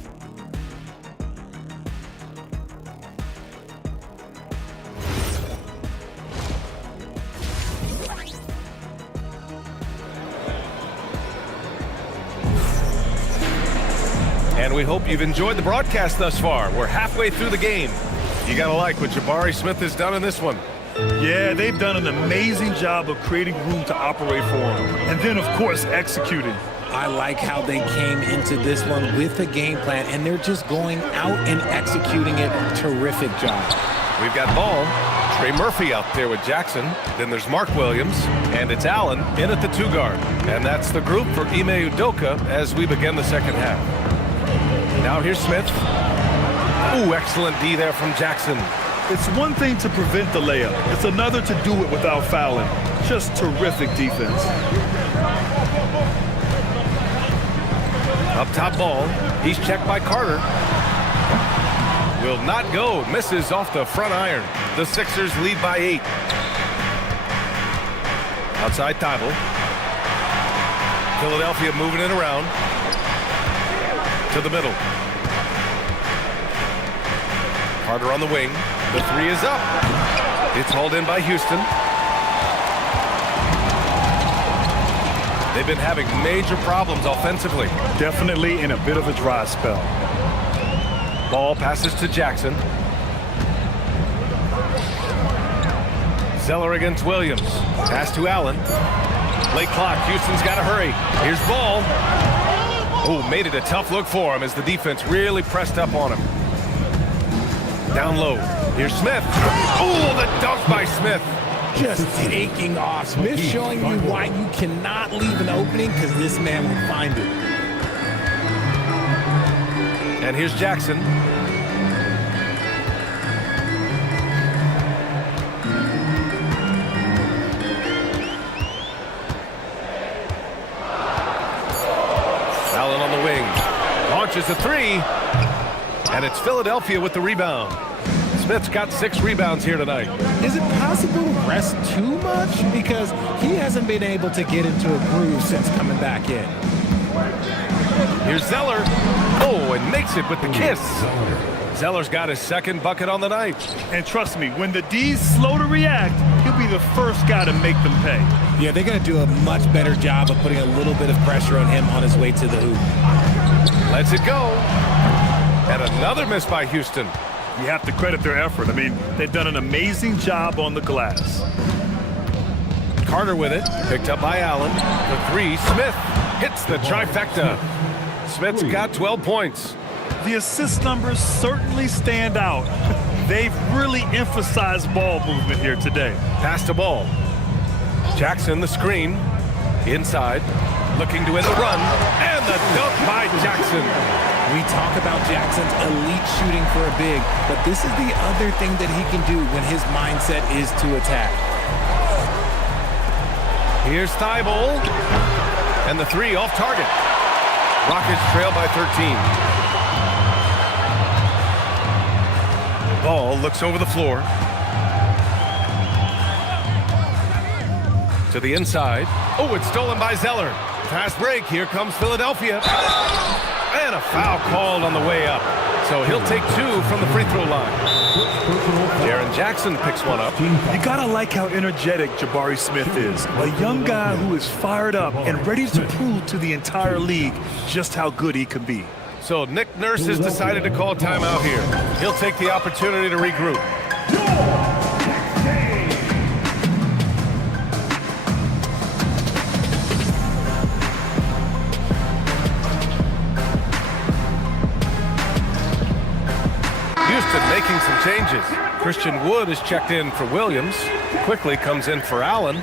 And we hope you've enjoyed the broadcast thus far. We're halfway through the game. You gotta like what Jabari Smith has done in this one. Yeah, they've done an amazing job of creating room to operate for him. And then, of course, executing. I like how they came into this one with a game plan, and they're just going out and executing it. Terrific job. We've got ball. Trey Murphy out there with Jackson. Then there's Mark Williams, and it's Allen in at the 2 guard. And that's the group for Ime Udoka as we begin the second half. Now here's Smith. Ooh, excellent D there from Jackson. It's one thing to prevent the layup. It's another to do it without fouling. Just terrific defense. Up top ball. He's checked by Carter. Will not go. Misses off the front iron. The Sixers lead by 8. Outside Thibault. Philadelphia moving it around. To the middle. Carter on the wing. The 3 is up. It's hauled in by Houston. They've been having major problems offensively. Definitely in a bit of a dry spell. Ball passes to Jackson. Zeller against Williams. Pass to Allen. Late clock. Houston's got to hurry. Here's ball. Oh, made it a tough look for him as the defense really pressed up on him. Down low. Here's Smith. Oh, the dunk by Smith. Just taking off. Smith showing you why you cannot leave an opening, because this man will find it. And here's Jackson. Allen on the wing. Launches a 3. And it's Philadelphia with the rebound. Smith's got 6 rebounds here tonight. Is it possible to rest too much? Because he hasn't been able to get into a groove since coming back in. Here's Zeller. Oh, and makes it with the kiss. Zeller's got his second bucket on the night. And trust me, when the D's slow to react, he'll be the first guy to make them pay. Yeah, they're going to do a much better job of putting a little bit of pressure on him on his way to the hoop. Lets it go. And another miss by Houston. You have to credit their effort. I mean, they've done an amazing job on the glass. Carter with it. Picked up by Allen. The 3. Smith hits the trifecta. Smith's got 12 points. The assist numbers certainly stand out. They've really emphasized ball movement here today. Pass to ball. Jackson, the screen. Inside. Looking to end the run. And the dunk by Jackson. We talk about Jackson's elite shooting for a big, but this is the other thing that he can do when his mindset is to attack. Here's Thibault. And the 3 off target. Rockets trail by 13. Ball looks over the floor. To the inside. Oh, it's stolen by Zeller. Fast break. Here comes Philadelphia. And a foul called on the way up. So he'll take 2 from the free throw line. Jaren Jackson picks one up. You gotta like how energetic Jabari Smith is. A young guy who is fired up and ready to prove to the entire league just how good he can be. So Nick Nurse has decided to call timeout here. He'll take the opportunity to regroup. Houston making some changes. Christian Wood is checked in for Williams. Quickly comes in for Allen.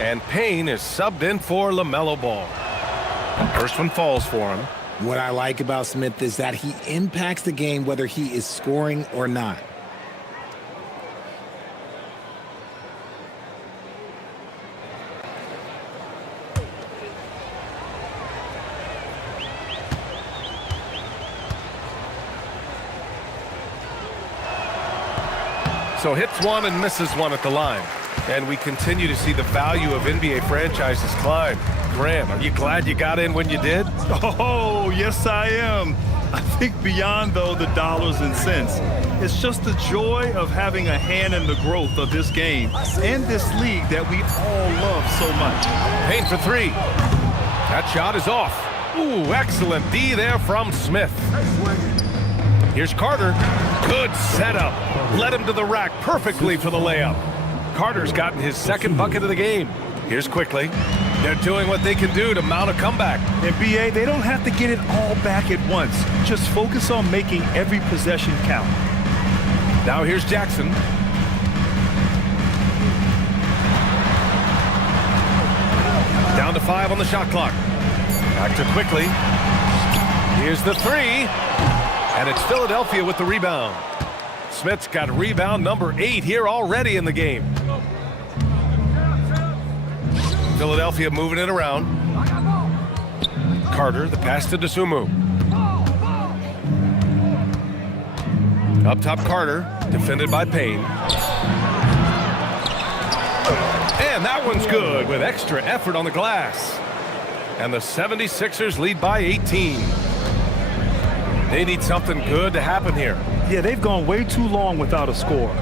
And Payne is subbed in for LaMelo Ball. First one falls for him. What I like about Smith is that he impacts the game whether he is scoring or not. So hits one and misses one at the line. And we continue to see the value of NBA franchises climb. Graham, are you glad you got in when you did? Oh, yes, I am. I think beyond, though, the dollars and cents, it's just the joy of having a hand in the growth of this game and this league that we all love so much. Payne for 3. That shot is off. Ooh, excellent D there from Smith. Here's Carter. Good setup. Led him to the rack perfectly for the layup. Carter's gotten his second bucket of the game. Here's Quickly. They're doing what they can do to mount a comeback. And BA, they don't have to get it all back at once. Just focus on making every possession count. Now here's Jackson. Down to 5 on the shot clock. Back to Quickly. Here's the 3. And it's Philadelphia with the rebound. Smith's got rebound number 8 here already in the game. Philadelphia moving it around. Carter, the pass to Dosunmu. Up top, Carter, defended by Payne. And that one's good with extra effort on the glass. And the 76ers lead by 18. They need something good to happen here. Yeah, they've gone way too long without a score.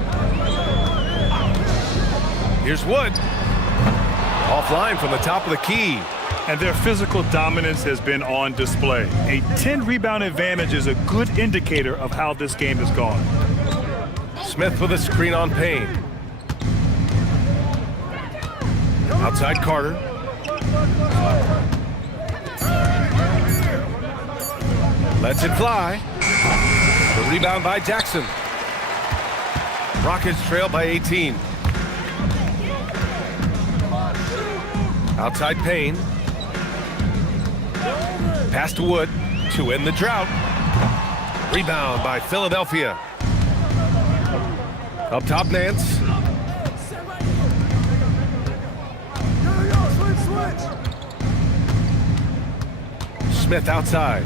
Here's Wood. Offline from the top of the key. And their physical dominance has been on display. A 10-rebound advantage is a good indicator of how this game has gone. Smith with a screen on Payne. Outside Carter. Lets it fly. The rebound by Jackson. Rockets trail by 18. Outside Payne. Pass to Wood to end the drought. Rebound by Philadelphia. Up top, Nance. Smith outside.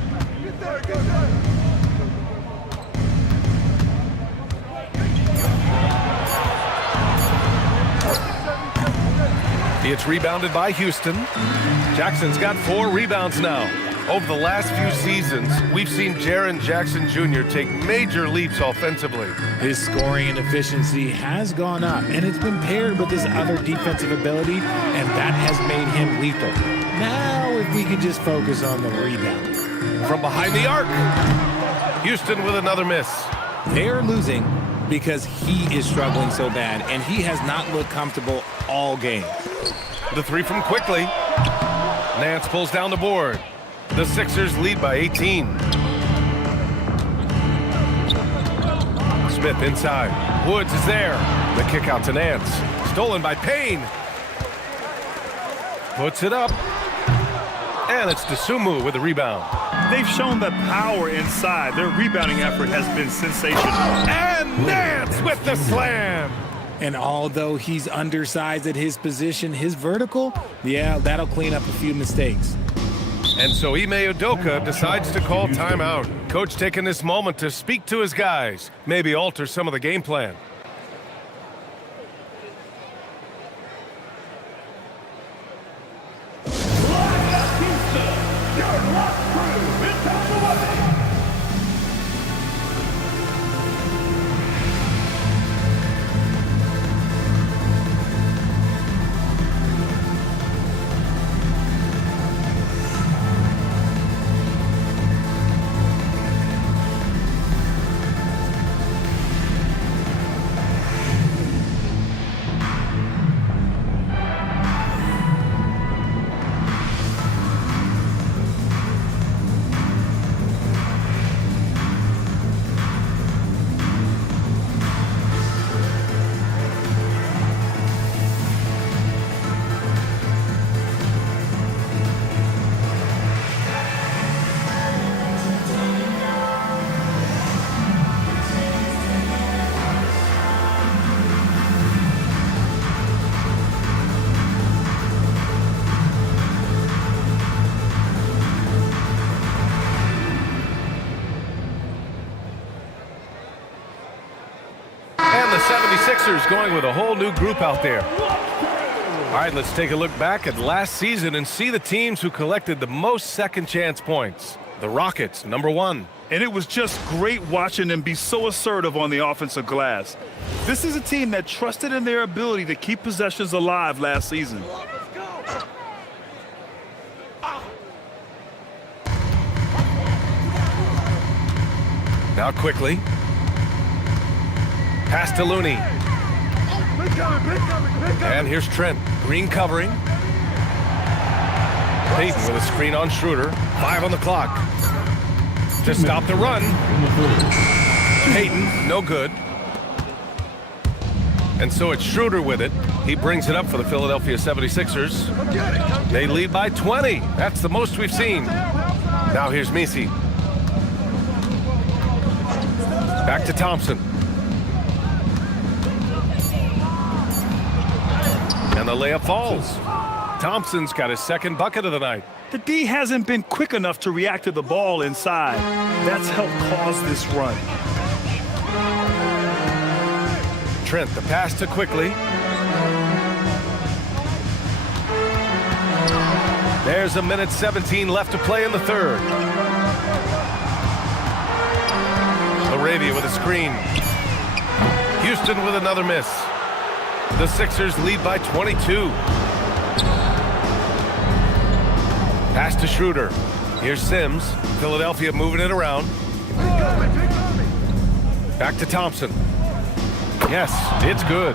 It's rebounded by Houston. Jackson's got 4 rebounds now. Over the last few seasons, we've seen Jaren Jackson Jr. take major leaps offensively. His scoring and efficiency has gone up, and it's been paired with his other defensive ability, and that has made him lethal. Now, if we could just focus on the rebound. From behind the arc, Houston with another miss. They're losing because he is struggling so bad, and he has not looked comfortable all game. The 3 from Quickly. Nance pulls down the board. The Sixers lead by 18. Smith inside. Woods is there. The kick out to Nance. Stolen by Payne. Puts it up. And it's Dosunmu with the rebound. They've shown the power inside. Their rebounding effort has been sensational. And Nance with the slam. And although he's undersized at his position, his vertical, yeah, that'll clean up a few mistakes. And so Ime Udoka decides to call timeout. Coach taking this moment to speak to his guys, maybe alter some of the game plan. And the 76ers going with a whole new group out there. All right, let's take a look back at last season and see the teams who collected the most second chance points. The Rockets, number 1. And it was just great watching them be so assertive on the offensive glass. This is a team that trusted in their ability to keep possessions alive last season. Now quickly. Pass to Looney. And here's Trent. Green covering. Payton with a screen on Schroeder. 5 on the clock. To stop the run. Payton, no good. And so it's Schroeder with it. He brings it up for the Philadelphia 76ers. They lead by 20. That's the most we've seen. Now here's Messi. Back to Thompson. And the layup falls. Thompson's got his second bucket of the night. The D hasn't been quick enough to react to the ball inside. That's helped cause this run. Trent, the pass to Quickly. There's a minute 17 left to play in the third. Laravia with a screen. Houston with another miss. The Sixers lead by 22. Pass to Schroeder. Here's Sims. Philadelphia moving it around. Back to Thompson. Yes, it's good.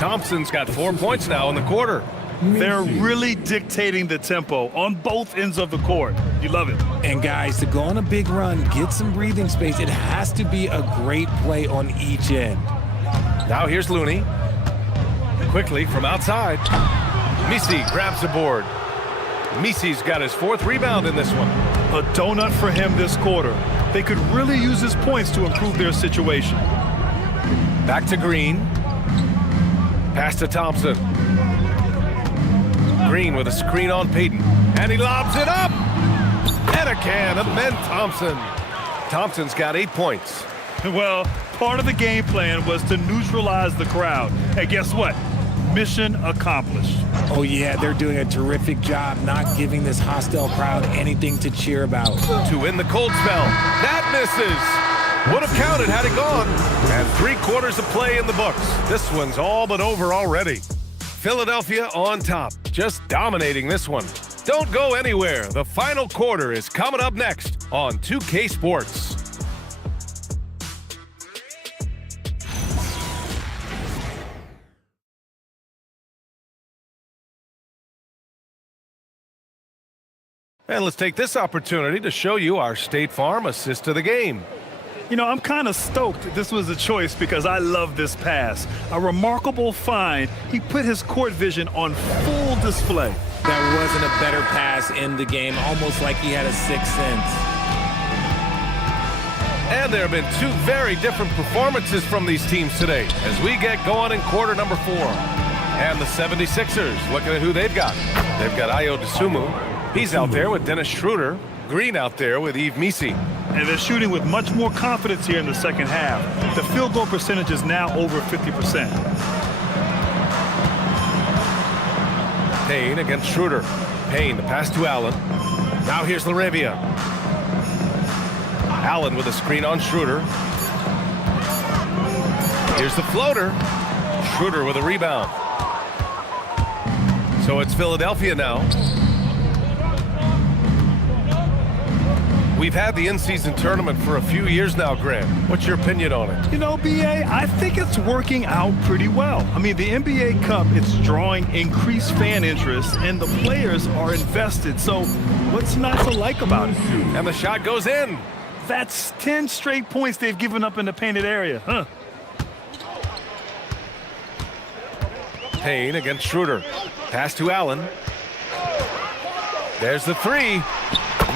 Thompson's got 4 points now in the quarter. They're really dictating the tempo on both ends of the court. You love it. And guys, to go on a big run, get some breathing space, it has to be a great play on each end. Now here's Looney. Quickly from outside. Messi grabs the board. Messi's got his 4th rebound in this one. A donut for him this quarter. They could really use his points to improve their situation. Back to Green. Pass to Thompson. Green with a screen on Payton. And he lobs it up. And again, and then Thompson. Thompson's got 8 points. Well, part of the game plan was to neutralize the crowd. And guess what? Mission accomplished. Oh, yeah, they're doing a terrific job not giving this hostile crowd anything to cheer about. To win the cold spell. That misses. Would have counted had it gone. And 3/4 of play in the books. This one's all but over already. Philadelphia on top, just dominating this one. Don't go anywhere. The final quarter is coming up next on 2K Sports. And let's take this opportunity to show you our State Farm assist of the game. You know, I'm kind of stoked this was a choice because I love this pass. A remarkable find. He put his court vision on full display. There wasn't a better pass in the game, almost like he had a sixth sense. And there have been 2 very different performances from these teams today as we get going in quarter number 4. And the 76ers, looking at who they've got. They've got Ayo Dosunmu. He's out there with Dennis Schroeder. Green out there with Yves Messi. And they're shooting with much more confidence here in the second half. The field goal percentage is now over 50%. Payne against Schroeder. Payne, the pass to Allen. Now here's LaRavia. Allen with a screen on Schroeder. Here's the floater. Schroeder with a rebound. So it's Philadelphia now. We've had the in-season tournament for a few years now, Grant. What's your opinion on it? You know, B.A., I think it's working out pretty well. I mean, the NBA Cup, it's drawing increased fan interest, and the players are invested. So what's not to like about it? And the shot goes in. That's 10 straight points they've given up in the painted area, huh? Payne against Schroeder. Pass to Allen. There's the three.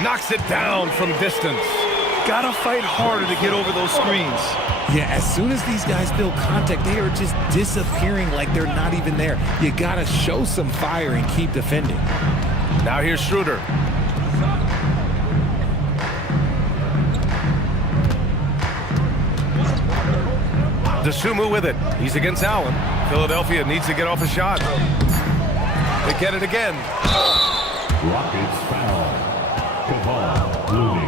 Knocks it down from distance. Gotta fight harder to get over those screens. Yeah, as soon as these guys feel contact, they are just disappearing like they're not even there. You gotta show some fire and keep defending. Now here's Schroeder. DeSumo with it. He's against Allen. Philadelphia needs to get off a shot. They get it again. Rockets foul. Kevon Looney.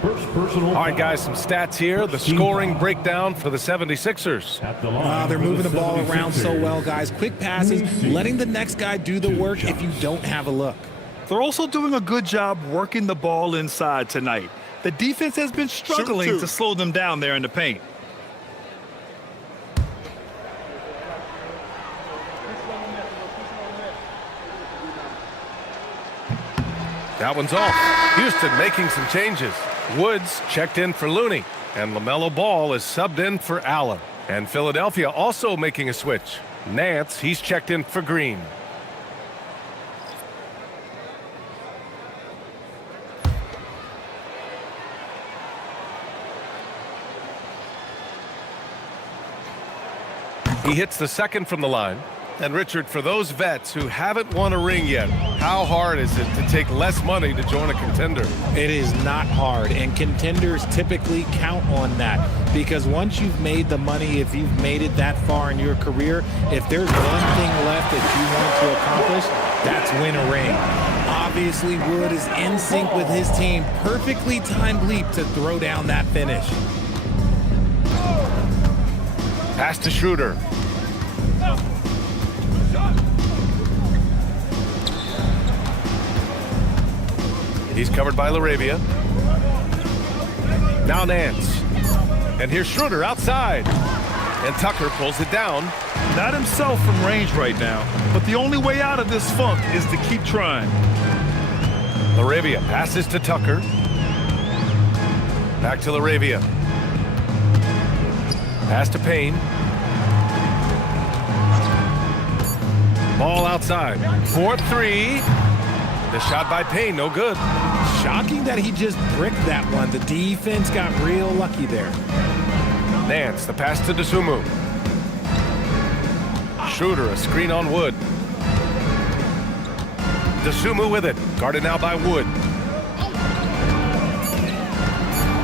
First personal. All right, guys, some stats here. The scoring breakdown for the 76ers. They're moving the ball around so well, guys. Quick passes, letting the next guy do the work if you don't have a look. They're also doing a good job working the ball inside tonight. The defense has been struggling to slow them down there in the paint. That one's off. Houston making some changes. Woods checked in for Looney, and LaMelo Ball is subbed in for Allen. And Philadelphia also making a switch. Nance, he's checked in for Green. He hits the second from the line. And Richard, for those vets who haven't won a ring yet, how hard is it to take less money to join a contender? It is not hard, and contenders typically count on that because once you've made the money, if you've made it that far in your career, if there's one thing left that you want to accomplish, that's win a ring. Obviously, Wood is in sync with his team. Perfectly timed leap to throw down that finish. Pass to Schroeder. He's covered by LaRavia. Now Nance. And here's Schroeder outside. And Tucker pulls it down. Not himself from range right now, but the only way out of this funk is to keep trying. LaRavia passes to Tucker. Back to LaRavia. Pass to Payne. Ball outside. 4-3. The shot by Payne, no good. Shocking that he just bricked that one. The defense got real lucky there. Nance, the pass to DeSumo. Schroeder, a screen on Wood. DeSumo with it. Guarded now by Wood.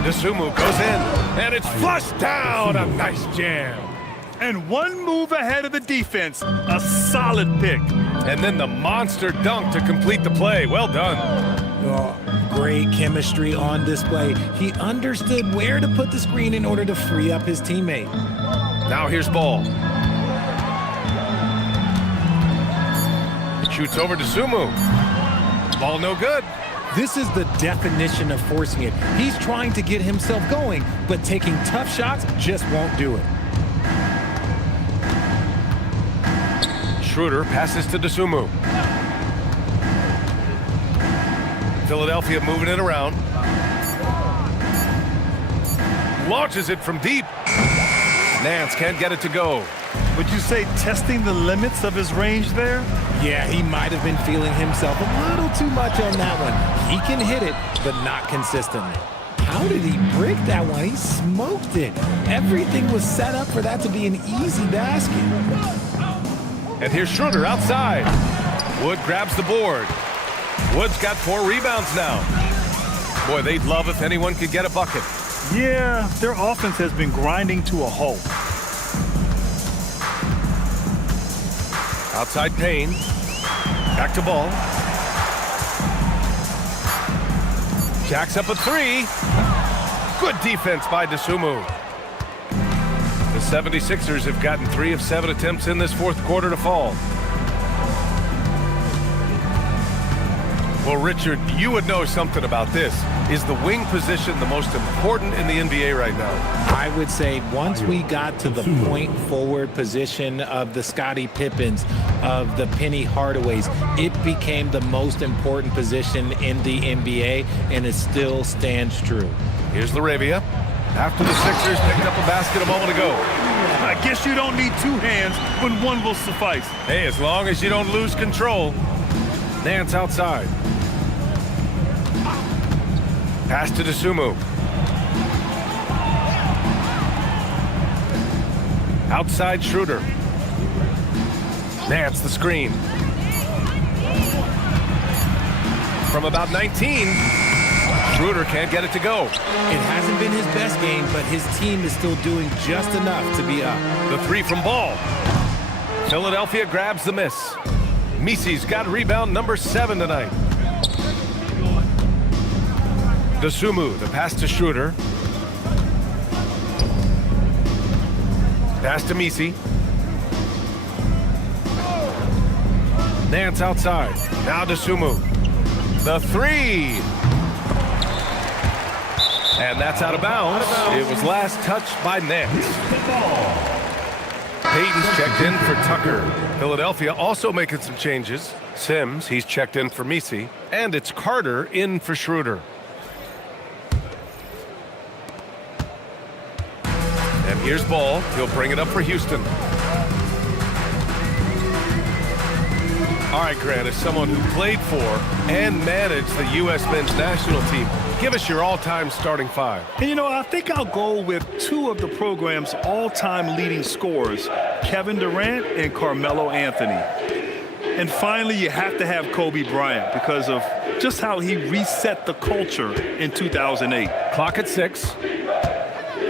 DeSumo goes in, and it's flushed down. A nice jam. And one move ahead of the defense. A solid pick. And then the monster dunk to complete the play. Well done. Oh, great chemistry on display. He understood where to put the screen in order to free up his teammate. Now here's Ball. Shoots over to Sumu. Ball no good. This is the definition of forcing it. He's trying to get himself going, but taking tough shots just won't do it. Schroeder passes to DeSumo. Philadelphia moving it around. Launches it from deep. Nance can't get it to go. Would you say testing the limits of his range there? Yeah, he might have been feeling himself a little too much on that one. He can hit it, but not consistently. How did he break that one? He smoked it. Everything was set up for that to be an easy basket. And here's Schroeder outside. Wood grabs the board. Wood's got 4 rebounds now. Boy, they'd love if anyone could get a bucket. Yeah, their offense has been grinding to a halt. Outside Payne. Back to Ball. Jacks up a three. Good defense by Dosunmu. The 76ers have gotten 3 of 7 attempts in this fourth quarter to fall. Well, Richard, you would know something about this. Is the wing position the most important in the NBA right now? I would say once we got to the point forward position of the Scottie Pippens, of the Penny Hardaways, it became the most important position in the NBA, and it still stands true. Here's LaRavia. After the Sixers picked up a basket a moment ago. I guess you don't need 2 hands when one will suffice. Hey, as long as you don't lose control. Nance outside. Pass to Dosunmu. Outside Schroeder. Nance the screen. From about 19, Schroeder can't get it to go. It hasn't been his best game, but his team is still doing just enough to be up. The 3 from Ball. Philadelphia grabs the miss. Misi's got rebound number 7 tonight. Dosunmu, the pass to Schroeder. Pass to Misi. Nance outside. Now Dosunmu. The 3. And that's out of bounds. It was last touched by Nance. Payton's checked in for Tucker. Philadelphia also making some changes. Sims, he's checked in for Misi. And it's Carter in for Schroeder. And here's Ball. He'll bring it up for Houston. All right, Grant, as someone who played for and managed the U.S. men's national team, give us your all-time starting 5. And, you know, I think I'll go with 2 of the program's all-time leading scorers, Kevin Durant and Carmelo Anthony. And finally, you have to have Kobe Bryant because of just how he reset the culture in 2008. Clock at 6.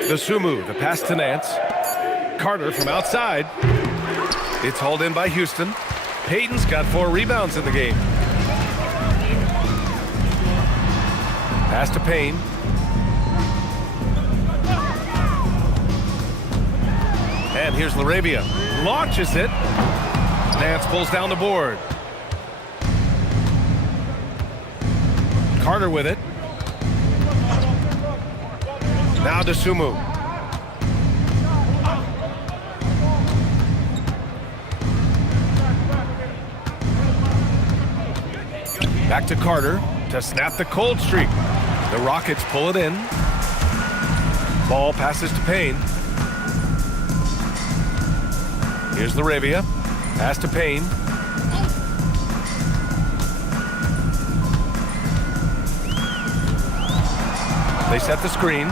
Dosunmu, the pass to Nance. Carter from outside. It's hauled in by Houston. Payton's got 4 rebounds in the game. Pass to Payne. And here's LaRavia. Launches it. Nance pulls down the board. Carter with it. Now Dosunmu. Back to Carter to snap the cold streak. The Rockets pull it in. Ball passes to Payne. Here's LaRavia. Pass to Payne. They set the screen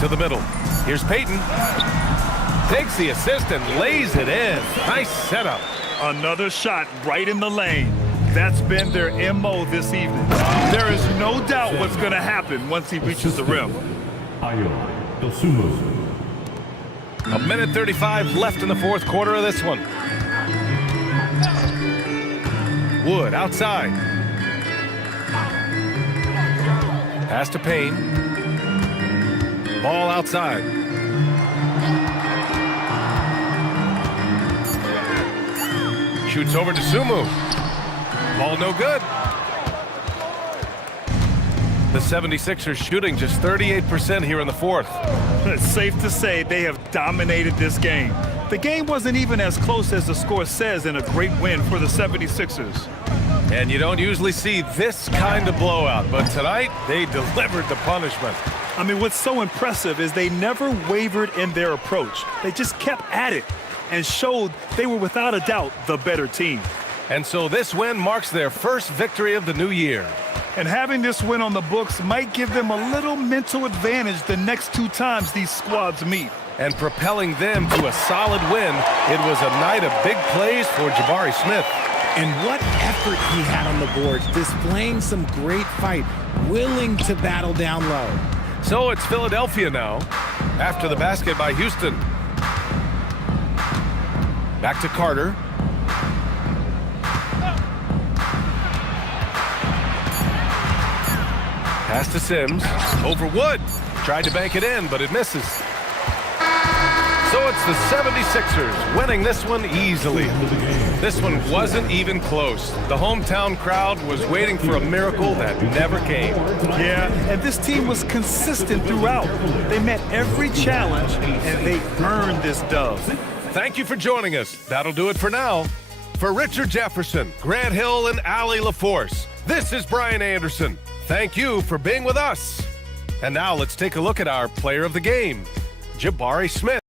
to the middle. Here's Payton. Takes the assist and lays it in. Nice setup. Another shot right in the lane. That's been their MO this evening. There is no doubt what's going to happen once he reaches the rim. A minute 35 left in the fourth quarter of this one. Wood outside. Pass to Payne. Ball outside. Shoots over to Dosunmu. Ball no good. The 76ers shooting just 38% here in the fourth. It's safe to say they have dominated this game. The game wasn't even as close as the score says in a great win for the 76ers. And you don't usually see this kind of blowout, but tonight they delivered the punishment. I mean, what's so impressive is they never wavered in their approach. They just kept at it and showed they were without a doubt the better team. And so this win marks their first victory of the new year. And having this win on the books might give them a little mental advantage the next 2 times these squads meet. And propelling them to a solid win, it was a night of big plays for Jabari Smith. And what effort he had on the boards, displaying some great fight, willing to battle down low. So it's Philadelphia now, after the basket by Houston. Back to Carter. Pass to Sims. Over Wood. Tried to bank it in, but it misses. So it's the 76ers winning this one easily. This one wasn't even close. The hometown crowd was waiting for a miracle that never came. Yeah, and this team was consistent throughout. They met every challenge, and they earned this dub. Thank you for joining us. That'll do it for now. For Richard Jefferson, Grant Hill, and Allie LaForce, this is Brian Anderson. Thank you for being with us. And now let's take a look at our player of the game, Jabari Smith.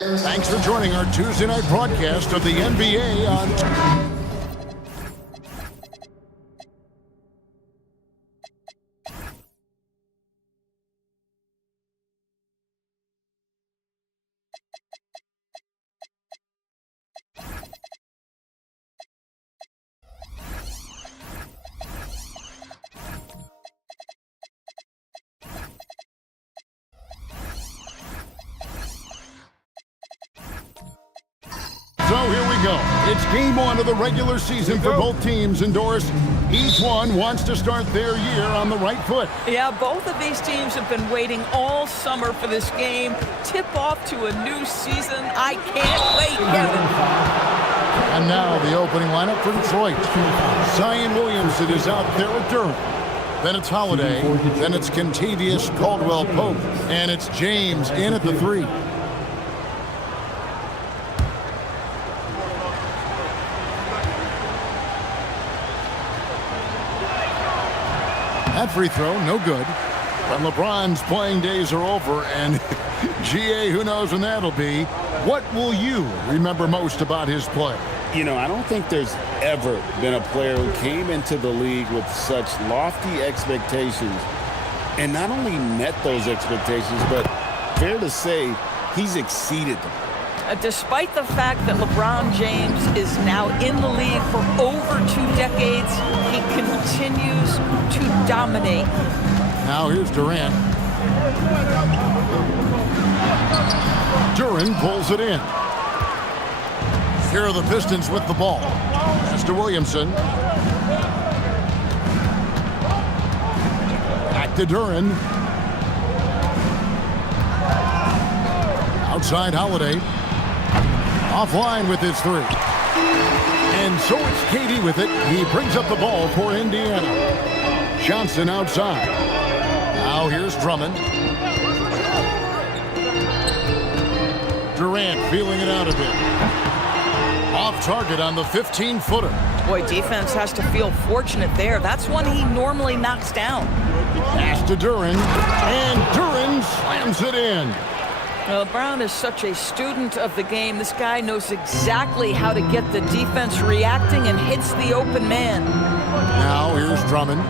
Thanks for joining our Tuesday night broadcast of the NBA on... go. It's game one of the regular season for both teams, and Doris, each one wants to start their year on the right foot. Yeah, both of these teams have been waiting all summer for this game. Tip off to a new season. I can't wait, Kevin. And now the opening lineup for Detroit. Zion Williamson is out there with Durham. Then it's Holiday. Then it's Kentavious Caldwell-Pope. And it's James in at the 3. That free throw, no good. But LeBron's playing days are over, and GA, who knows when that'll be. What will you remember most about his play? You know, I don't think there's ever been a player who came into the league with such lofty expectations and not only met those expectations, but fair to say, he's exceeded them. Despite the fact that LeBron James is now in the league for over 2 decades, he continues to dominate. Now here's Durant. Duran pulls it in. Here are the Pistons with the ball. Pass to Williamson. Back to Duran. Outside Holiday. Offline with his 3. And so it's KD with it. He brings up the ball for Indiana. Johnson outside. Now here's Drummond. Durant feeling it out a bit. Off target on the 15-footer. Boy, defense has to feel fortunate there. That's one he normally knocks down. Pass to Duran. And Duran slams it in. Brown is such a student of the game. This guy knows exactly how to get the defense reacting and hits the open man. Now here's Drummond.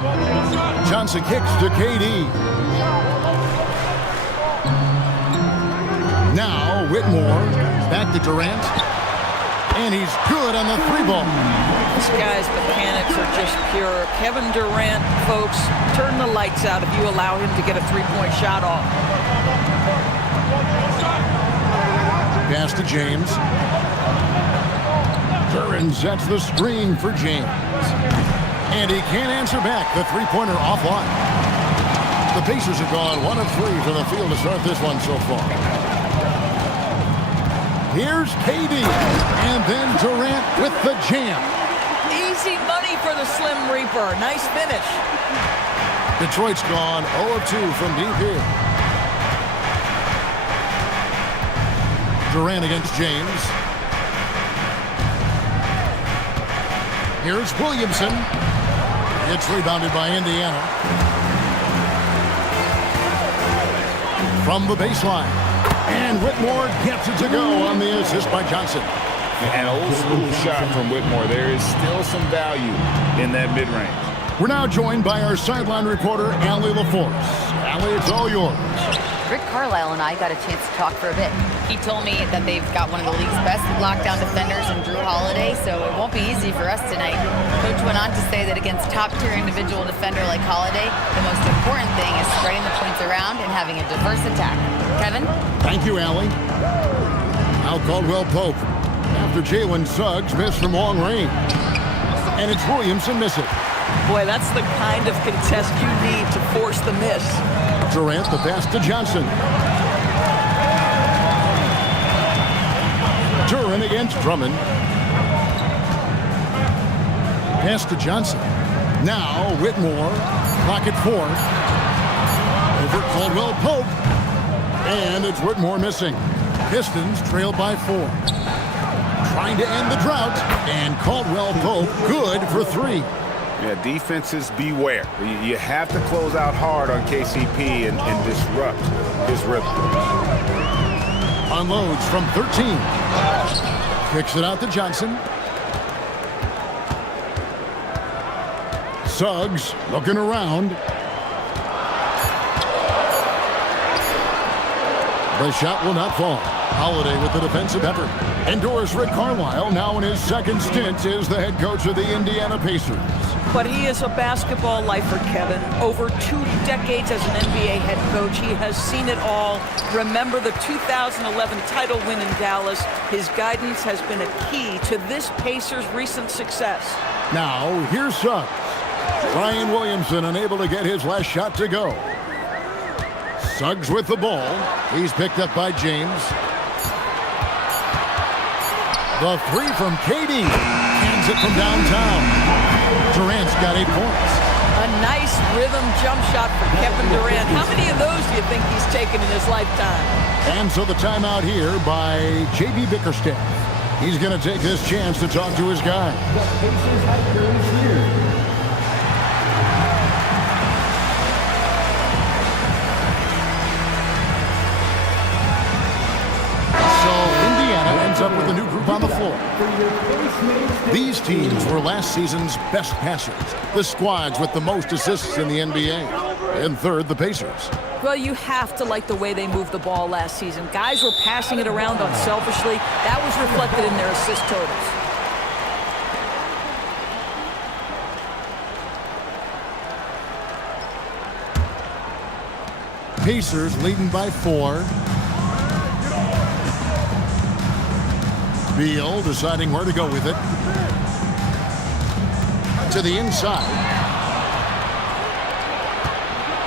Johnson kicks to KD. Now Whitmore. Back to Durant. And he's good on the 3-ball. This guy's mechanics are just pure. Kevin Durant, folks, turn the lights out if you allow him to get a 3-point shot off. Pass to James. Duran sets the screen for James. And he can't answer back. The 3-pointer offline. The Pacers have gone 1 of 3 from the field to start this one so far. Here's KD. And then Durant with the jam. Easy money for the Slim Reaper. Nice finish. Detroit's gone 0 of 2 from deep here. Durant against James. Here's Williamson. It's rebounded by Indiana. From the baseline. And Whitmore gets it to go on the assist by Johnson. An old school shot from Whitmore. There is still some value in that mid-range. We're now joined by our sideline reporter, Allie LaForce. Allie, it's all yours. Rick Carlisle and I got a chance to talk for a bit. He told me that they've got one of the league's best lockdown defenders in Drew Holiday, so it won't be easy for us tonight. Coach went on to say that against top-tier individual defender like Holiday, the most important thing is spreading the points around and having a diverse attack. Kevin? Thank you, Allie. Now Caldwell-Pope after Jalen Suggs missed from long range. And it's Williamson missing. Boy, that's the kind of contest you need to force the miss. Durant, the pass to Johnson. Duran against Drummond. Pass to Johnson. Now Whitmore. Clock at 4. Over Caldwell-Pope. And it's Whitmore missing. Pistons trail by 4. Trying to end the drought. And Caldwell-Pope good for 3. Yeah, defenses beware. You have to close out hard on KCP and disrupt his rhythm. Unloads from 13. Kicks it out to Johnson. Suggs looking around. The shot will not fall. Holiday with the defensive effort. Endorse Rick Carlisle, now in his second stint as the head coach of the Indiana Pacers. But he is a basketball lifer, Kevin. Over 2 decades as an NBA head coach, he has seen it all. Remember the 2011 title win in Dallas. His guidance has been a key to this Pacers' recent success. Now, here's Suggs. Brian Williamson unable to get his last shot to go. Suggs with the ball. He's picked up by James. The three from KD. Hands it from downtown. Durant's got 8 points. A nice rhythm jump shot for Kevin Durant. How many of those do you think he's taken in his lifetime? And so the timeout here by J.B. Bickerstaff. He's going to take this chance to talk to his guy. Up with a new group on the floor. These teams were last season's best passers. The squads with the most assists in the NBA. And third, the Pacers. Well, you have to like the way they moved the ball last season. Guys were passing it around unselfishly. That was reflected in their assist totals. Pacers leading by 4. Beal deciding where to go with it. To the inside.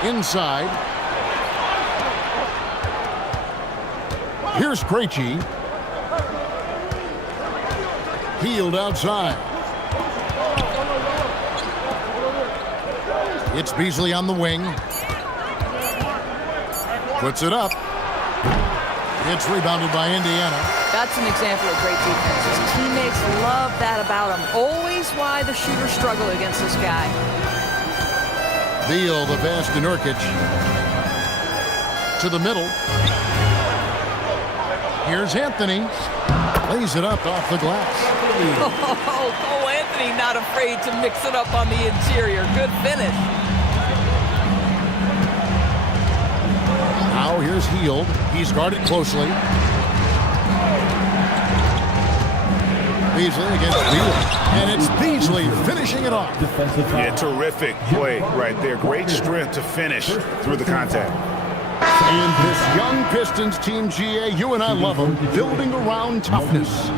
Inside. Here's Krejci. Healed outside. It's Beasley on the wing. Puts it up. It's rebounded by Indiana. That's an example of great defense. His teammates love that about him. Always why the shooters struggle against this guy. Beal, the pass to Nurkic. To the middle. Here's Anthony. Lays it up off the glass. Oh, Anthony not afraid to mix it up on the interior. Good finish. Now here's Hield. He's guarded closely. Beasley against Beal. And it's Beasley finishing it off. Yeah, terrific play right there. Great strength to finish through the contact. And this young Pistons team, GA, you and I love them, building around toughness.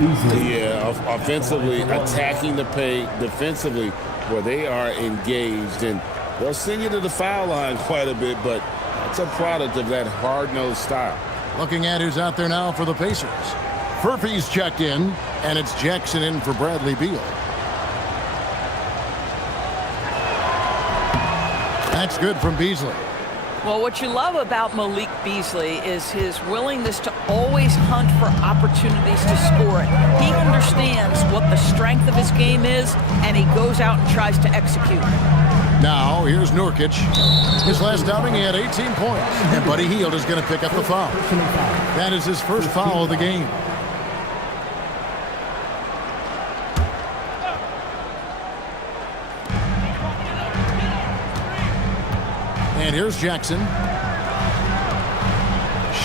Yeah, offensively, attacking the paint, defensively, where they are engaged. And they'll send you to the foul line quite a bit, but it's a product of that hard-nosed style. Looking at who's out there now for the Pacers. Furphy's checked in, and it's Jackson in for Bradley Beal. That's good from Beasley. Well, what you love about Malik Beasley is his willingness to always hunt for opportunities to score it. He understands what the strength of his game is, and he goes out and tries to execute. Now, here's Nurkic. His last outing, he had 18 points. And Buddy Hield is going to pick up the foul. That is his first foul of the game. And here's Jackson.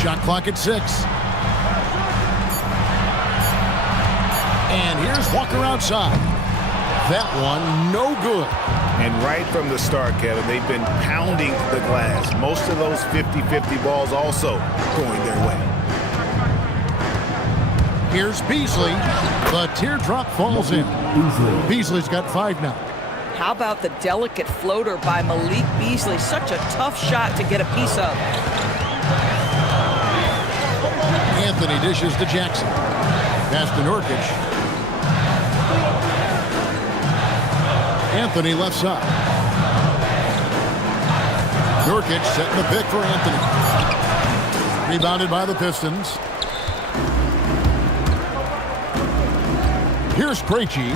Shot clock at 6. And here's Walker outside. That one, no good. And right from the start, Kevin, they've been pounding the glass. Most of those 50-50 balls also going their way. Here's Beasley. The teardrop falls in. Beasley's got 5 now. How about the delicate floater by Malik Beasley? Such a tough shot to get a piece of. Anthony dishes to Jackson. Pass to Nurkic. Anthony left side. Nurkic setting the pick for Anthony. Rebounded by the Pistons. Here's Krejci.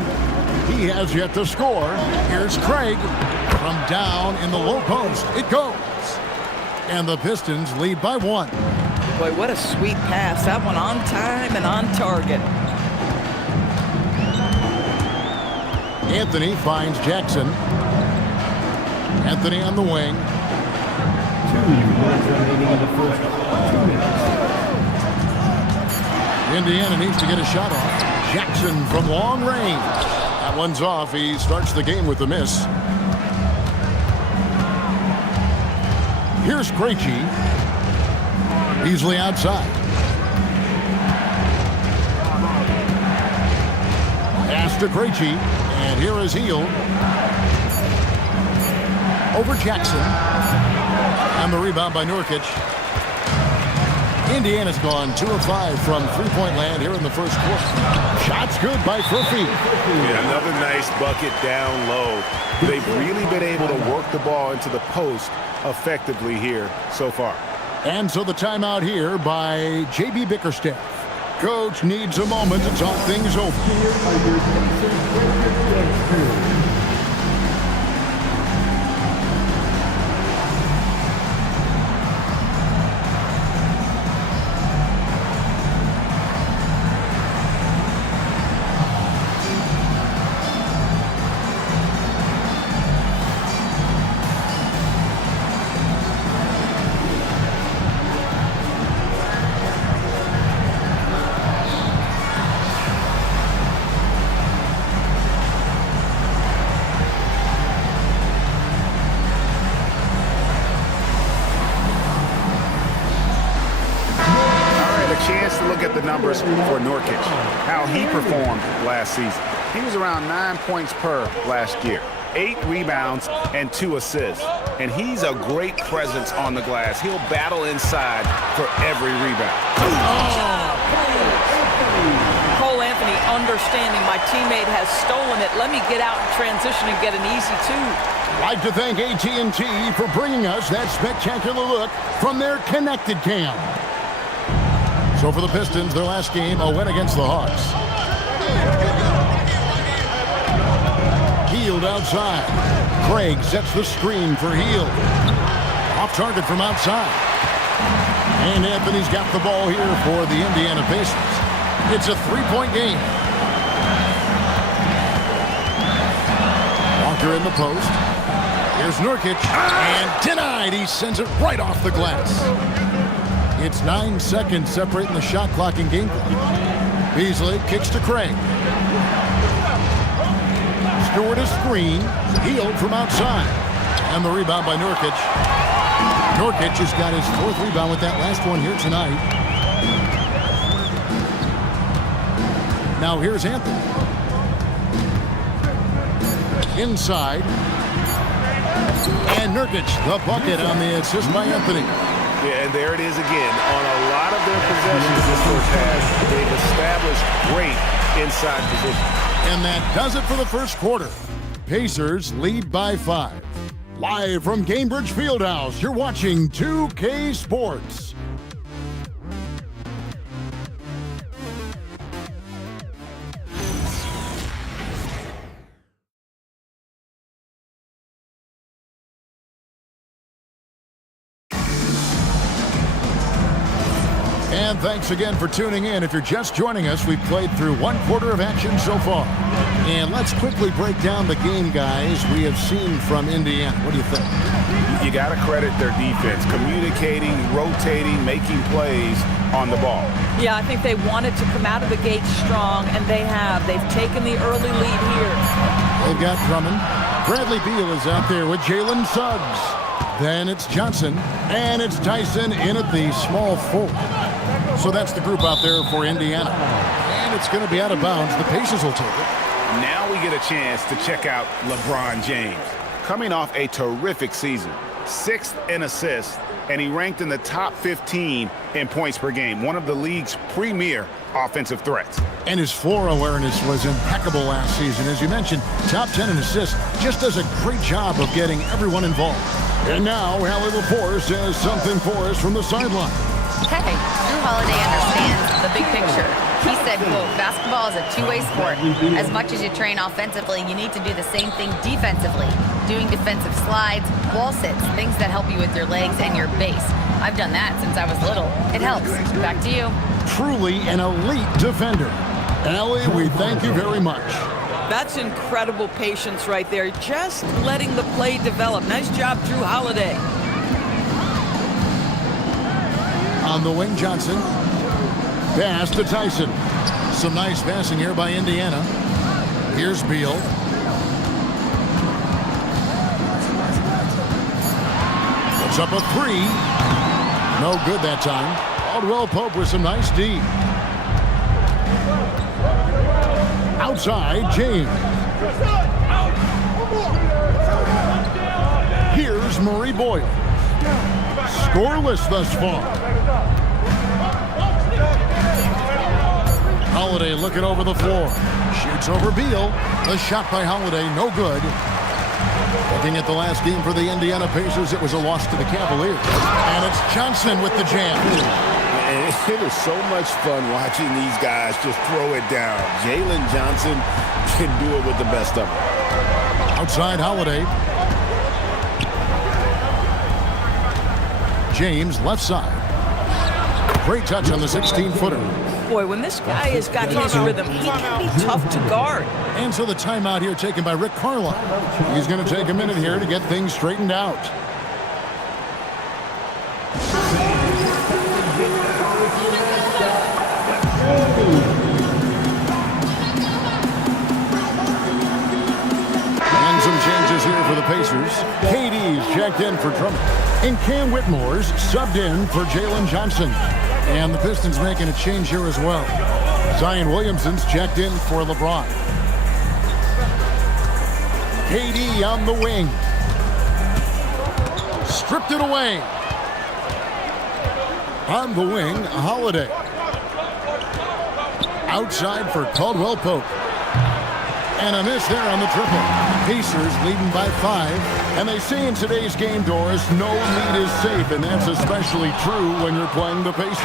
He has yet to score. Here's Craig from down in the low post. It goes. And the Pistons lead by 1. Boy, what a sweet pass. That one on time and on target. Anthony finds Jackson. Anthony on the wing. 2 minutes remaining in the first. 2 minutes. Indiana needs to get a shot off. Jackson from long range. That That one's off. He starts the game with a miss. Here's Krejci. Beasley outside. Pass to Krejci. And here is Hield. Over Jackson. And the rebound by Nurkic. Indiana's gone 2 of 5 from three-point land here in the first quarter. Shots good by Furphy. Yeah, another nice bucket down low. They've really been able to work the ball into the post effectively here so far. And so the timeout here by J.B. Bickerstaff. Coach needs a moment to talk things over. Chance to look at the numbers for Nurkic, how he performed last season. He was around 9 points per last year, 8 rebounds and 2 assists. And he's a great presence on the glass. He'll battle inside for every rebound. Cole Anthony understanding my teammate has stolen it. Let me get out in transition and get an easy 2. I'd like to thank AT&T for bringing us that spectacular look from their connected cam. So for the Pistons, their last game, a win against the Hawks. Hield outside. Craig sets the screen for Hield. Off target from outside. And Anthony's got the ball here for the Indiana Pacers. It's a 3-point game. Walker in the post. Here's Nurkic. And denied. He sends it right off the glass. It's 9 seconds separating the shot clock and game clock. Beasley kicks to Craig. Stewart a screen. Hield from outside. And the rebound by Nurkic. Nurkic has got his 4th rebound with that last one here tonight. Now here's Anthony. Inside. And Nurkic, the bucket on the assist by Anthony. Yeah, and there it is again. On a lot of their possessions this first half, they've established great inside position. And that does it for the first quarter. Pacers lead by 5. Live from Gainbridge Fieldhouse, you're watching 2K Sports. And thanks again for tuning in. If you're just joining us, we've played through 1 quarter of action so far. And let's quickly break down the game, guys, we have seen from Indiana. What do you think? You got to credit their defense, communicating, rotating, making plays on the ball. Yeah, I think they wanted to come out of the gate strong, and they have. They've taken the early lead here. They've got Drummond. Bradley Beal is out there with Jalen Suggs. Then it's Johnson, and it's Tyson in at the small forward. So that's the group out there for Indiana. And it's going to be out of bounds. The Pacers will take it. Now we get a chance to check out LeBron James. Coming off a terrific season, 6th in assists, and he ranked in the top 15 in points per game, one of the league's premier offensive threats. And his floor awareness was impeccable last season. As you mentioned, top 10 in assists, just does a great job of getting everyone involved. And now, Allie Lepore says something for us from the sideline. Hey, Drew Holiday understands the big picture. He said, quote, basketball is a two-way sport. As much as you train offensively, you need to do the same thing defensively. Doing defensive slides, wall sits, things that help you with your legs and your base. I've done that since I was little. It helps. Back to you. Truly an elite defender. Allie, we thank you very much. That's incredible patience right there. Just letting the play develop. Nice job, Drew Holiday. On the wing, Johnson. Pass to Tyson. Some nice passing here by Indiana. Here's Beal. It's up a three. No good that time. Caldwell Pope with some nice D. Outside, James. Here's Murray Boyle. Scoreless thus far. Holiday looking over the floor. Shoots over Beal. The shot by Holiday, no good. Looking at the last game for the Indiana Pacers, it was a loss to the Cavaliers. And it's Johnson with the jam. It is so much fun watching these guys just throw it down. Jalen Johnson can do it with the best of them. Outside Holiday. James left side. Great touch on the 16-footer. Boy, when this guy has got his rhythm, he can be tough to guard. And so the timeout here taken by Rick Carlisle. He's going to take a minute here to get things straightened out. And some changes here for the Pacers. KD's checked in for Drummond. And Cam Whitmore's subbed in for Jalen Johnson. And the Pistons making a change here as well. Zion Williamson's checked in for LeBron. KD on the wing. Stripped it away. On the wing, Holiday. Outside for Caldwell Pope. And a miss there on the triple. Pacers leading by 5. And they say in today's game, Doris, no lead is safe. And that's especially true when you're playing the Pacers.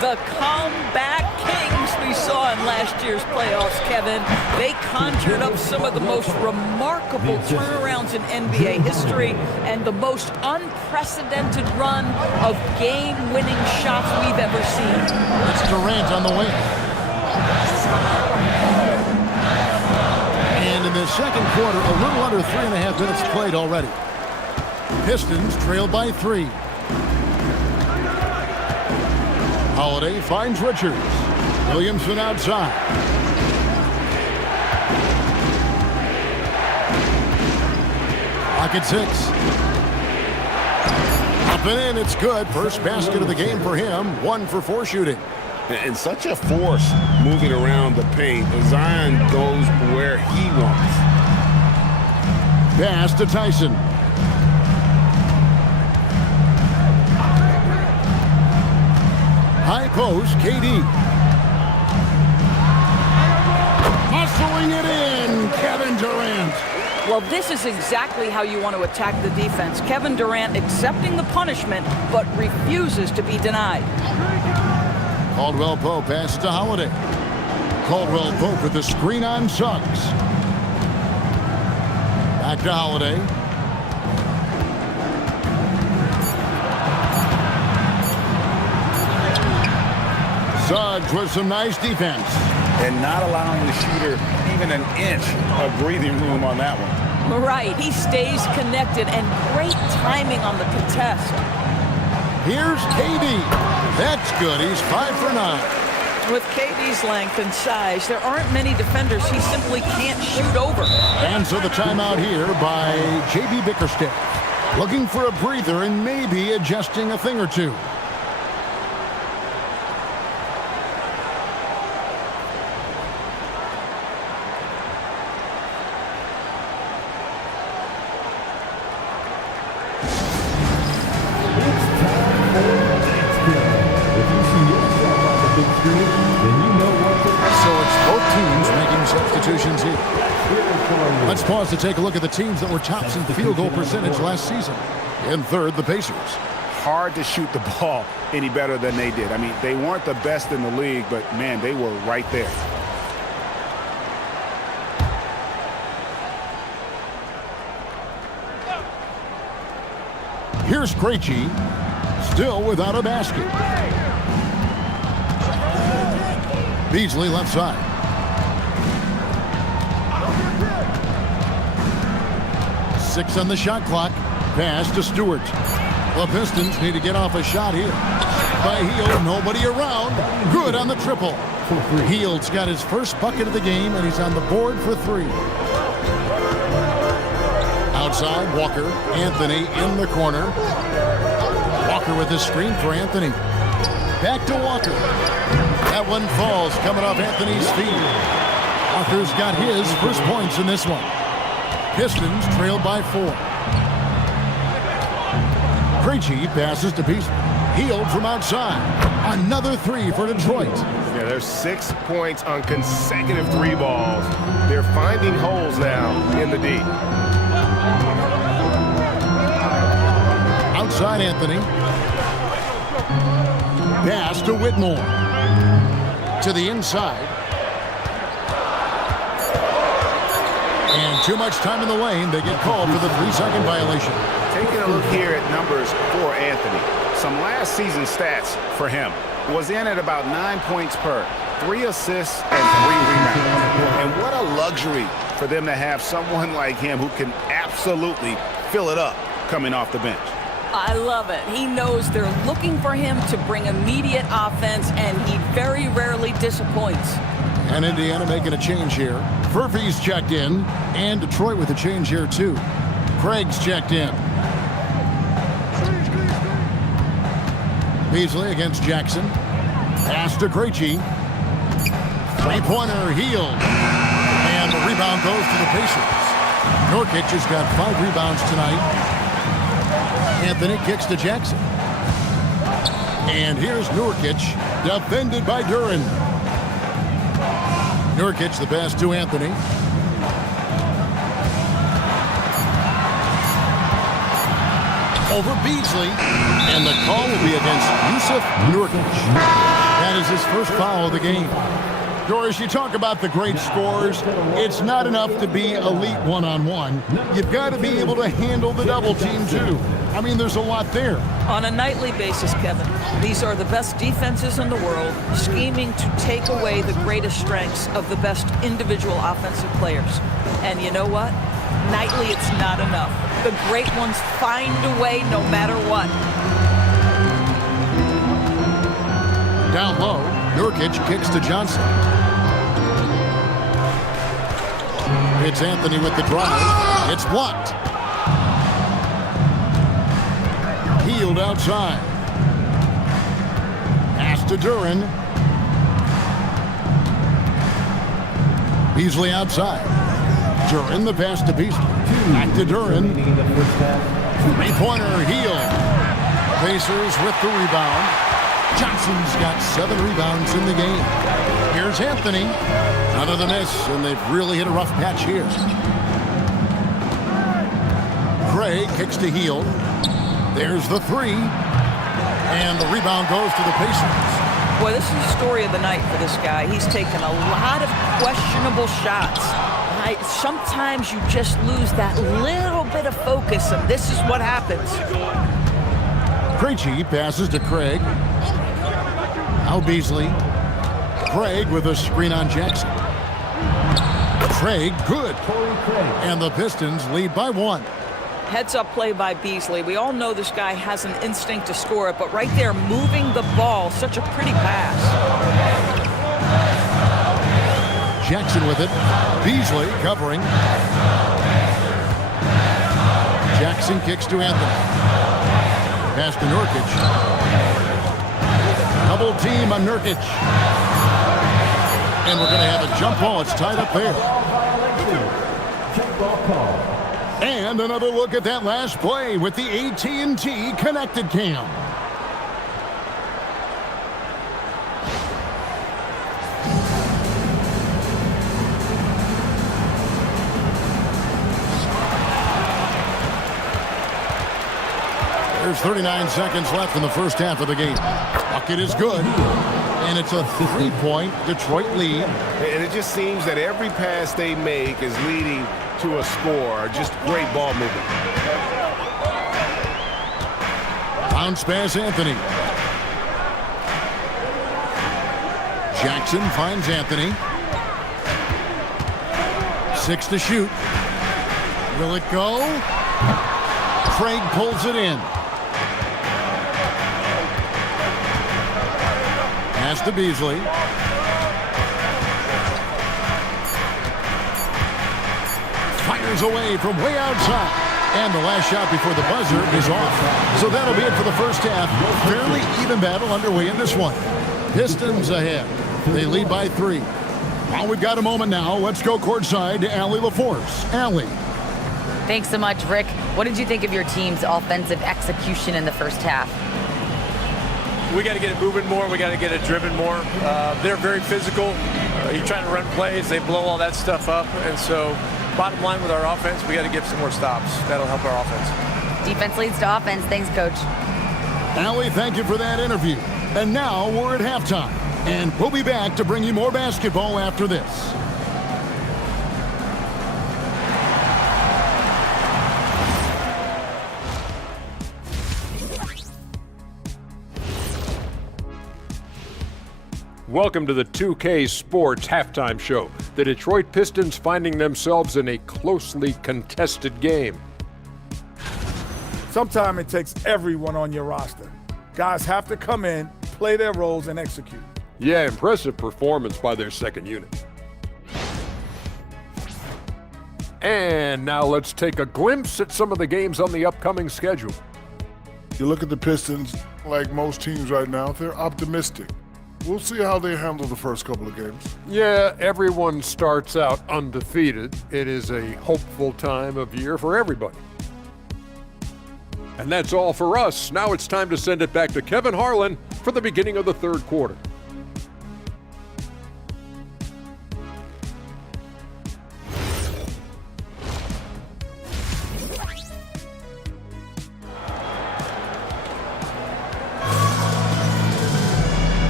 The comeback kings we saw in last year's playoffs, Kevin. They conjured up some of the most remarkable turnarounds in NBA history and the most unprecedented run of game-winning shots we've ever seen. It's Durant on the wing. And in the second quarter, a little under 3.5 minutes played already. Pistons trail by 3. Holiday finds Richards. Williamson outside. Clock at 6. Up and in, it's good. First basket of the game for him. 1 for 4 shooting. And such a force moving around the paint. Zion goes where he wants. Pass to Tyson. High post, KD. Muscling it in, Kevin Durant. Well, this is exactly how you want to attack the defense. Kevin Durant accepting the punishment, but refuses to be denied. Caldwell Pope passes to Holiday. Caldwell Pope with the screen on Suggs. Back to Holiday. Suggs with some nice defense. And not allowing the shooter even an inch of breathing room on that one. Right, he stays connected and great timing on the contest. Here's KD. That's good. He's 5 for 9. With KD's length and size, there aren't many defenders he simply can't shoot over. And so the timeout here by J.B. Bickerstaff. Looking for a breather and maybe adjusting a thing or two. Substitutions here. Let's pause to take a look at the teams that were tops in field goal percentage last season. In third, the Pacers. Hard to shoot the ball any better than they did. I mean, they weren't the best in the league, but man, they were right there. Here's Krejci, still without a basket. Beasley left side. Six on the shot clock. Pass to Stewart. The Pistons need to get off a shot here. By Hield, nobody around. Good on the triple. Hield's got his first bucket of the game, and he's on the board for 3. Outside, Walker. Anthony in the corner. Walker with his screen for Anthony. Back to Walker. That one falls, coming off Anthony's feet. Walker's got his first points in this one. Pistons trailed by 4. Krejci passes to Beasley. Hield from outside. Another 3 for Detroit. Yeah, there's 6 points on consecutive 3 balls. They're finding holes now in the D. Outside Anthony. Pass to Whitmore. To the inside. And too much time in the lane. They get called for the 3-second violation. Taking a look here at numbers for Anthony. Some last season stats for him. Was in at about 9 points per, 3 assists and 3 rebounds. And what a luxury for them to have someone like him who can absolutely fill it up coming off the bench. I love it. He knows they're looking for him to bring immediate offense, and he very rarely disappoints. And Indiana making a change here. Furphy's checked in, and Detroit with a change here too. Craig's checked in. Beasley against Jackson. Pass to Krejci. 3-pointer Hield. And the rebound goes to the Pacers. Nurkic has got 5 rebounds tonight. Anthony kicks to Jackson. And here's Nurkic, defended by Duren. Nurkic the pass to Anthony. Over Beasley. And the call will be against Yusuf Nurkic. That is his first foul of the game. Doris, you talk about the great scores. It's not enough to be elite one-on-one. You've got to be able to handle the double team, too. I mean, there's a lot there. On a nightly basis, Kevin, these are the best defenses in the world, scheming to take away the greatest strengths of the best individual offensive players. And you know what? Nightly, it's not enough. The great ones find a way no matter what. Down low, Nurkic kicks to Johnson. It's Anthony with the drive. It's blocked. Hield outside. Pass to Duren. Beasley outside. Duren the pass to Beasley. Back to Duren. 3-pointer Hield. Pacers with the rebound. Johnson's got 7 rebounds in the game. Here's Anthony. Another miss, and they've really hit a rough patch here. Craig kicks to Hield. There's the 3. And the rebound goes to the Pacers. Boy, this is the story of the night for this guy. He's taken a lot of questionable shots. Sometimes you just lose that little bit of focus, and this is what happens. Krejci passes to Craig. Now Beasley. Craig with a screen on Jackson. Craig, good. And the Pistons lead by 1. Heads-up play by Beasley. We all know this guy has an instinct to score it, but right there, moving the ball, such a pretty pass. Jackson with it. Beasley covering. Jackson kicks to Anthony. Pass to Nurkic. Double team on Nurkic. And we're going to have a jump ball. It's tied up there. And another look at that last play with the AT&T Connected Cam. There's 39 seconds left in the first half of the game. Bucket is good. And it's a 3-point Detroit lead. And it just seems that every pass they make is leading to a score. Just great ball movement. Bounce pass Anthony. Jackson finds Anthony. 6 to shoot. Will it go? Craig pulls it in. Pass to Beasley. Fires away from way outside. And the last shot before the buzzer is off. So that'll be it for the first half. Fairly even battle underway in this one. Pistons ahead. They lead by 3. Well, we've got a moment now. Let's go courtside to Allie LaForce. Allie. Thanks so much, Rick. What did you think of your team's offensive execution in the first half? We got to get it moving more. We got to get it driven more. They're very physical. You're trying to run plays. They blow all that stuff up. And so bottom line with our offense, we got to get some more stops. That'll help our offense. Defense leads to offense. Thanks, Coach. Allie, thank you for that interview. And now we're at halftime. And we'll be back to bring you more basketball after this. Welcome to the 2K Sports Halftime Show. The Detroit Pistons finding themselves in a closely contested game. Sometimes it takes everyone on your roster. Guys have to come in, play their roles, and execute. Yeah, impressive performance by their second unit. And now let's take a glimpse at some of the games on the upcoming schedule. You look at the Pistons, like most teams right now, they're optimistic. We'll see how they handle the first couple of games. Yeah, everyone starts out undefeated. It is a hopeful time of year for everybody. And that's all for us. Now it's time to send it back to Kevin Harlan for the beginning of the third quarter.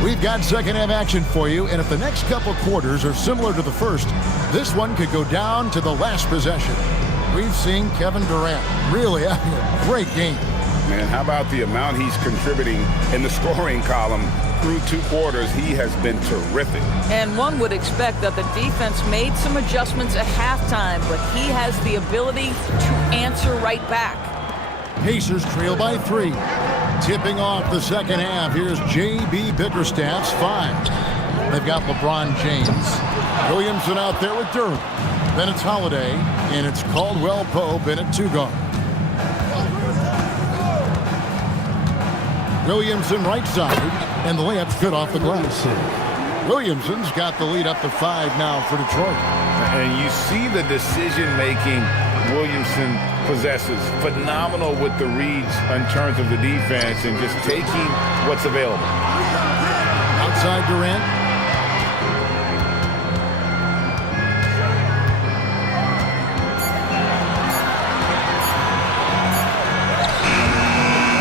We've got second half action for you, and if the next couple quarters are similar to the first, this one could go down to the last possession. We've seen Kevin Durant really having a great game. Man, how about the amount he's contributing in the scoring column through 2 quarters? He has been terrific. And one would expect that the defense made some adjustments at halftime, but he has the ability to answer right back. Pacers trail by 3. Tipping off the second half, here's J.B. Bickerstaff's 5. They've got LeBron James. Williamson out there with Durant. Then it's Holiday, and it's Caldwell Pope in at 2 guard. Williamson right side, and the layup's good off the glass. Williamson's got the lead up to 5 now for Detroit. And you see the decision-making Williamson possesses. Phenomenal with the reads in terms of the defense and just taking what's available. Outside Durant.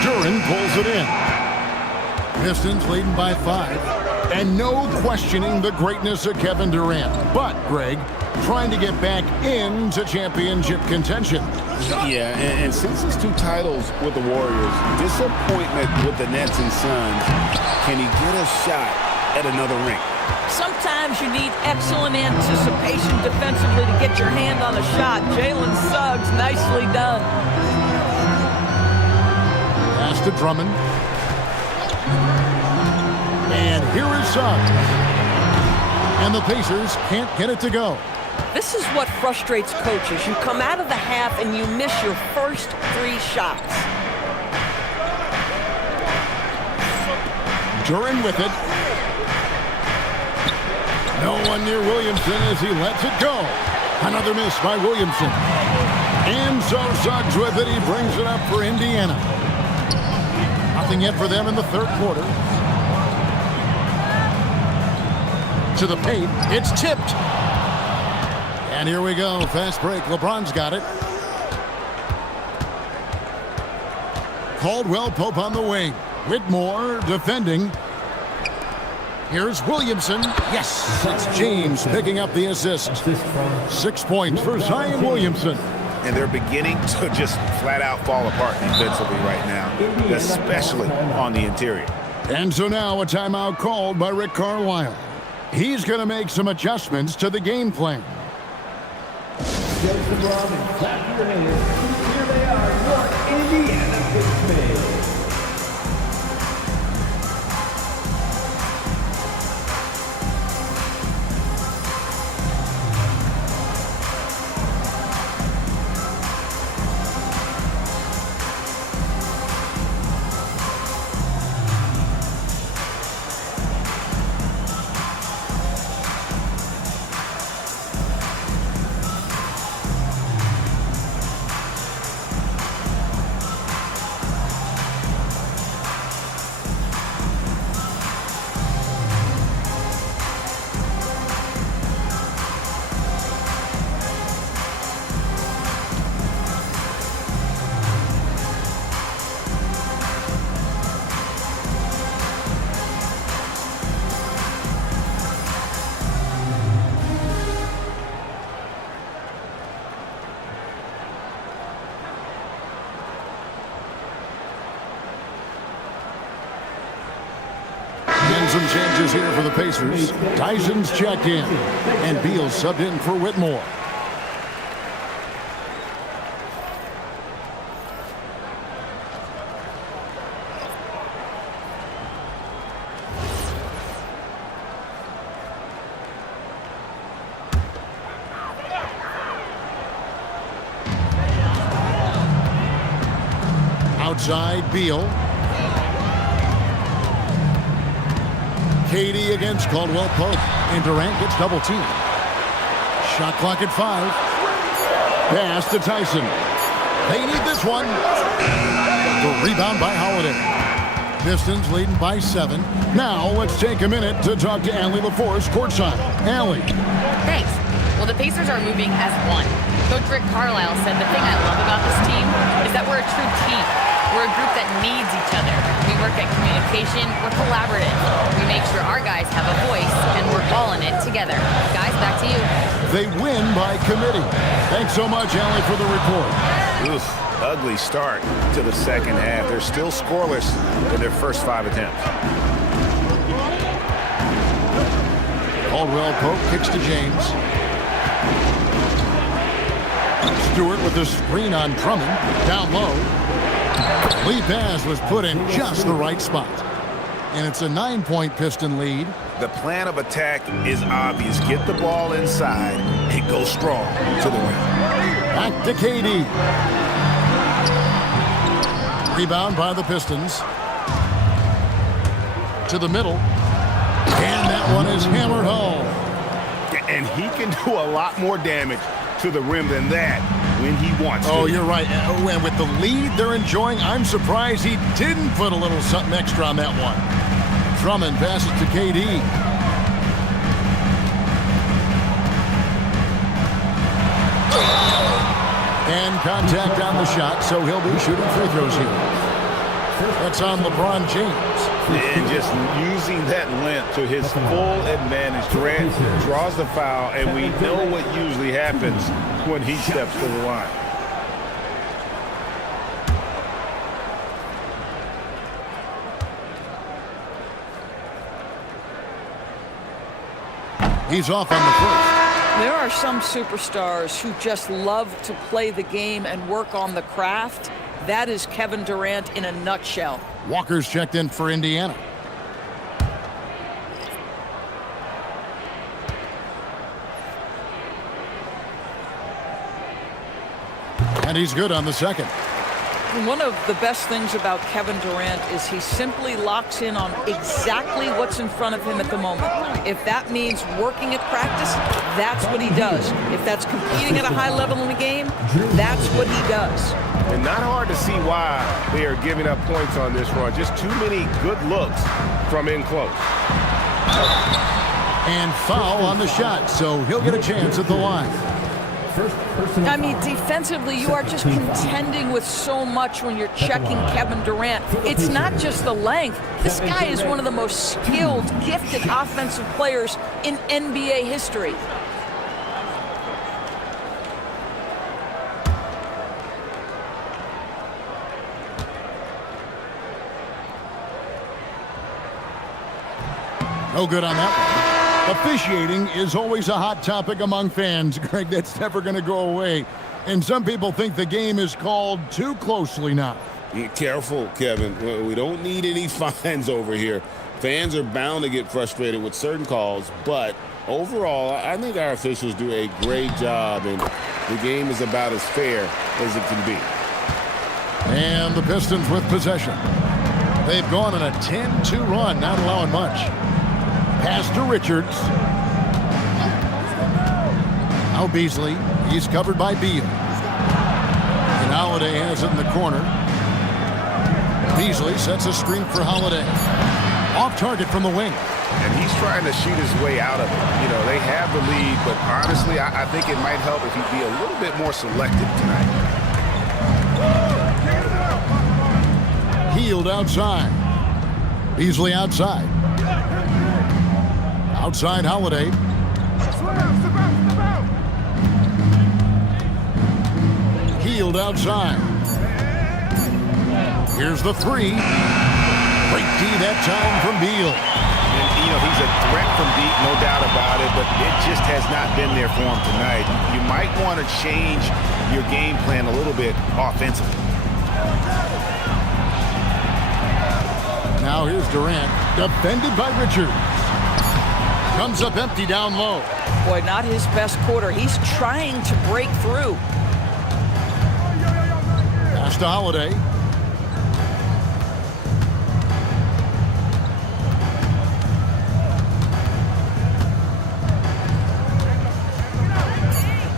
Duran pulls it in. Pistons leading by 5. And no questioning the greatness of Kevin Durant. But, Greg, trying to get back into championship contention. Yeah, and since his 2 titles with the Warriors, disappointment with the Nets and Suns, can he get a shot at another ring? Sometimes you need excellent anticipation defensively to get your hand on a shot. Jalen Suggs, nicely done. Pass to Drummond. And here is Suggs. And the Pacers can't get it to go. This is what frustrates coaches. You come out of the half and you miss your first 3 shots. Duran with it. No one near Williamson as he lets it go. Another miss by Williamson. And so Suggs with it. He brings it up for Indiana. Nothing yet for them in the third quarter. To the paint. It's tipped. And here we go. Fast break. LeBron's got it. Caldwell Pope on the wing. Whitmore defending. Here's Williamson. Yes, that's James picking up the assist. 6 points for Zion Williamson. And they're beginning to just flat out fall apart defensively right now, especially on the interior. And so now a timeout called by Rick Carlisle. He's going to make some adjustments to the game plan. Here they are, your Indiana Pistons. Some changes here for the Pacers. Tyson's checked in, and Beal subbed in for Whitmore. Outside, Beal. KD against Caldwell Pope. And Durant gets double teamed. Shot clock at 5. Pass to Tyson. They need this one. The rebound by Holiday. Pistons leading by 7. Now let's take a minute to talk to Allie LaForce courtside. Allie. Thanks. Well, the Pacers are moving as one. Coach Rick Carlisle said the thing I love about this team is that we're a true team. We're a group that needs each other. We work at communication. We're collaborative. We make sure our guys have a voice, and we're all in it together. Guys, back to you. They win by committee. Thanks so much, Allie, for the report. Oof, ugly start to the second half. They're still scoreless in their first 5 attempts. Caldwell Pope kicks to James. Stewart with the screen on Drummond. Down low. Lee pass was put in just the right spot. And it's a 9-point Piston lead. The plan of attack is obvious. Get the ball inside and go strong to the rim. Back to KD. Rebound by the Pistons. To the middle. And that one is hammered home. And he can do a lot more damage to the rim than that when he wants to. Oh, you're right. And with the lead they're enjoying, I'm surprised he didn't put a little something extra on that one. Drummond passes to KD. And contact on the shot, so he'll be shooting free throws here. That's on LeBron James. And just using that length to his full advantage. Durant draws the foul, and we know what usually happens when he steps to the line. He's off on the first. There are some superstars who just love to play the game and work on the craft. That is Kevin Durant in a nutshell. Walker's checked in for Indiana. And he's good on the second. One of the best things about Kevin Durant is he simply locks in on exactly what's in front of him at the moment. If that means working at practice, that's what he does. If that's competing at a high level in the game, that's what he does. And not hard to see why they are giving up points on this run. Just too many good looks from in close. And foul on the shot, so he'll get a chance at the line. I mean, defensively, you are just contending with so much when you're checking Kevin Durant. It's not just the length. This guy is one of the most skilled, gifted offensive players in NBA history. No good on that one. Officiating is always a hot topic among fans, Greg. That's never going to go away. And some people think the game is called too closely now. Be careful, Kevin. We don't need any fines over here. Fans are bound to get frustrated with certain calls, but overall, I think our officials do a great job, and the game is about as fair as it can be. And the Pistons with possession. They've gone on a 10-2 run, not allowing much. Pass to Richards. Now Beasley. He's covered by Beal. And Holiday has it in the corner. Beasley sets a screen for Holiday. Off target from the wing. And he's trying to shoot his way out of it. You know, they have the lead, but honestly, I think it might help if he'd be a little bit more selective tonight. Healed outside. Beasley outside. Outside Holiday. Healed outside. Here's the three. Great D that time from Beal. And You know, he's a threat from deep, no doubt about it, but it just has not been there for him tonight. You might want to change your game plan a little bit offensively. Now here's Durant, defended by Richards. Comes up empty down low. Boy, not his best quarter. He's trying to break through. Pass to Holiday.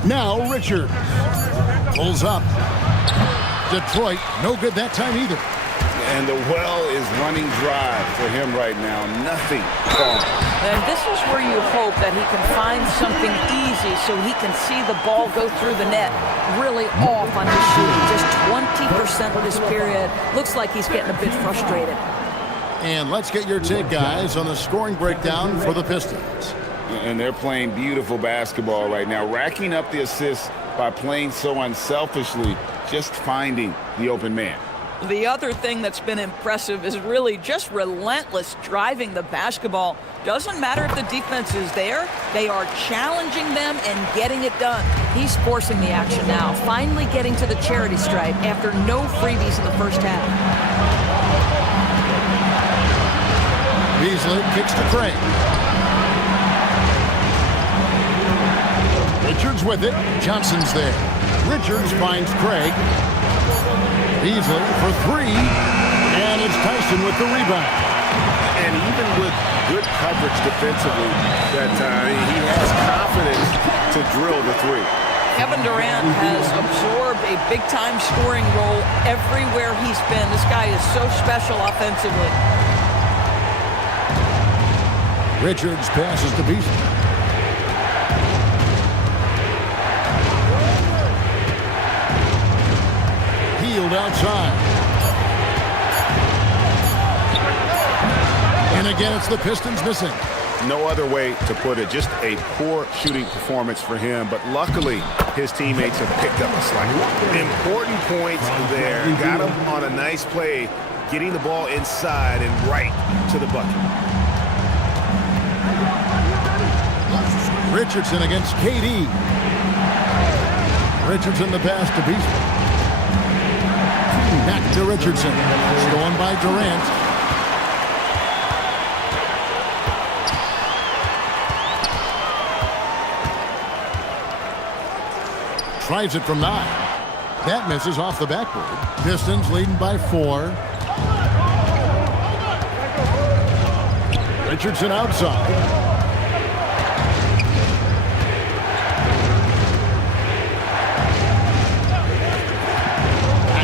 Now Richards pulls up. Detroit, no good that time either. And the well is running dry for him right now. Nothing falling. And this is where you hope that he can find something easy so he can see the ball go through the net. Really off on his shooting. Just 20% of this period. Looks like he's getting a bit frustrated. And let's get your take, guys, on the scoring breakdown for the Pistons. And they're playing beautiful basketball right now, racking up the assists by playing so unselfishly, just finding the open man. The other thing that's been impressive is really just relentless driving the basketball. Doesn't matter if the defense is there, they are challenging them and getting it done. He's forcing the action now, finally getting to the charity stripe after no freebies in the first half. Beasley kicks to Craig. Richards with it. Johnson's there. Richards finds Craig. Beasley for three. And it's Tyson with the rebound. And even with good coverage defensively that time, he has confidence to drill the three. Kevin Durant has absorbed a big-time scoring role everywhere he's been. This guy is so special offensively. Richards passes to Beasley. Outside. And again, it's the Pistons missing. No other way to put it. Just a poor shooting performance for him. But luckily, his teammates have picked up the slack. Important points there. Got him on a nice play, getting the ball inside and right to the bucket. Richardson against KD. Richardson the pass to Beasley. Back to Richardson. Stolen by Durant. Tries it from 9. That misses off the backboard. Pistons leading by 4. Richardson outside.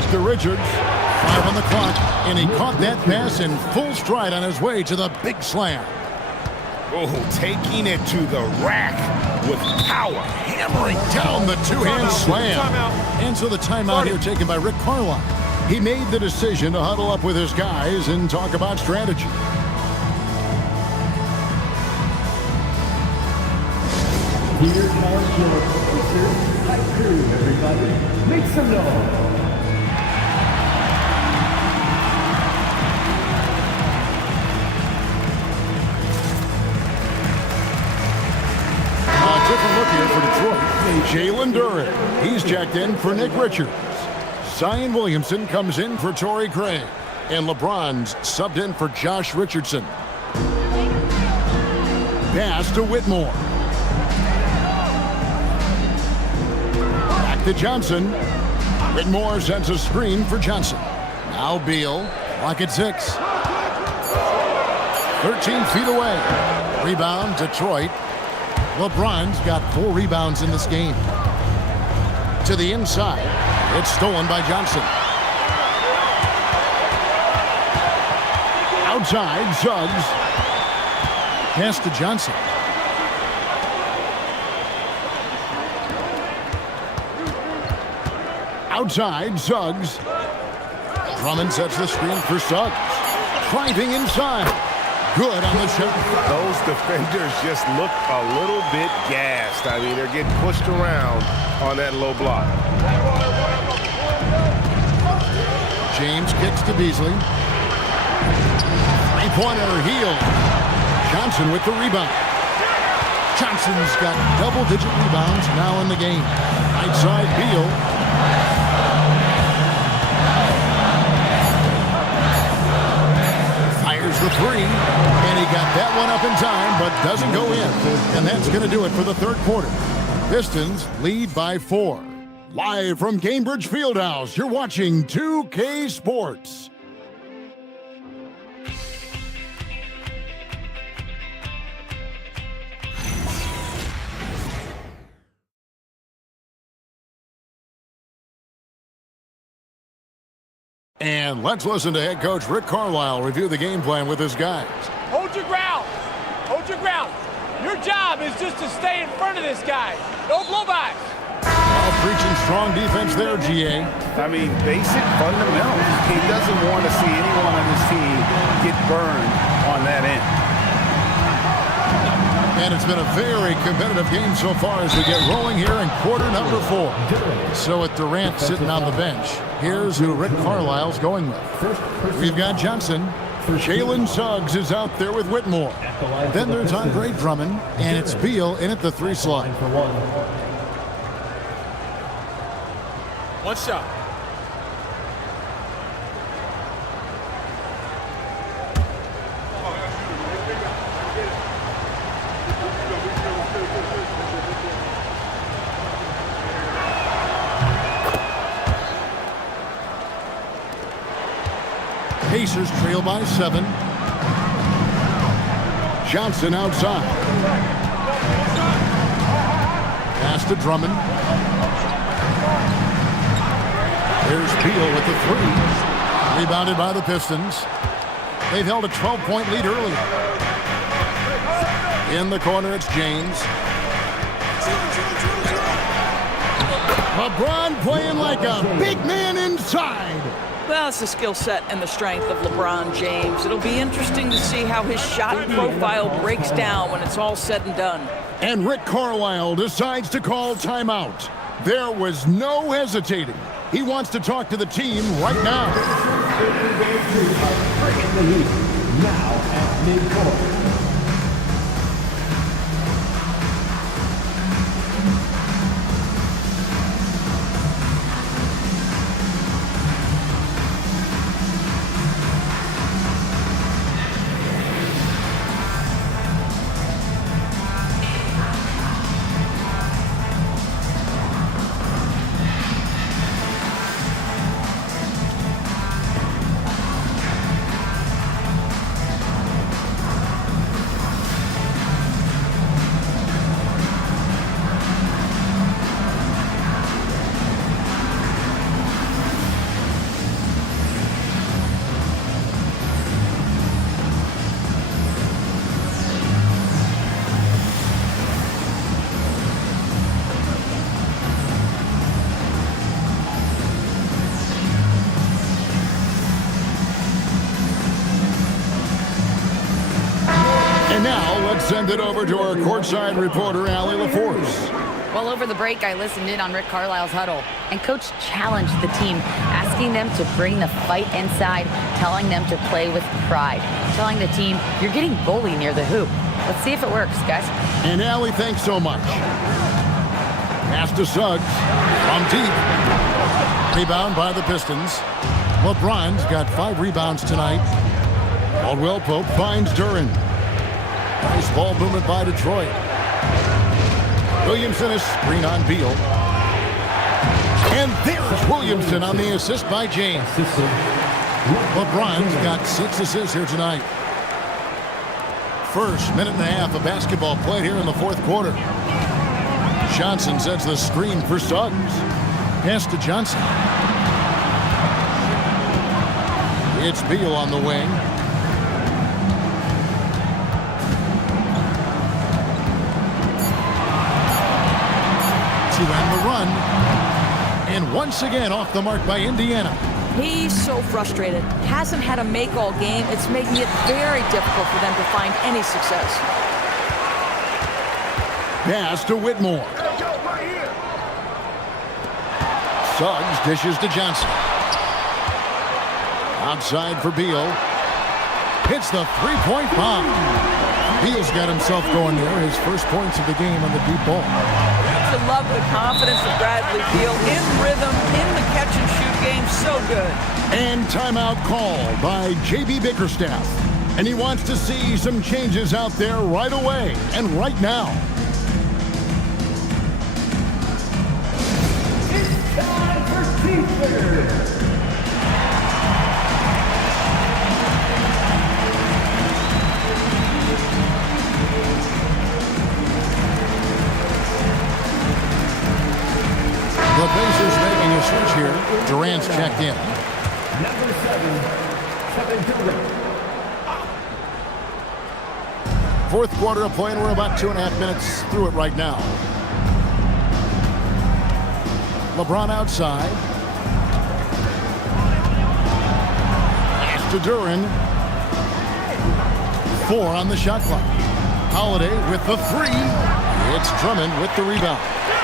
To Richards, 5 on the clock, and he caught that pass in full stride on his way to the big slam. Oh, taking it to the rack with power, hammering down the two-hand slam. And so the timeout here taken by Rick Carlisle. He made the decision to huddle up with his guys and talk about strategy. Here comes your producer, Haiku, everybody. Make some noise. Different look here for Detroit. Jalen Duren. He's checked in for Nick Richards. Zion Williamson comes in for Torrey Craig. And LeBron's subbed in for Josh Richardson. Pass to Whitmore. Back to Johnson. Whitmore sends a screen for Johnson. Now Beal. Clock at 6. 13 feet away. Rebound, Detroit. LeBron's got 4 rebounds in this game. To the inside. It's stolen by Johnson. Outside, Suggs. Pass to Johnson. Outside, Suggs. Drummond sets the screen for Suggs. Driving inside. Good on the shot. Those defenders just look a little bit gassed. I mean, they're getting pushed around on that low block. James kicks to Beasley. Three-pointer, Hield. Johnson with the rebound. Johnson's got double-digit rebounds now in the game. Right side, Beal. Fires the three, and he got that one up in time, but doesn't go in. And that's going to do it for the third quarter. Pistons lead by 4. Live from Cambridge Fieldhouse, you're watching 2K Sports. And let's listen to head coach Rick Carlisle review the game plan with his guys. Hold your ground. Hold your ground. Your job is just to stay in front of this guy. No blow-bys. Now preaching strong defense there, GA. I mean, basic fundamentals. He doesn't want to see anyone on his team get burned on that end. And it's been a very competitive game so far as we get rolling here in quarter number 4. So with Durant sitting on the bench, here's who Rick Carlisle's going with. We've got Johnson. Jalen Suggs is out there with Whitmore. Then there's Andre Drummond, and it's Beal in at the 3 slot. One shot. Pacers trail by 7. Johnson outside. Pass to Drummond. There's Beal with the 3. Rebounded by the Pistons. They've held a 12-point lead earlier. In the corner, it's James. LeBron playing like a big man inside. Well, it's the skill set and the strength of LeBron James. It'll be interesting to see how his shot profile breaks down when it's all said and done. And Rick Carlisle decides to call timeout. There was no hesitating. He wants to talk to the team right now. Now at midcourt. Send it over to our courtside reporter, Allie LaForce. Well, over the break, I listened in on Rick Carlisle's huddle, and Coach challenged the team, asking them to bring the fight inside, telling them to play with pride, telling the team, you're getting bullied near the hoop. Let's see if it works, guys. And Allie, thanks so much. Pass to Suggs from deep. Rebound by the Pistons. LeBron's got 5 rebounds tonight. Caldwell Pope finds Duren. Nice ball movement by Detroit. Williamson is screen on Beal. And there's Williamson on the assist by James. LeBron's got 6 assists here tonight. First minute and a half of basketball played here in the fourth quarter. Johnson sets the screen for Suggs. Pass to Johnson. It's Beal on the wing. To end the run. And once again off the mark by Indiana. He's so frustrated. Hasn't had a make all game. It's making it very difficult for them to find any success. Pass to Whitmore. Suggs dishes to Johnson. Outside for Beal. Hits the three-point bomb. Beal's got himself going there. His first points of the game on the deep ball. To love the confidence of Bradley Beal in rhythm, in the catch-and-shoot game. So good. And timeout called by J.B. Bickerstaff. And he wants to see some changes out there right away and right now. It's time for defense. The Pacers making a switch here. Durant's checked in. Number 7, Kevin Durant. Fourth quarter of play, and we're about 2.5 minutes through it right now. LeBron outside. Pass to Duran. 4 on the shot clock. Holiday with the 3. It's Drummond with the rebound.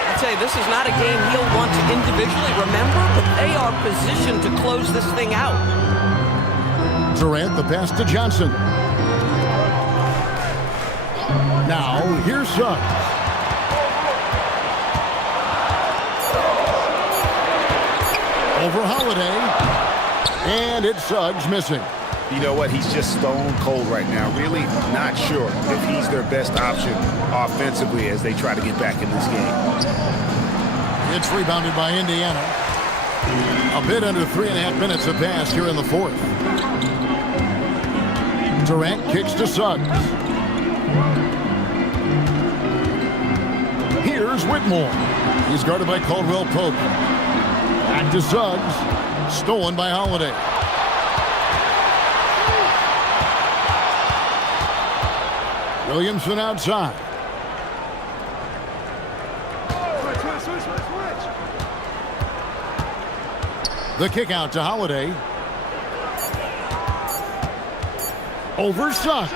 I'd say this is not a game he'll want to individually remember, but they are positioned to close this thing out. Durant, the pass to Johnson. Now, here's Suggs. Over Holiday. And it's Suggs missing. You know what? He's just stone cold right now. Really not sure if he's their best option offensively as they try to get back in this game. It's rebounded by Indiana. A bit under 3.5 minutes have passed here in the fourth. Durant kicks to Suggs. Here's Whitmore. He's guarded by Caldwell Pope. Back to Suggs. Stolen by Holiday. Williamson outside. The kick out to Holiday. Over Suggs.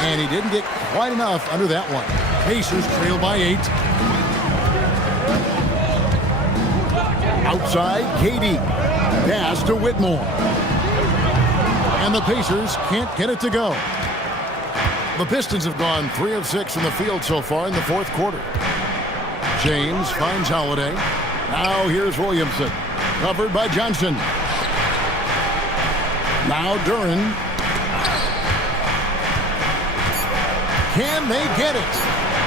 And he didn't get quite enough under that one. Pacers trail by 8. Outside, KD. Pass to Whitmore. And the Pacers can't get it to go. The Pistons have gone 3 of 6 from the field so far in the fourth quarter. James finds Holiday. Now here's Williamson. Covered by Johnson. Now Duran. Can they get it?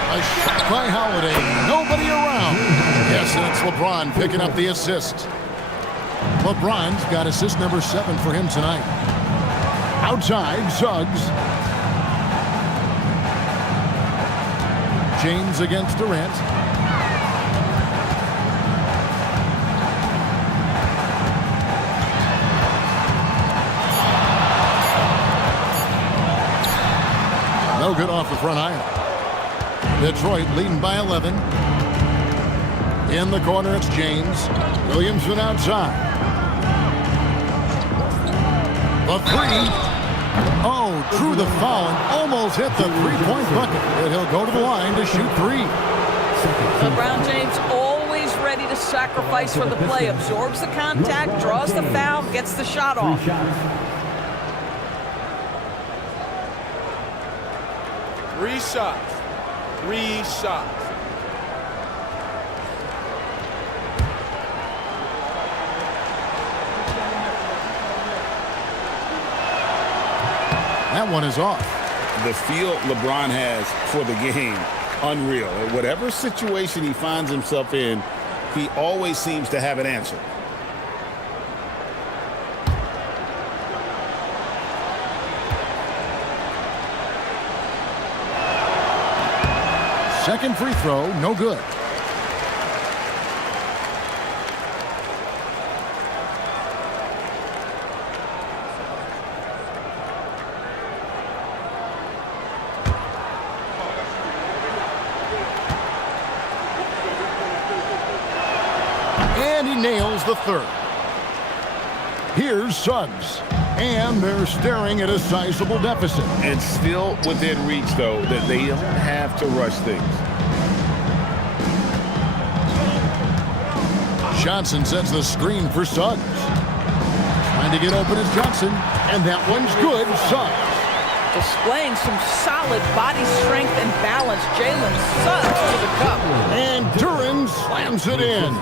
A shot by Holiday. Nobody around. Yes, and it's LeBron picking up the assist. LeBron's got assist number 7 for him tonight. Outside, Suggs. James against Durant. No good off the front iron. Detroit leading by 11. In the corner, it's James. Williamson outside. The 3. Oh, drew the foul and almost hit the three-point bucket. But he'll go to the line to shoot 3. LeBron James always ready to sacrifice for the play. Absorbs the contact, draws the foul, gets the shot off. 3 shots. 3 shots. That one is off. The feel LeBron has for the game, unreal. Whatever situation he finds himself in, he always seems to have an answer. Second free throw, no good. And he nails the third. Here's Suggs. And they're staring at a sizable deficit. And still within reach, though, that they don't have to rush things. Johnson sets the screen for Suggs. Trying to get open is Johnson. And that one's good. Suggs. Displaying some solid body strength and balance, Jalen Suggs to the cup. And Duren slams it in.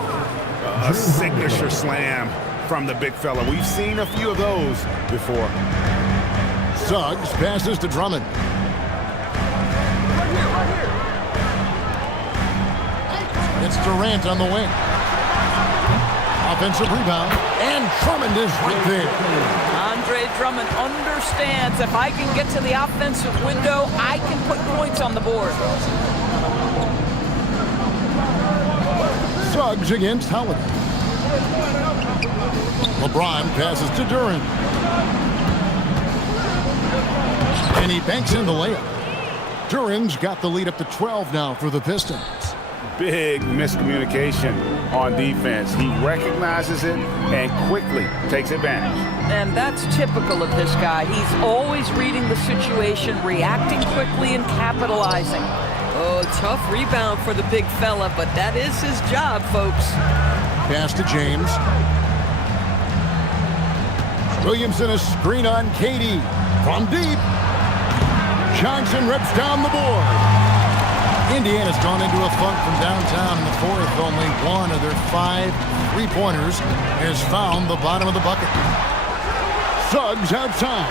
A signature slam from the big fella. We've seen a few of those before. Suggs passes to Drummond. It's Durant on the wing. Offensive rebound, and Drummond is right there. Andre Drummond understands if I can get to the offensive window, I can put points on the board. Suggs against Holiday. LeBron passes to Duren. And he banks in the layup. Duren's got the lead up to 12 now for the Pistons. Big miscommunication on defense. He recognizes it and quickly takes advantage. And that's typical of this guy. He's always reading the situation, reacting quickly and capitalizing. Oh, tough rebound for the big fella, but that is his job, folks. Pass to James. Williamson a screen on KD. From deep. Johnson rips down the board. Indiana's gone into a funk from downtown in the fourth. Only one of their 5 3-pointers has found the bottom of the bucket. Suggs outside.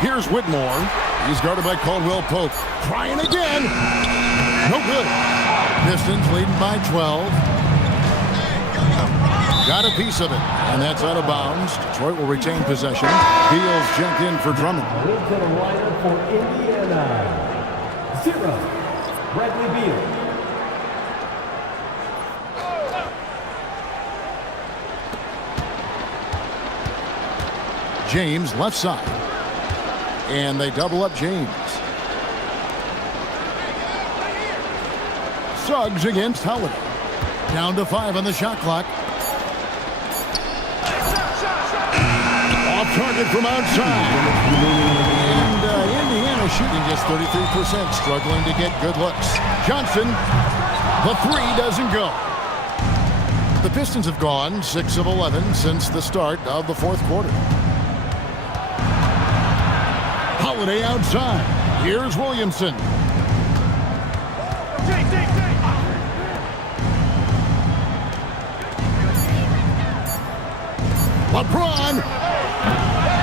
Here's Whitmore. He's guarded by Caldwell Pope. Trying again. No good. Pistons leading by 12. Got a piece of it, and that's out of bounds. Detroit will retain possession. Beal's checked in for Drummond. Into the lineup for Indiana. 0, Bradley Beal. James left side. And they double up James. Suggs against Holiday. Down to 5 on the shot clock. Off target from outside. And Indiana shooting just 33%, struggling to get good looks. Johnson, the 3 doesn't go. The Pistons have gone 6 of 11 since the start of the fourth quarter. Holiday outside. Here's Williamson. LeBron.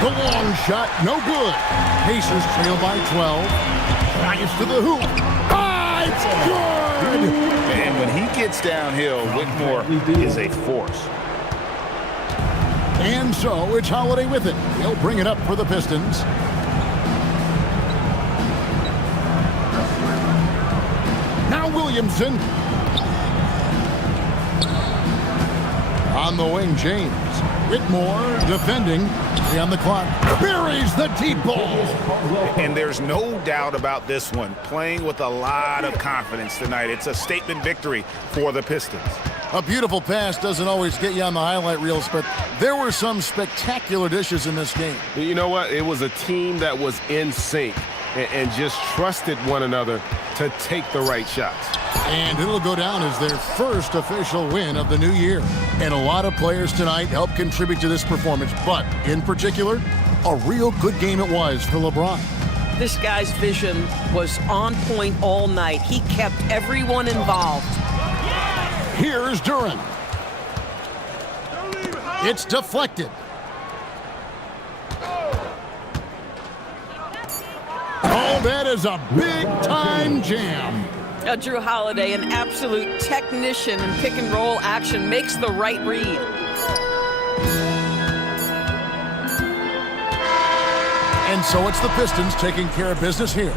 The long shot, no good. Pacers trail by 12. Drives to the hoop. Ah, it's good! And when he gets downhill, Whitmore is a force. And so it's Holiday with it. He'll bring it up for the Pistons. Now Williamson. On the wing, James. Whitmore defending. On the clock. Buries the deep ball. And there's no doubt about this one. Playing with a lot of confidence tonight. It's a statement victory for the Pistons. A beautiful pass doesn't always get you on the highlight reels, but there were some spectacular dishes in this game. You know what? It was a team that was in sync and just trusted one another to take the right shots. And it'll go down as their first official win of the new year. And a lot of players tonight helped contribute to this performance, but in particular, a real good game it was for LeBron. This guy's vision was on point all night. He kept everyone involved. Here's Duren. It's deflected. Oh, that is a big-time jam. Drew Holiday, an absolute technician in pick-and-roll action, makes the right read. And so it's the Pistons taking care of business here.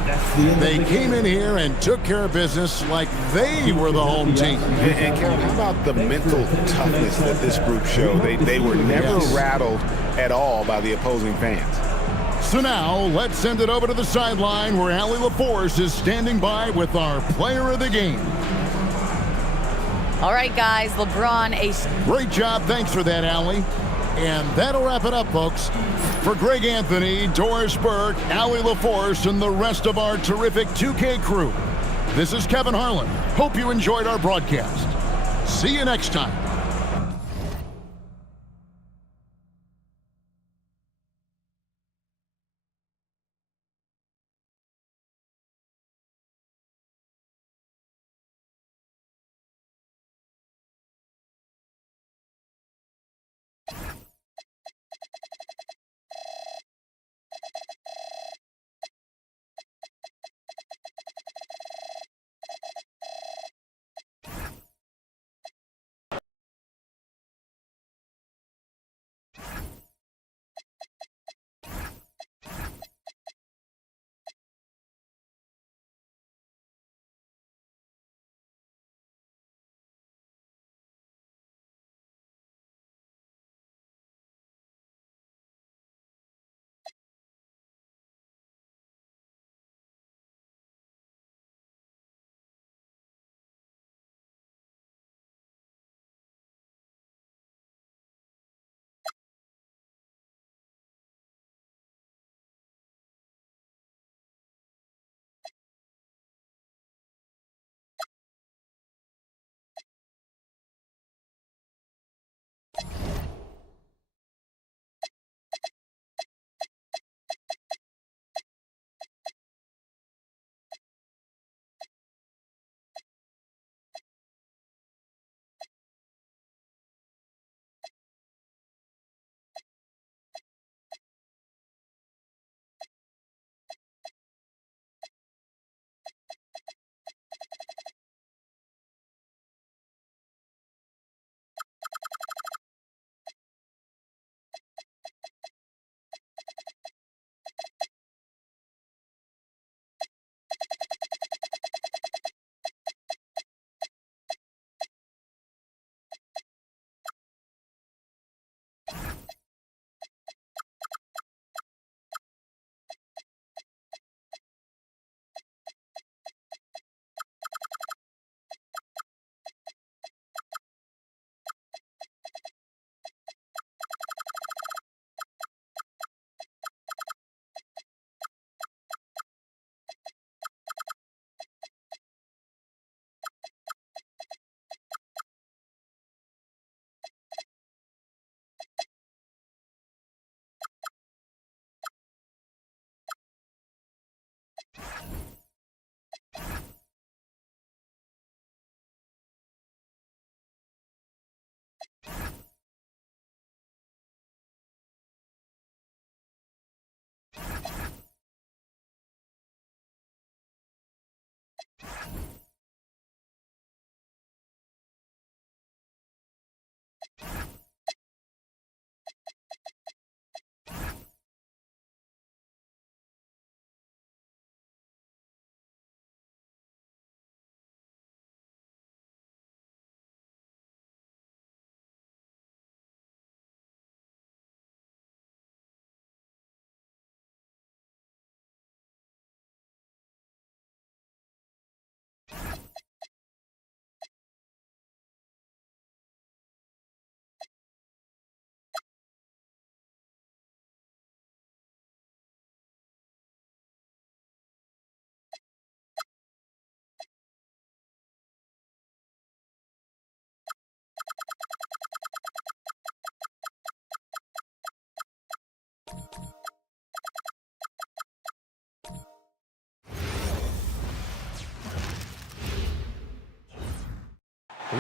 They came in here and took care of business like they were the home team. And Carol, how about the mental toughness that this group showed? They were never rattled at all by the opposing fans. So now, let's send it over to the sideline where Allie LaForce is standing by with our player of the game. All right, guys, LeBron, Great job. Thanks for that, Allie. And that'll wrap it up, folks. For Greg Anthony, Doris Burke, Allie LaForce, and the rest of our terrific 2K crew, this is Kevin Harlan. Hope you enjoyed our broadcast. See you next time.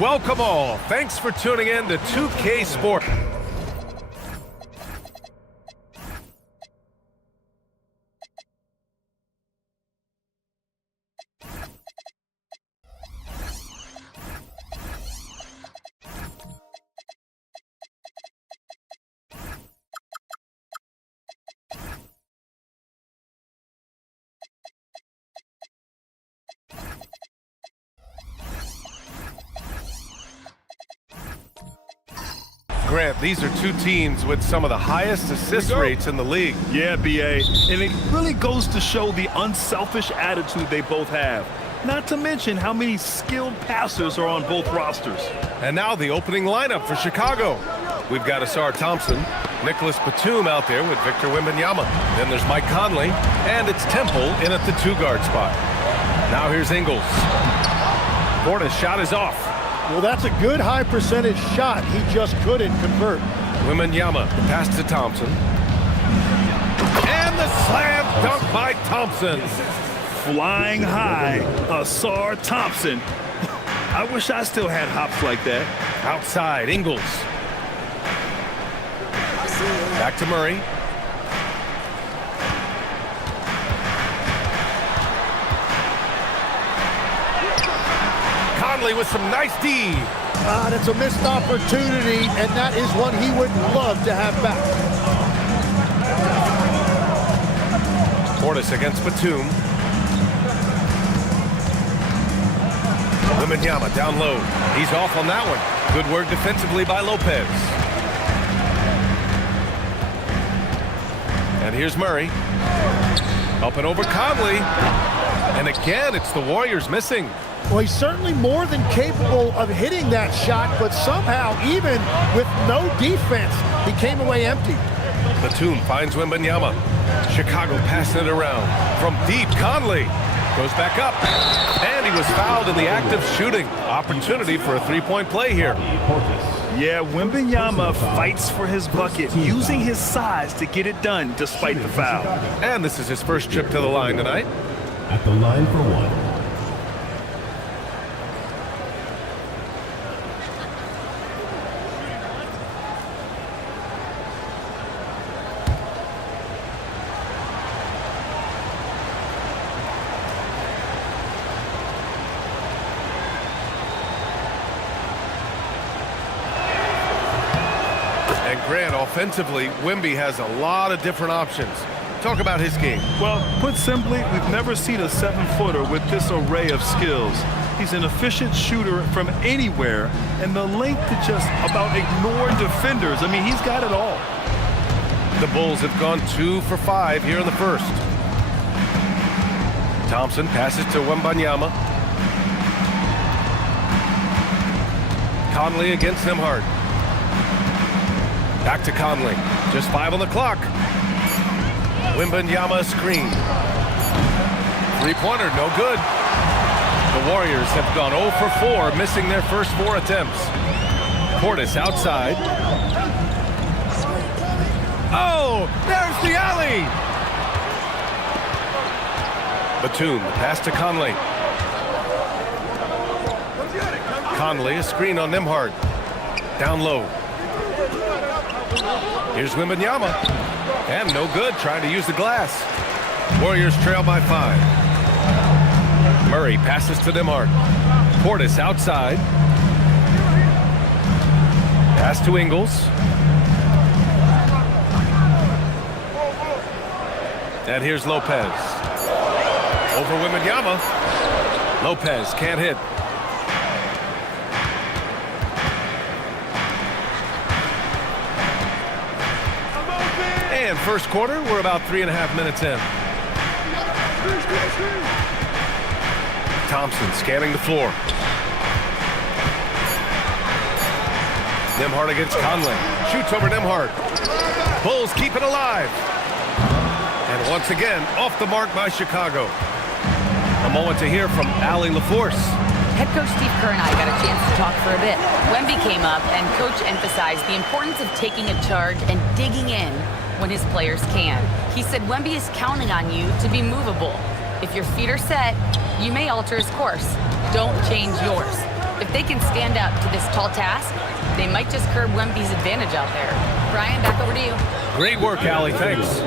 Welcome all. Thanks for tuning in to 2K Sport. Grant, these are two teams with some of the highest assist rates in the league. Yeah, B.A., and it really goes to show the unselfish attitude they both have. Not to mention how many skilled passers are on both rosters. And now the opening lineup for Chicago. We've got Asar Thompson, Nicholas Batum out there with Victor Wembanyama. Then there's Mike Conley, and it's Temple in at the two-guard spot. Now here's Ingles. Portis' shot is off. Well, that's a good high percentage shot. He just couldn't convert. Wembanyama, pass to Thompson. And the slam dunk by Thompson. Flying high, Asar Thompson. I wish I still had hops like that. Outside, Ingles. Back to Murray. Conley with some nice D. That's a missed opportunity, and that is one he would love to have back. Portis against Batum. Wembanyama down low. He's off on that one. Good work defensively by Lopez. And here's Murray. Up and over Conley. And again, it's the Warriors missing. Well, he's certainly more than capable of hitting that shot, but somehow, even with no defense, he came away empty. Batum finds Wembanyama. Chicago passing it around. From deep, Conley goes back up. And he was fouled in the act of shooting. Opportunity for a three-point play here. Yeah, Wembanyama fights for his bucket, using his size to get it done despite the foul. And this is his first trip to the line tonight. At the line for one. Grant, offensively, Wemby has a lot of different options. Talk about his game. Well, put simply, we've never seen a 7-footer with this array of skills. He's an efficient shooter from anywhere, and the length to just about ignore defenders. I mean, he's got it all. The Bulls have gone 2 for 5 here in the first. Thompson passes to Wembanyama. Conley against Nembhard. Back to Conley. Just 5 on the clock. Wembanyama screen. Three-pointer, no good. The Warriors have gone 0 for 4, missing their first 4 attempts. Portis outside. Oh, there's the alley. Batum, pass to Conley. Conley, a screen on Nembhard. Down low. Here's Wembanyama. And no good, trying to use the glass. Warriors trail by 5. Murray passes to Nembhard. Portis outside. Pass to Ingles. And here's Lopez. Over Wembanyama. Lopez can't hit. And first quarter, we're about 3.5 minutes in. Thompson scanning the floor. Nembhard against Conley. Shoots over Nembhard. Bulls keep it alive. And once again, off the mark by Chicago. A moment to hear from Allie LaForce. Head coach Steve Kerr and I got a chance to talk for a bit. Wemby came up, and coach emphasized the importance of taking a charge and digging in when his players can. He said Wemby is counting on you to be movable. If your feet are set, you may alter his course. Don't change yours. If they can stand up to this tall task, they might just curb Wemby's advantage out there. Brian, back over to you. Great work, Allie. Thanks.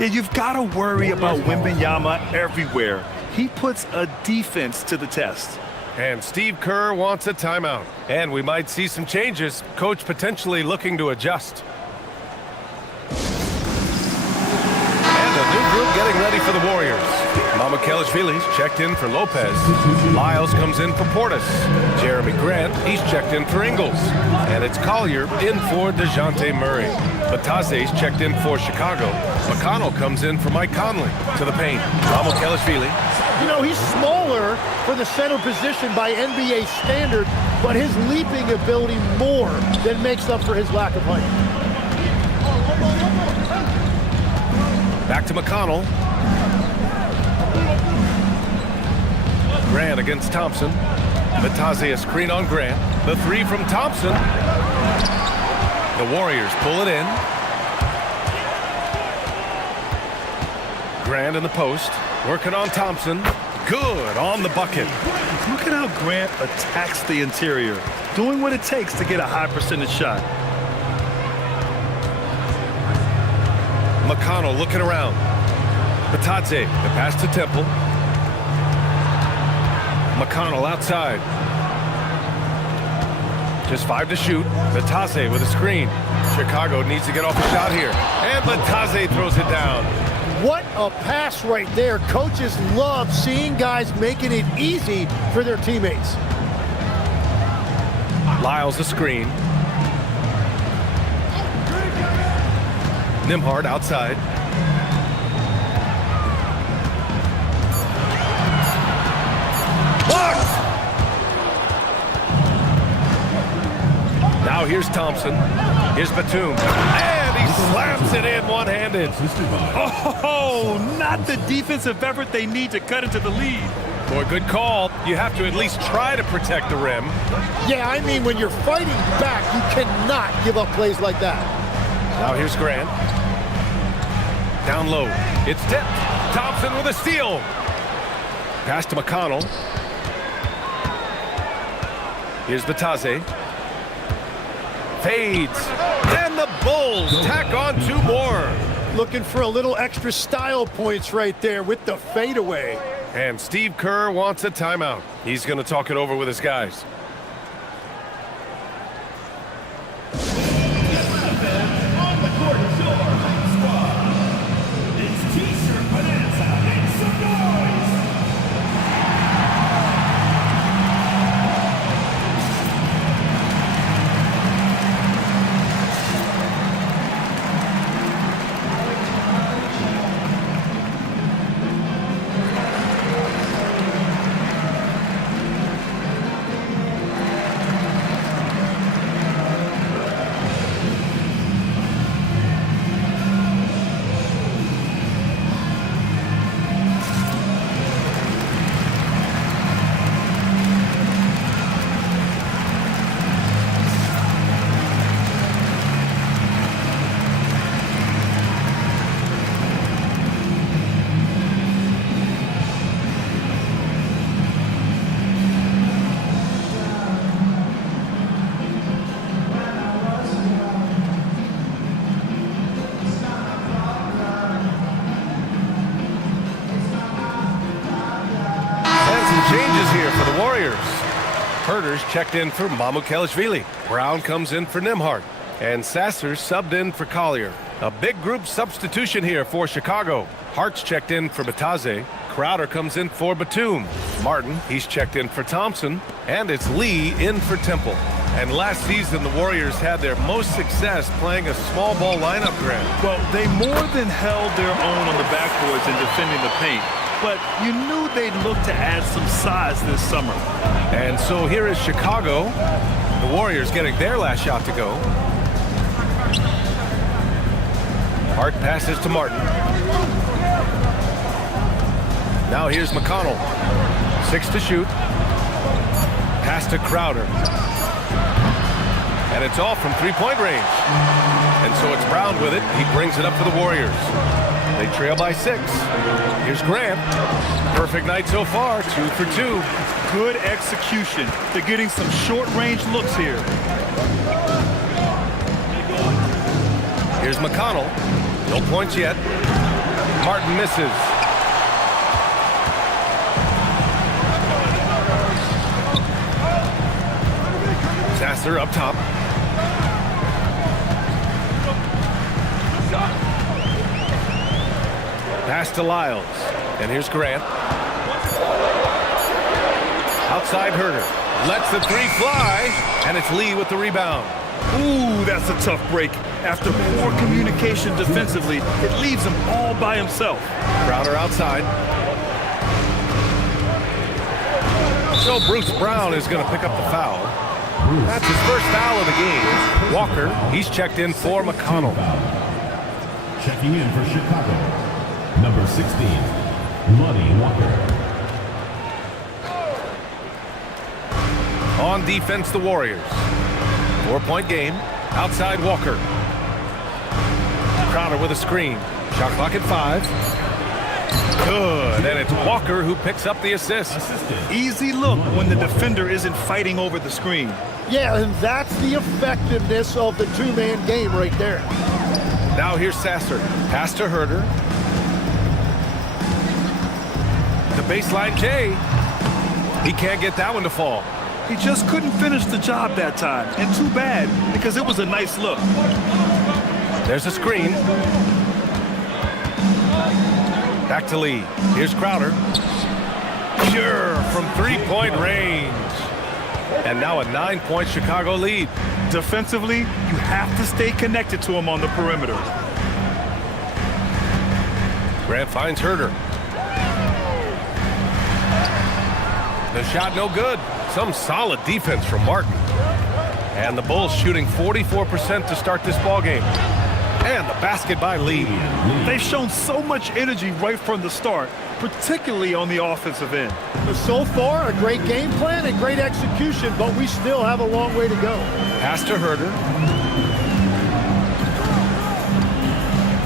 Yeah, you've got to worry about Wembanyama everywhere. He puts a defense to the test. And Steve Kerr wants a timeout. And we might see some changes. Coach potentially looking to adjust. And a new group getting ready for the Warriors. Mamukelashvili's checked in for Lopez. Lyles comes in for Portis. Jeremy Grant, he's checked in for Ingles. And it's Collier in for DeJounte Murray. Batase's checked in for Chicago. McConnell comes in for Mike Conley. To the paint, Mamukelashvili. You know, he's smaller for the center position by NBA standard, but his leaping ability more than makes up for his lack of height. Back to McConnell. Grant against Thompson. Batase a screen on Grant. The three from Thompson. The Warriors pull it in. Grant in the post. Working on Thompson. Good on the bucket. Look at how Grant attacks the interior, doing what it takes to get a high percentage shot. McConnell looking around. Batase, the pass to Temple. McConnell outside. Just 5 to shoot. Batase with a screen. Chicago needs to get off a shot here. And Batase throws it down. What a pass right there. Coaches love seeing guys making it easy for their teammates. Lyles a screen. Nembhard outside. Blocked! Now here's Thompson. Here's Batum. And he slams it in one-handed. Oh, not the defensive effort they need to cut into the lead. Boy, good call. You have to at least try to protect the rim. Yeah, I mean, when you're fighting back, you cannot give up plays like that. Now here's Grant. Down low. It's tipped. Thompson with a steal. Pass to McConnell. Here's Batase. Fades. And the Bulls tack on 2 more. Looking for a little extra style points right there with the fadeaway. And Steve Kerr wants a timeout. He's going to talk it over with his guys. Herder's checked in for Mamukelishvili. Brown comes in for Nembhard. And Sasser subbed in for Collier. A big group substitution here for Chicago. Hart's checked in for Bataze. Crowder comes in for Batum. Martin, he's checked in for Thompson. And it's Lee in for Temple. And last season, the Warriors had their most success playing a small ball lineup, Grant. Well, they more than held their own on the backboards in defending the paint. But you knew they'd look to add some size this summer. And so here is Chicago. The Warriors getting their last shot to go. Hart passes to Martin. Now here's McConnell. 6 to shoot. Pass to Crowder. And it's off from three-point range. And so it's Brown with it. He brings it up for the Warriors. They trail by 6. Here's Grant. Perfect night so far, 2 for 2. Good execution. They're getting some short-range looks here. Here's McConnell. No points yet. Martin misses. Sasser up top. Pass to Lyles. And here's Grant. Outside Herder. Lets the three fly. And it's Lee with the rebound. Ooh, that's a tough break. After poor communication defensively, it leaves him all by himself. Crowder outside. So Bruce Brown is going to pick up the foul. That's his first foul of the game. Walker, he's checked in for McConnell. Checking in for Chicago, number 16, Lonnie Walker. On defense, the Warriors. 4-point game. Outside Walker. Crowder with a screen. Shot clock at 5. Good. And it's Walker who picks up the assist. Easy look when the defender isn't fighting over the screen. Yeah, and that's the effectiveness of the two-man game right there. Now here's Sasser. Pass to Herder. The baseline J. He can't get that one to fall. He just couldn't finish the job that time. And too bad, because it was a nice look. There's a screen. Back to Lee. Here's Crowder. Sure, from three-point range. And now a 9-point Chicago lead. Defensively, you have to stay connected to him on the perimeter. Grant finds Herder. The shot no good. Some solid defense from Martin. And the Bulls shooting 44% to start this ball game. And the basket by Lee. They've shown so much energy right from the start, particularly on the offensive end. So far, a great game plan and great execution, but we still have a long way to go. Pass to Herder.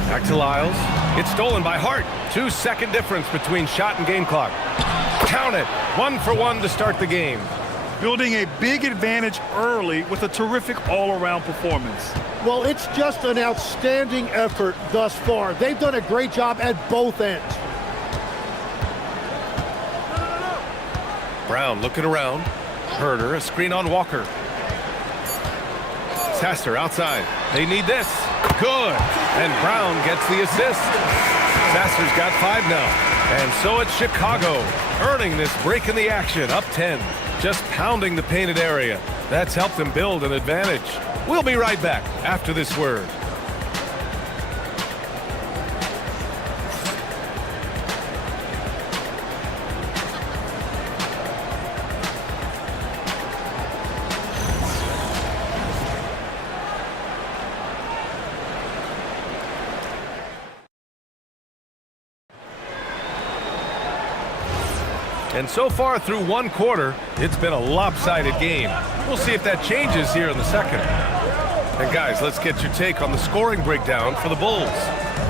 Back to Lyles. It's stolen by Hart. 2-second difference between shot and game clock. Count it. 1 for 1 to start the game. Building a big advantage early with a terrific all-around performance. Well, it's just an outstanding effort thus far. They've done a great job at both ends. Brown looking around. Herder, a screen on Walker. Sasser outside. They need this. Good. And Brown gets the assist. Sasser's got 5 now. And so it's Chicago earning this break in the action, up 10. Just pounding the painted area. That's helped them build an advantage. We'll be right back after this word. And so far through one quarter, it's been a lopsided game. We'll see if that changes here in the second. And guys, let's get your take on the scoring breakdown for the Bulls.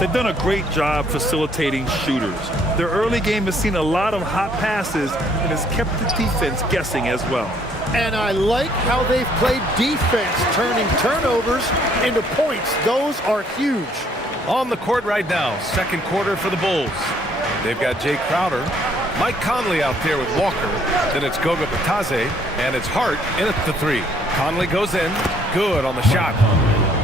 They've done a great job facilitating shooters. Their early game has seen a lot of hot passes and has kept the defense guessing as well. And I like how they've played defense, turning turnovers into points. Those are huge. On the court right now, second quarter for the Bulls. They've got Jay Crowder. Mike Conley out there with Walker. Then it's Goga Bitadze, and it's Hart in at the 3. Conley goes in. Good on the shot.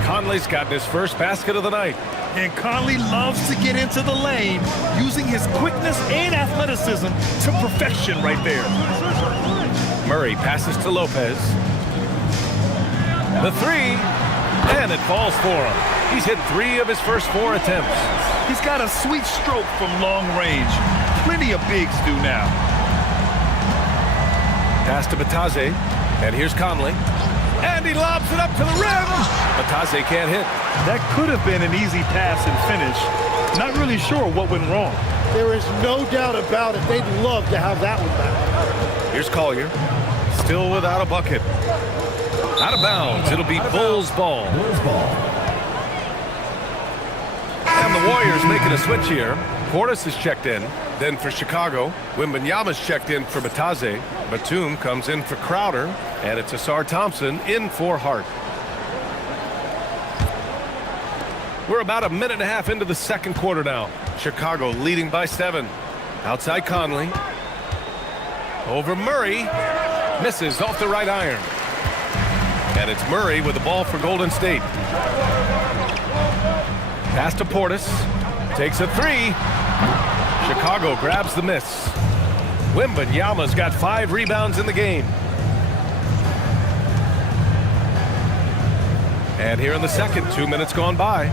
Conley's gotten his first basket of the night. And Conley loves to get into the lane, using his quickness and athleticism to perfection right there. Murray passes to Lopez. The 3, and it falls for him. He's hit 3 of his first 4 attempts. He's got a sweet stroke from long range. Plenty of bigs do now. Pass to Bitadze, and here's Conley. And he lobs it up to the rim. Bitadze can't hit. That could have been an easy pass and finish. Not really sure what went wrong. There is no doubt about it. They'd love to have that one back. Here's Collier. Still without a bucket. Out of bounds. It'll be Bulls ball. And the Warriors making a switch here. Portis is checked in. Then for Chicago, Wembanyama's checked in for Bitadze. Batum comes in for Crowder. And it's Asar Thompson in for Hart. We're about a minute and a half into the second quarter now. Chicago leading by 7. Outside Conley. Over Murray. Misses off the right iron. And it's Murray with the ball for Golden State. Pass to Portis. Takes a 3. Chicago grabs the miss. Wembanyama's got 5 rebounds in the game. And here in the second, 2 minutes gone by.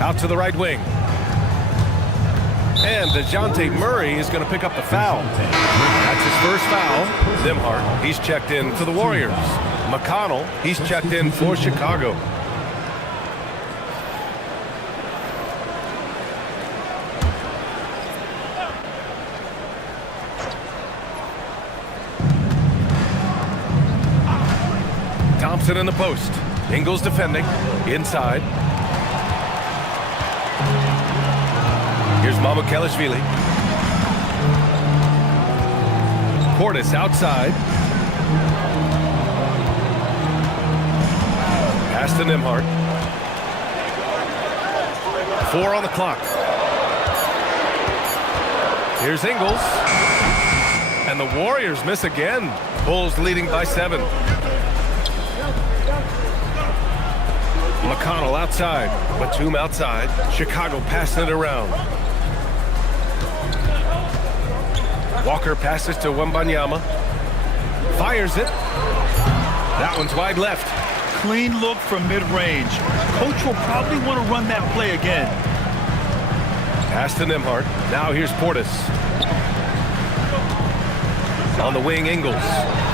Out to the right wing. And DeJounte Murray is going to pick up the foul. That's his first foul. Nembhard, he's checked in for the Warriors. McConnell, he's checked in for Chicago. Thompson in the post. Ingles defending. Inside. Here's Mamukelashvili. Portis outside. Pass to Nembhard. 4 on the clock. Here's Ingles. And the Warriors miss again. Bulls leading by 7. McConnell outside. Batum outside. Chicago passing it around. Walker passes to Wembanyama. Fires it. That one's wide left. Clean look from mid-range. Coach will probably want to run that play again. Pass to Nembhard. Now here's Portis. On the wing, Ingles.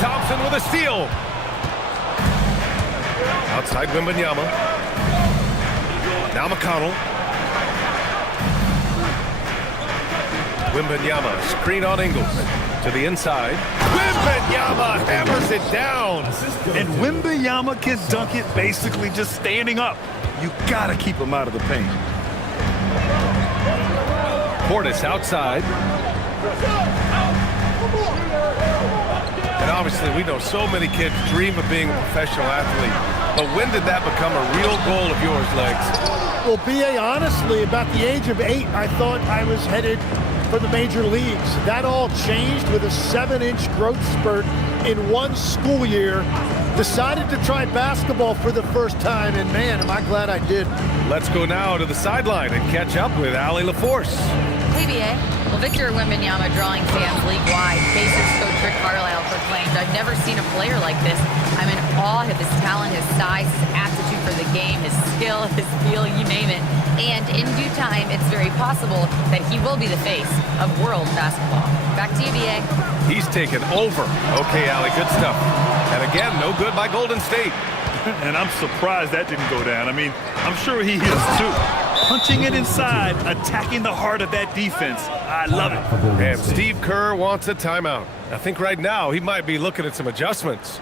Thompson with a steal. Outside Wembanyama. Now McConnell. Wembanyama, screen on Ingles. To the inside. Wembanyama hammers it down. And Wembanyama can dunk it basically just standing up. You gotta keep him out of the paint. Portis outside. And obviously we know so many kids dream of being a professional athlete. But when did that become a real goal of yours, Legs? Well, B.A., honestly, about the age of 8, I thought I was headed for the major leagues. That all changed with a 7-inch growth spurt in one school year. Decided to try basketball for the first time, and man, am I glad I did. Let's go now to the sideline and catch up with Allie LaForce. Hey, B.A. Well, Victor Wembanyama drawing fans league-wide. Pacers coach Rick Carlisle proclaimed, "I've never seen a player like this. I'm in awe of his talent, his size, his aptitude for the game, his skill, his feel, you name it. And in due time, it's very possible that he will be the face of world basketball." Back to you, B.A. He's taken over. Okay, Allie, good stuff. And again, no good by Golden State. And I'm surprised that didn't go down. I mean, I'm sure he is too. Punching it inside, attacking the heart of that defense. I love it. And Steve Kerr wants a timeout. I think right now he might be looking at some adjustments.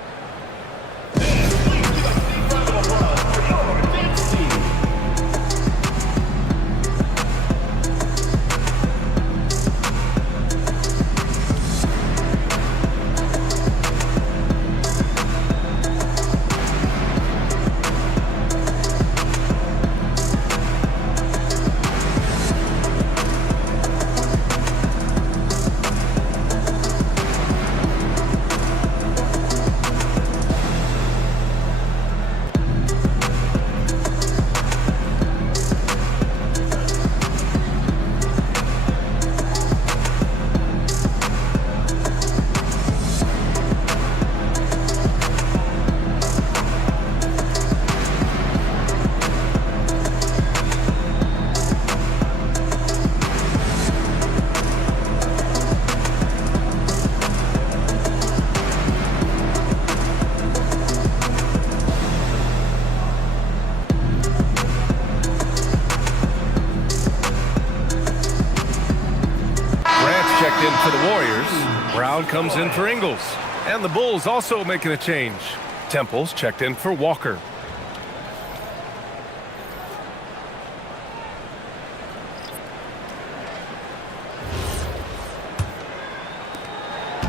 Warriors, Brown comes in for Ingles. And the Bulls also making a change. Temple's checked in for Walker.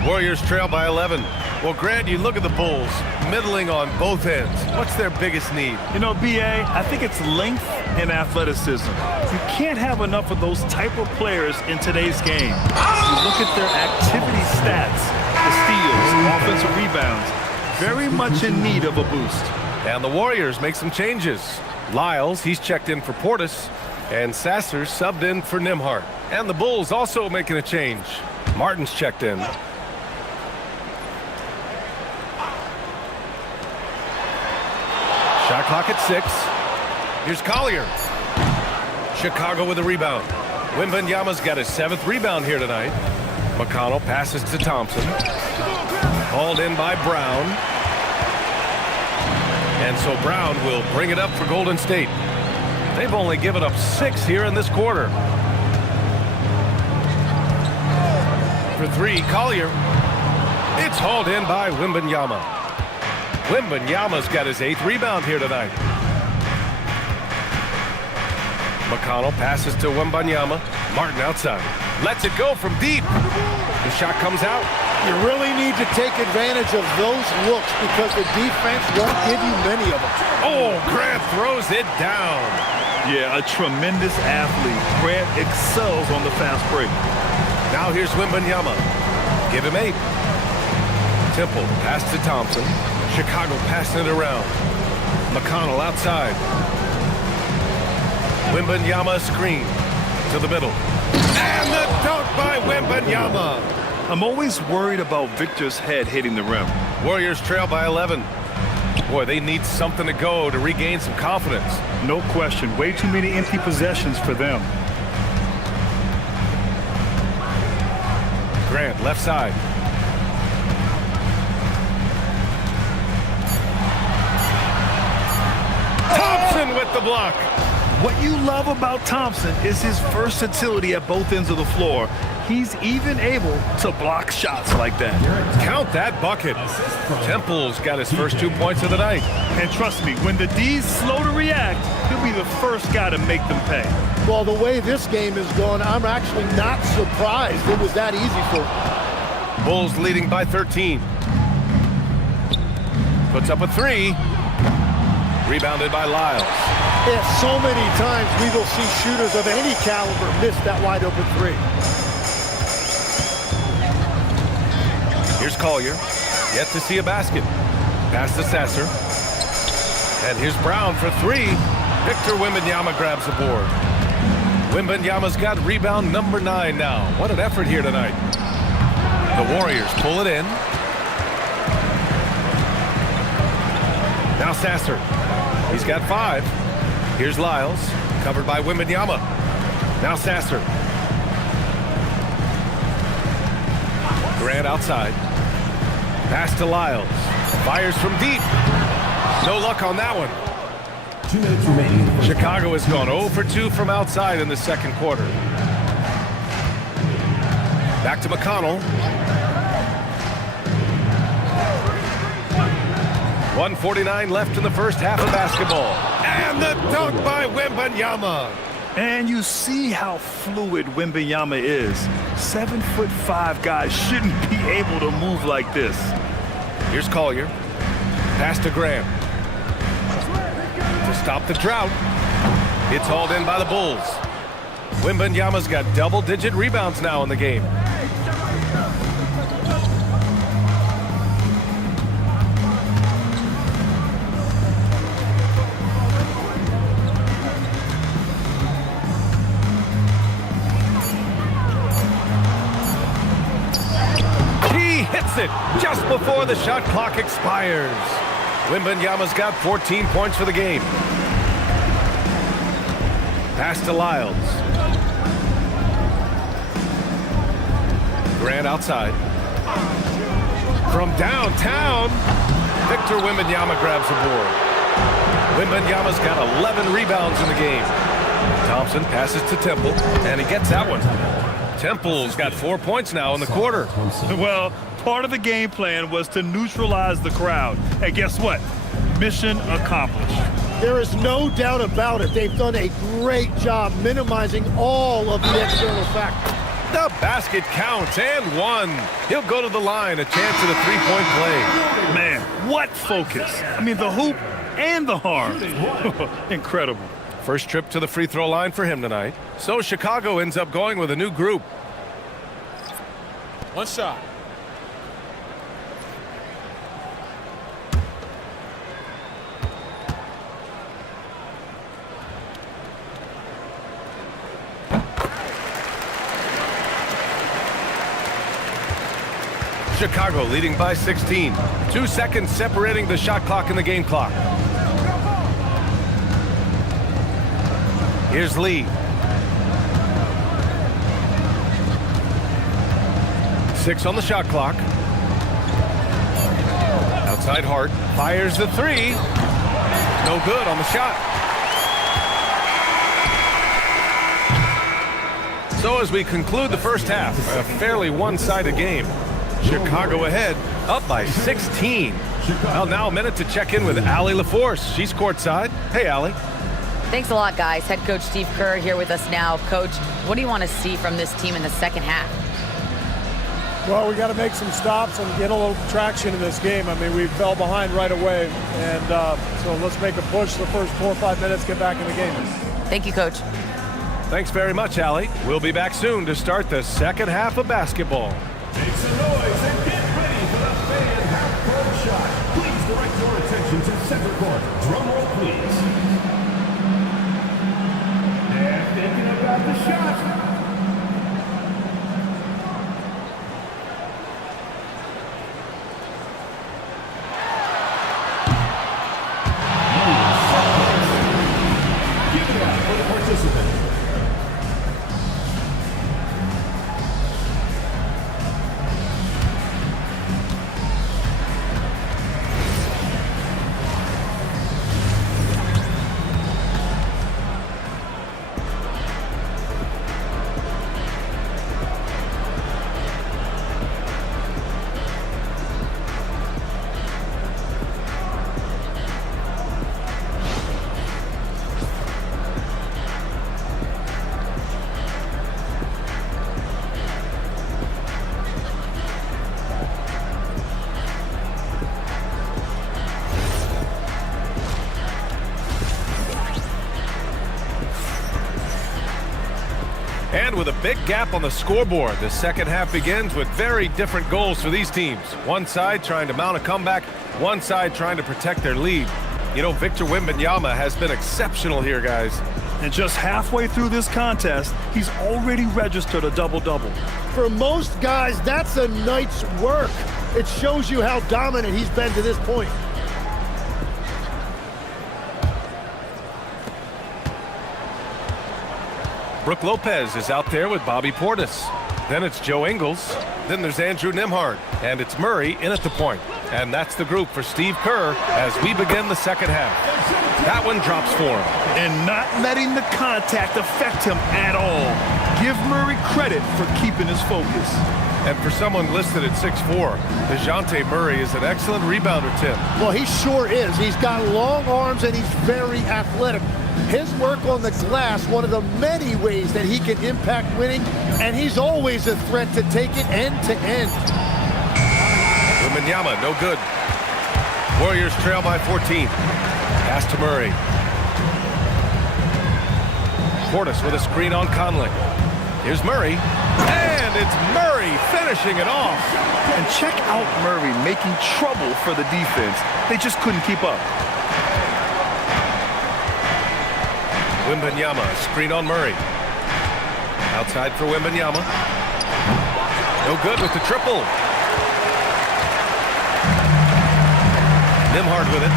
Warriors trail by 11. Well, Grant, you look at the Bulls, middling on both ends. What's their biggest need? You know, B.A., I think it's length and athleticism. You can't have enough of those type of players in today's game. You look at their activity stats, the steals, offensive rebounds, very much in need of a boost. And the Warriors make some changes. Lyles, he's checked in for Portis, and Sasser subbed in for Nembhard. And the Bulls also making a change. Martin's checked in. Shot clock at 6. Here's Collier. Chicago with a rebound. Wembanyama's got his 7th rebound here tonight. McConnell passes to Thompson. Hauled in by Brown. And so Brown will bring it up for Golden State. They've only given up 6 here in this quarter. For 3, Collier. It's hauled in by Wembanyama. Wembanyama's got his 8th rebound here tonight. McConnell passes to Wembanyama. Martin outside. Lets it go from deep. The shot comes out. You really need to take advantage of those looks because the defense won't give you many of them. Oh, Grant throws it down. Yeah, a tremendous athlete. Grant excels on the fast break. Now here's Wembanyama. Give him 8. Temple pass to Thompson. Chicago passing it around. McConnell outside. Wembanyama screen to the middle. And the dunk by Wembanyama. I'm always worried about Victor's head hitting the rim. Warriors trail by 11. Boy, they need something to go to regain some confidence. No question. Way too many empty possessions for them. Grant, left side. Thompson with the block. What you love about Thompson is his versatility at both ends of the floor. He's even able to block shots like that. Count that bucket. Temple's got his first 2 points of the night. And trust me, when the D's slow to react, he'll be the first guy to make them pay. Well, the way this game is going, I'm actually not surprised it was that easy for him. Bulls leading by 13. Puts up a 3. Rebounded by Lyles. Yeah, so many times we will see shooters of any caliber miss that wide open 3. Here's Collier. Yet to see a basket. Pass to Sasser. And here's Brown for 3. Victor Wembanyama grabs the board. Wembanyama's got rebound number 9 now. What an effort here tonight. The Warriors pull it in. Now Sasser. He's got 5. Here's Lyles. Covered by Wembanyama. Now Sasser. Grant outside. Pass to Lyles. Fires from deep. No luck on that one. 2 minutes remaining. Chicago has gone 0 for 2 from outside in the second quarter. Back to McConnell. 1:49 left in the first half of basketball. And the dunk by Wembanyama. And you see how fluid Wembanyama is. 7'5" guys shouldn't be able to move like this. Here's Collier. Pass to Graham. To stop the drought. It's hauled in by the Bulls. Wembanyama's got double-digit rebounds now in the game. It just before the shot clock expires. Wembanyama's got 14 points for the game. Pass to Lyles. Grant outside. From downtown, Victor Wembanyama grabs the board. Wembanyama's got 11 rebounds in the game. Thompson passes to Temple, and he gets that one. Temple's got 4 points now in the quarter. Well, part of the game plan was to neutralize the crowd. And guess what? Mission accomplished. There is no doubt about it. They've done a great job minimizing all of the external factors. The basket counts and one. He'll go to the line, a chance at a three-point play. Man, what focus. I mean, the hoop and the harm. Incredible. First trip to the free throw line for him tonight. So Chicago ends up going with a new group. One shot. Chicago leading by 16. 2 seconds separating the shot clock and the game clock. Here's Lee. 6 on the shot clock. Outside Hart. Fires the three. No good on the shot. So as we conclude the first half, a fairly one-sided game. Chicago ahead, up by 16. Well, now a minute to check in with Allie LaForce. She's courtside. Hey, Allie. Thanks a lot, guys. Head coach Steve Kerr here with us now. Coach, what do you want to see from this team in the second half? Well, we got to make some stops and get a little traction in this game. I mean, we fell behind right away, and so let's make a push the first 4 or 5 minutes, get back in the game. Thank you, Coach. Thanks very much, Allie. We'll be back soon to start the second half of basketball. Make some noise and get ready for the fan half-court shot. Please direct your attention to center court. Drum roll, please. And thinking about the shot. Give it up for the participant. And with a big gap on the scoreboard, the second half begins with very different goals for these teams. One side trying to mount a comeback, one side trying to protect their lead. You know, Victor Wembanyama has been exceptional here, guys. And just halfway through this contest, he's already registered a double-double. For most guys, that's a night's work. It shows you how dominant he's been to this point. Brooke Lopez is out there with Bobby Portis. Then it's Joe Ingles. Then there's Andrew Nembhard. And it's Murray in at the point. And that's the group for Steve Kerr as we begin the second half. That one drops for him. And not letting the contact affect him at all. Give Murray credit for keeping his focus. And for someone listed at 6'4", DeJounte Murray is an excellent rebounder, Tim. Well, he sure is. He's got long arms and he's very athletic. His work on the glass, one of the many ways that he can impact winning, and he's always a threat to take it end to end. Wembanyama, no good. Warriors trail by 14. Pass to Murray. Portis with a screen on Conley. Here's Murray. And it's Murray finishing it off. And check out Murray making trouble for the defense. They just couldn't keep up. Wembanyama, screen on Murray. Outside for Wembanyama. No good with the triple. Nembhard with it.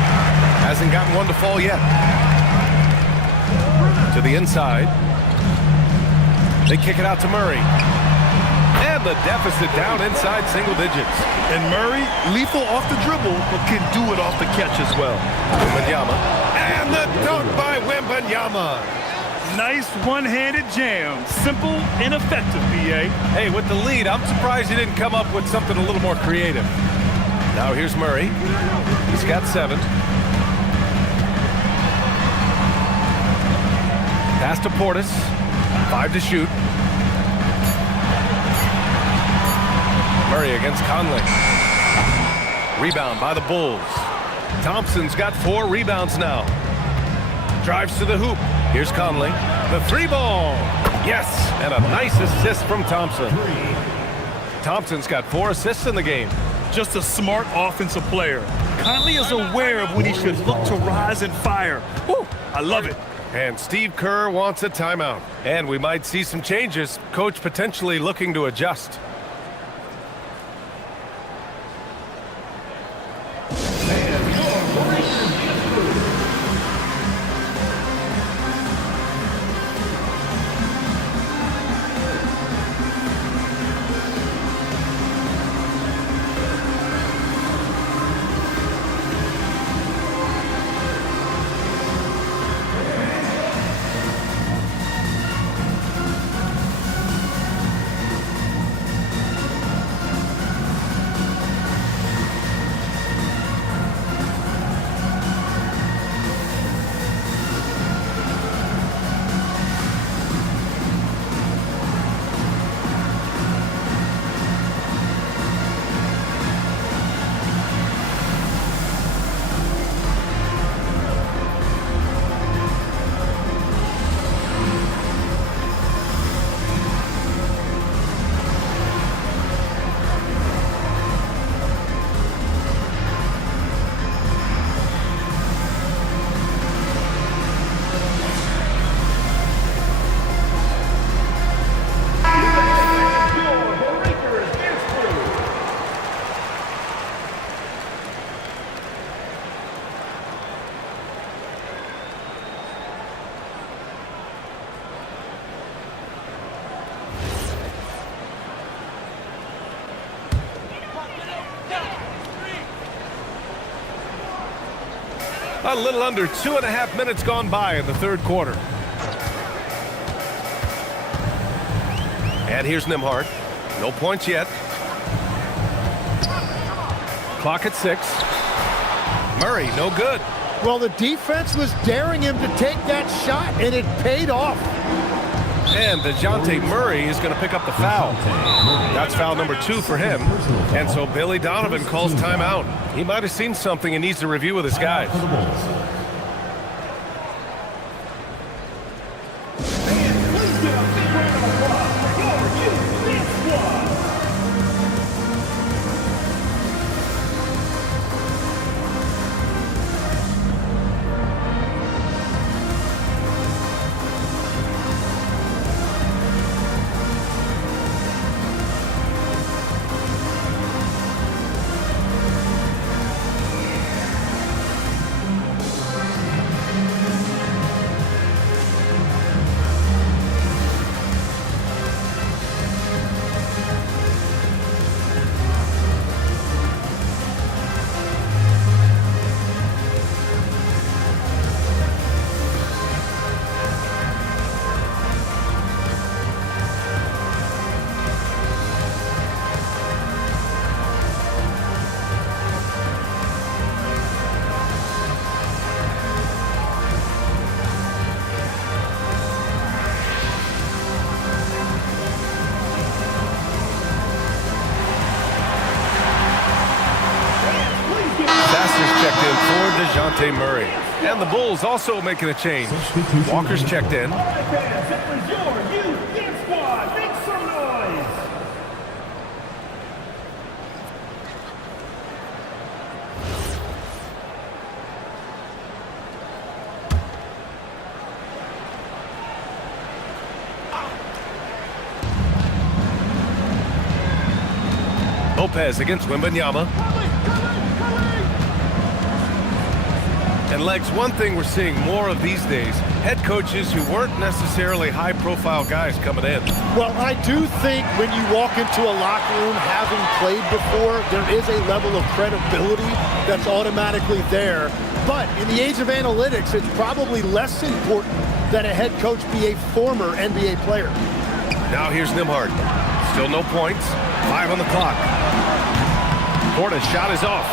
Hasn't gotten one to fall yet. To the inside. They kick it out to Murray. And the deficit down inside single digits. And Murray, lethal off the dribble, but can do it off the catch as well. Wembanyama. And the dunk by Wembanyama. nice one-handed jam. Simple and effective, B.A. Hey, with the lead, I'm surprised he didn't come up with something a little more creative. Now here's Murray. He's got 7. Pass to Portis. 5 to shoot. Murray against Conley. Rebound by the Bulls. Thompson's got 4 rebounds now. Drives to the hoop. Here's Conley. The 3-ball. Yes, and a nice assist from Thompson. Thompson's got 4 assists in the game. Just a smart offensive player. Conley is aware of when he should look to rise and fire. Woo, I love it. And Steve Kerr wants a timeout. And we might see some changes. Coach potentially looking to adjust. A little under 2.5 minutes gone by in the third quarter. And here's Nembhard. No points yet. Clock at 6. Murray, no good. Well, the defense was daring him to take that shot, and it paid off. And DeJounte Murray is going to pick up the foul. That's foul number 2 for him. And so Billy Donovan calls timeout. He might have seen something and needs to review with his guys. DeJounte Murray. And the Bulls also making a change. Walker's checked in. Lopez against Wembanyama. And Legs, one thing we're seeing more of these days, head coaches who weren't necessarily high-profile guys coming in. Well, I do think when you walk into a locker room having played before, there is a level of credibility that's automatically there. But in the age of analytics, it's probably less important that a head coach be a former NBA player. Now here's Nembhard. Still no points. 5 on the clock. Portis' shot is off.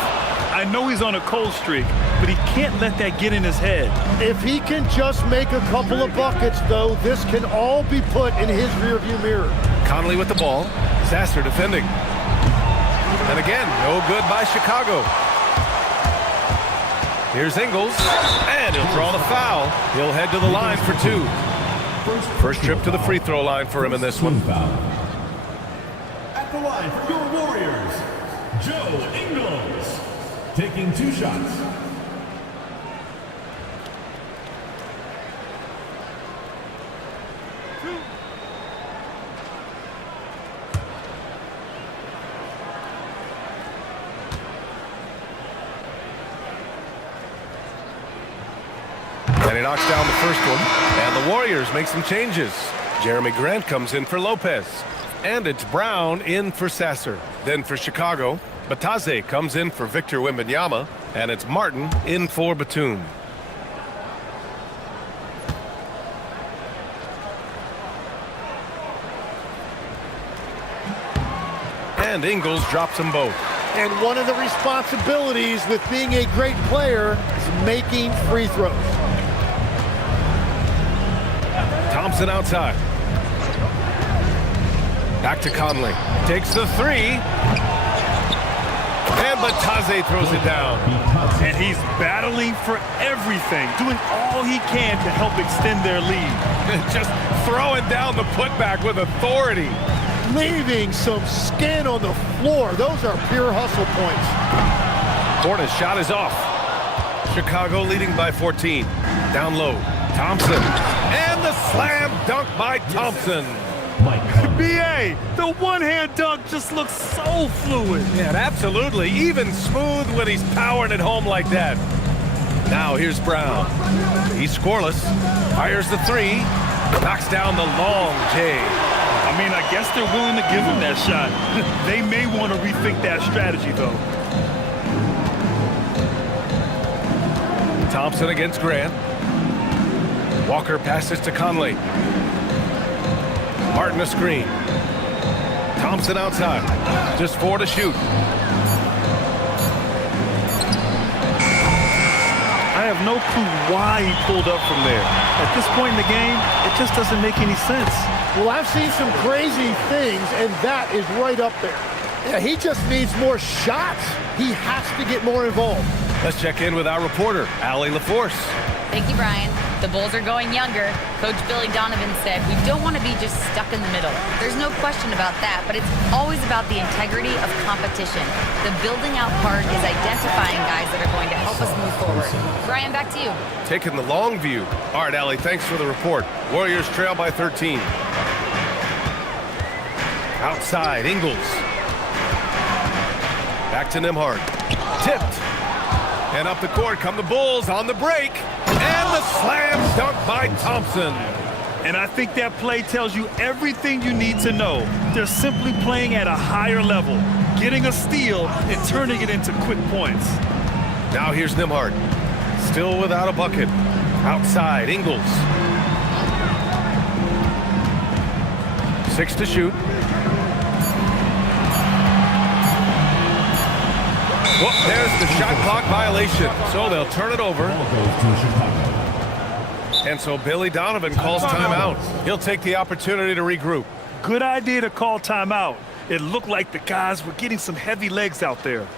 I know he's on a cold streak, but he can't let that get in his head. If he can just make a couple of buckets, though, this can all be put in his rearview mirror. Conley with the ball. Sasser defending. And again, no good by Chicago. Here's Ingles, and he'll draw the foul. He'll head to the line for 2. First trip to the free throw line for him in this one. At the line for your Warriors, Joe Ingles, taking 2 shots. And he knocks down the first one. And the Warriors make some changes. Jeremy Grant comes in for Lopez. And it's Brown in for Sasser. Then for Chicago, Bataze comes in for Victor Wembanyama. And it's Martin in for Batum. And Ingles drops them both. And one of the responsibilities with being a great player is making free throws. Thompson outside. Back to Conley. Takes the 3. And Bataze throws it down. And he's battling for everything, doing all he can to help extend their lead. Just throwing down the putback with authority. Leaving some skin on the floor. Those are pure hustle points. Portis' shot is off. Chicago leading by 14. Down low. Thompson. And the slam dunk by Thompson. B.A., the one-hand dunk just looks so fluid. Yeah, absolutely. Even smooth when he's powering it home like that. Now here's Brown. He's scoreless. Fires the 3. Knocks down the long J. I mean, I guess they're willing to give him that shot. They may want to rethink that strategy, though. Thompson against Grant. Walker passes to Conley. Martin a screen. Thompson outside. Just 4 to shoot. I have no clue why he pulled up from there. At this point in the game, it just doesn't make any sense. Well, I've seen some crazy things, and that is right up there. Yeah, he just needs more shots. He has to get more involved. Let's check in with our reporter, Allie LaForce. Thank you, Brian. The Bulls are going younger. Coach Billy Donovan said, we don't want to be just stuck in the middle. There's no question about that, but it's always about the integrity of competition. The building out part is identifying guys that are going to help us move forward. Brian, back to you. Taking the long view. All right, Allie, thanks for the report. Warriors trail by 13. Outside, Ingles. Back to Nembhard. Tipped. And up the court come the Bulls on the break. And the slam dunk by Thompson. And I think that play tells you everything you need to know. They're simply playing at a higher level, getting a steal and turning it into quick points. Now here's Nembhard. Still without a bucket. Outside, Ingles. 6 to shoot. Well, there's the shot clock violation. So they'll turn it over. And so Billy Donovan calls timeout. He'll take the opportunity to regroup. Good idea to call timeout. It looked like the guys were getting some heavy legs out there.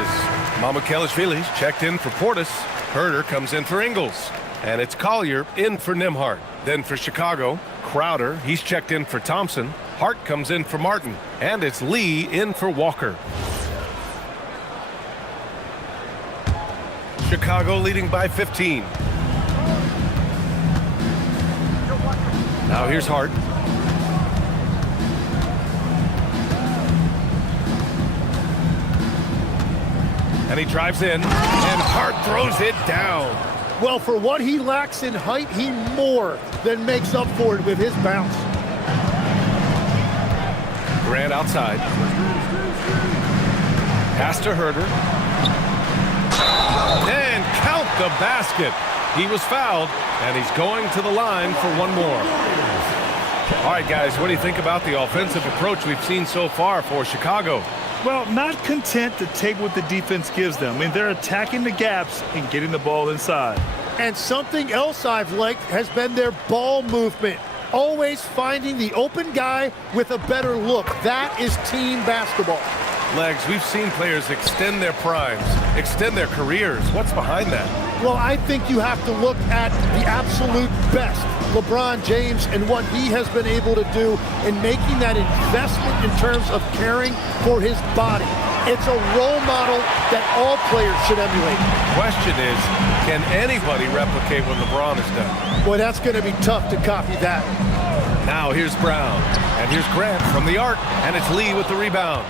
changes. Mamukelashvili's checked in for Portis. Herder comes in for Ingles. And it's Collier in for Nembhard. Then for Chicago, Crowder, he's checked in for Thompson. Hart comes in for Martin. And it's Lee in for Walker. Chicago leading by 15. Now here's Hart. And he drives in, and Hart throws it down. Well, for what he lacks in height, he more than makes up for it with his bounce. Grant outside. Pass to Herder. And count the basket. He was fouled, and he's going to the line for one more. All right, guys, what do you think about the offensive approach we've seen so far for Chicago? Well, not content to take what the defense gives them. I mean, they're attacking the gaps and getting the ball inside. And something else I've liked has been their ball movement. Always finding the open guy with a better look. That is team basketball. Legs, we've seen players extend their primes, extend their careers. What's behind that? Well, I think you have to look at the absolute best. LeBron James and what he has been able to do in making that investment in terms of caring for his body. It's a role model that all players should emulate. Question is, can anybody replicate what LeBron has done? Boy, that's going to be tough to copy that. Now here's Brown, and here's Grant from the arc, and it's Lee with the rebound.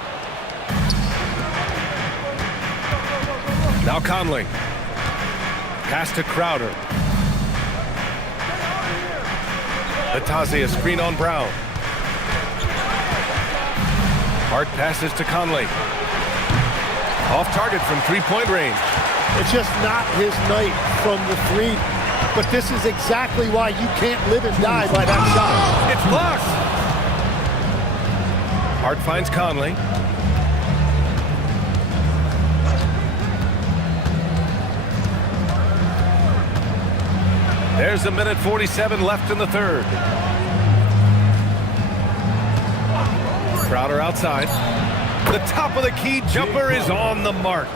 Now Conley. Pass to Crowder. Batazzi, a screen on Brown. Hart passes to Conley. Off target from three-point range. It's just not his night from the three. But this is exactly why you can't live and die by that shot. It's blocked. Hart finds Conley. There's a minute 47 left in the third. Crowder outside. The top of the key jumper is on the mark.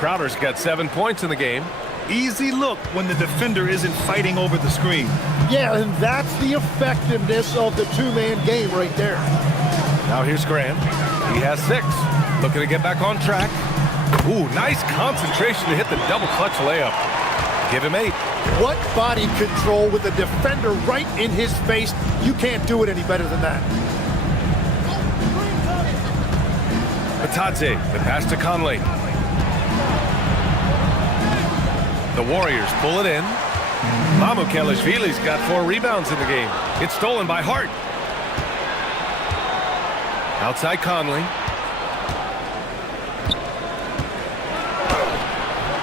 Crowder's got 7 points in the game. Easy look when the defender isn't fighting over the screen. Yeah, and that's the effectiveness of the two-man game right there. Now here's Grant. He has 6. Looking to get back on track. Ooh, nice concentration to hit the double clutch layup. Give him 8. What body control with a defender right in his face. You can't do it any better than that. Batadze, the pass to Conley. The Warriors pull it in. Mamukelashvili's got 4 rebounds in the game. It's stolen by Hart. Outside Conley.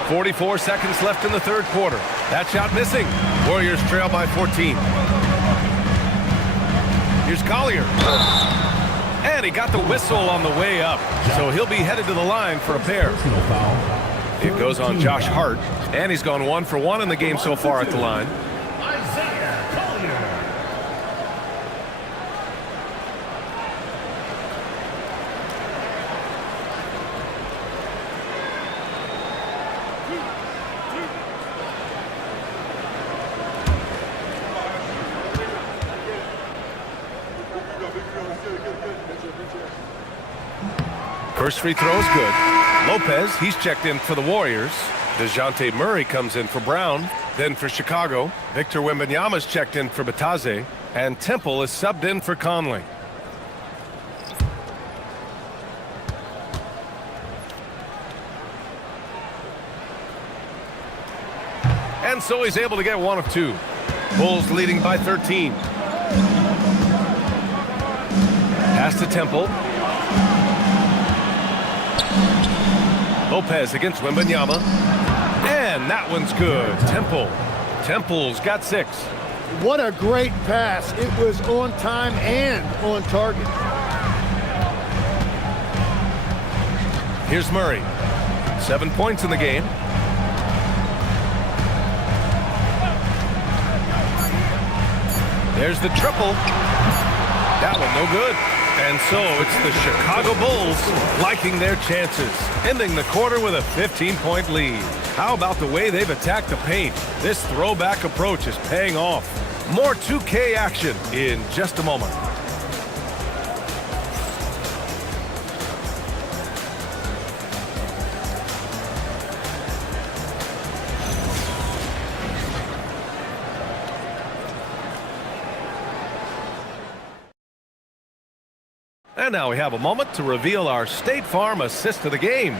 44 seconds left in the third quarter. That shot missing. Warriors trail by 14. Here's Collier. And he got the whistle on the way up. So he'll be headed to the line for a pair. It goes on Josh Hart. And he's gone 1 for 1 in the game so far at the line. First free throw is good. Lopez, he's checked in for the Warriors. DeJounte Murray comes in for Brown. Then for Chicago, Victor Wembanyama's checked in for Batadze. And Temple is subbed in for Conley. And so he's able to get 1 of 2. Bulls leading by 13. Pass to Temple. Lopez against Wembanyama. And that one's good. Temple's got 6. What a great pass. It was on time and on target. Here's Murray. 7 points in the game. There's the triple. That one no good. And so it's the Chicago Bulls liking their chances, ending the quarter with a 15-point lead. How about the way they've attacked the paint? This throwback approach is paying off. More 2K action in just a moment. And now we have a moment to reveal our State Farm assist of the game.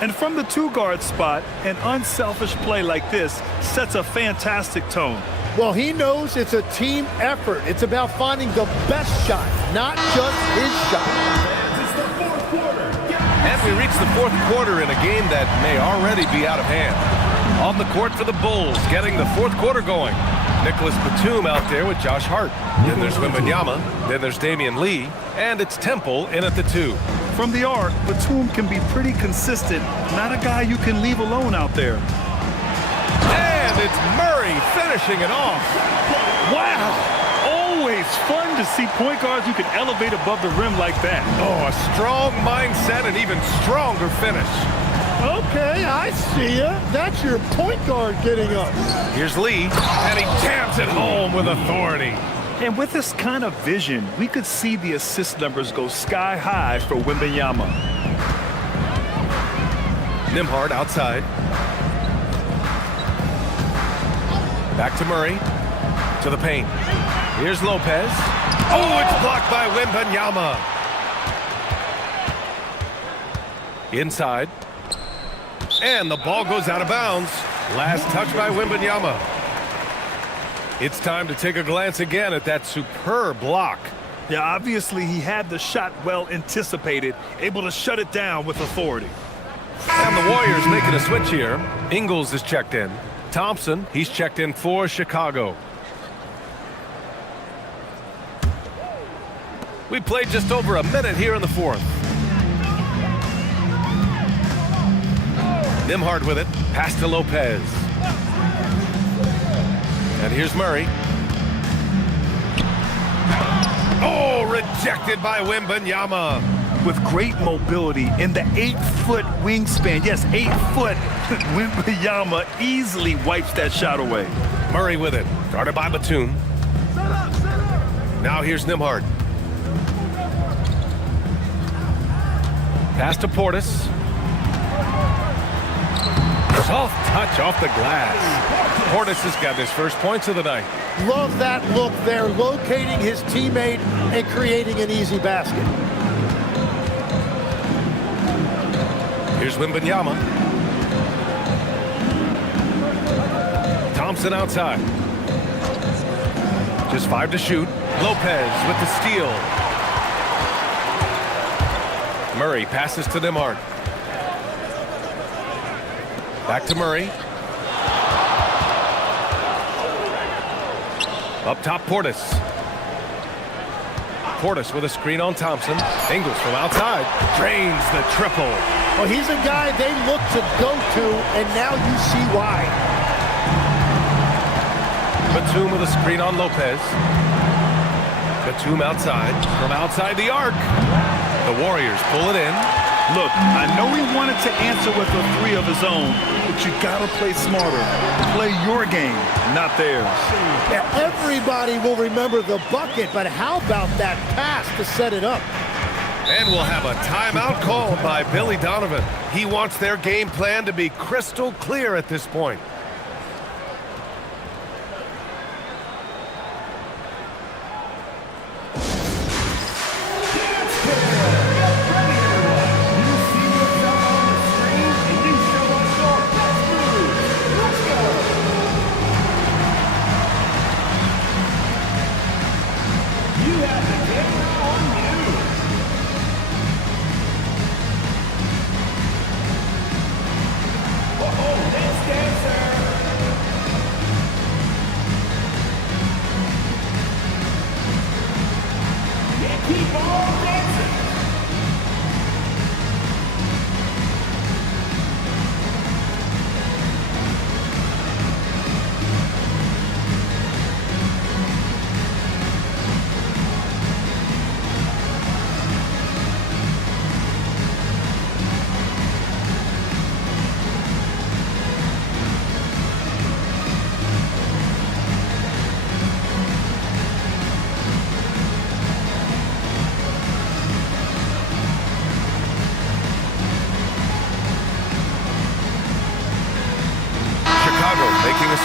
And from the two-guard spot, an unselfish play like this sets a fantastic tone. Well, he knows it's a team effort. It's about finding the best shot, not just his shot. And we reach the fourth quarter in a game that may already be out of hand. On the court for the Bulls, getting the fourth quarter going. Nicholas Batum out there with Josh Hart. Then there's Wembanyama. Then there's Damian Lee. And it's Temple in at the 2. From the arc, Batum can be pretty consistent. Not a guy you can leave alone out there. And it's Murray finishing it off. Wow! Always fun to see point guards who can elevate above the rim like that. Oh, a strong mindset and even stronger finish. Okay, I see ya. That's your point guard getting up. Here's Lee, and he jams it home with authority. And with this kind of vision, we could see the assist numbers go sky high for Wembanyama. Nembhard outside. Back to Murray. To the paint. Here's Lopez. Oh, it's blocked by Wembanyama. Inside. And the ball goes out of bounds. Last touch by Wembanyama. It's time to take a glance again at that superb block. Yeah, obviously he had the shot well anticipated, able to shut it down with authority. And the Warriors making a switch here. Ingles is checked in. Thompson, he's checked in for Chicago. We played just over a minute here in the fourth. Nembhard with it. Pass to Lopez. And here's Murray. Oh, rejected by Wembanyama. With great mobility in the 8-foot wingspan. Yes, 8 foot. Wembanyama easily wipes that shot away. Murray with it. Guarded by Batum. Now here's Nembhard. Pass to Portis. Soft touch off the glass. Portis has got his first points of the night. Love that look there, locating his teammate and creating an easy basket. Here's Wembanyama. Thompson outside. Just 5 to shoot. Lopez with the steal. Murray passes to Nembhard. Back to Murray. Up top, Portis. Portis with a screen on Thompson. Ingles from outside. Drains the triple. Well, he's a guy they look to go to, and now you see why. Batum with a screen on Lopez. Batum outside. From outside the arc. The Warriors pull it in. Look, I know he wanted to answer with a 3 of his own, but you gotta play smarter. Play your game, not theirs. Yeah, everybody will remember the bucket, but how about that pass to set it up? And we'll have a timeout called by Billy Donovan. He wants their game plan to be crystal clear at this point.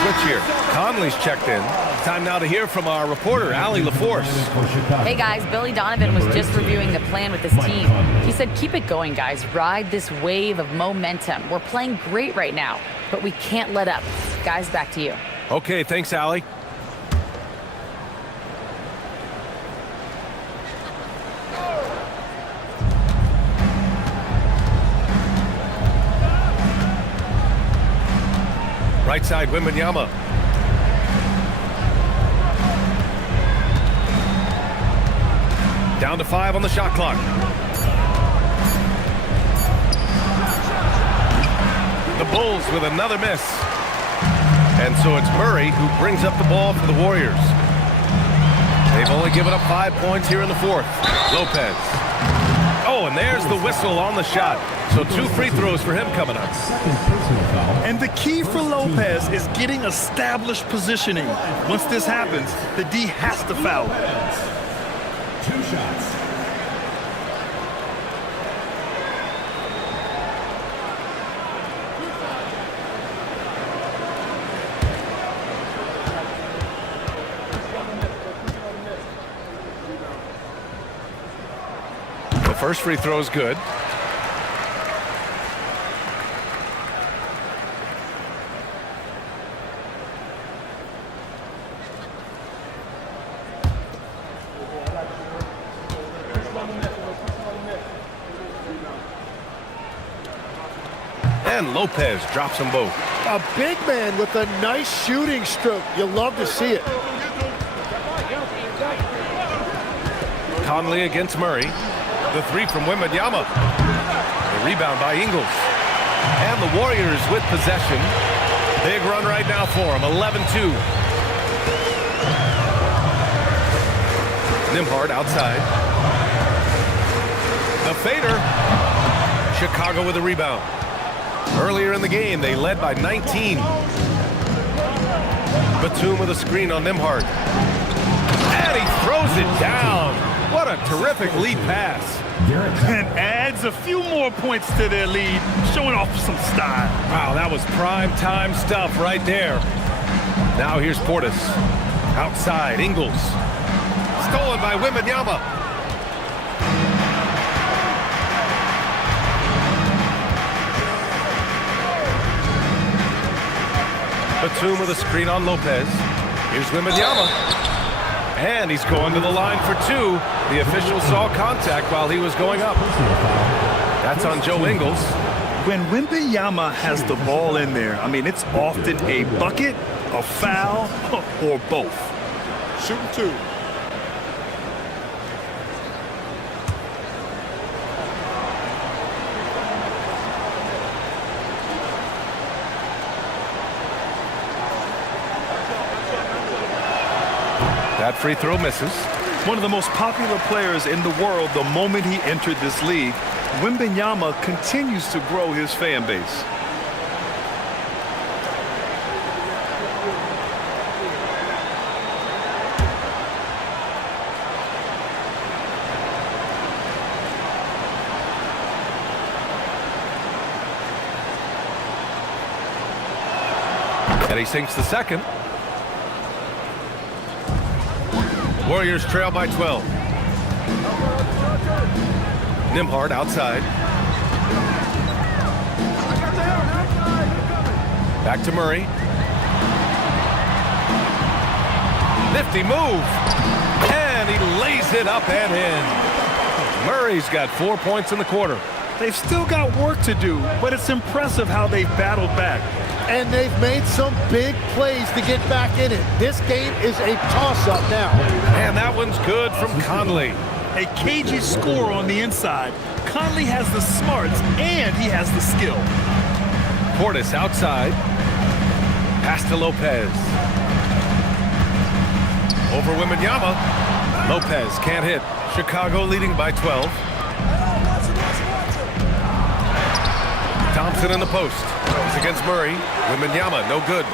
switch here. Conley's checked in. Time now to hear from our reporter, Allie LaForce. Hey guys, Billy Donovan was just reviewing the plan with his team. He said, keep it going, guys. Ride this wave of momentum. We're playing great right now, but we can't let up. Guys, back to you. Okay, thanks, Allie. Right side, Wembanyama. Down to 5 on the shot clock. The Bulls with another miss. And so it's Murray who brings up the ball for the Warriors. They've only given up 5 points here in the fourth. Lopez. Oh, and there's the whistle on the shot. So 2 free throws for him coming up. And the key for Lopez is getting established positioning. Once this happens, the D has to foul. 2 shots. The first free throw is good. And Lopez drops them both. A big man with a nice shooting stroke. You love to see it. Conley against Murray. The 3 from Wembanyama. The rebound by Ingles. And the Warriors with possession. Big run right now for them. 11-2. Nembhard outside. The fader. Chicago with a rebound. Earlier in the game, they led by 19. Batum with a screen on Nembhard. And he throws it down. What a terrific lead pass. And adds a few more points to their lead, showing off some style. Wow, that was prime time stuff right there. Now here's Portis. Outside, Ingles. Stolen by Wembanyama. Batum with a screen on Lopez. Here's Wembanyama. And he's going to the line for 2. The official saw contact while he was going up. That's on Joe Ingles. When Wembanyama has the ball in there, I mean, it's often a bucket, a foul, or both. Shooting 2. That free throw misses. One of the most popular players in the world the moment he entered this league, Wembanyama continues to grow his fan base. And he sinks the second. Warriors trail by 12. Nembhard outside. Back to Murray. Nifty move. And he lays it up and in. Murray's got 4 points in the quarter. They've still got work to do, but it's impressive how they've battled back. And they've made some big plays to get back in it. This game is a toss-up now. And that one's good from Conley. A cagey score on the inside. Conley has the smarts and he has the skill. Portis outside. Pass to Lopez. Over Wembanyama. Lopez can't hit. Chicago leading by 12. Thompson in the post. He's against Murray. Wembanyama, no good.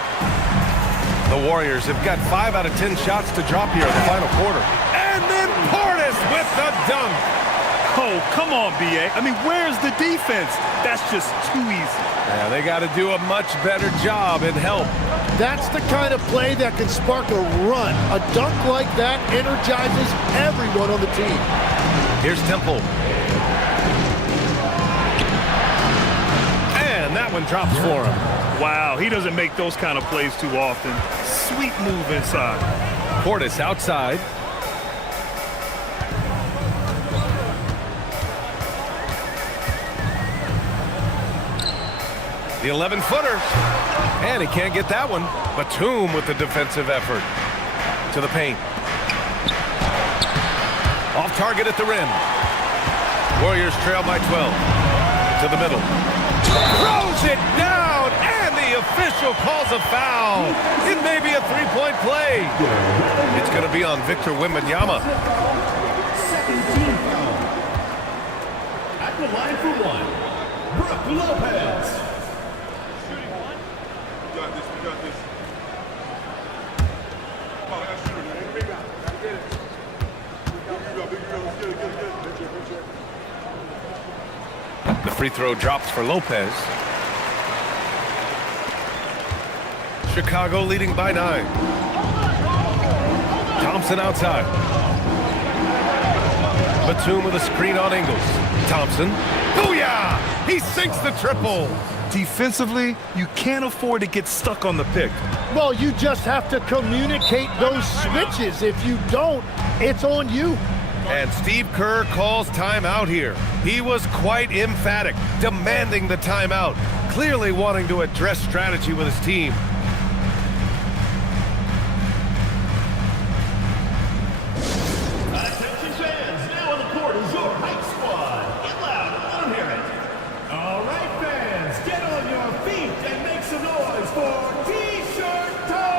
The Warriors have got 5 out of 10 shots to drop here in the final quarter. And then Portis with the dunk. Oh, come on, B.A. I mean, where's the defense? That's just too easy. Yeah, they got to do a much better job in help. That's the kind of play that can spark a run. A dunk like that energizes everyone on the team. Here's Temple. And that one drops for him. Wow, he doesn't make those kind of plays too often. Sweet move inside. Portis outside. The 11-footer. And he can't get that one. Batum with the defensive effort. To the paint. Off target at the rim. Warriors trail by 12. To the middle. Throws it down, and the official calls a foul. It may be a three-point play. It's going to be on Victor Wembanyama. Second team foul. At the line for one, Brook Lopez. Shooting one. We got this, we got this. Oh, that's shooting, man. Rebound. Gotta get it. Big rebound. Let's get it, get it. The free throw drops for Lopez. Chicago leading by 9. Thompson outside. Batum with a screen on Ingles. Thompson. Booyah! He sinks the triple. Defensively, you can't afford to get stuck on the pick. Well, you just have to communicate those switches. If you don't, it's on you. And Steve Kerr calls timeout here. He was quite emphatic, demanding the timeout, clearly wanting to address strategy with his team. Attention fans, now on the court is your hype squad. Get loud, I want to hear it. All right, fans, get on your feet and make some noise for T-shirt time!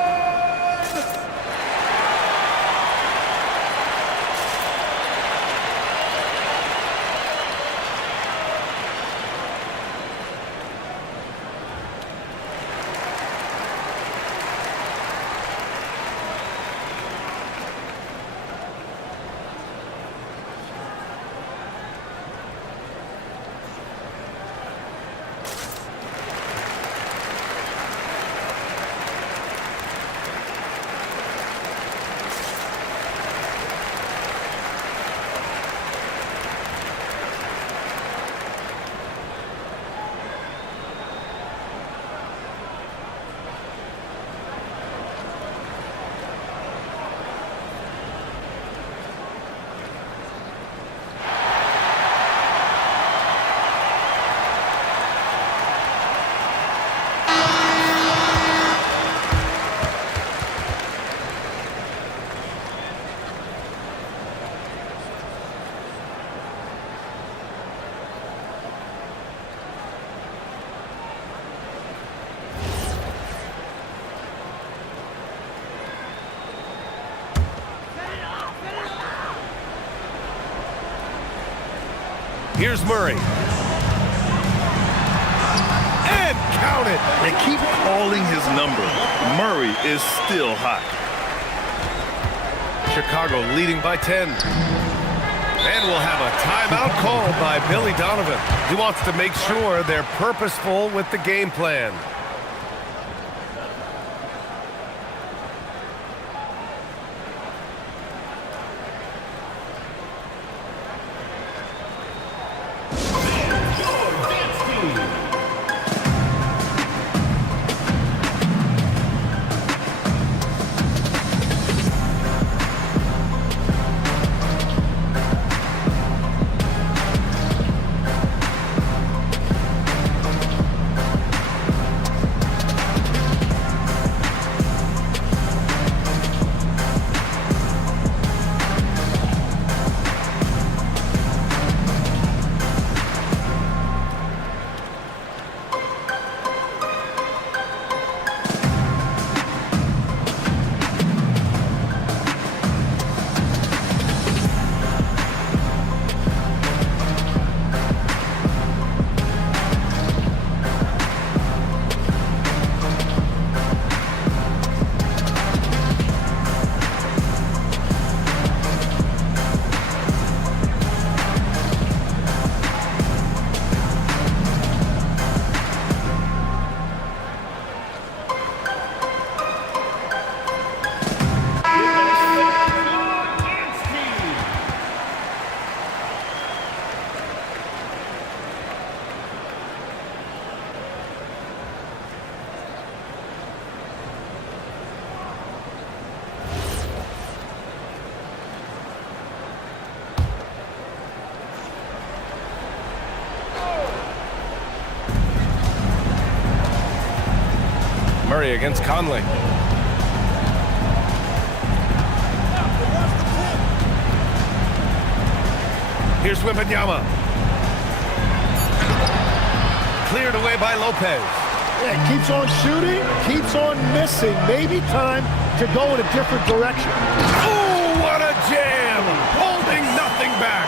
Here's Murray. And count it. They keep calling his number. Murray is still hot. Chicago leading by 10. And we'll have a timeout called by Billy Donovan. He wants to make sure they're purposeful with the game plan. Murray against Conley. Here's Wembanyama. Cleared away by Lopez. Yeah, keeps on shooting, keeps on missing. Maybe time to go in a different direction. Oh, what a jam! Holding nothing back.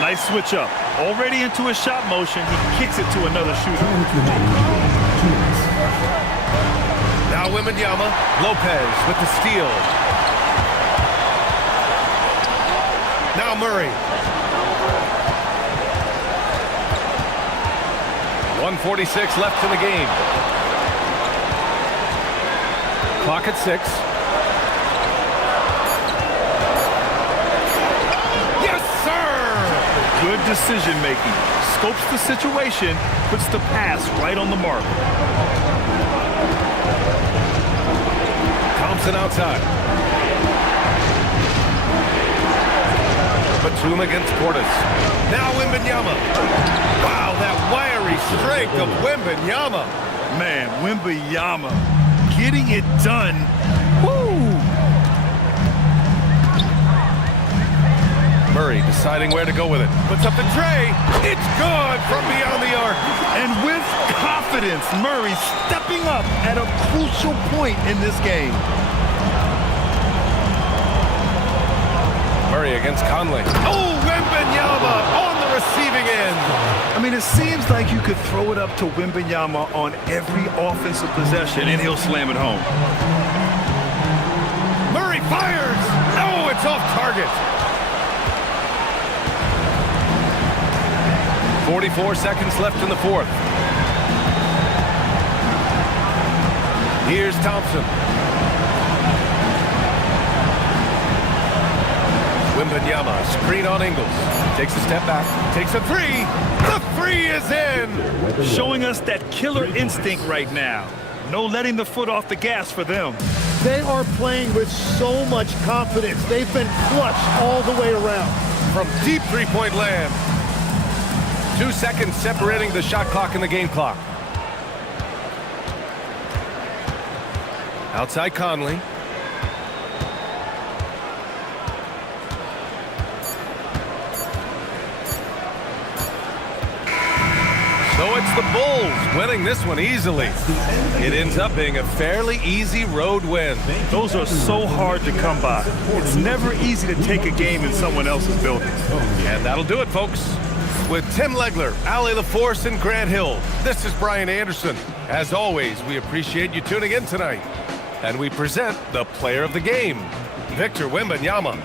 Nice switch up. Already into a shot motion, he kicks it to another shooter. Now Wembanyama, Lopez with the steal. Now Murray. 1:46 left in the game. Clock at 6. Yes, sir! Good decision making. Scopes the situation, puts the pass right on the mark. Thompson outside. Batum against Portis. Now Wembanyama. Wow, that wiry strength of Wembanyama. Man, Wembanyama getting it done. Woo! Murray deciding where to go with it. Puts up the tray. It's good from beyond the arc. And with confidence, Murray stepping up at a crucial point in this game. Murray against Conley. Oh, Wembanyama on the receiving end. I mean, it seems like you could throw it up to Wembanyama on every offensive possession, and he'll slam it home. Murray fires. Oh, it's off target. 44 seconds left in the fourth. Here's Thompson. Wembanyama, screen on Ingles. Takes a step back, takes a three. The three is in. Showing us that killer instinct right now. No letting the foot off the gas for them. They are playing with so much confidence. They've been clutch all the way around. From deep three-point land. 2 seconds separating the shot clock and the game clock. Outside Conley. So it's the Bulls winning this one easily. It ends up being a fairly easy road win. Those are so hard to come by. It's never easy to take a game in someone else's building. And that'll do it, folks. With Tim Legler, Allie LaForce, and Grant Hill, this is Brian Anderson. As always, we appreciate you tuning in tonight. And we present the player of the game, Victor Wembanyama.